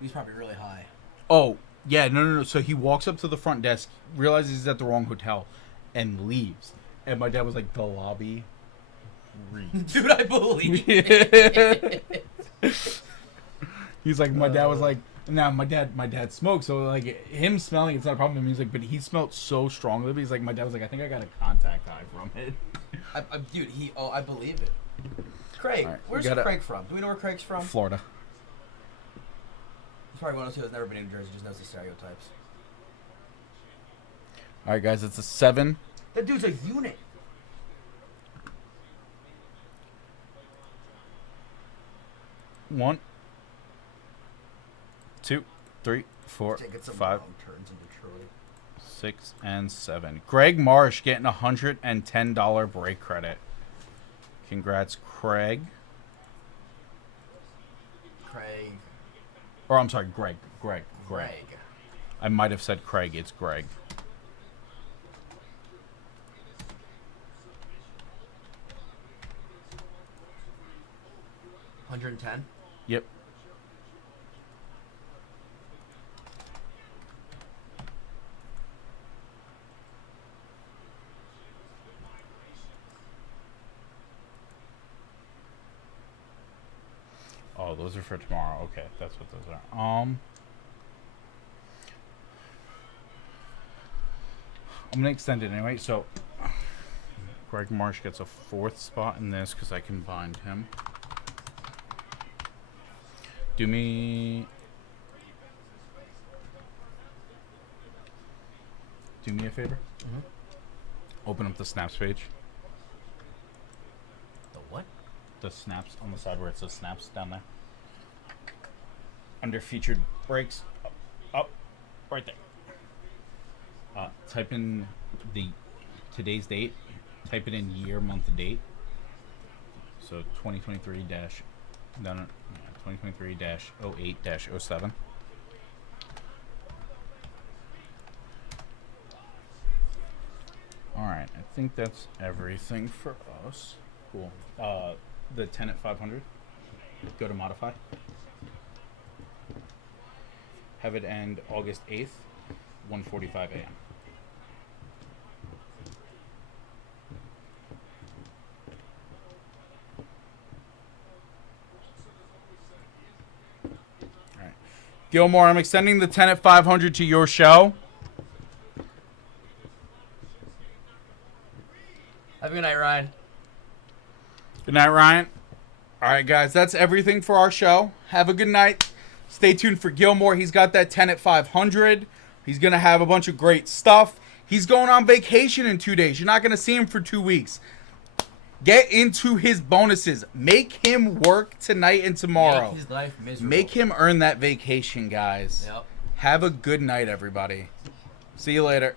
He's probably really high. Oh, yeah, no. So he walks up to the front desk, realizes he's at the wrong hotel, and leaves. And my dad was like, "The lobby reeks." Dude, I believe it. He's like, my dad was like, now my dad smokes, so like him smelling it's not a problem. He's like, but he smelled so strongly. But he's like, my dad was like, I think I got a contact high from it. Dude, I believe it. Craig, Right, where's Craig from? Do we know where Craig's from? Florida. He's probably one of those who has never been in Jersey, just knows the stereotypes. All right, guys, it's a 7. That dude's a unit. One, 2, 3, 4, Taking some 5, wrong turns in Detroit. 6, and 7. Greg Marsh getting $110 break credit. Congrats, Craig. Craig. Or I'm sorry, Greg. I might have said Craig. It's Greg. $110. Yep. Oh, those are for tomorrow. Okay, that's what those are. I'm gonna extend it anyway. So, Greg Marsh gets a 4th spot in this because I combined him. Do me a favor. Open up the snaps page. The what? The snaps on the side where it says snaps down there. Under featured breaks. Up. Right there. Type in today's date. Type it in year, month, date. So 2023-08-07. Alright, I think that's everything for us. Cool. The 10 at 500. Go to modify. Have it end August 8th, 1:45 a.m. Alright. Gilmore, I'm extending the 10 at 500 to your show. Have a good night, Ryan. Good night, Ryan. All right, guys, that's everything for our show. Have a good night. Stay tuned for Gilmore. He's got that 10 at 500. He's going to have a bunch of great stuff. He's going on vacation in 2 days. You're not going to see him for 2 weeks. Get into his bonuses. Make him work tonight and tomorrow. Make his life miserable. Make him earn that vacation, guys. Yep. Have a good night, everybody. See you later.